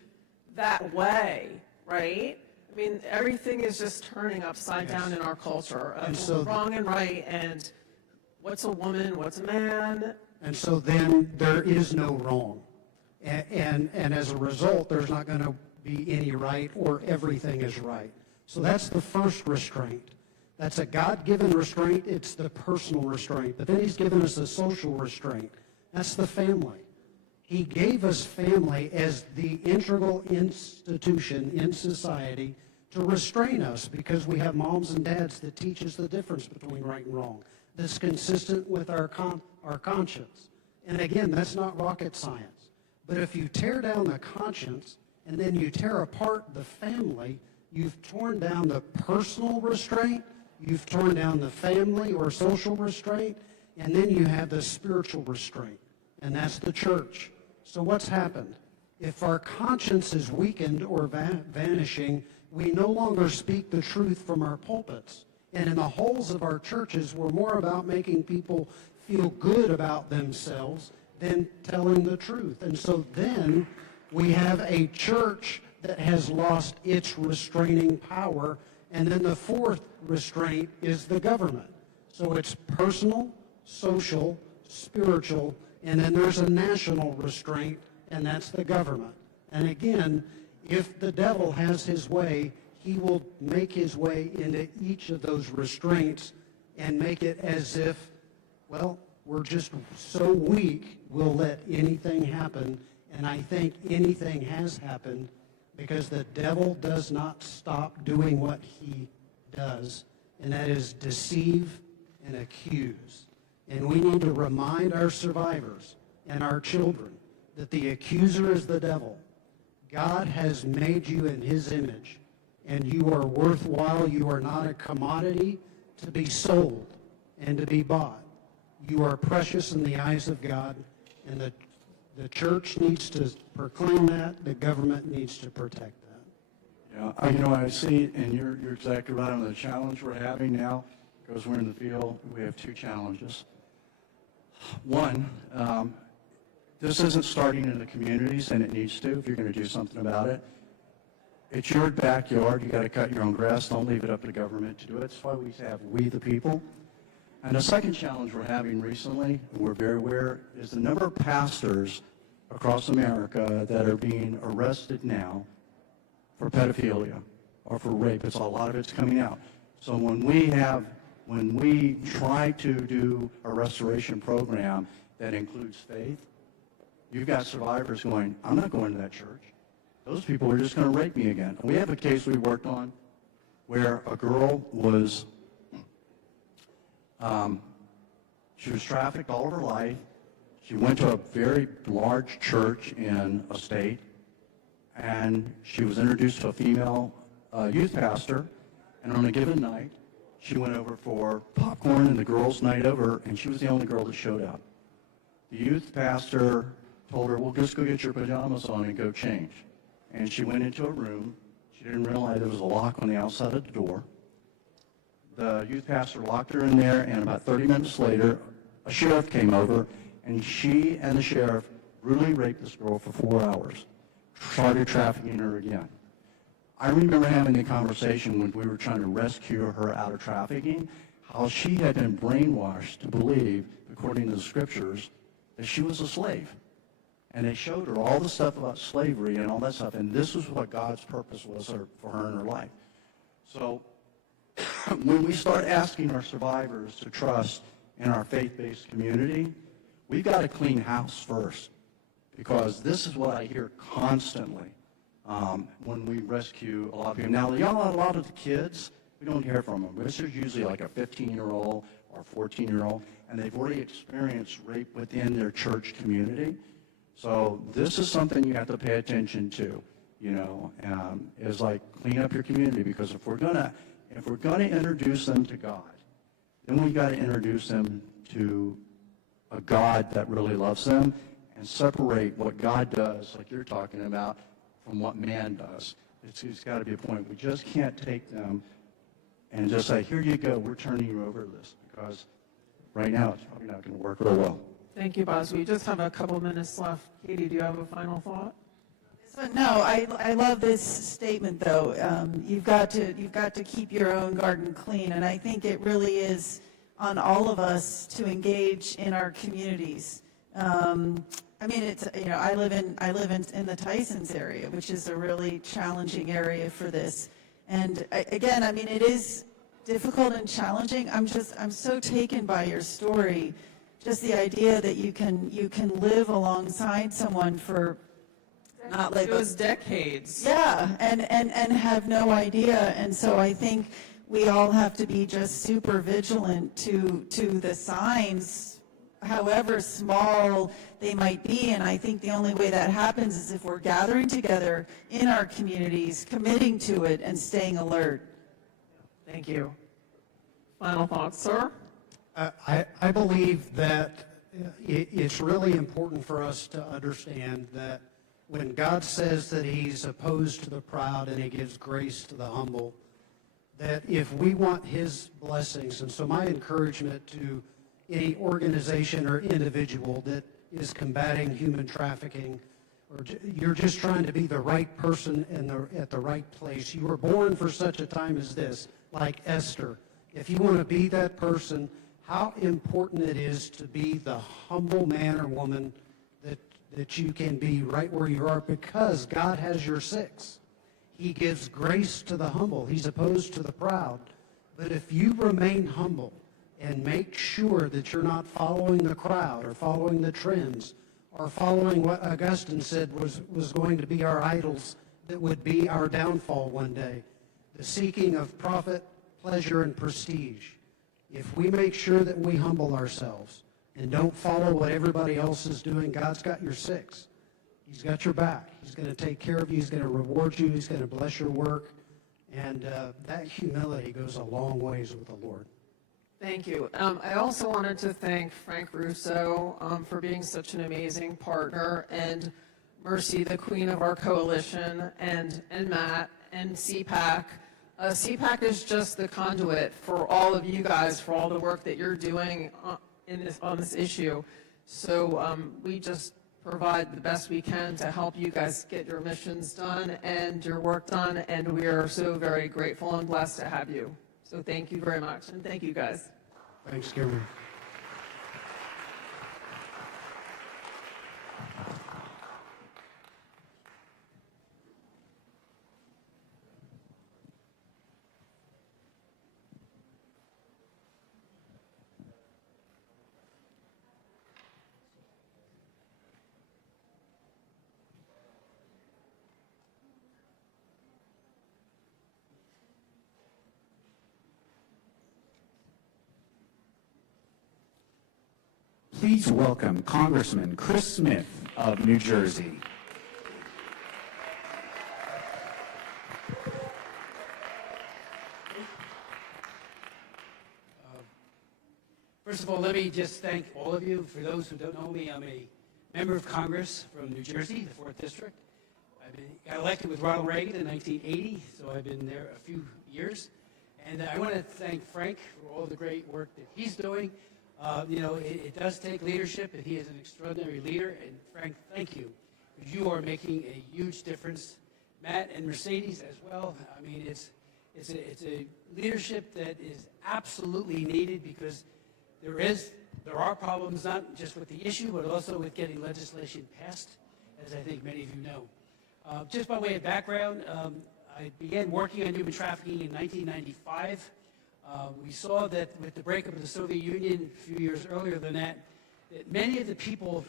that way, right? I mean, everything is just turning upside down in our culture. And so wrong and right, and what's a woman, what's a man. And so then there is no wrong. And as a result, there's not going to be any right, or everything is right. So that's the first restraint. That's a God-given restraint. It's the personal restraint. But then he's given us a social restraint. That's the family. He gave us family as the integral institution in society to restrain us, because we have moms and dads that teach us the difference between right and wrong. That's consistent with our conscience. And again, that's not rocket science. But if you tear down the conscience and then you tear apart the family, you've torn down the personal restraint, you've torn down the family or social restraint, and then you have the spiritual restraint, and that's the church. So what's happened? If our conscience is weakened or vanishing, we no longer speak the truth from our pulpits. And in the halls of our churches, we're more about making people feel good about themselves than telling the truth. And so then we have a church that has lost its restraining power. And then the fourth restraint is the government. So it's personal, social, spiritual, and then there's a national restraint, and that's the government. And again, if the devil has his way, he will make his way into each of those restraints and make it as if, well, we're just so weak, we'll let anything happen. And I think anything has happened, because the devil does not stop doing what he does, and that is deceive and accuse. And we need to remind our survivors and our children that the accuser is the devil. God has made you in his image, and you are worthwhile. You are not a commodity to be sold and to be bought. You are precious in the eyes of God, and the church needs to proclaim that. The government needs to protect that. Yeah, you know, I see, and you're exactly right on the challenge we're having now, because we're in the field. We have two challenges. One, this isn't starting in the communities, and it needs to if you're going to do something about it. It's your backyard. You got to cut your own grass. Don't leave it up to the government to do it. That's why we have We the People. And the second challenge we're having recently, and we're very aware, is the number of pastors across America that are being arrested now for pedophilia or for rape. A lot of it's coming out. So when we try to do a restoration program that includes faith, you've got survivors going, I'm not going to that church. Those people are just going to rape me again. We have a case we worked on where a girl was, she was trafficked all of her life. She went to a very large church in a state, and she was introduced to a female youth pastor, and on a given night, she went over for popcorn and the girls' night over, and she was the only girl that showed up. The youth pastor told her, well, just go get your pajamas on and go change. And she went into a room. She didn't realize there was a lock on the outside of the door. The youth pastor locked her in there, and about 30 minutes later, a sheriff came over, and she and the sheriff brutally raped this girl for 4 hours, started trafficking her again. I remember having the conversation when we were trying to rescue her out of trafficking, how she had been brainwashed to believe, according to the scriptures, that she was a slave. And they showed her all the stuff about slavery and all that stuff, and this was what God's purpose was for her in her life. So when we start asking our survivors to trust in our faith-based community, we've got to clean house first, because this is what I hear constantly. when we rescue a lot of people. Now, a lot of the kids, we don't hear from them. This is usually like a 15-year-old or 14-year-old, and they've already experienced rape within their church community. So this is something you have to pay attention to, you know, is like clean up your community, because if we're gonna introduce them to God, then we got to introduce them to a God that really loves them, and separate what God does, like you're talking about, from what man does. It's got to be a point. We just can't take them and just say, here you go, we're turning you over to this, because right now it's probably not going to work real well. Thank you, Buzz. We just have a couple minutes left. Katie, do you have a final thought? No, I love this statement, though. You've got to keep your own garden clean, and I think it really is on all of us to engage in our communities. I mean, it's, you know, I live in the Tysons area, which is a really challenging area for this. And again, I mean, it is difficult and challenging. I'm so taken by your story, just the idea that you can live alongside someone for not like those decades. Yeah, and have no idea. And so I think we all have to be just super vigilant to the signs, however small they might be. And I think the only way that happens is if we're gathering together in our communities, committing to it, and staying alert. Thank you. Final thoughts, sir? I believe that it's really important for us to understand that when God says that he's opposed to the proud and he gives grace to the humble, that if we want his blessings, and so my encouragement to any organization or individual that is combating human trafficking, or you're just trying to be the right person at the right place. You were born for such a time as this, like Esther. If you want to be that person, how important it is to be the humble man or woman that you can be right where you are, because God has your six. He gives grace to the humble. He's opposed to the proud. But if you remain humble and make sure that you're not following the crowd or following the trends or following what Augustine said was going to be our idols that would be our downfall one day, the seeking of profit, pleasure, and prestige. If we make sure that we humble ourselves and don't follow what everybody else is doing, God's got your six. He's got your back. He's going to take care of you. He's going to reward you. He's going to bless your work. And that humility goes a long ways with the Lord. Thank you. I also wanted to thank Frank Russo for being such an amazing partner, and Mercy, the queen of our coalition, and Matt, and Cpac. Cpac is just the conduit for all of you guys, for all the work that you're doing on this issue. So we just provide the best we can to help you guys get your missions done and your work done, and we are so very grateful and blessed to have you. So thank you very much, and thank you guys. Thanks, Cameron. Please welcome Congressman Chris Smith of New Jersey. First of all, let me just thank all of you. For those who don't know me, I'm a member of Congress from New Jersey, the 4th District. I got elected with Ronald Reagan in 1980, so I've been there a few years. And I want to thank Frank for all the great work that he's doing. You know, it does take leadership, and he is an extraordinary leader. And Frank, thank you, because you are making a huge difference. Matt and Mercedes as well. I mean, it's a leadership that is absolutely needed, because there are problems not just with the issue, but also with getting legislation passed, as I think many of you know. Just by way of background, I began working on human trafficking in 1995. We saw that with the breakup of the Soviet Union a few years earlier than that many of the people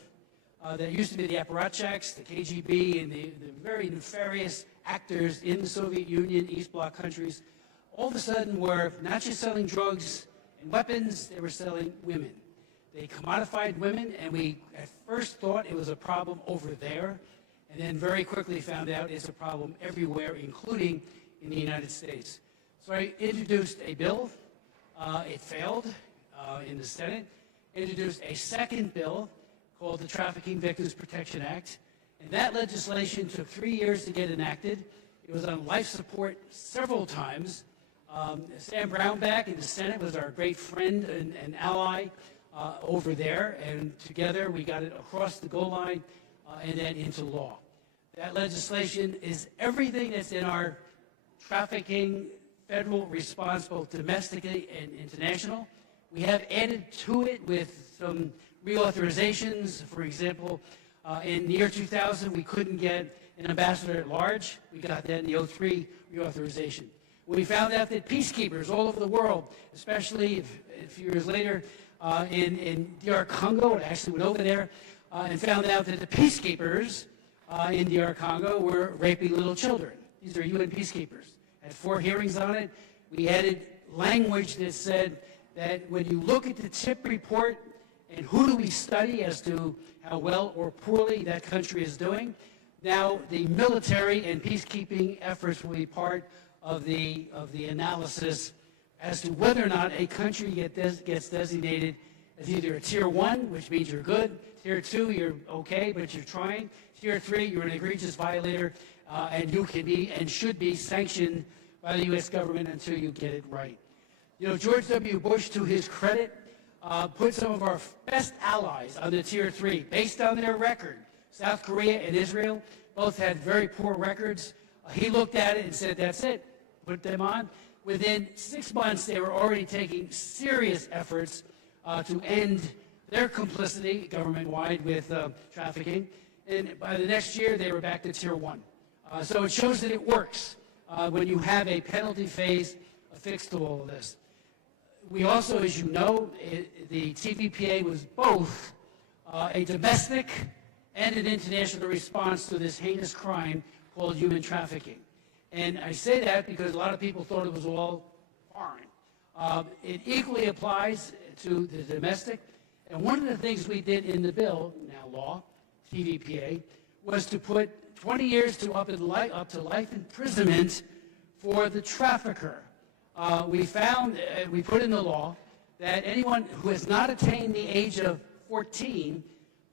that used to be the apparatchiks, the KGB, and the very nefarious actors in the Soviet Union, East Bloc countries, all of a sudden were not just selling drugs and weapons, they were selling women. They commodified women, and we at first thought it was a problem over there, and then very quickly found out it's a problem everywhere, including in the United States. So I introduced a bill. It failed in the Senate. Introduced a second bill called the Trafficking Victims Protection Act, and that legislation took 3 years to get enacted. It was on life support several times. Sam Brownback in the Senate was our great friend and ally over there, and together we got it across the goal line and then into law. That legislation is everything that's in our trafficking federal response, both domestically and international. We have added to it with some reauthorizations. For example, in the year 2000, we couldn't get an ambassador at large. We got that in the 2003 reauthorization. We found out that peacekeepers all over the world, especially a few years later in DR Congo, I actually went over there and found out that the peacekeepers in DR Congo were raping little children. These are UN peacekeepers. Had 4 hearings on it. We added language that said that when you look at the TIP report and who do we study as to how well or poorly that country is doing, now the military and peacekeeping efforts will be part of the analysis as to whether or not a country gets designated as either a Tier 1, which means you're good, Tier 2, you're okay, but you're trying, Tier 3, you're an egregious violator, and you can be and should be sanctioned by the U.S. government until you get it right. You know, George W. Bush, to his credit, put some of our best allies on the Tier 3 based on their record. South Korea and Israel both had very poor records. He looked at it and said, that's it, put them on. Within 6 months, they were already taking serious efforts to end their complicity government-wide with trafficking. And by the next year, they were back to Tier 1. So it shows that it works when you have a penalty phase affixed to all of this. We also, as you know, the TVPA was both a domestic and an international response to this heinous crime called human trafficking. And I say that because a lot of people thought it was all foreign. It equally applies to the domestic. And one of the things we did in the bill, now law, TVPA, was to put 20 years to up to life imprisonment for the trafficker. We found, we put in the law that anyone who has not attained the age of 14,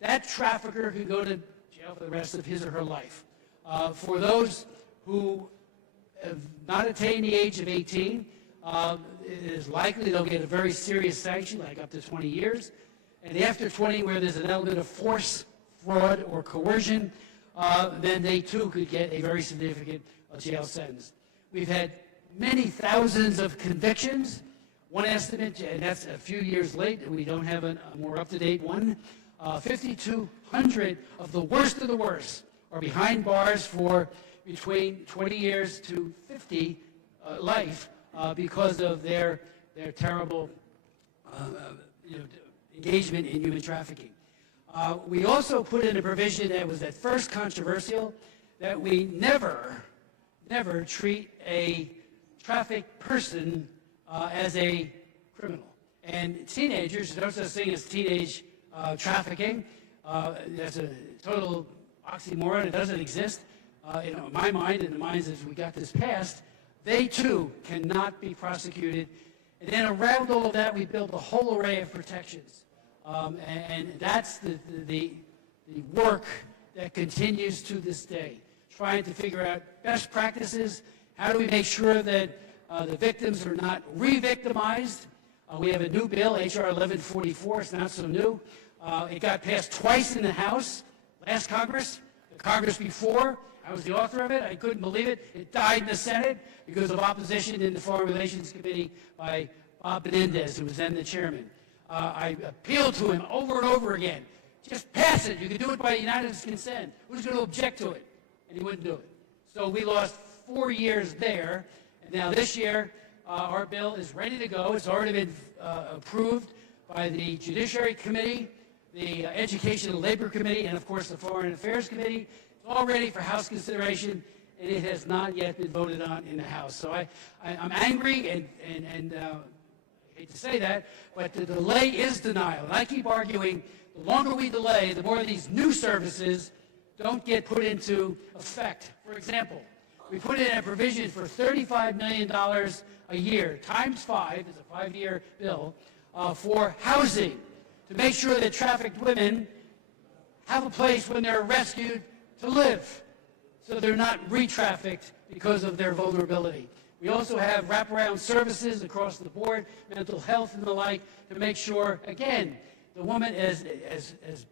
that trafficker could go to jail for the rest of his or her life. For those who have not attained the age of 18, it is likely they'll get a very serious sanction, like up to 20 years. And after 20, where there's an element of force, fraud, or coercion, then they too could get a very significant jail sentence. We've had many thousands of convictions. One estimate, and that's a few years late, and we don't have a more up-to-date one, 5,200 of the worst are behind bars for between 20 years to 50 life because of their terrible engagement in human trafficking. We also put in a provision that was at first controversial, that we never treat a trafficked person as a criminal. And teenagers, there's no such thing as teenage trafficking. That's a total oxymoron. It doesn't exist. In my mind and the minds as we got this passed, they too cannot be prosecuted. And then around all of that, we built a whole array of protections. And that's the work that continues to this day, trying to figure out best practices. How do we make sure that the victims are not re-victimized? We have a new bill, H.R. 1144. It's not so new. It got passed twice in the House, last Congress, the Congress before. I was the author of it. I couldn't believe it. It died in the Senate because of opposition in the Foreign Relations Committee by Bob Menendez, who was then the chairman. I appealed to him over and over again. Just pass it. You can do it by unanimous consent. Who's going to object to it? And he wouldn't do it. So we lost 4 years there. And now this year, our bill is ready to go. It's already been approved by the Judiciary Committee, the Education and Labor Committee, and of course the Foreign Affairs Committee. It's all ready for House consideration, and it has not yet been voted on in the House. So I'm angry and I hate to say that, but the delay is denial. And I keep arguing the longer we delay, the more of these new services don't get put into effect. For example, we put in a provision for $35 million a year, times 5, it's a 5-year bill, for housing, to make sure that trafficked women have a place when they're rescued to live, so they're not re-trafficked because of their vulnerability. We also have wraparound services across the board, mental health and the like, to make sure, again, the woman, as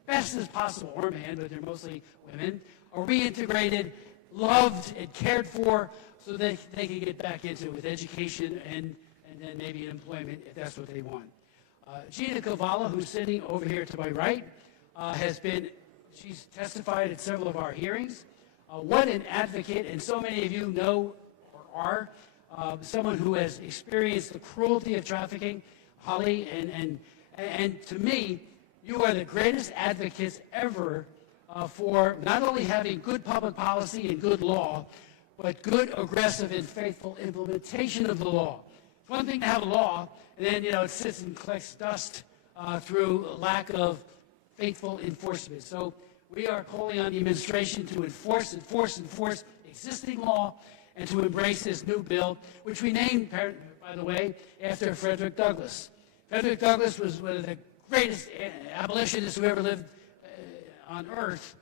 best as possible, or man, but they're mostly women, are reintegrated, loved, and cared for, so that they can get back into with education and then maybe employment if that's what they want. Gina Cavallo, who's sitting over here to my right, she's testified at several of our hearings. What an advocate, and so many of you know or are someone who has experienced the cruelty of trafficking. Holly, and to me, you are the greatest advocates ever for not only having good public policy and good law, but good, aggressive, and faithful implementation of the law. It's one thing to have a law, and then, it sits and collects dust through lack of faithful enforcement. So we are calling on the administration to enforce existing law and to embrace this new bill, which we named, by the way, after Frederick Douglass. Frederick Douglass was one of the greatest abolitionists who ever lived on earth.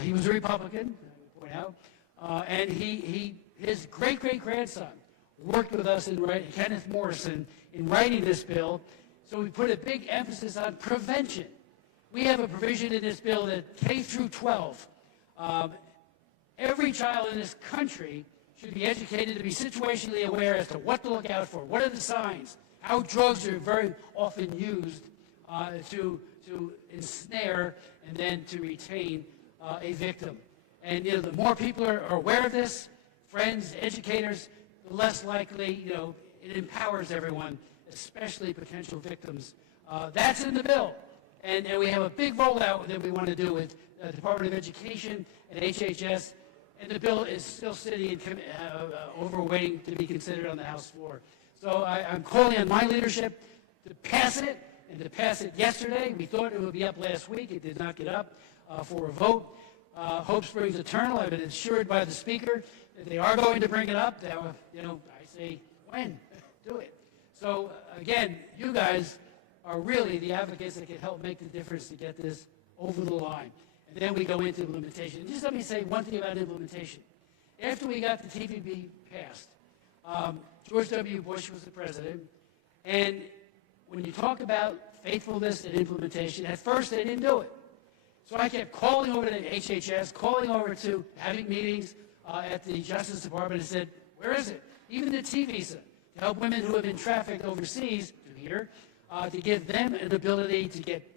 He was a Republican, I would point out, and his great-great-grandson worked with us in writing, Kenneth Morrison, in writing this bill. So we put a big emphasis on prevention. We have a provision in this bill that K through 12, every child in this country should be educated to be situationally aware as to what to look out for, what are the signs, how drugs are very often used to ensnare and then to retain a victim. And the more people are aware of this, friends, educators, the less likely, it empowers everyone, especially potential victims. That's in the bill. And we have a big rollout that we want to do with the Department of Education and HHS, and the bill is still sitting waiting to be considered on the House floor. So I'm calling on my leadership to pass it, and to pass it yesterday. We thought it would be up last week. It did not get up for a vote. Hope springs eternal. I've been assured by the Speaker that they are going to bring it up. Now, I say, when? Do it. So, again, you guys are really the advocates that can help make the difference to get this over the line. And then we go into implementation. And just let me say one thing about implementation. After we got the TPP passed, George W. Bush was the president, and when you talk about faithfulness and implementation, at first they didn't do it. So I kept calling over to HHS, calling over to having meetings at the Justice Department, and said, where is it? Even the T visa, to help women who have been trafficked overseas to here, to give them an ability to get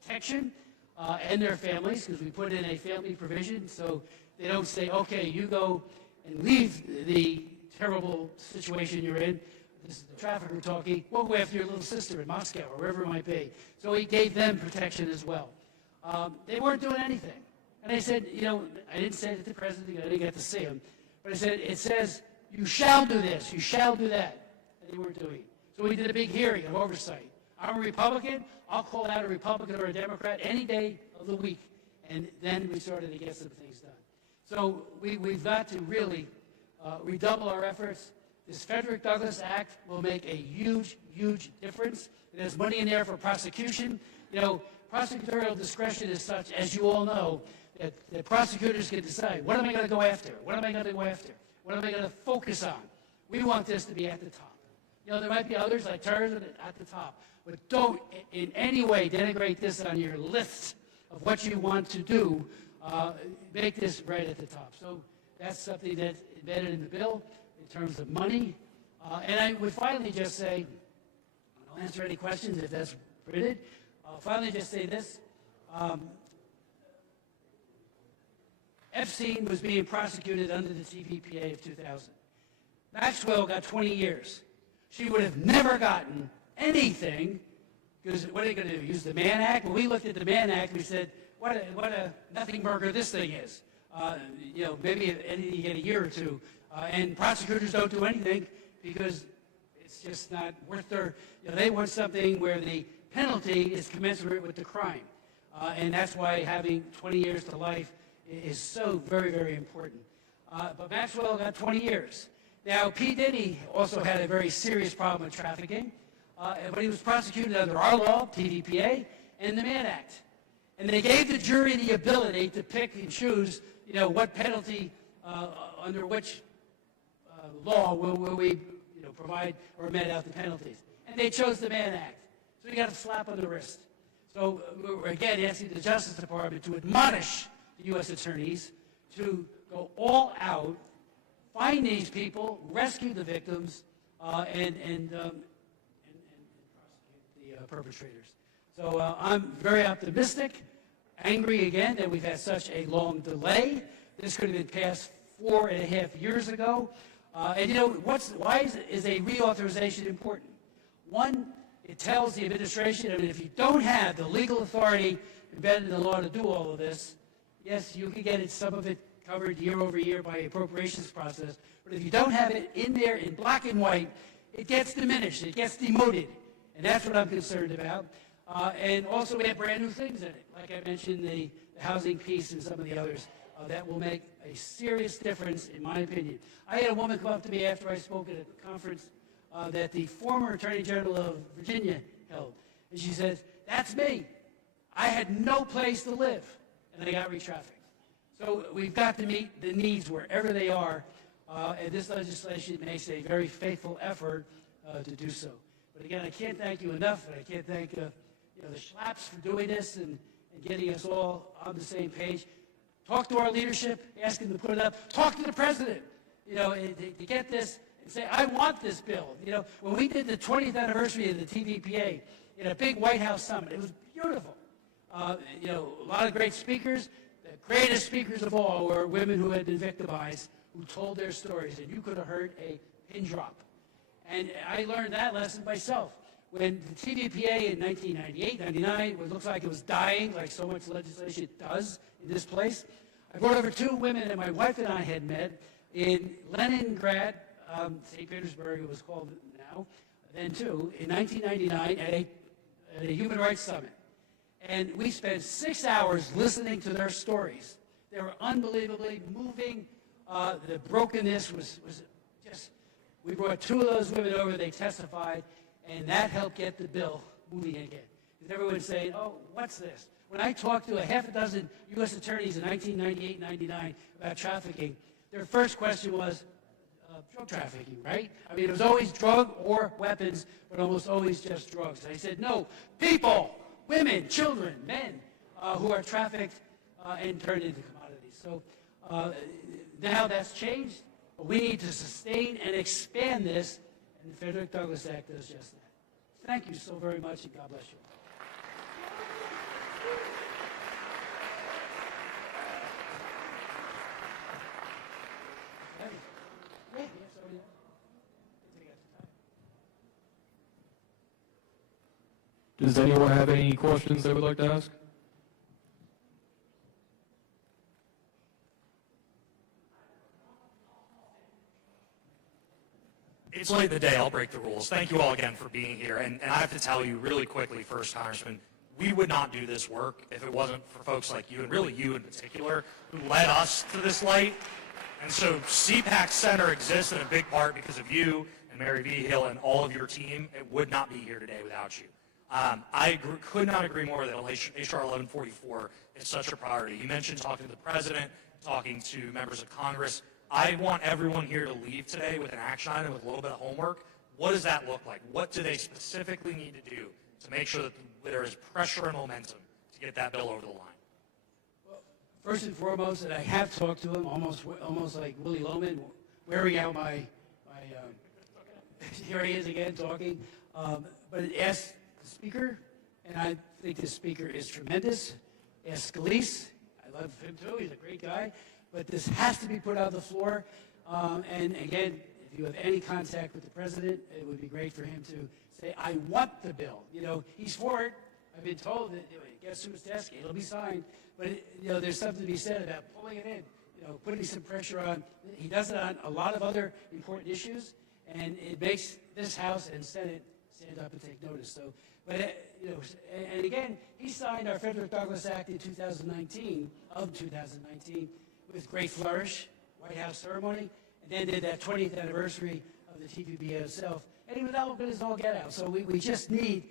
protection and their families, because we put in a family provision so they don't say, okay, you go and leave the terrible situation you're in. This is the trafficker talking. We'll go after your little sister in Moscow or wherever it might be. So he gave them protection as well. They weren't doing anything. And I said, I didn't say it to the president, I didn't get to see him, but I said, it says, you shall do this, you shall do that. And they weren't doing it. So we did a big hearing of oversight. I'm a Republican. I'll call out a Republican or a Democrat any day of the week. And then we started to get some things done. So we've got to really redouble our efforts. This Frederick Douglass Act will make a huge, huge difference. There's money in there for prosecution. Prosecutorial discretion is such, as you all know, that prosecutors can decide, what am I going to go after? What am I going to go after? What am I going to focus on? We want this to be at the top. There might be others like terrorism at the top, but don't in any way denigrate this on your list of what you want to do. Make this right at the top. So that's something that's embedded in the bill in terms of money. And I would finally just say, I'll answer any questions if that's permitted. I'll finally just say this. Epstein was being prosecuted under the TVPA of 2000. Maxwell got 20 years. She would have never gotten anything Because what are they going to do, use the Mann Act? When we looked at the Mann Act, we said, what a nothing burger this thing is. Maybe you get a year or two. And prosecutors don't do anything because it's just not worth their, they want something where the penalty is commensurate with the crime. And that's why having 20 years to life is so very, very important. But Maxwell got 20 years. Now, P. Diddy also had a very serious problem with trafficking, but he was prosecuted under our law, TVPA, and the Mann Act. And they gave the jury the ability to pick and choose, what penalty, under which law will we, provide or met out the penalties. And they chose the Mann Act. So you got a slap on the wrist. So we're again asking the Justice Department to admonish the U.S. attorneys to go all out, find these people, rescue the victims, and prosecute the perpetrators. So I'm very optimistic, angry again that we've had such a long delay. This could have been passed 4.5 years ago. And why is a reauthorization important? One, it tells the administration, if you don't have the legal authority embedded in the law to do all of this, yes, you can get some of it covered year over year by appropriations process, but if you don't have it in there in black and white, it gets diminished, it gets demoted, and that's what I'm concerned about. And also we have brand new things in it, like I mentioned, the housing piece and some of the others that will make a serious difference, in my opinion. I had a woman come up to me after I spoke at a conference that the former Attorney General of Virginia held, and she says, "That's me. I had no place to live, and I got re-trafficked." So we've got to meet the needs wherever they are, and this legislation makes a very faithful effort to do so. But again, I can't thank you enough, and I can't thank the Schlaps for doing this and getting us all on the same page. Talk to our leadership, ask them to put it up. Talk to the president, to get this and say, I want this bill. When we did the 20th anniversary of the TVPA in a big White House summit, it was beautiful. A lot of great speakers. The greatest speakers of all were women who had been victimized, who told their stories, and you could have heard a pin drop. And I learned that lesson myself. When the TVPA in 1998, 99, it looks like it was dying, like so much legislation does in this place, I brought over two women that my wife and I had met in Leningrad, St. Petersburg it was called now, then too, in 1999 at a human rights summit. And we spent 6 hours listening to their stories. They were unbelievably moving. The brokenness was just, we brought two of those women over, they testified, and that helped get the bill moving again. Because everyone's saying, oh, what's this? When I talked to a half a dozen U.S. attorneys in 1998, 99 about trafficking, their first question was drug trafficking, right? I mean, it was always drug or weapons, but almost always just drugs. And I said, no, people, women, children, men who are trafficked and turned into commodities. So now that's changed. We need to sustain and expand this, and the Frederick Douglass Act does just that. Thank you so very much, and God bless you. Does anyone have any questions they would like to ask? It's late in the day. I'll break the rules. Thank you all again for being here. And I have to tell you really quickly, first, Congressman, we would not do this work if it wasn't for folks like you, and really you in particular, who led us to this light. And so CPAC Center exists in a big part because of you and Mary V. Hill and all of your team. It would not be here today without you. Could not agree more that H.R. 1144 is such a priority. You mentioned talking to the president, talking to members of Congress. I want everyone here to leave today with an action item, with a little bit of homework. What does that look like? What do they specifically need to do to make sure that there is pressure and momentum to get that bill over the line? Well, first and foremost, that I have talked to him, almost like Willie Loman, wearing out my here he is again talking. But ask the speaker, and I think the speaker is tremendous. Ask Scalise. I love him too. He's a great guy. But this has to be put on the floor. And again, If you have any contact with the president, it would be great for him to say, I want the bill. You know, he's for it. I've been told that it gets to his desk, it'll be signed. But, you know, there's something to be said about pulling it in, you know, putting some pressure on. He does it on a lot of other important issues, and it makes this House and Senate stand up and take notice. So, but, you know, and again, he signed our Frederick Douglass Act in 2019, with great flourish, White House ceremony, and then did that 20th anniversary of the TPPA itself. And he was out with his all get out. So we just need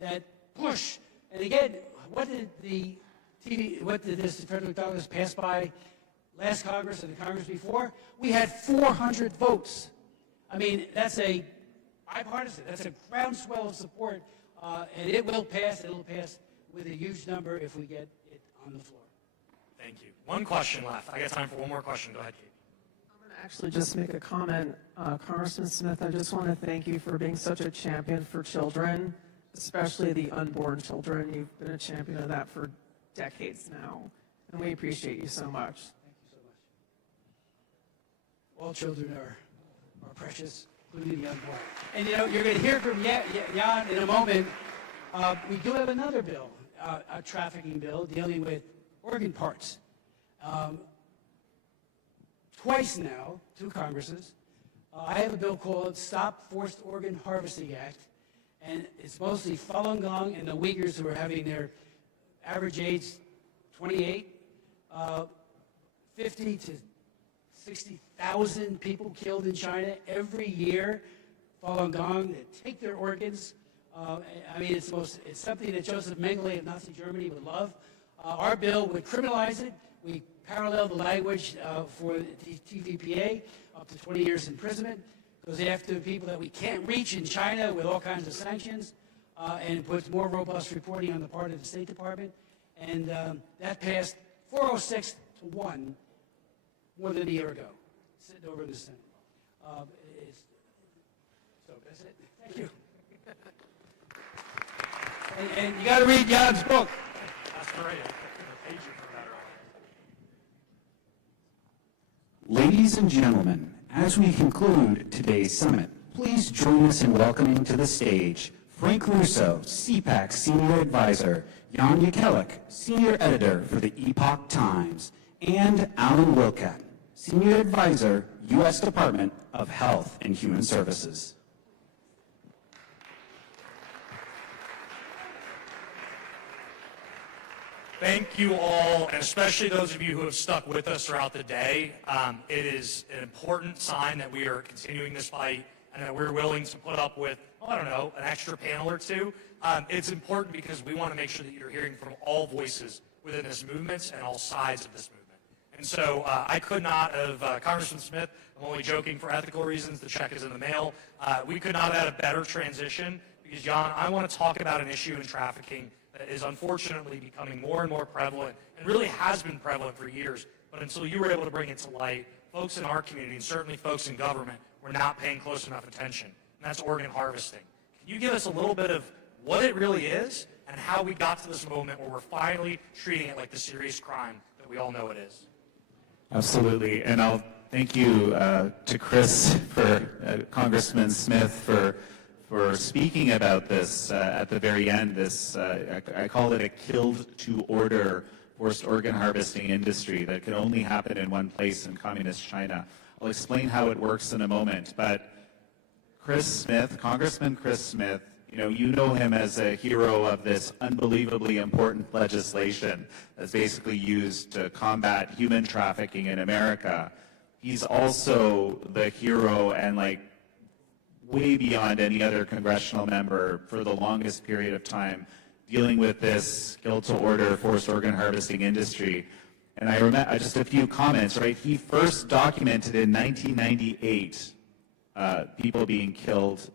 that push. And again, what did this Frederick Douglass pass by last Congress and the Congress before? We had 400 votes. I mean, that's a bipartisan, that's a groundswell of support, and it will pass. It'll pass with a huge number if we get it on the floor. Thank you. One question left. I got time for one more question. Go ahead, Kate. Actually, just make a comment. Congressman Smith, I just want to thank you for being such a champion for children, especially the unborn children. You've been a champion of that for decades now, and we appreciate you so much. Thank you so much. All children are precious, including the unborn. And you know, you're going to hear from Jan in a moment. We do have another bill, a trafficking bill dealing with organ parts. Twice now, 2 Congresses. I have a bill called Stop Forced Organ Harvesting Act, and it's mostly Falun Gong and the Uyghurs who are having their average age 28, 50 to 60,000 people killed in China every year. Falun Gong, they take their organs. I mean, it's something that Joseph Mengele of Nazi Germany would love. Our bill would criminalize it. We parallel the language for the TVPA up to 20 years imprisonment, goes after people that we can't reach in China with all kinds of sanctions, and puts more robust reporting on the part of the State Department. And that passed 406 to 1 more than a year ago, sitting over in the Senate. So that's it. Thank you. And you got to read Jan's book. That's great. Ladies and gentlemen, as we conclude today's summit, please join us in welcoming to the stage Frank Russo, Cpac Senior Advisor, Jan Jekielek, Senior Editor for the Epoch Times, and Alan Wilcat, Senior Advisor, U.S. Department of Health and Human Services. Thank you all, and especially those of you who have stuck with us throughout the day. It is an important sign that we are continuing this fight and that we're willing to put up with, I don't know, an extra panel or two. It's important because we want to make sure that you're hearing from all voices within this movement and all sides of this movement. And so I could not have, Congressman Smith, I'm only joking for ethical reasons, the check is in the mail. We could not have had a better transition because, Jan, I want to talk about an issue in trafficking that is unfortunately becoming more and more prevalent and really has been prevalent for years. But until you were able to bring it to light, folks in our community and certainly folks in government were not paying close enough attention, and that's organ harvesting. Can you give us a little bit of what it really is and how we got to this moment where we're finally treating it like the serious crime that we all know it is? Absolutely, and I'll thank you to Chris, for Congressman Smith, for speaking about this at the very end. This I call it a killed to order forced organ harvesting industry that can only happen in one place in communist China. I'll explain how it works in a moment, but Chris Smith, Congressman Chris Smith, you know him as a hero of this unbelievably important legislation that's basically used to combat human trafficking in America. He's also the hero and way beyond any other congressional member for the longest period of time dealing with this killed to order forced organ harvesting industry. And I remember just a few comments, right? He first documented in 1998 people being killed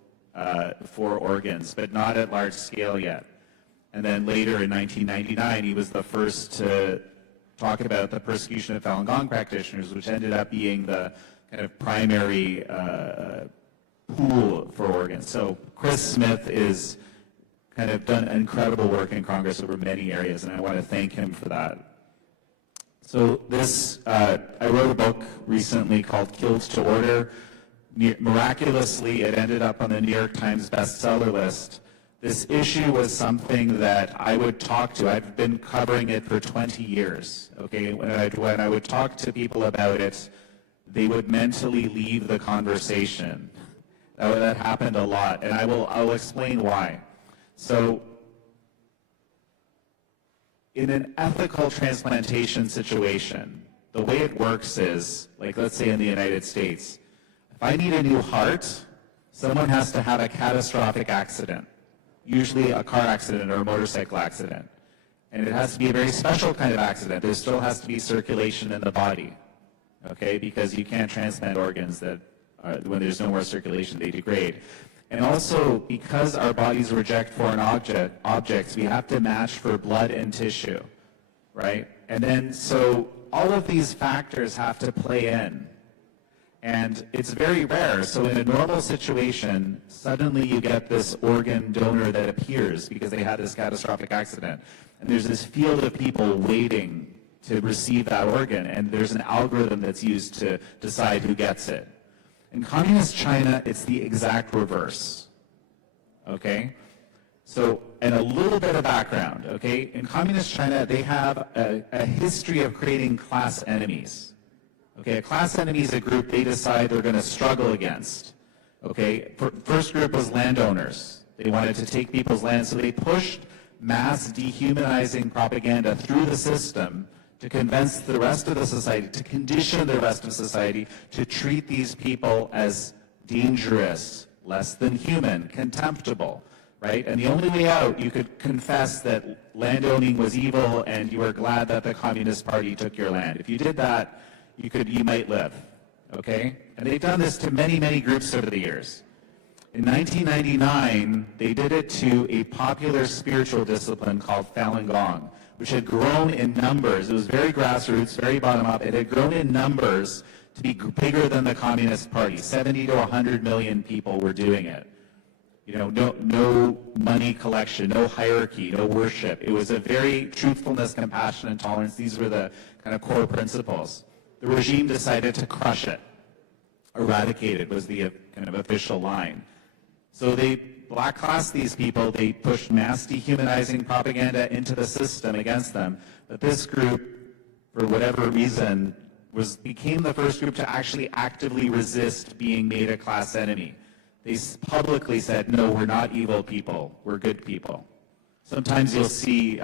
for organs, but not at large scale yet. And then later in 1999, he was the first to talk about the persecution of Falun Gong practitioners, which ended up being the kind of primary pool for organs. So Chris Smith is kind of done incredible work in Congress over many areas, and I want to thank him for that. So this, I wrote a book recently called Killed to Order. Miraculously, it ended up on the New York Times bestseller list. This issue was something that I would talk to. I've been covering it for 20 years, okay? When I would talk to people about it, they would mentally leave the conversation. That happened a lot, and I'll explain why. So, in an ethical transplantation situation, the way it works is, like let's say in the United States, if I need a new heart, someone has to have a catastrophic accident, usually a car accident or a motorcycle accident. And it has to be a very special kind of accident. There still has to be circulation in the body, okay? Because you can't transplant organs that, when there's no more circulation, they degrade. And also, because our bodies reject foreign objects, we have to match for blood and tissue, right? And then, so all of these factors have to play in. And it's very rare. So in a normal situation, suddenly you get this organ donor that appears because they had this catastrophic accident. And there's this field of people waiting to receive that organ. And there's an algorithm that's used to decide who gets it. In communist China, it's the exact reverse, okay? So, and a little bit of background, okay? In communist China, they have a history of creating class enemies. Okay, a class enemy is a group they decide they're going to struggle against. Okay, first group was landowners. They wanted to take people's land, so they pushed mass dehumanizing propaganda through the system to convince the rest of the society, to condition the rest of society to treat these people as dangerous, less than human, contemptible, right? And the only way out, you could confess that landowning was evil and you were glad that the Communist Party took your land. If you did that, you might live, okay? And they've done this to many, many groups over the years. In 1999, they did it to a popular spiritual discipline called Falun Gong, which had grown in numbers. It was very grassroots, very bottom-up. It had grown in numbers to be bigger than the Communist Party. 70 to 100 million people were doing it. You know, no money collection, no hierarchy, no worship. It was a very truthfulness, compassion, and tolerance. These were the kind of core principles. The regime decided to crush it. Eradicate it was the kind of official line. So they black-classed these people. They pushed mass dehumanizing propaganda into the system against them. But this group, for whatever reason, became the first group to actually actively resist being made a class enemy. They publicly said, no, we're not evil people. We're good people. Sometimes you'll see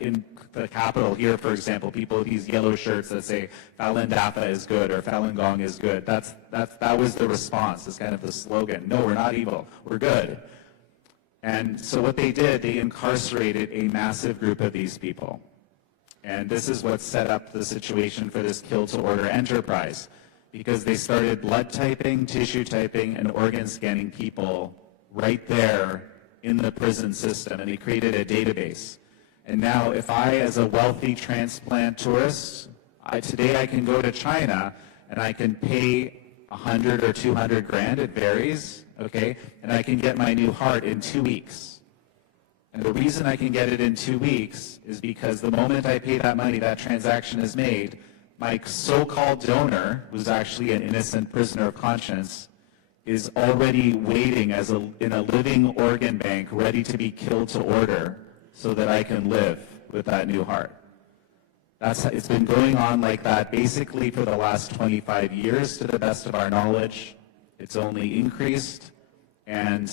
in the Capitol here, for example, people with these yellow shirts that say Falun Dafa is good or Falun Gong is good. That was the response. It's kind of the slogan. No, we're not evil. We're good. And so what they did, they incarcerated a massive group of these people. And this is what set up the situation for this kill to order enterprise, because they started blood typing, tissue typing, and organ scanning people right there in the prison system, and they created a database. And now if I, as a wealthy transplant tourist, today I can go to China and I can pay 100 or 200 grand, it varies, okay, and I can get my new heart in 2 weeks. And the reason I can get it in 2 weeks is because the moment I pay that money, that transaction is made, my so-called donor, who's actually an innocent prisoner of conscience, is already waiting in a living organ bank, ready to be killed to order, so that I can live with that new heart. It's been going on like that basically for the last 25 years, to the best of our knowledge. It's only increased, and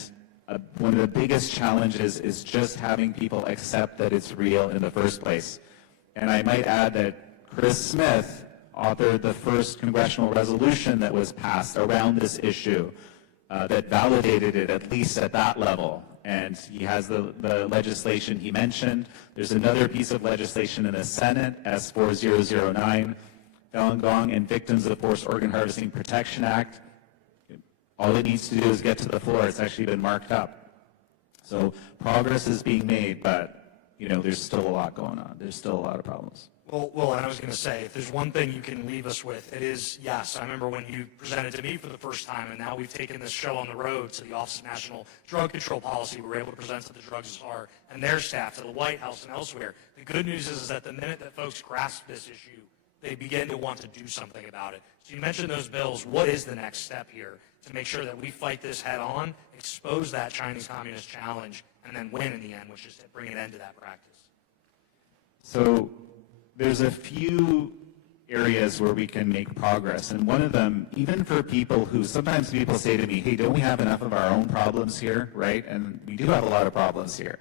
one of the biggest challenges is just having people accept that it's real in the first place. And I might add that Chris Smith authored the first congressional resolution that was passed around this issue that validated it, at least at that level. And he has the legislation he mentioned. There's another piece of legislation in the Senate, S4009, Falun Gong and Victims of Forced Organ Harvesting Protection Act. All it needs to do is get to the floor. It's actually been marked up. So progress is being made, but there's still a lot going on. There's still a lot of problems. Well, and I was going to say, if there's one thing you can leave us with, it is, yes, I remember when you presented to me for the first time, and now we've taken this show on the road to the Office of National Drug Control Policy. We were able to present to the Drugs Czar and their staff, to the White House and elsewhere. The good news is that the minute that folks grasp this issue, they begin to want to do something about it. So you mentioned those bills. What is the next step here to make sure that we fight this head on, expose that Chinese Communist challenge, and then win in the end, which is to bring an end to that practice? So there's a few areas where we can make progress, and one of them, even for people who, sometimes people say to me, hey, don't we have enough of our own problems here, right? And we do have a lot of problems here.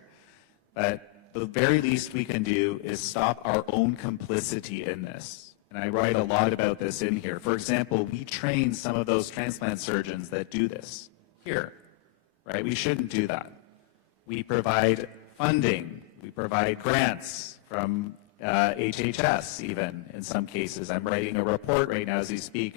But the very least we can do is stop our own complicity in this. And I write a lot about this in here. For example, we train some of those transplant surgeons that do this here, right? We shouldn't do that. We provide funding. We provide grants from HHS, even in some cases. I'm writing a report right now as we speak.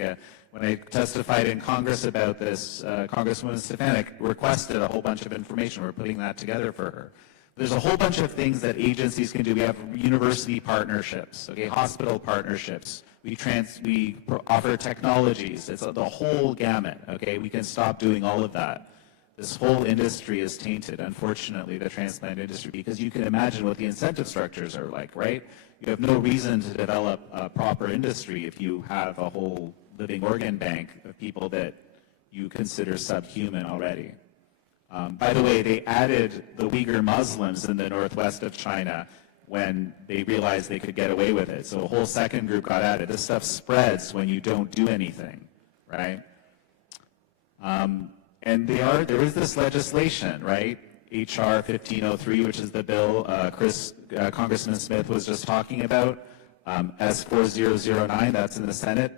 When I testified in Congress about this, Congresswoman Cpac requested a whole bunch of information. We're putting that together for her. There's a whole bunch of things that agencies can do. We have university partnerships, okay, hospital partnerships. We offer technologies. It's the whole gamut, okay? We can stop doing all of that. This whole industry is tainted, unfortunately, the transplant industry, because you can imagine what the incentive structures are like, right? You have no reason to develop a proper industry if you have a whole living organ bank of people that you consider subhuman already. By the way, they added the Uyghur Muslims in the northwest of China when they realized they could get away with it. So a whole second group got added. This stuff spreads when you don't do anything, right? And there is this legislation, right? HR 1503, which is the bill Congressman Smith was just talking about. S4009, that's in the Senate.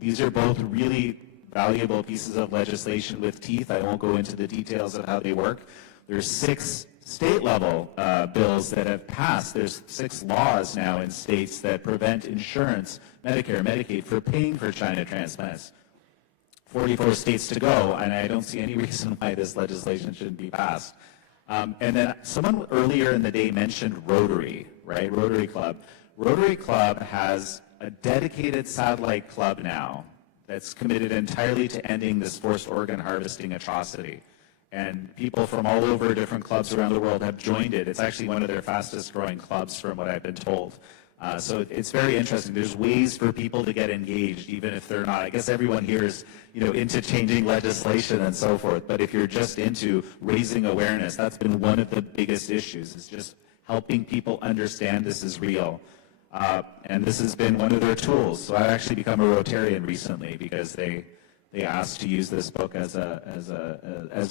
These are both really valuable pieces of legislation with teeth. I won't go into the details of how they work. There's 6 state-level bills that have passed. There's 6 laws now in states that prevent insurance, Medicare, Medicaid, for paying for China transplants. 44 states to go, and I don't see any reason why this legislation shouldn't be passed. And then someone earlier in the day mentioned Rotary, right? Rotary Club. Rotary Club has a dedicated satellite club now that's committed entirely to ending this forced organ harvesting atrocity. And people from all over different clubs around the world have joined it. It's actually one of their fastest growing clubs from what I've been told. So it's very interesting. There's ways for people to get engaged, even if they're not. I guess everyone here is, into changing legislation and so forth. But if you're just into raising awareness, that's been one of the biggest issues, is just helping people understand this is real. And this has been one of their tools. So I've actually become a Rotarian recently because they asked to use this book as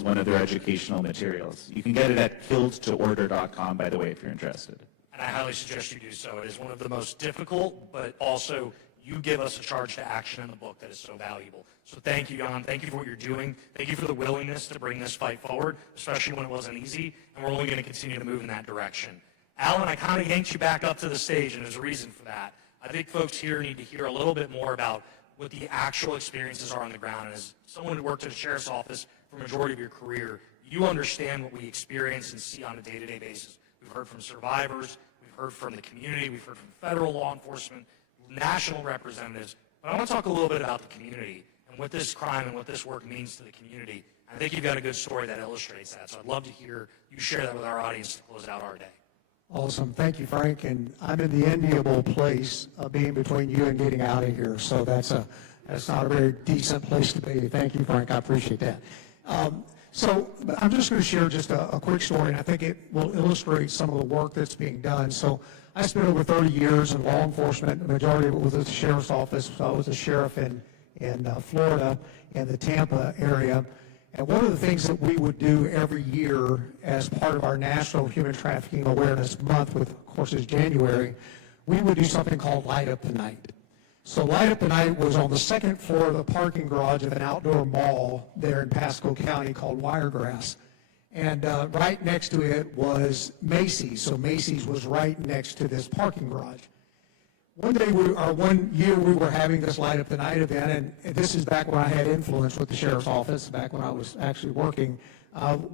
one of their educational materials. You can get it at killedtoorder.com, by the way, if you're interested. And I highly suggest you do so. It is one of the most difficult, but also you give us a charge to action in the book that is so valuable. So thank you, Jan. Thank you for what you're doing. Thank you for the willingness to bring this fight forward, especially when it wasn't easy, and we're only going to continue to move in that direction. Alan, I kind of yanked you back up to the stage, and there's a reason for that. I think folks here need to hear a little bit more about what the actual experiences are on the ground. And as someone who worked at a sheriff's office for the majority of your career, you understand what we experience and see on a day-to-day basis. We've heard from survivors, we've heard from the community, we've heard from federal law enforcement, national representatives. But I want to talk a little bit about the community and what this crime and what this work means to the community. I think you've got a good story that illustrates that. So I'd love to hear you share that with our audience to close out our day. Awesome. Thank you, Frank. And I'm in the enviable place of being between you and getting out of here. So that's not a very decent place to be. Thank you, Frank. I appreciate that. So I'm just going to share just a quick story, and I think it will illustrate some of the work that's being done. So I spent over 30 years in law enforcement. The majority of it was at the sheriff's office. So I was a sheriff in Florida, in the Tampa area. And one of the things that we would do every year as part of our National Human Trafficking Awareness Month, which of course is January, we would do something called Light Up the Night. So Light Up the Night was on the second floor of the parking garage of an outdoor mall there in Pasco County called Wiregrass. And right next to it was Macy's. So Macy's was right next to this parking garage. One year we were having this Light Up the Night event, and this is back when I had influence with the sheriff's office, back when I was actually working.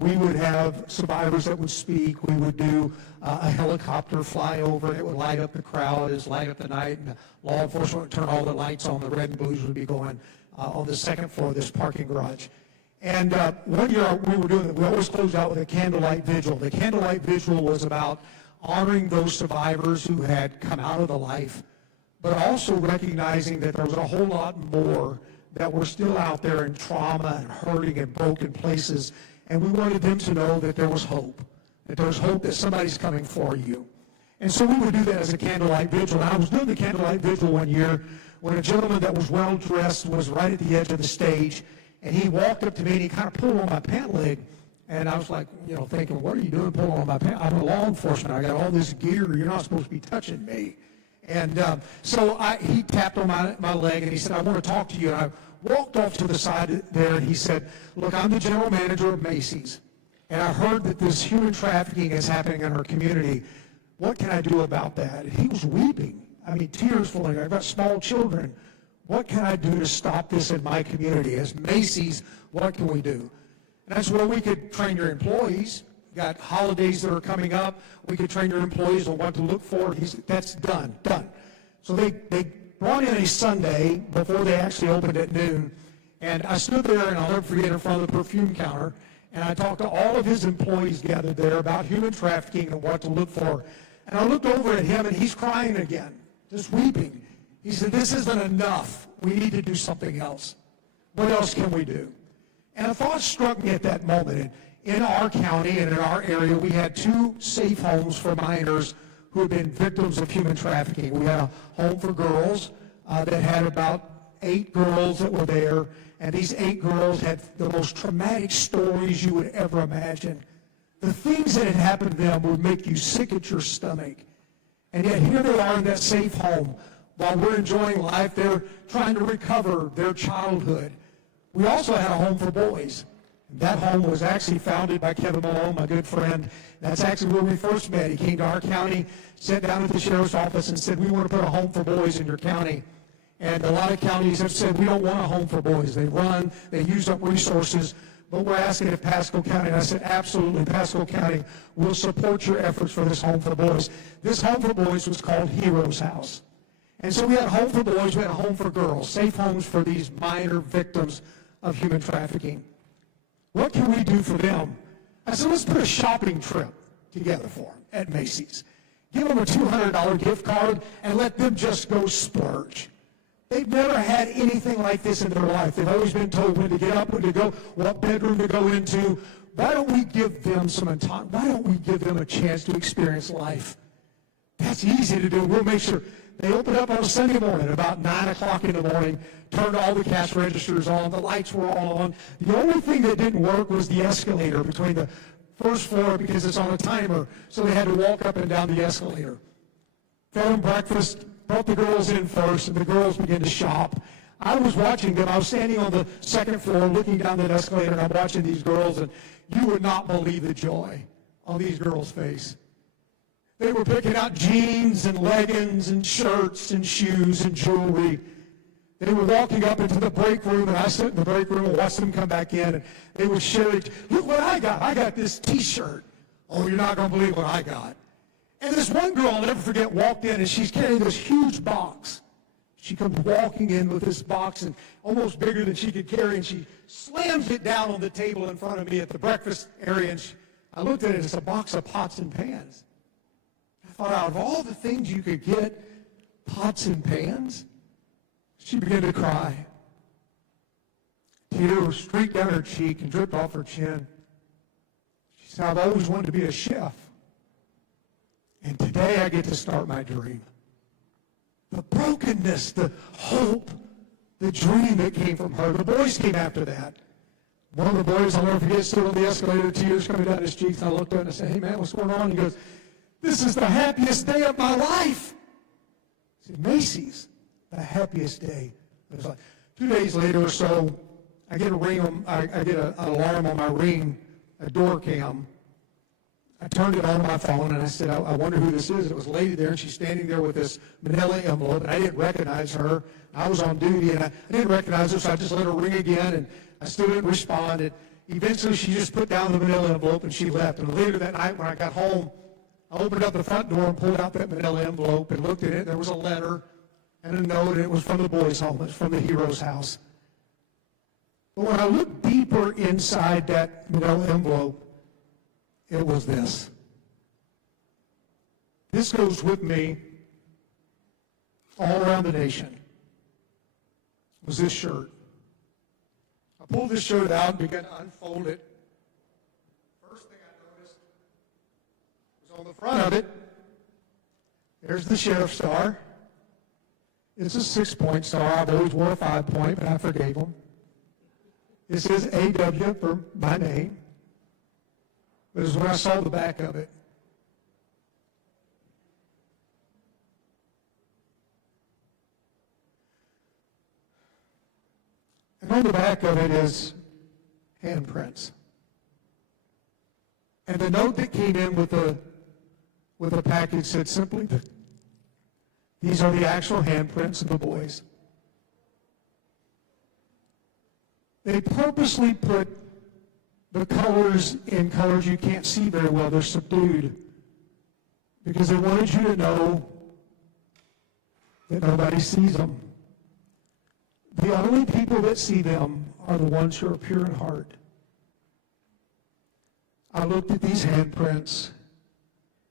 We would have survivors that would speak. We would do a helicopter fly over. It would light up the crowd as Light Up the Night, and law enforcement would turn all the lights on. The red and blues would be going on the second floor of this parking garage. And one year we always closed out with a candlelight vigil. The candlelight vigil was about honoring those survivors who had come out of the life but also recognizing that there was a whole lot more that were still out there in trauma and hurting and broken places. And we wanted them to know that there was hope, that somebody's coming for you. And so we would do that as a candlelight vigil. And I was doing the candlelight vigil one year when a gentleman that was well dressed was right at the edge of the stage, and he walked up to me and he kind of pulled on my pant leg. And I was like, thinking, what are you doing pulling on my pant? I'm a law enforcement. I got all this gear. You're not supposed to be touching me. And so he tapped on my leg and he said, I want to talk to you. And I walked off to the side there and he said, look, I'm the general manager of Macy's. And I heard that this human trafficking is happening in our community. What can I do about that? And he was weeping. I mean, tears flowing. I've got small children. What can I do to stop this in my community? As Macy's, what can we do? And that's where we could train your employees. You got holidays that are coming up. We could train your employees on what to look for. He said, that's done. So they brought in a Sunday before they actually opened at noon. And I stood there, and I'll never forget, in front of the perfume counter. And I talked to all of his employees gathered there about human trafficking and what to look for. And I looked over at him, and he's crying again, just weeping. He said, this isn't enough. We need to do something else. What else can we do? And a thought struck me at that moment. In our county and in our area, we had 2 safe homes for minors who had been victims of human trafficking. We had a home for girls that had about 8 girls that were there, and these 8 girls had the most traumatic stories you would ever imagine. The things that had happened to them would make you sick at your stomach. And yet here they are in that safe home. While we're enjoying life, they're trying to recover their childhood. We also had a home for boys. That home was actually founded by Kevin Malone, my good friend. That's actually where we first met. He came to our county, sat down at the sheriff's office and said, we want to put a home for boys in your county. And a lot of counties have said, we don't want a home for boys. They run, they use up resources, but we're asking if Pasco County, and I said, absolutely, Pasco County will support your efforts for this home for boys. This home for boys was called Heroes House. And so we had a home for boys, we had a home for girls, safe homes for these minor victims of human trafficking. What can we do for them? I said, let's put a shopping trip together for them at Macy's. Give them a $200 gift card and let them just go splurge. They've never had anything like this in their life. They've always been told when to get up, when to go, what bedroom to go into. Why don't we give them some time? Why don't we give them a chance to experience life? That's easy to do. We'll make sure. They opened up on a Sunday morning, about 9 o'clock in the morning, turned all the cash registers on, the lights were all on. The only thing that didn't work was the escalator between the first floor because it's on a timer, so they had to walk up and down the escalator. Fed them breakfast, brought the girls in first, and the girls began to shop. I was watching them. I was standing on the second floor looking down that escalator, and I'm watching these girls, and you would not believe the joy on these girls' face. They were picking out jeans and leggings and shirts and shoes and jewelry. They were walking up into the break room, and I sat in the break room and watched them come back in, and they would share it. Look what I got. I got this T-shirt. Oh, you're not going to believe what I got. And this one girl, I'll never forget, walked in, and she's carrying this huge box. She comes walking in with this box, and almost bigger than she could carry, and she slams it down on the table in front of me at the breakfast area, and I looked at it, it's a box of pots and pans. I thought, out of all the things you could get, pots and pans? She began to cry. Tears streaked down her cheek and dripped off her chin. She said, I've always wanted to be a chef. And today I get to start my dream. The brokenness, the hope, the dream that came from her. The boys came after that. One of the boys, I'll never forget, stood on the escalator, tears coming down his cheeks. And I looked at him and I said, hey man, what's going on? He goes, this is the happiest day of my life. I said, Macy's, the happiest day. It was like 2 days later or so, I get a ring, I get an alarm on my Ring, a door cam. I turned it on my phone and I said, I wonder who this is. It was a lady there, and she's standing there with this manila envelope, and I didn't recognize her. I was on duty, and I didn't recognize her, so I just let her ring again, and I still didn't respond. And eventually, she just put down the manila envelope, and she left. And later that night, when I got home, I opened up the front door and pulled out that manila envelope and looked at it. There was a letter and a note, and it was from the boys' home. It was from the Heroes House. But when I looked deeper inside that manila envelope, it was this. This goes with me all around the nation was this shirt. I pulled this shirt out and began to unfold it. First thing I noticed was on the front of it, there's the sheriff's star. It's a 6-point star. I've always wore a 5-point, but I forgave him. It says AW for my name. But it was when I saw the back of it. And on the back of it is handprints. And the note that came in with the package said simply, these are the actual handprints of the boys. They purposely put the colors in colors you can't see very well. They're subdued because they wanted you to know that nobody sees them. The only people that see them are the ones who are pure in heart. I looked at these handprints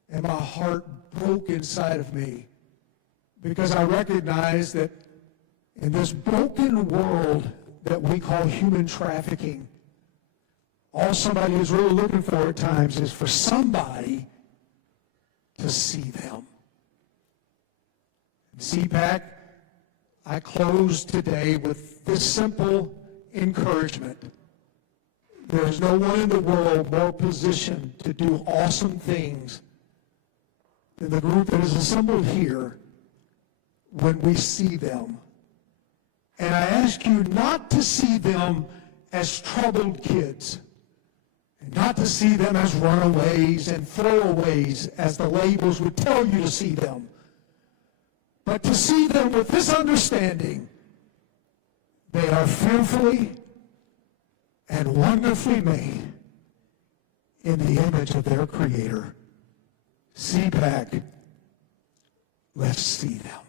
and my heart broke inside of me because I recognized that in this broken world that we call human trafficking, all somebody is really looking for at times is for somebody to see them. CPAC, I close today with this simple encouragement. There's no one in the world more positioned to do awesome things than the group that is assembled here when we see them. And I ask you not to see them as troubled kids, and not to see them as runaways and throwaways, as the labels would tell you to see them, but to see them with this understanding: they are fearfully and wonderfully made in the image of their Creator. CPAC, let's see them.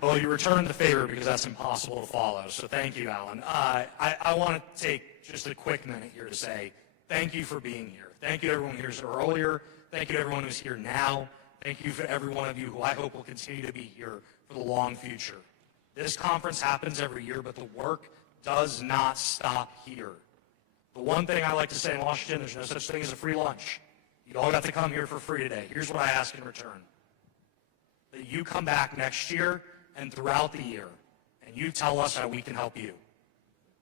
Well, you returned the favor because that's impossible to follow, so thank you, Alan. I want to take just a quick minute here to say thank you for being here. Thank you to everyone who was here earlier. Thank you to everyone who's here now. Thank you for every one of you who I hope will continue to be here for the long future. This conference happens every year, but the work does not stop here. The one thing I like to say in Washington, there's no such thing as a free lunch. You all got to come here for free today. Here's what I ask in return: that you come back next year and throughout the year, and you tell us how we can help you.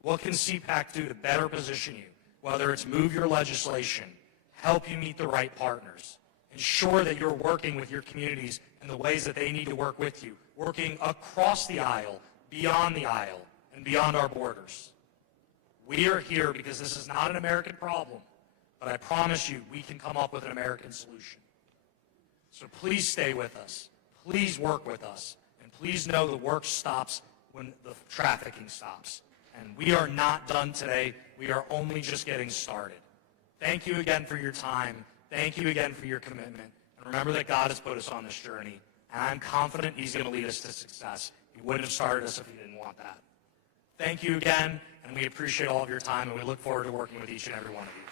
What can CPAC do to better position you, whether it's move your legislation, help you meet the right partners, ensure that you're working with your communities in the ways that they need to work with you, working across the aisle, beyond the aisle, and beyond our borders. We are here because this is not an American problem, but I promise you we can come up with an American solution. So please stay with us. Please work with us. Please know the work stops when the trafficking stops. And we are not done today. We are only just getting started. Thank you again for your time. Thank you again for your commitment. And remember that God has put us on this journey. And I'm confident He's going to lead us to success. He wouldn't have started us if He didn't want that. Thank you again, and we appreciate all of your time, and we look forward to working with each and every one of you.